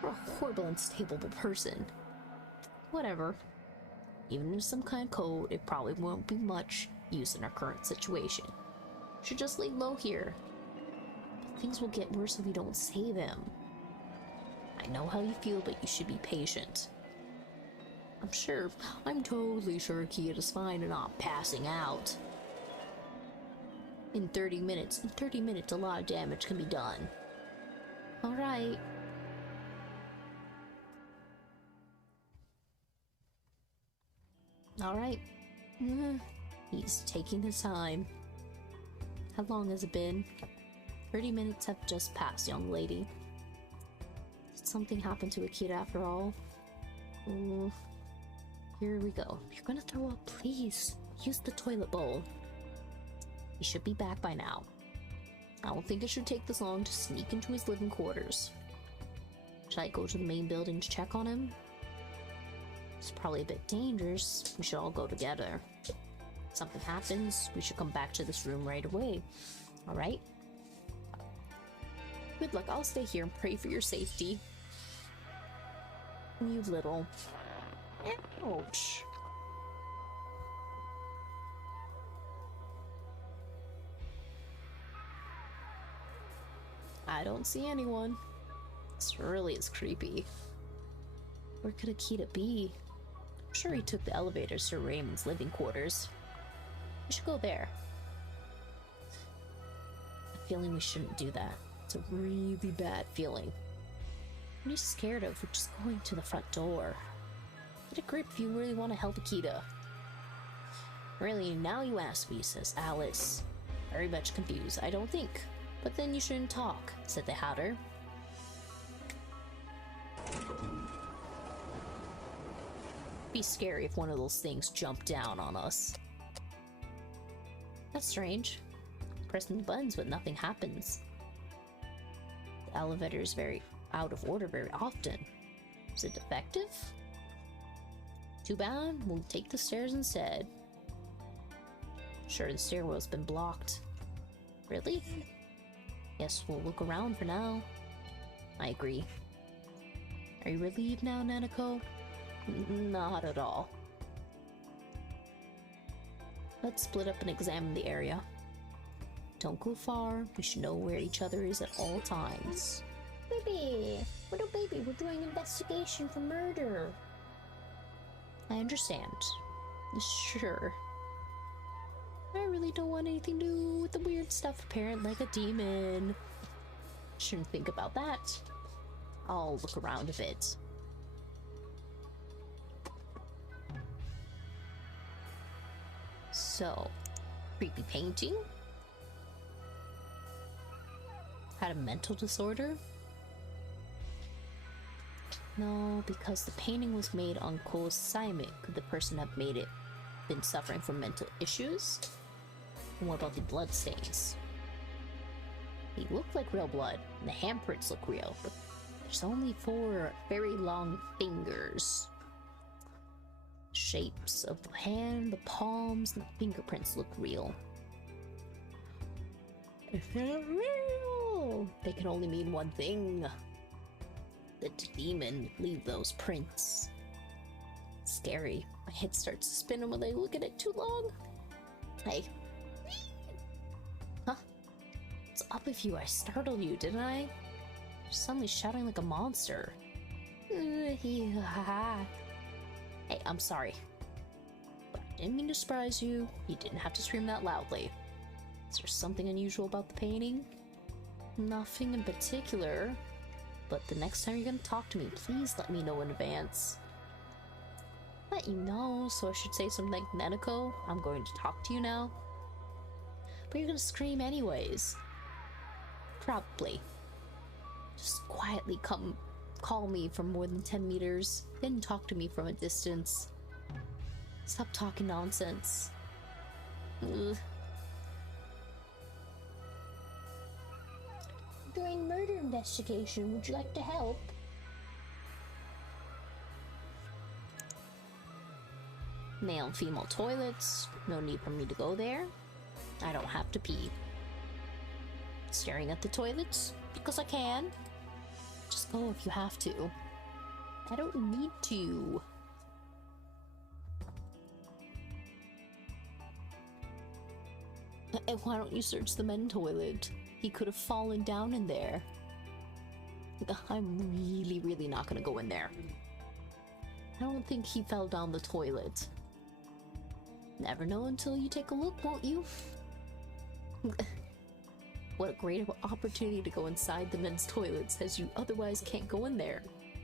You're a horrible, unstable person. Whatever. Even if some kind of code, it probably won't be much use in our current situation. Should just lay low here. But things will get worse if we don't save him. I know how you feel, but you should be patient. I'm totally sure Akita's fine and not passing out. In 30 minutes, a lot of damage can be done. Alright. Alright. He's taking his time. How long has it been? 30 minutes have just passed, young lady. Did something happen to Akita after all? Here we go. If you're gonna throw up, please use the toilet bowl. He should be back by now. I don't think it should take this long to sneak into his living quarters. Should I go to the main building to check on him? It's probably a bit dangerous. We should all go together. If something happens, we should come back to this room right away. Alright? Good luck. I'll stay here and pray for your safety. You little... Ouch. I don't see anyone. This really is creepy. Where could Akita be? I'm sure he took the elevators to Raymond's living quarters. We should go there. I'm feeling we shouldn't do that. It's a really bad feeling. What are you scared of? We're just going to the front door. Get a grip if you really want to help Akita. Really, now you ask me, says Alice. Very much confused, I don't think. But then you shouldn't talk, said the Hatter. Be scary if one of those things jumped down on us. That's strange. Pressing the buttons but nothing happens. The elevator is very out of order very often. Is it defective? Too bad, we'll take the stairs instead. Sure, the stairwell's been blocked. Really? Guess we'll look around for now. I agree. Are you relieved now, Nanako? Not at all. Let's split up and examine the area. Don't go far. We should know where each other is at all times. Baby! Little baby, we're doing an investigation for murder. I understand. Sure. I really don't want anything to do with the weird stuff apparent like a demon. Shouldn't think about that. I'll look around a bit. So, creepy painting? Had a mental disorder? No, because the painting was made on Kosaime. Could the person have made it been suffering from mental issues? And what about the blood stains? They look like real blood, and the handprints look real, but there's only 4 very long fingers. Shapes of the hand, the palms, and the fingerprints look real. If they're real, they can only mean one thing. The demon leave those prints. Scary. My head starts to spin when I look at it too long. Hey. Huh? What's up with you? I startled you, didn't I? You're suddenly shouting like a monster. Hey, I'm sorry. But I didn't mean to surprise you. You didn't have to scream that loudly. Is there something unusual about the painting? Nothing in particular. But the next time you're gonna talk to me, please let me know in advance. Let you know, so I should say something like, Nanako, I'm going to talk to you now. But you're gonna scream anyways. Probably. Just quietly call me from more than 10 meters, then talk to me from a distance. Stop talking nonsense. Ugh. During murder investigation, would you like to help? Male and female toilets. No need for me to go there. I don't have to pee. Staring at the toilets? Because I can. Just go if you have to. I don't need to. Why don't you search the men's toilet? He could have fallen down in there. I'm really, really not gonna go in there. I don't think he fell down the toilet. Never know until you take a look, won't you? What a great opportunity to go inside the men's toilets, as you otherwise can't go in there.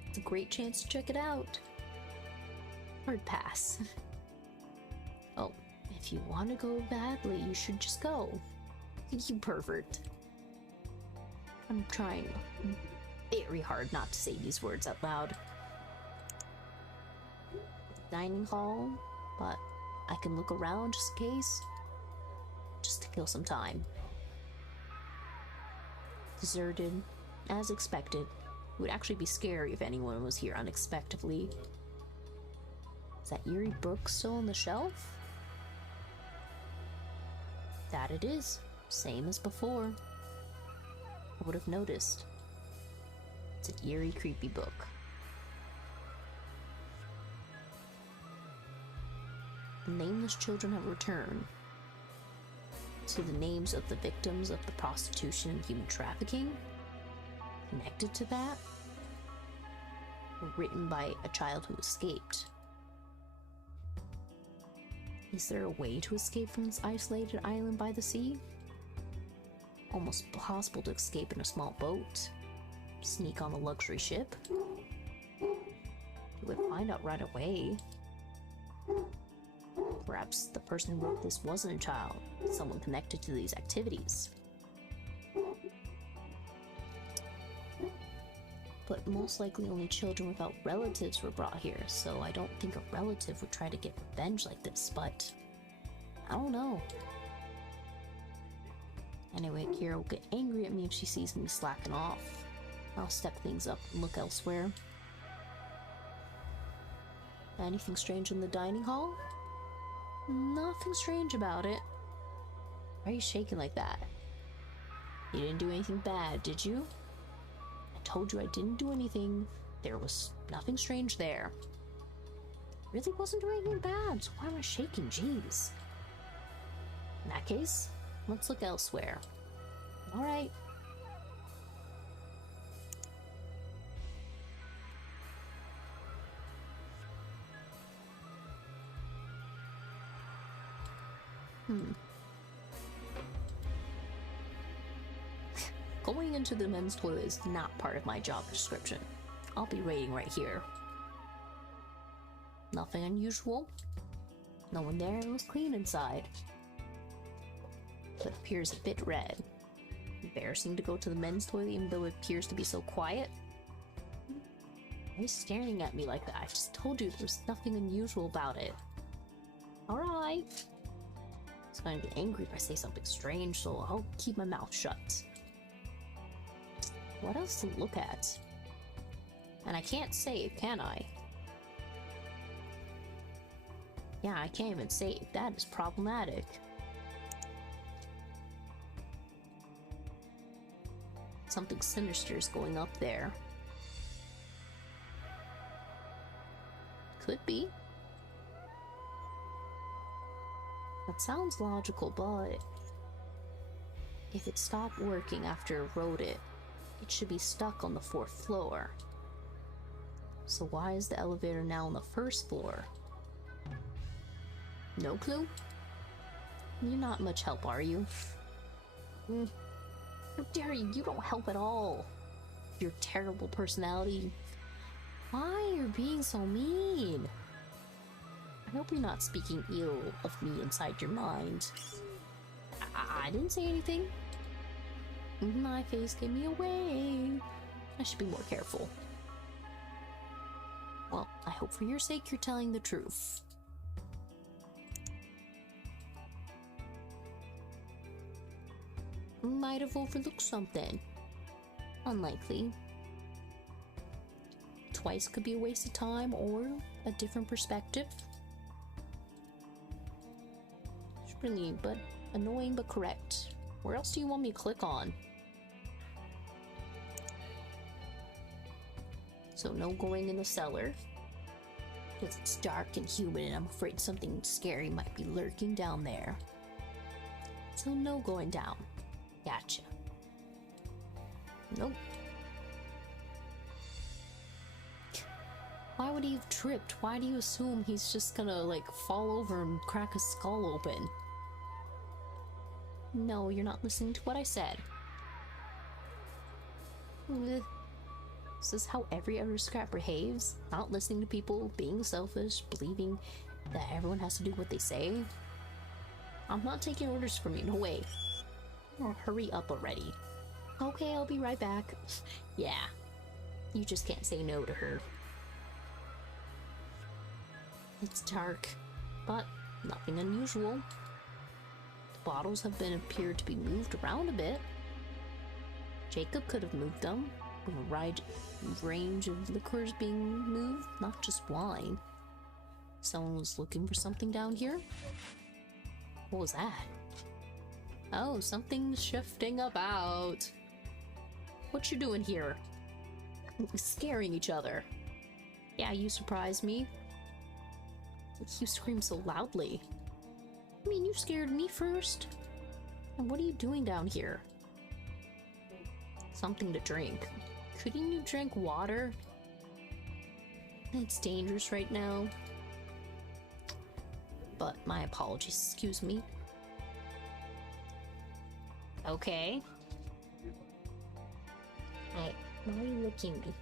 It's a great chance to check it out. Hard pass. Oh, if you want to go badly, you should just go. You pervert. I'm trying very hard not to say these words out loud. Dining hall, but I can look around just in case. Just to kill some time. Deserted, as expected. It would actually be scary if anyone was here unexpectedly. Is that eerie book still on the shelf? That it is. Same as before. I would have noticed. It's an eerie, creepy book. The nameless children have returned. So the names of the victims of the prostitution and human trafficking connected to that were written by a child who escaped. Is there a way to escape from this isolated island by the sea? Almost possible to escape in a small boat. Sneak on a luxury ship. You would find out right away. Perhaps the person who wrote this wasn't a child, someone connected to these activities. But most likely only children without relatives were brought here, so I don't think a relative would try to get revenge like this, but I don't know. Anyway, Kira will get angry at me if she sees me slacking off. I'll step things up and look elsewhere. Anything strange in the dining hall? Nothing strange about it. Why are you shaking like that? You didn't do anything bad, did you? I told you I didn't do anything. There was nothing strange there. Really wasn't doing anything bad, so why am I shaking? Jeez. In that case, let's look elsewhere. Alright. Going into the men's toilet is not part of my job description. I'll be waiting right here. Nothing unusual. No one there, it was clean inside. But appears a bit red. Embarrassing to go to the men's toilet even though it appears to be so quiet. Why are you staring at me like that? I just told you there was nothing unusual about it. Alright. It's going to get angry if I say something strange, so I'll keep my mouth shut. What else to look at? And I can't save, can I? Yeah, I can't even save. That is problematic. Something sinister is going up there. Could be. That sounds logical, but if it stopped working after it wrote it, it should be stuck on the 4th floor. So why is the elevator now on the 1st floor? No clue? You're not much help, are you? How dare you? You don't help at all. Your terrible personality. Why are you being so mean? I hope you're not speaking ill of me inside your mind. I didn't say anything. My face gave me away. I should be more careful. Well, I hope for your sake you're telling the truth. Might have overlooked something. Unlikely. Twice could be a waste of time or a different perspective. It's brilliant, but annoying, but correct. Where else do you want me to click on? So no going in the cellar. Because it's dark and humid and I'm afraid something scary might be lurking down there. So no going down. Gotcha. Nope. Why would he have tripped? Why do you assume he's just gonna, like, fall over and crack his skull open? No, you're not listening to what I said. Ugh. Is this how every other scrap behaves? Not listening to people, being selfish, believing that everyone has to do what they say? I'm not taking orders from you, no way. Oh, hurry up already. Okay, I'll be right back. Yeah, you just can't say no to her. It's dark, but nothing unusual. The bottles have appeared to be moved around a bit. Jacob could have moved them, with a wide range of liquors being moved, not just wine. Someone was looking for something down here? What was that? Oh, something's shifting about. What you doing here? Scaring each other. Yeah, you surprised me. You screamed so loudly. I mean, you scared me first. And what are you doing down here? Something to drink. Couldn't you drink water? It's dangerous right now. But my apologies, excuse me. Okay. Hey, why are you looking at me?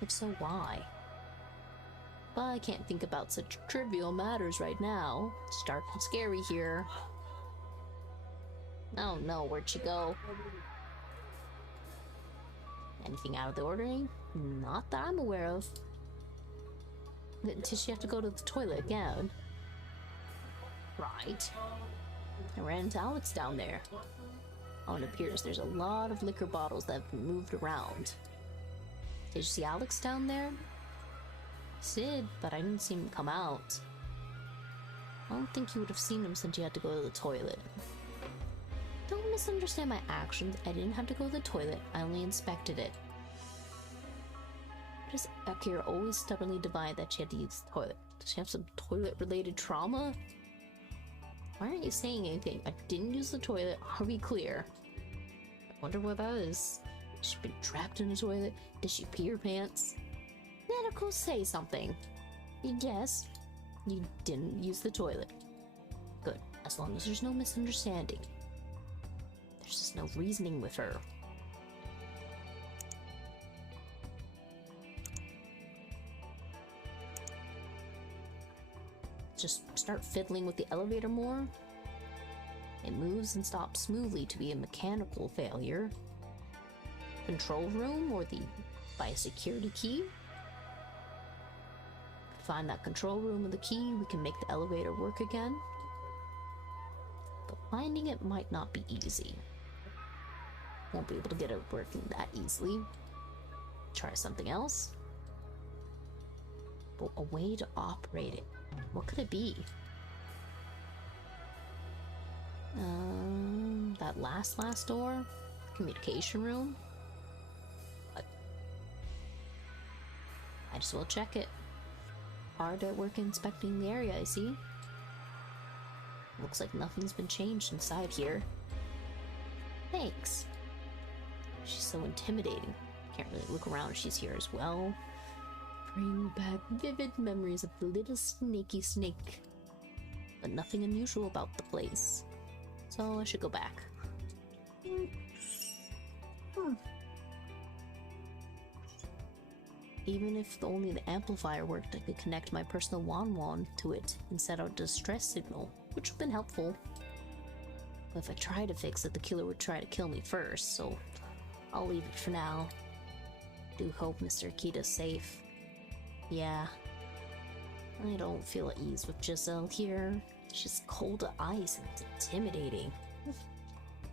If so, why? But I can't think about such trivial matters right now. It's dark and scary here. Oh no, where'd she go? Anything out of the ordinary? Not that I'm aware of. Did she have to go to the toilet again? Right. I ran into Alex down there. Oh, it appears there's a lot of liquor bottles that have been moved around. Did you see Alex down there? I did, but I didn't see him come out. I don't think you would have seen him since you had to go to the toilet. Don't misunderstand my actions. I didn't have to go to the toilet. I only inspected it. Why does Akira always stubbornly deny that she had to use the toilet? Does she have some toilet-related trauma? Why aren't you saying anything? I didn't use the toilet. Are we clear? I wonder what that is. Has she been trapped in the toilet? Did she pee her pants? Nanako, say something. Yes, you didn't use the toilet. Good, as long as there's no misunderstanding. There's just no reasoning with her. Just start fiddling with the elevator more. It moves and stops smoothly to be a mechanical failure. Control room or the biosecurity key? Find that control room with the key, we can make the elevator work again. But finding it might not be easy. Won't be able to get it working that easily. Try something else. But a way to operate it. What could it be? That last door? Communication room? What? I just will check it. Hard at work inspecting the area, I see. Looks like nothing's been changed inside here. Thanks. She's so intimidating. Can't really look around if she's here as well. Bring back vivid memories of the little snaky snake. But nothing unusual about the place. So I should go back. Even if only the amplifier worked, I could connect my personal Wan to it and set out a distress signal, which would have been helpful. But if I tried to fix it, the killer would try to kill me first, so I'll leave it for now. Do hope Mr. Akita's safe. Yeah. I don't feel at ease with Giselle here. She's cold to ice and it's intimidating.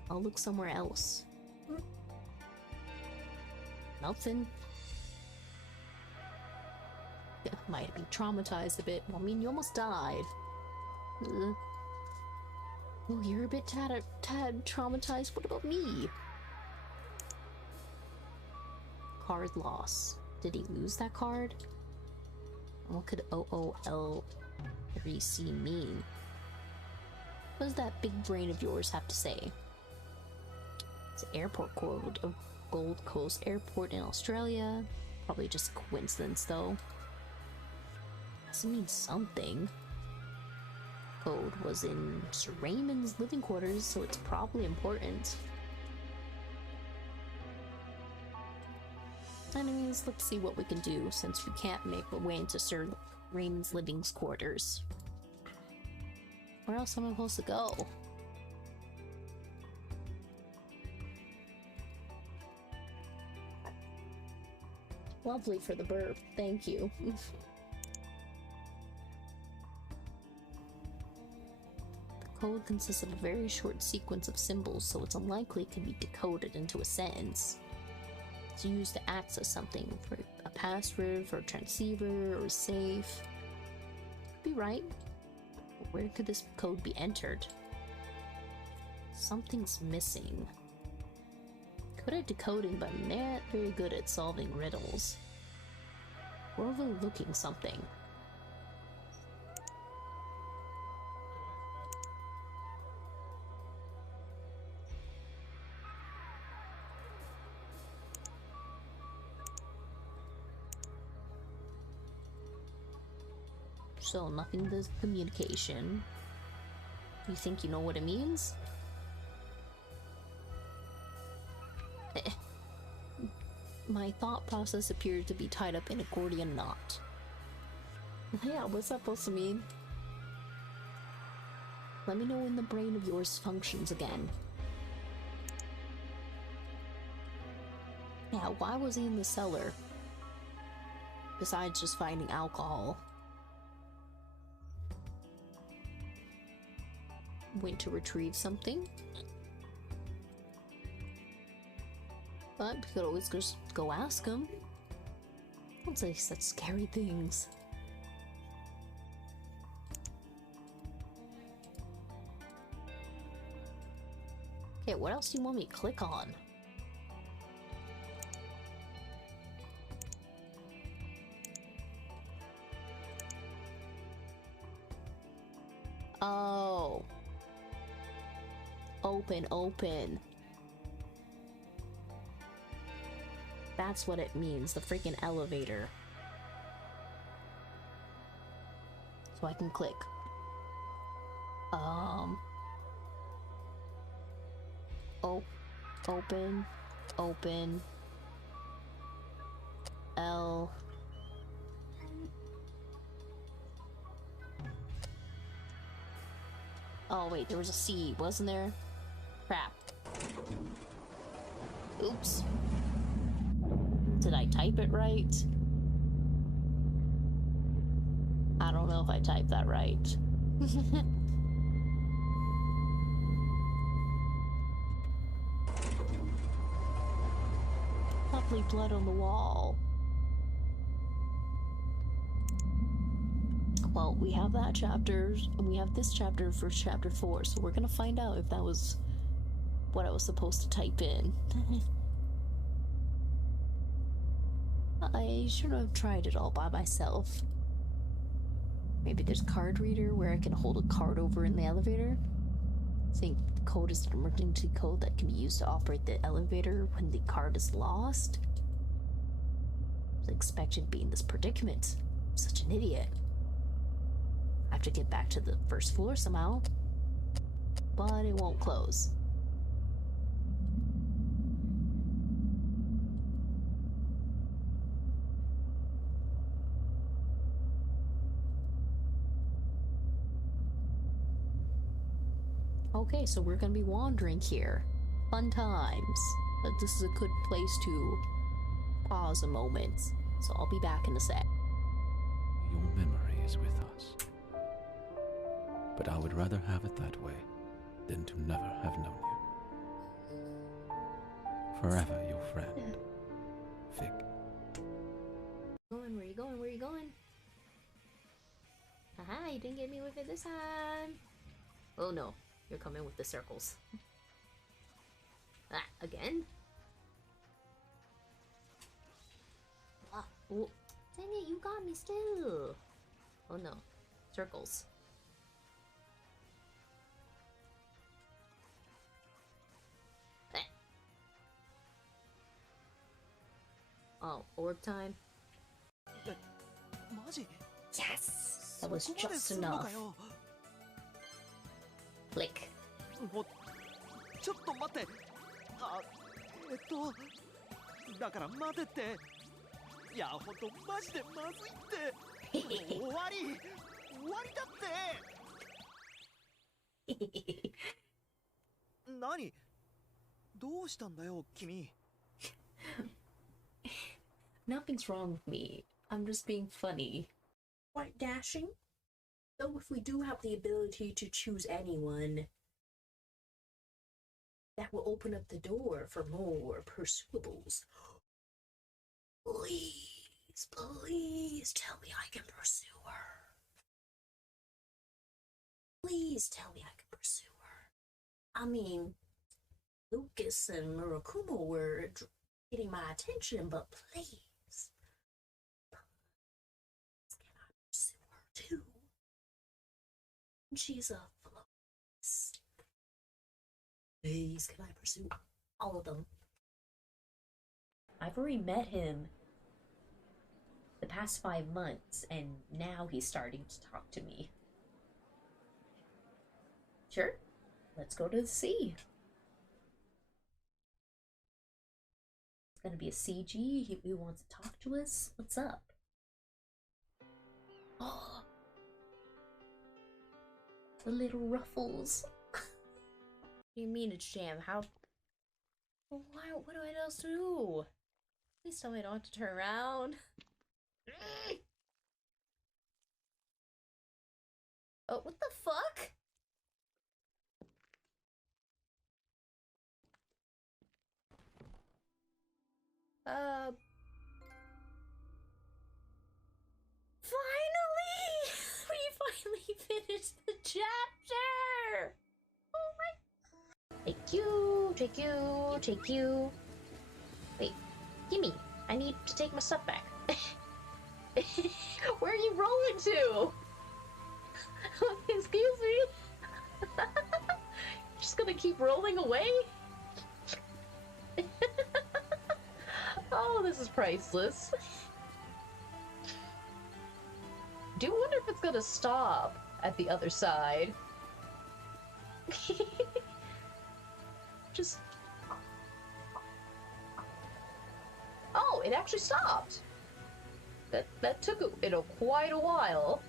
I'll look somewhere else. Nothing. Yeah, might be traumatized a bit. I mean, you almost died. Oh, you're a bit tad traumatized. What about me? Card loss. Did he lose that card? What could OOL3C mean? What does that big brain of yours have to say? It's an airport code of Gold Coast Airport in Australia. Probably just coincidence, though. Does it mean something? Code was in Sir Raymond's living quarters, so it's probably important. Anyways, let's see what we can do since we can't make our way into Sir Raymond's living quarters. Where else am I supposed to go? Lovely for the burp, thank you. The code consists of a very short sequence of symbols, so it's unlikely it can be decoded into a sentence. It's used to access something, for a password, for a transceiver, or a safe. Could be right. But where could this code be entered? Something's missing. Good at decoding, but not very good at solving riddles. We're overlooking something. So, nothing to communication. You think you know what it means? My thought process appears to be tied up in a Gordian knot. Yeah, what's that supposed to mean? Let me know when the brain of yours functions again. Yeah, why was he in the cellar? Besides just finding alcohol. Went to retrieve something. But we could always just go ask him. Don't say such scary things. Okay, what else do you want me to click on? Oh. Open, open. That's what it means, the freaking elevator. So I can click. Oh, open, open. L. Oh wait, there was a C, wasn't there? Crap. Oops. Did I type it right? I don't know if I typed that right. Lovely blood on the wall. Well, we have that chapter, and we have this chapter for chapter 4, so we're gonna find out if that was what I was supposed to type in. I should have tried it all by myself. Maybe there's a card reader where I can hold a card over in the elevator. I think the code is an emergency code that can be used to operate the elevator when the card is lost. I was expected to be in this predicament. I'm such an idiot. I have to get back to the first floor somehow. But it won't close. Okay, so we're gonna be wandering here. Fun times. But this is a good place to pause a moment. So I'll be back in a sec. Your memory is with us. But I would rather have it that way than to never have known you. Forever your friend, Fig. Where are you going? Where are you going? Haha, you didn't get me with it this time. Oh no, you're coming with the circles. Ah, again? Ah, oh, dang it, you got me still. Oh no, circles. Oh, orb time? マジ Yes! That was そこまで just すんの enough. かよ Flick. もうちょっと待ってあだから待てっていやほんとマジでまずいって終わりだって何どうしたんだよ君 Nothing's wrong with me. I'm just being funny. Quite dashing. Though if we do have the ability to choose anyone, that will open up the door for more pursuables. Please, please tell me I can pursue her. Please tell me I can pursue her. I mean, Lucas and Murakumo were getting my attention, but please. Can I pursue her too? She's a flawless. Please, can I pursue all of them? I've already met him the past 5 months, and now he's starting to talk to me. Sure, let's go to the sea. It's gonna be a CG. He wants to talk to us. What's up? Oh, the little ruffles. What do you mean it's jam? How? Why? What do I else do? Please tell me I don't have to turn around. Oh, what the fuck? Finally! We finally finished the chapter! Oh my... Take you. Wait, gimme. I need to take my stuff back. Where are you rolling to? Excuse me? Just gonna keep rolling away? Oh, this is priceless. Do wonder if it's gonna stop at the other side. Just... Oh, it actually stopped. That took quite a while.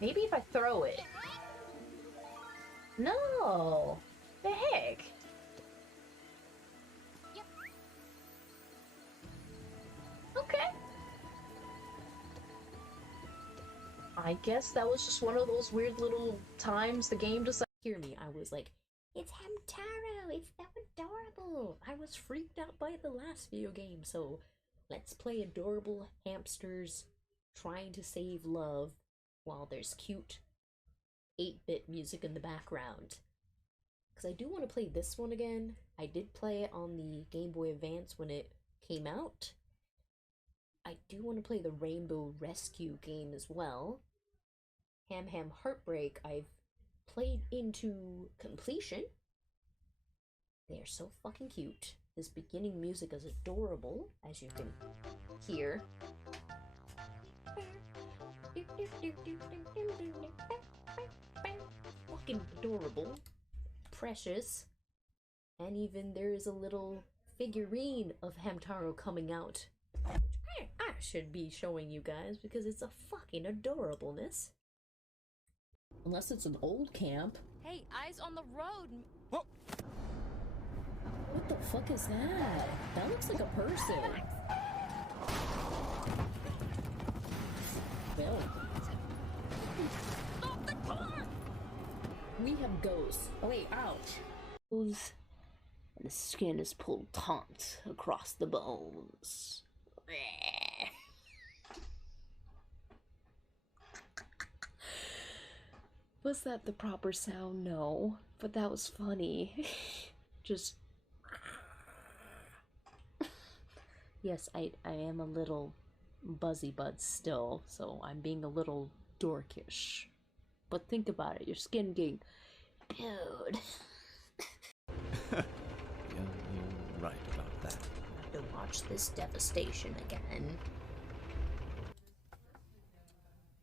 Maybe if I throw it. No! The heck? Okay. I guess that was just one of those weird little times the game decided to hear me. I was like, it's Hamtaro! It's so adorable! I was freaked out by the last video game, so let's play adorable hamsters trying to save love while there's cute 8-bit music in the background. Because I do want to play this one again. I did play it on the Game Boy Advance when it came out. I do want to play the Rainbow Rescue game as well. Ham Ham Heartbreak I've played into completion. They are so fucking cute. This beginning music is adorable, as you can hear. Fucking adorable. Precious. And even there is a little figurine of Hamtaro coming out. Which I should be showing you guys because it's a fucking adorableness. Unless it's an old camp. Hey, eyes on the road. Oh. What the fuck is that? That looks like a person. Well. Stop the car! We have ghosts. Oh wait, ouch. And the skin is pulled taut across the bones. Was that the proper sound? No. But that was funny. Just... Yes, I am a little buzzy bud still, so I'm being a little dorkish. But think about it, your skin getting... Dude. You're right about that. watch this devastation again.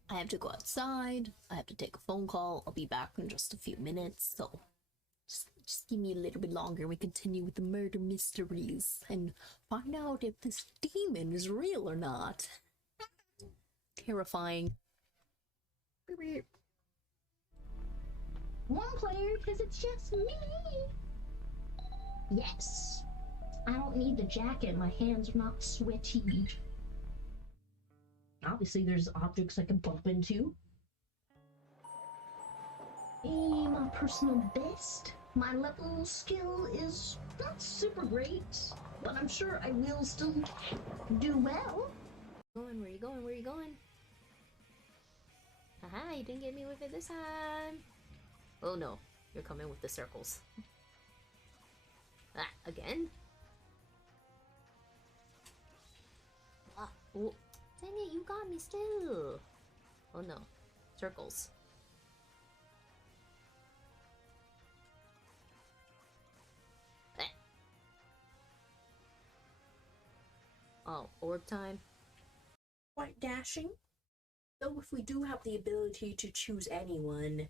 I have to go outside. I have to take a phone call. I'll be back in just a few minutes, so just give me a little bit longer. We continue with the murder mysteries and find out if this demon is real or not. Terrifying. One player, because it's just me. Yes. I don't need the jacket. My hands are not sweaty. Obviously, there's objects I can bump into. Hey, my personal best. My level skill is not super great, but I'm sure I will still do well. Where are you going? Where are you going? Haha, you didn't get me with it this time. Oh no, you're coming with the circles. Ah, again? Ah, oh, dang it, you got me still. Oh no, circles. Ah. Oh, orb time. Quite dashing. Though if we do have the ability to choose anyone,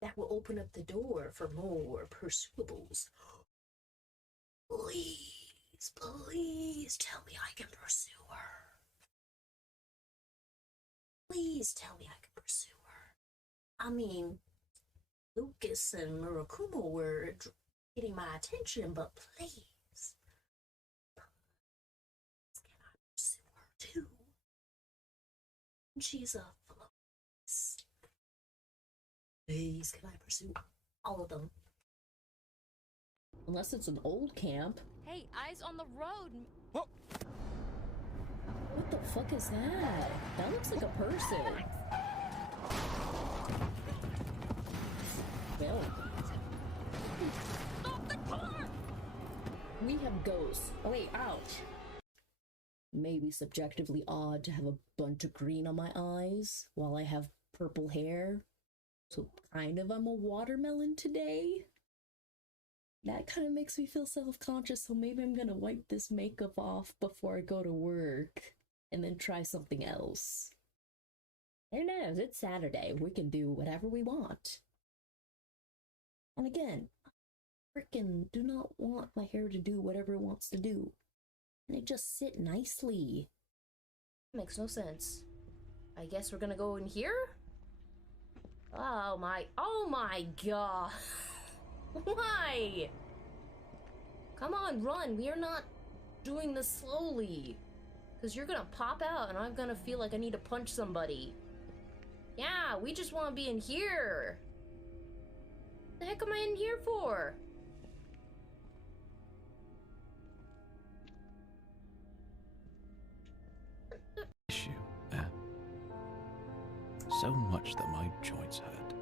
that will open up the door for more pursuables. Please, please tell me I can pursue her. Please tell me I can pursue her. I mean, Lucas and Murakumo were getting my attention, but please. Can I pursue her too? She's a flawless. Please, can I pursue all of them? Unless it's an old camp. Hey, eyes on the road. What the fuck is that? That looks like a person. Well. Stop the car! We have ghosts. Oh wait, ouch. Maybe subjectively odd to have a bunch of green on my eyes while I have purple hair. So kind of I'm a watermelon today. That kind of makes me feel self-conscious, so maybe I'm gonna wipe this makeup off before I go to work and then try something else. Who knows? It's Saturday. We can do whatever we want. And again, I freaking do not want my hair to do whatever it wants to do. And it just sit nicely. Makes no sense. I guess we're gonna go in here? Oh my god. Why? Come on, run. We are not doing this slowly. Because you're gonna pop out and I'm gonna feel like I need to punch somebody. Yeah, we just want to be in here. The heck am I in here for? Issue, so much that my joints hurt.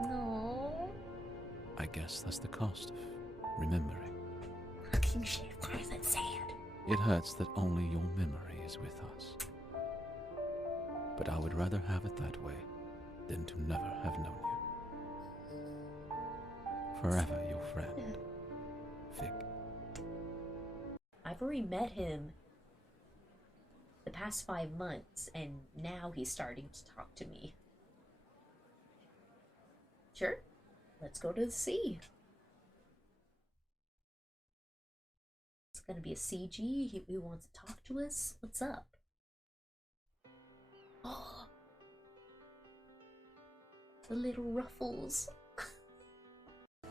No. I guess that's the cost of remembering. Fucking shit, why is that sad? It hurts that only your memory is with us. But I would rather have it that way than to never have known you. Forever your friend, Fig. I've already met him the past 5 months, and now he's starting to talk to me. Sure, let's go to the sea. It's gonna be a CG. He wants to talk to us. What's up? Oh, the little ruffles.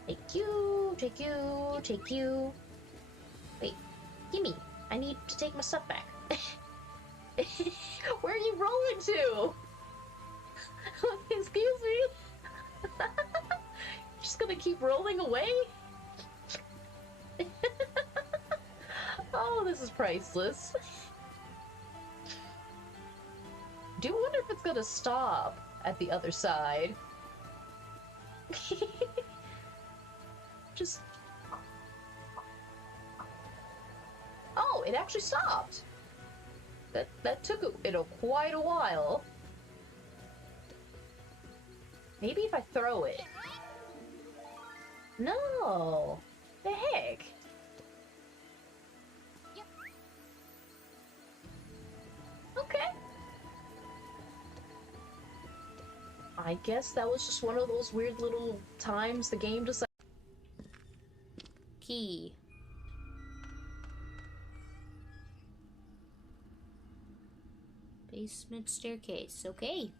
Take you, take you, take you. Wait, gimme. I need to take my stuff back. Where are you rolling to? Excuse me? Just gonna keep rolling away? Oh, this is priceless. Do wonder if it's gonna stop at the other side. Just... Oh, it actually stopped. That took quite a while. Maybe if I throw it. No! The heck? I guess that was just one of those weird little times the game decided. Key. Basement staircase. Okay.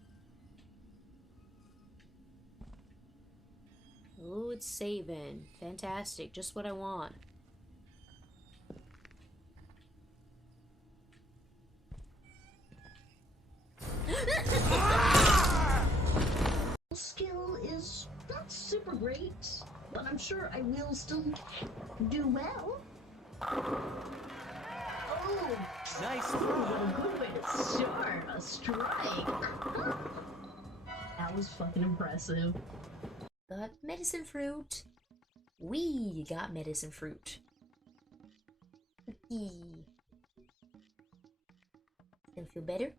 Oh, it's saving. Fantastic. Just what I want. Skill is not super great, but I'm sure I will still do well. Oh, Nice a throw. good way to start a strike. That was fucking impressive. Got medicine fruit. We got medicine fruit. Eee. Gonna feel better?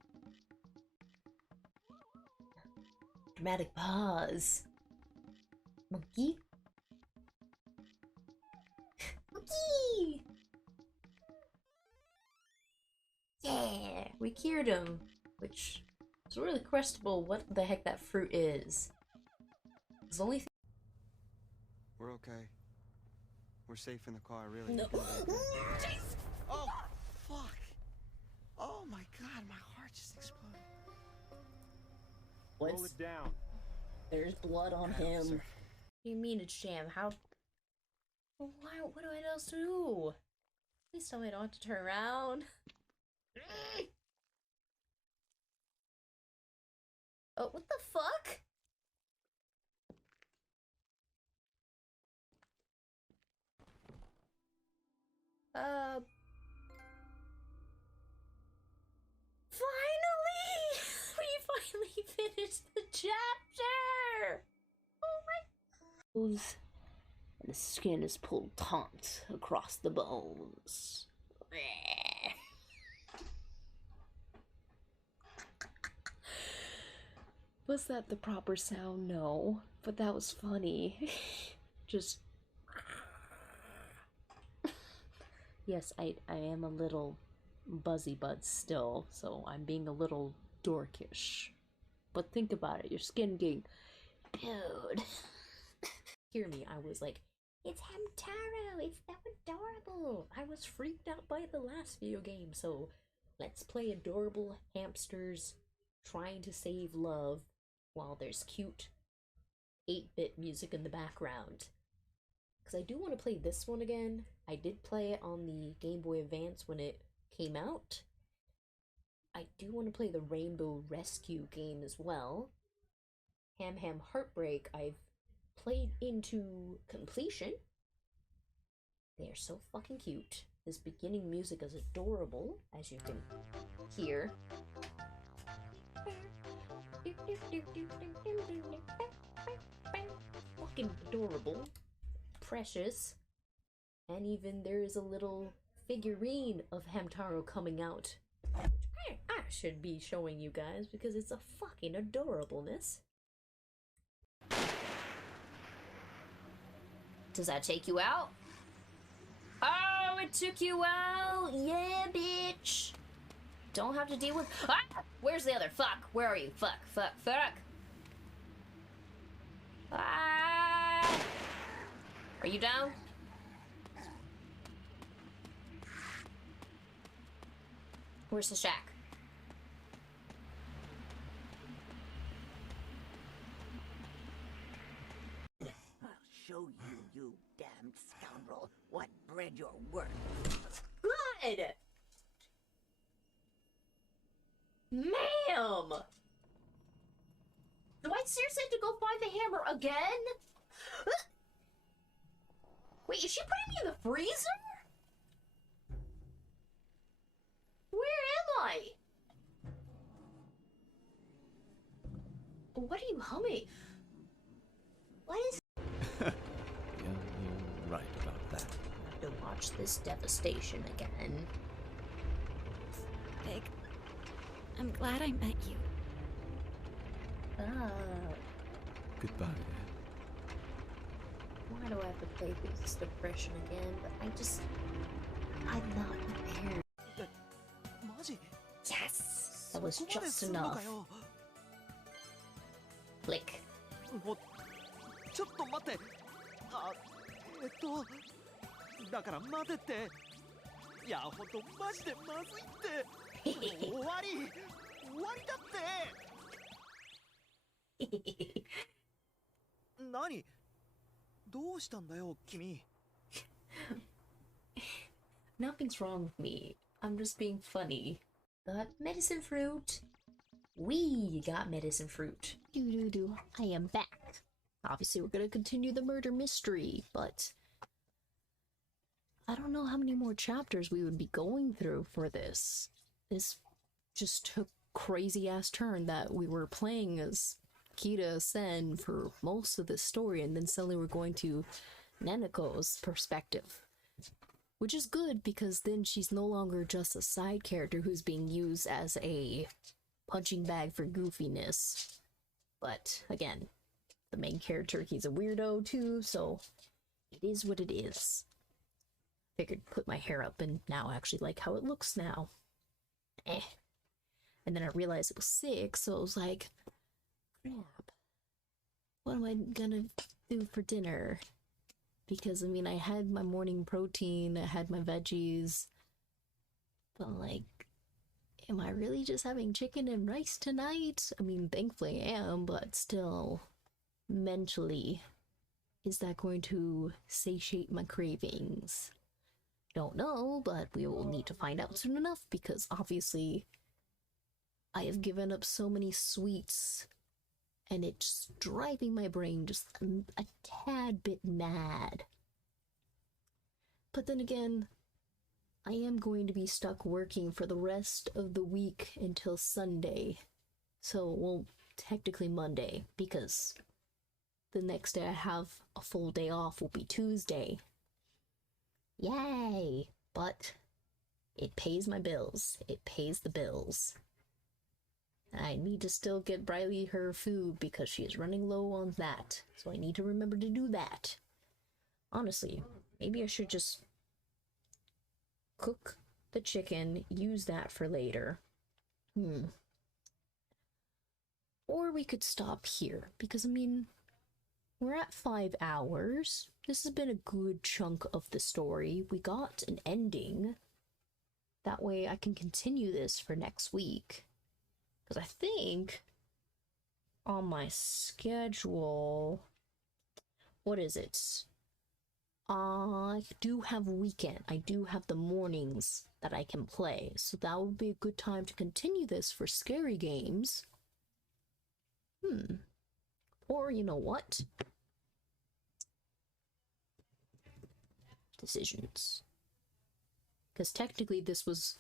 Dramatic pause. Monkey. Monkey! Yeah! We cured him. Which is really questionable what the heck that fruit is. It's the only thing. We're okay. We're safe in the car, really. No. Oh, fuck. Oh my god, my heart just exploded. Roll What's it down. there's blood on him. What do you mean it's jam? How? Why? What do I else do? Please tell me I don't have to turn around. Oh, what the fuck? Finally! We finally finished the chapter! Oh my... And the skin is pulled taut across the bones. Was that the proper sound? No. But that was funny. Just... Yes, I am a little buzzy bud still, so I'm being a little dorkish. But think about it, your skin getting... Dude. Hear me, I was like, it's Hamtaro, it's so adorable. I was freaked out by the last video game, so let's play adorable hamsters trying to save love while there's cute 8-bit music in the background. Because I do want to play this one again. I did play it on the Game Boy Advance when it came out. I do want to play the Rainbow Rescue game as well. Ham Ham Heartbreak I've played into completion. They are so fucking cute. This beginning music is adorable, as you can hear. Fucking adorable. Precious. And even there is a little figurine of Hamtaro coming out, which I should be showing you guys because it's a fucking adorableness. Does that take you out? Oh, it took you out! Yeah, bitch! Don't have to deal with... Ah! Where's the other? Fuck! Where are you? Fuck, fuck, fuck! Ah! Are you down? Where's the shack? I'll show you, you damned scoundrel, what bread you're worth. Good! Ma'am! Do I seriously have to go find the hammer again? Wait, is she putting me in the freezer? Where am I? What are you humming? What is... Yeah, you're right about that. I have to watch this devastation again. Big. I'm glad I met you. Goodbye. Why do I have to play through this depression again? But I'm not prepared. マジ Yes! That was ここまで just すんの enough. かよ Flick. おちょっと待ってあだから待てっていやほんとマジでまずいって終わりだって何どうしたんだよ君 Nothing's wrong with me. I'm just being funny. Got medicine fruit. We got medicine fruit. Doo-doo-doo. I am back. Obviously, we're gonna continue the murder mystery, but I don't know how many more chapters we would be going through for this. This just took crazy-ass turn that we were playing as Kita Sen for most of this story, and then suddenly we're going to Neneko's perspective. Which is good, because then she's no longer just a side character who's being used as a punching bag for goofiness. But, again, the main character, he's a weirdo too, so it is what it is. Figured put my hair up and now I actually like how it looks now. And then I realized it was 6, so I was like, crap. What am I gonna do for dinner? Because, I mean, I had my morning protein, I had my veggies, but, like, am I really just having chicken and rice tonight? I mean, thankfully I am, but still, mentally, is that going to satiate my cravings? Don't know, but we will need to find out soon enough, because obviously, I have given up so many sweets, and it's driving my brain just a tad bit mad. But then again, I am going to be stuck working for the rest of the week until Sunday. So, well, technically Monday, because the next day I have a full day off will be Tuesday. Yay! But it pays my bills. It pays the bills. I need to still get Briley her food because she is running low on that. So I need to remember to do that. Honestly, maybe I should just cook the chicken, use that for later. Or we could stop here, because I mean, we're at 5 hours. This has been a good chunk of the story. We got an ending. That way I can continue this for next week. Because I think on my schedule, what is it? I do have weekend. I do have the mornings that I can play. So that would be a good time to continue this for scary games. Or you know what? Decisions. Because technically this was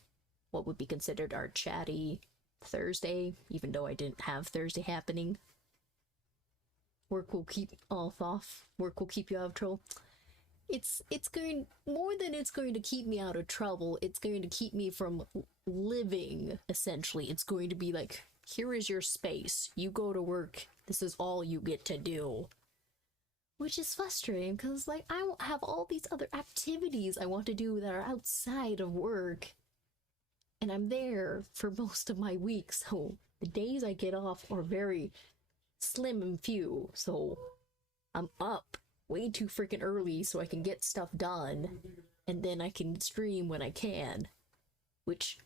what would be considered our chatty Thursday, even though I didn't have Thursday happening. Work will keep off. Work will keep you out of trouble. It's going, more than it's going to keep me out of trouble, it's going to keep me from living, essentially. It's going to be like, here is your space. You go to work. This is all you get to do. Which is frustrating, because, like, I have all these other activities I want to do that are outside of work. And I'm there for most of my week, so the days I get off are very slim and few. So I'm up way too freaking early so I can get stuff done, and then I can stream when I can. Which,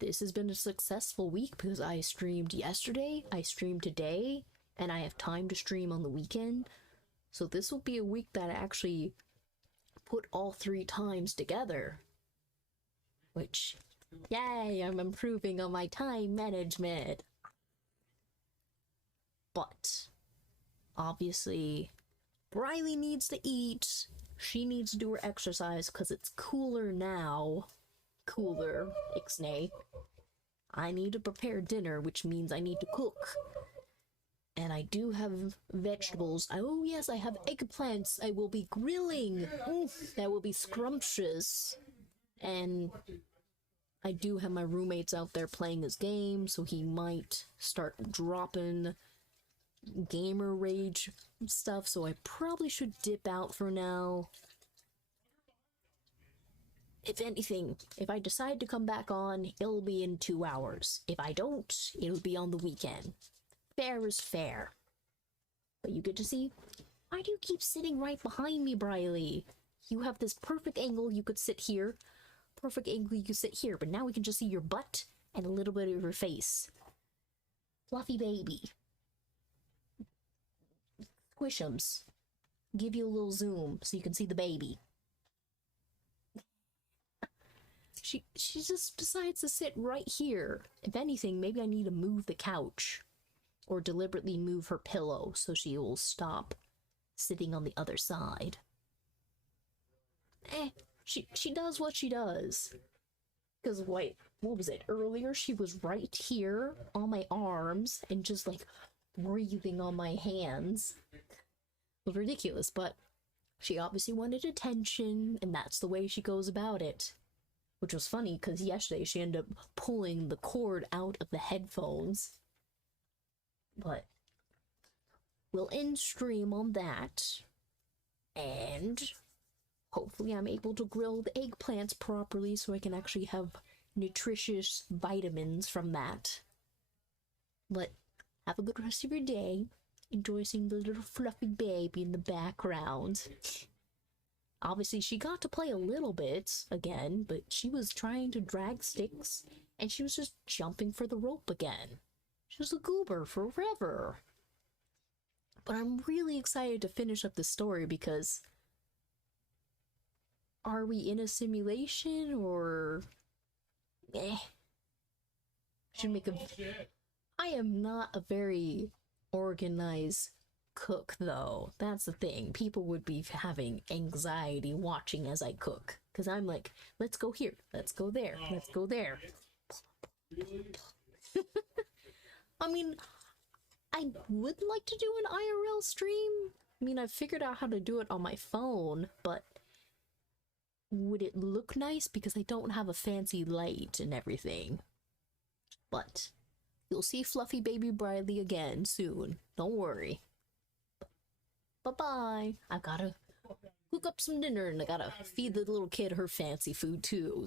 this has been a successful week because I streamed yesterday, I streamed today, and I have time to stream on the weekend. So this will be a week that I actually put all 3 times together. Which, yay, I'm improving on my time management. But, obviously, Briley needs to eat. She needs to do her exercise because it's cooler now. Cooler, ixnay. I need to prepare dinner, which means I need to cook. And I do have vegetables. Oh yes, I have eggplants. I will be grilling. That will be scrumptious. And I do have my roommates out there playing his game, so he might start dropping gamer rage stuff, so I probably should dip out for now. If anything, if I decide to come back on, it'll be in 2 hours. If I don't, it'll be on the weekend. fair is fair. But you get to see, why do you keep sitting right behind me, Briley? You have this perfect angle, you could sit here. Perfect angle, you could sit here. But now we can just see your butt and a little bit of your face. Fluffy baby. Squish'ems. Give you a little zoom so you can see the baby. She just decides to sit right here. If anything, maybe I need to move the couch. Or deliberately move her pillow so she will stop sitting on the other side. She does what she does. Because, wait, what was it? Earlier, she was right here on my arms and just, like, breathing on my hands. It was ridiculous, but she obviously wanted attention, and that's the way she goes about it. Which was funny, because yesterday she ended up pulling the cord out of the headphones. But we'll end stream on that. And hopefully I'm able to grill the eggplants properly so I can actually have nutritious vitamins from that. But have a good rest of your day. Enjoy seeing the little fluffy baby in the background. Obviously, she got to play a little bit again, but she was trying to drag sticks, and she was just jumping for the rope again. She was a goober forever. But I'm really excited to finish up the story because are we in a simulation or should make a I am not a very organized cook though. That's the thing. People would be having anxiety watching as I cook because I'm like, let's go here, let's go there, let's go there. I mean, I would like to do an IRL stream. I mean, I've figured out how to do it on my phone, but would it look nice? Because I don't have a fancy light and everything. But you'll see fluffy baby Briley again soon. Don't worry. Bye-bye. I gotta cook up some dinner and I gotta feed the little kid her fancy food too.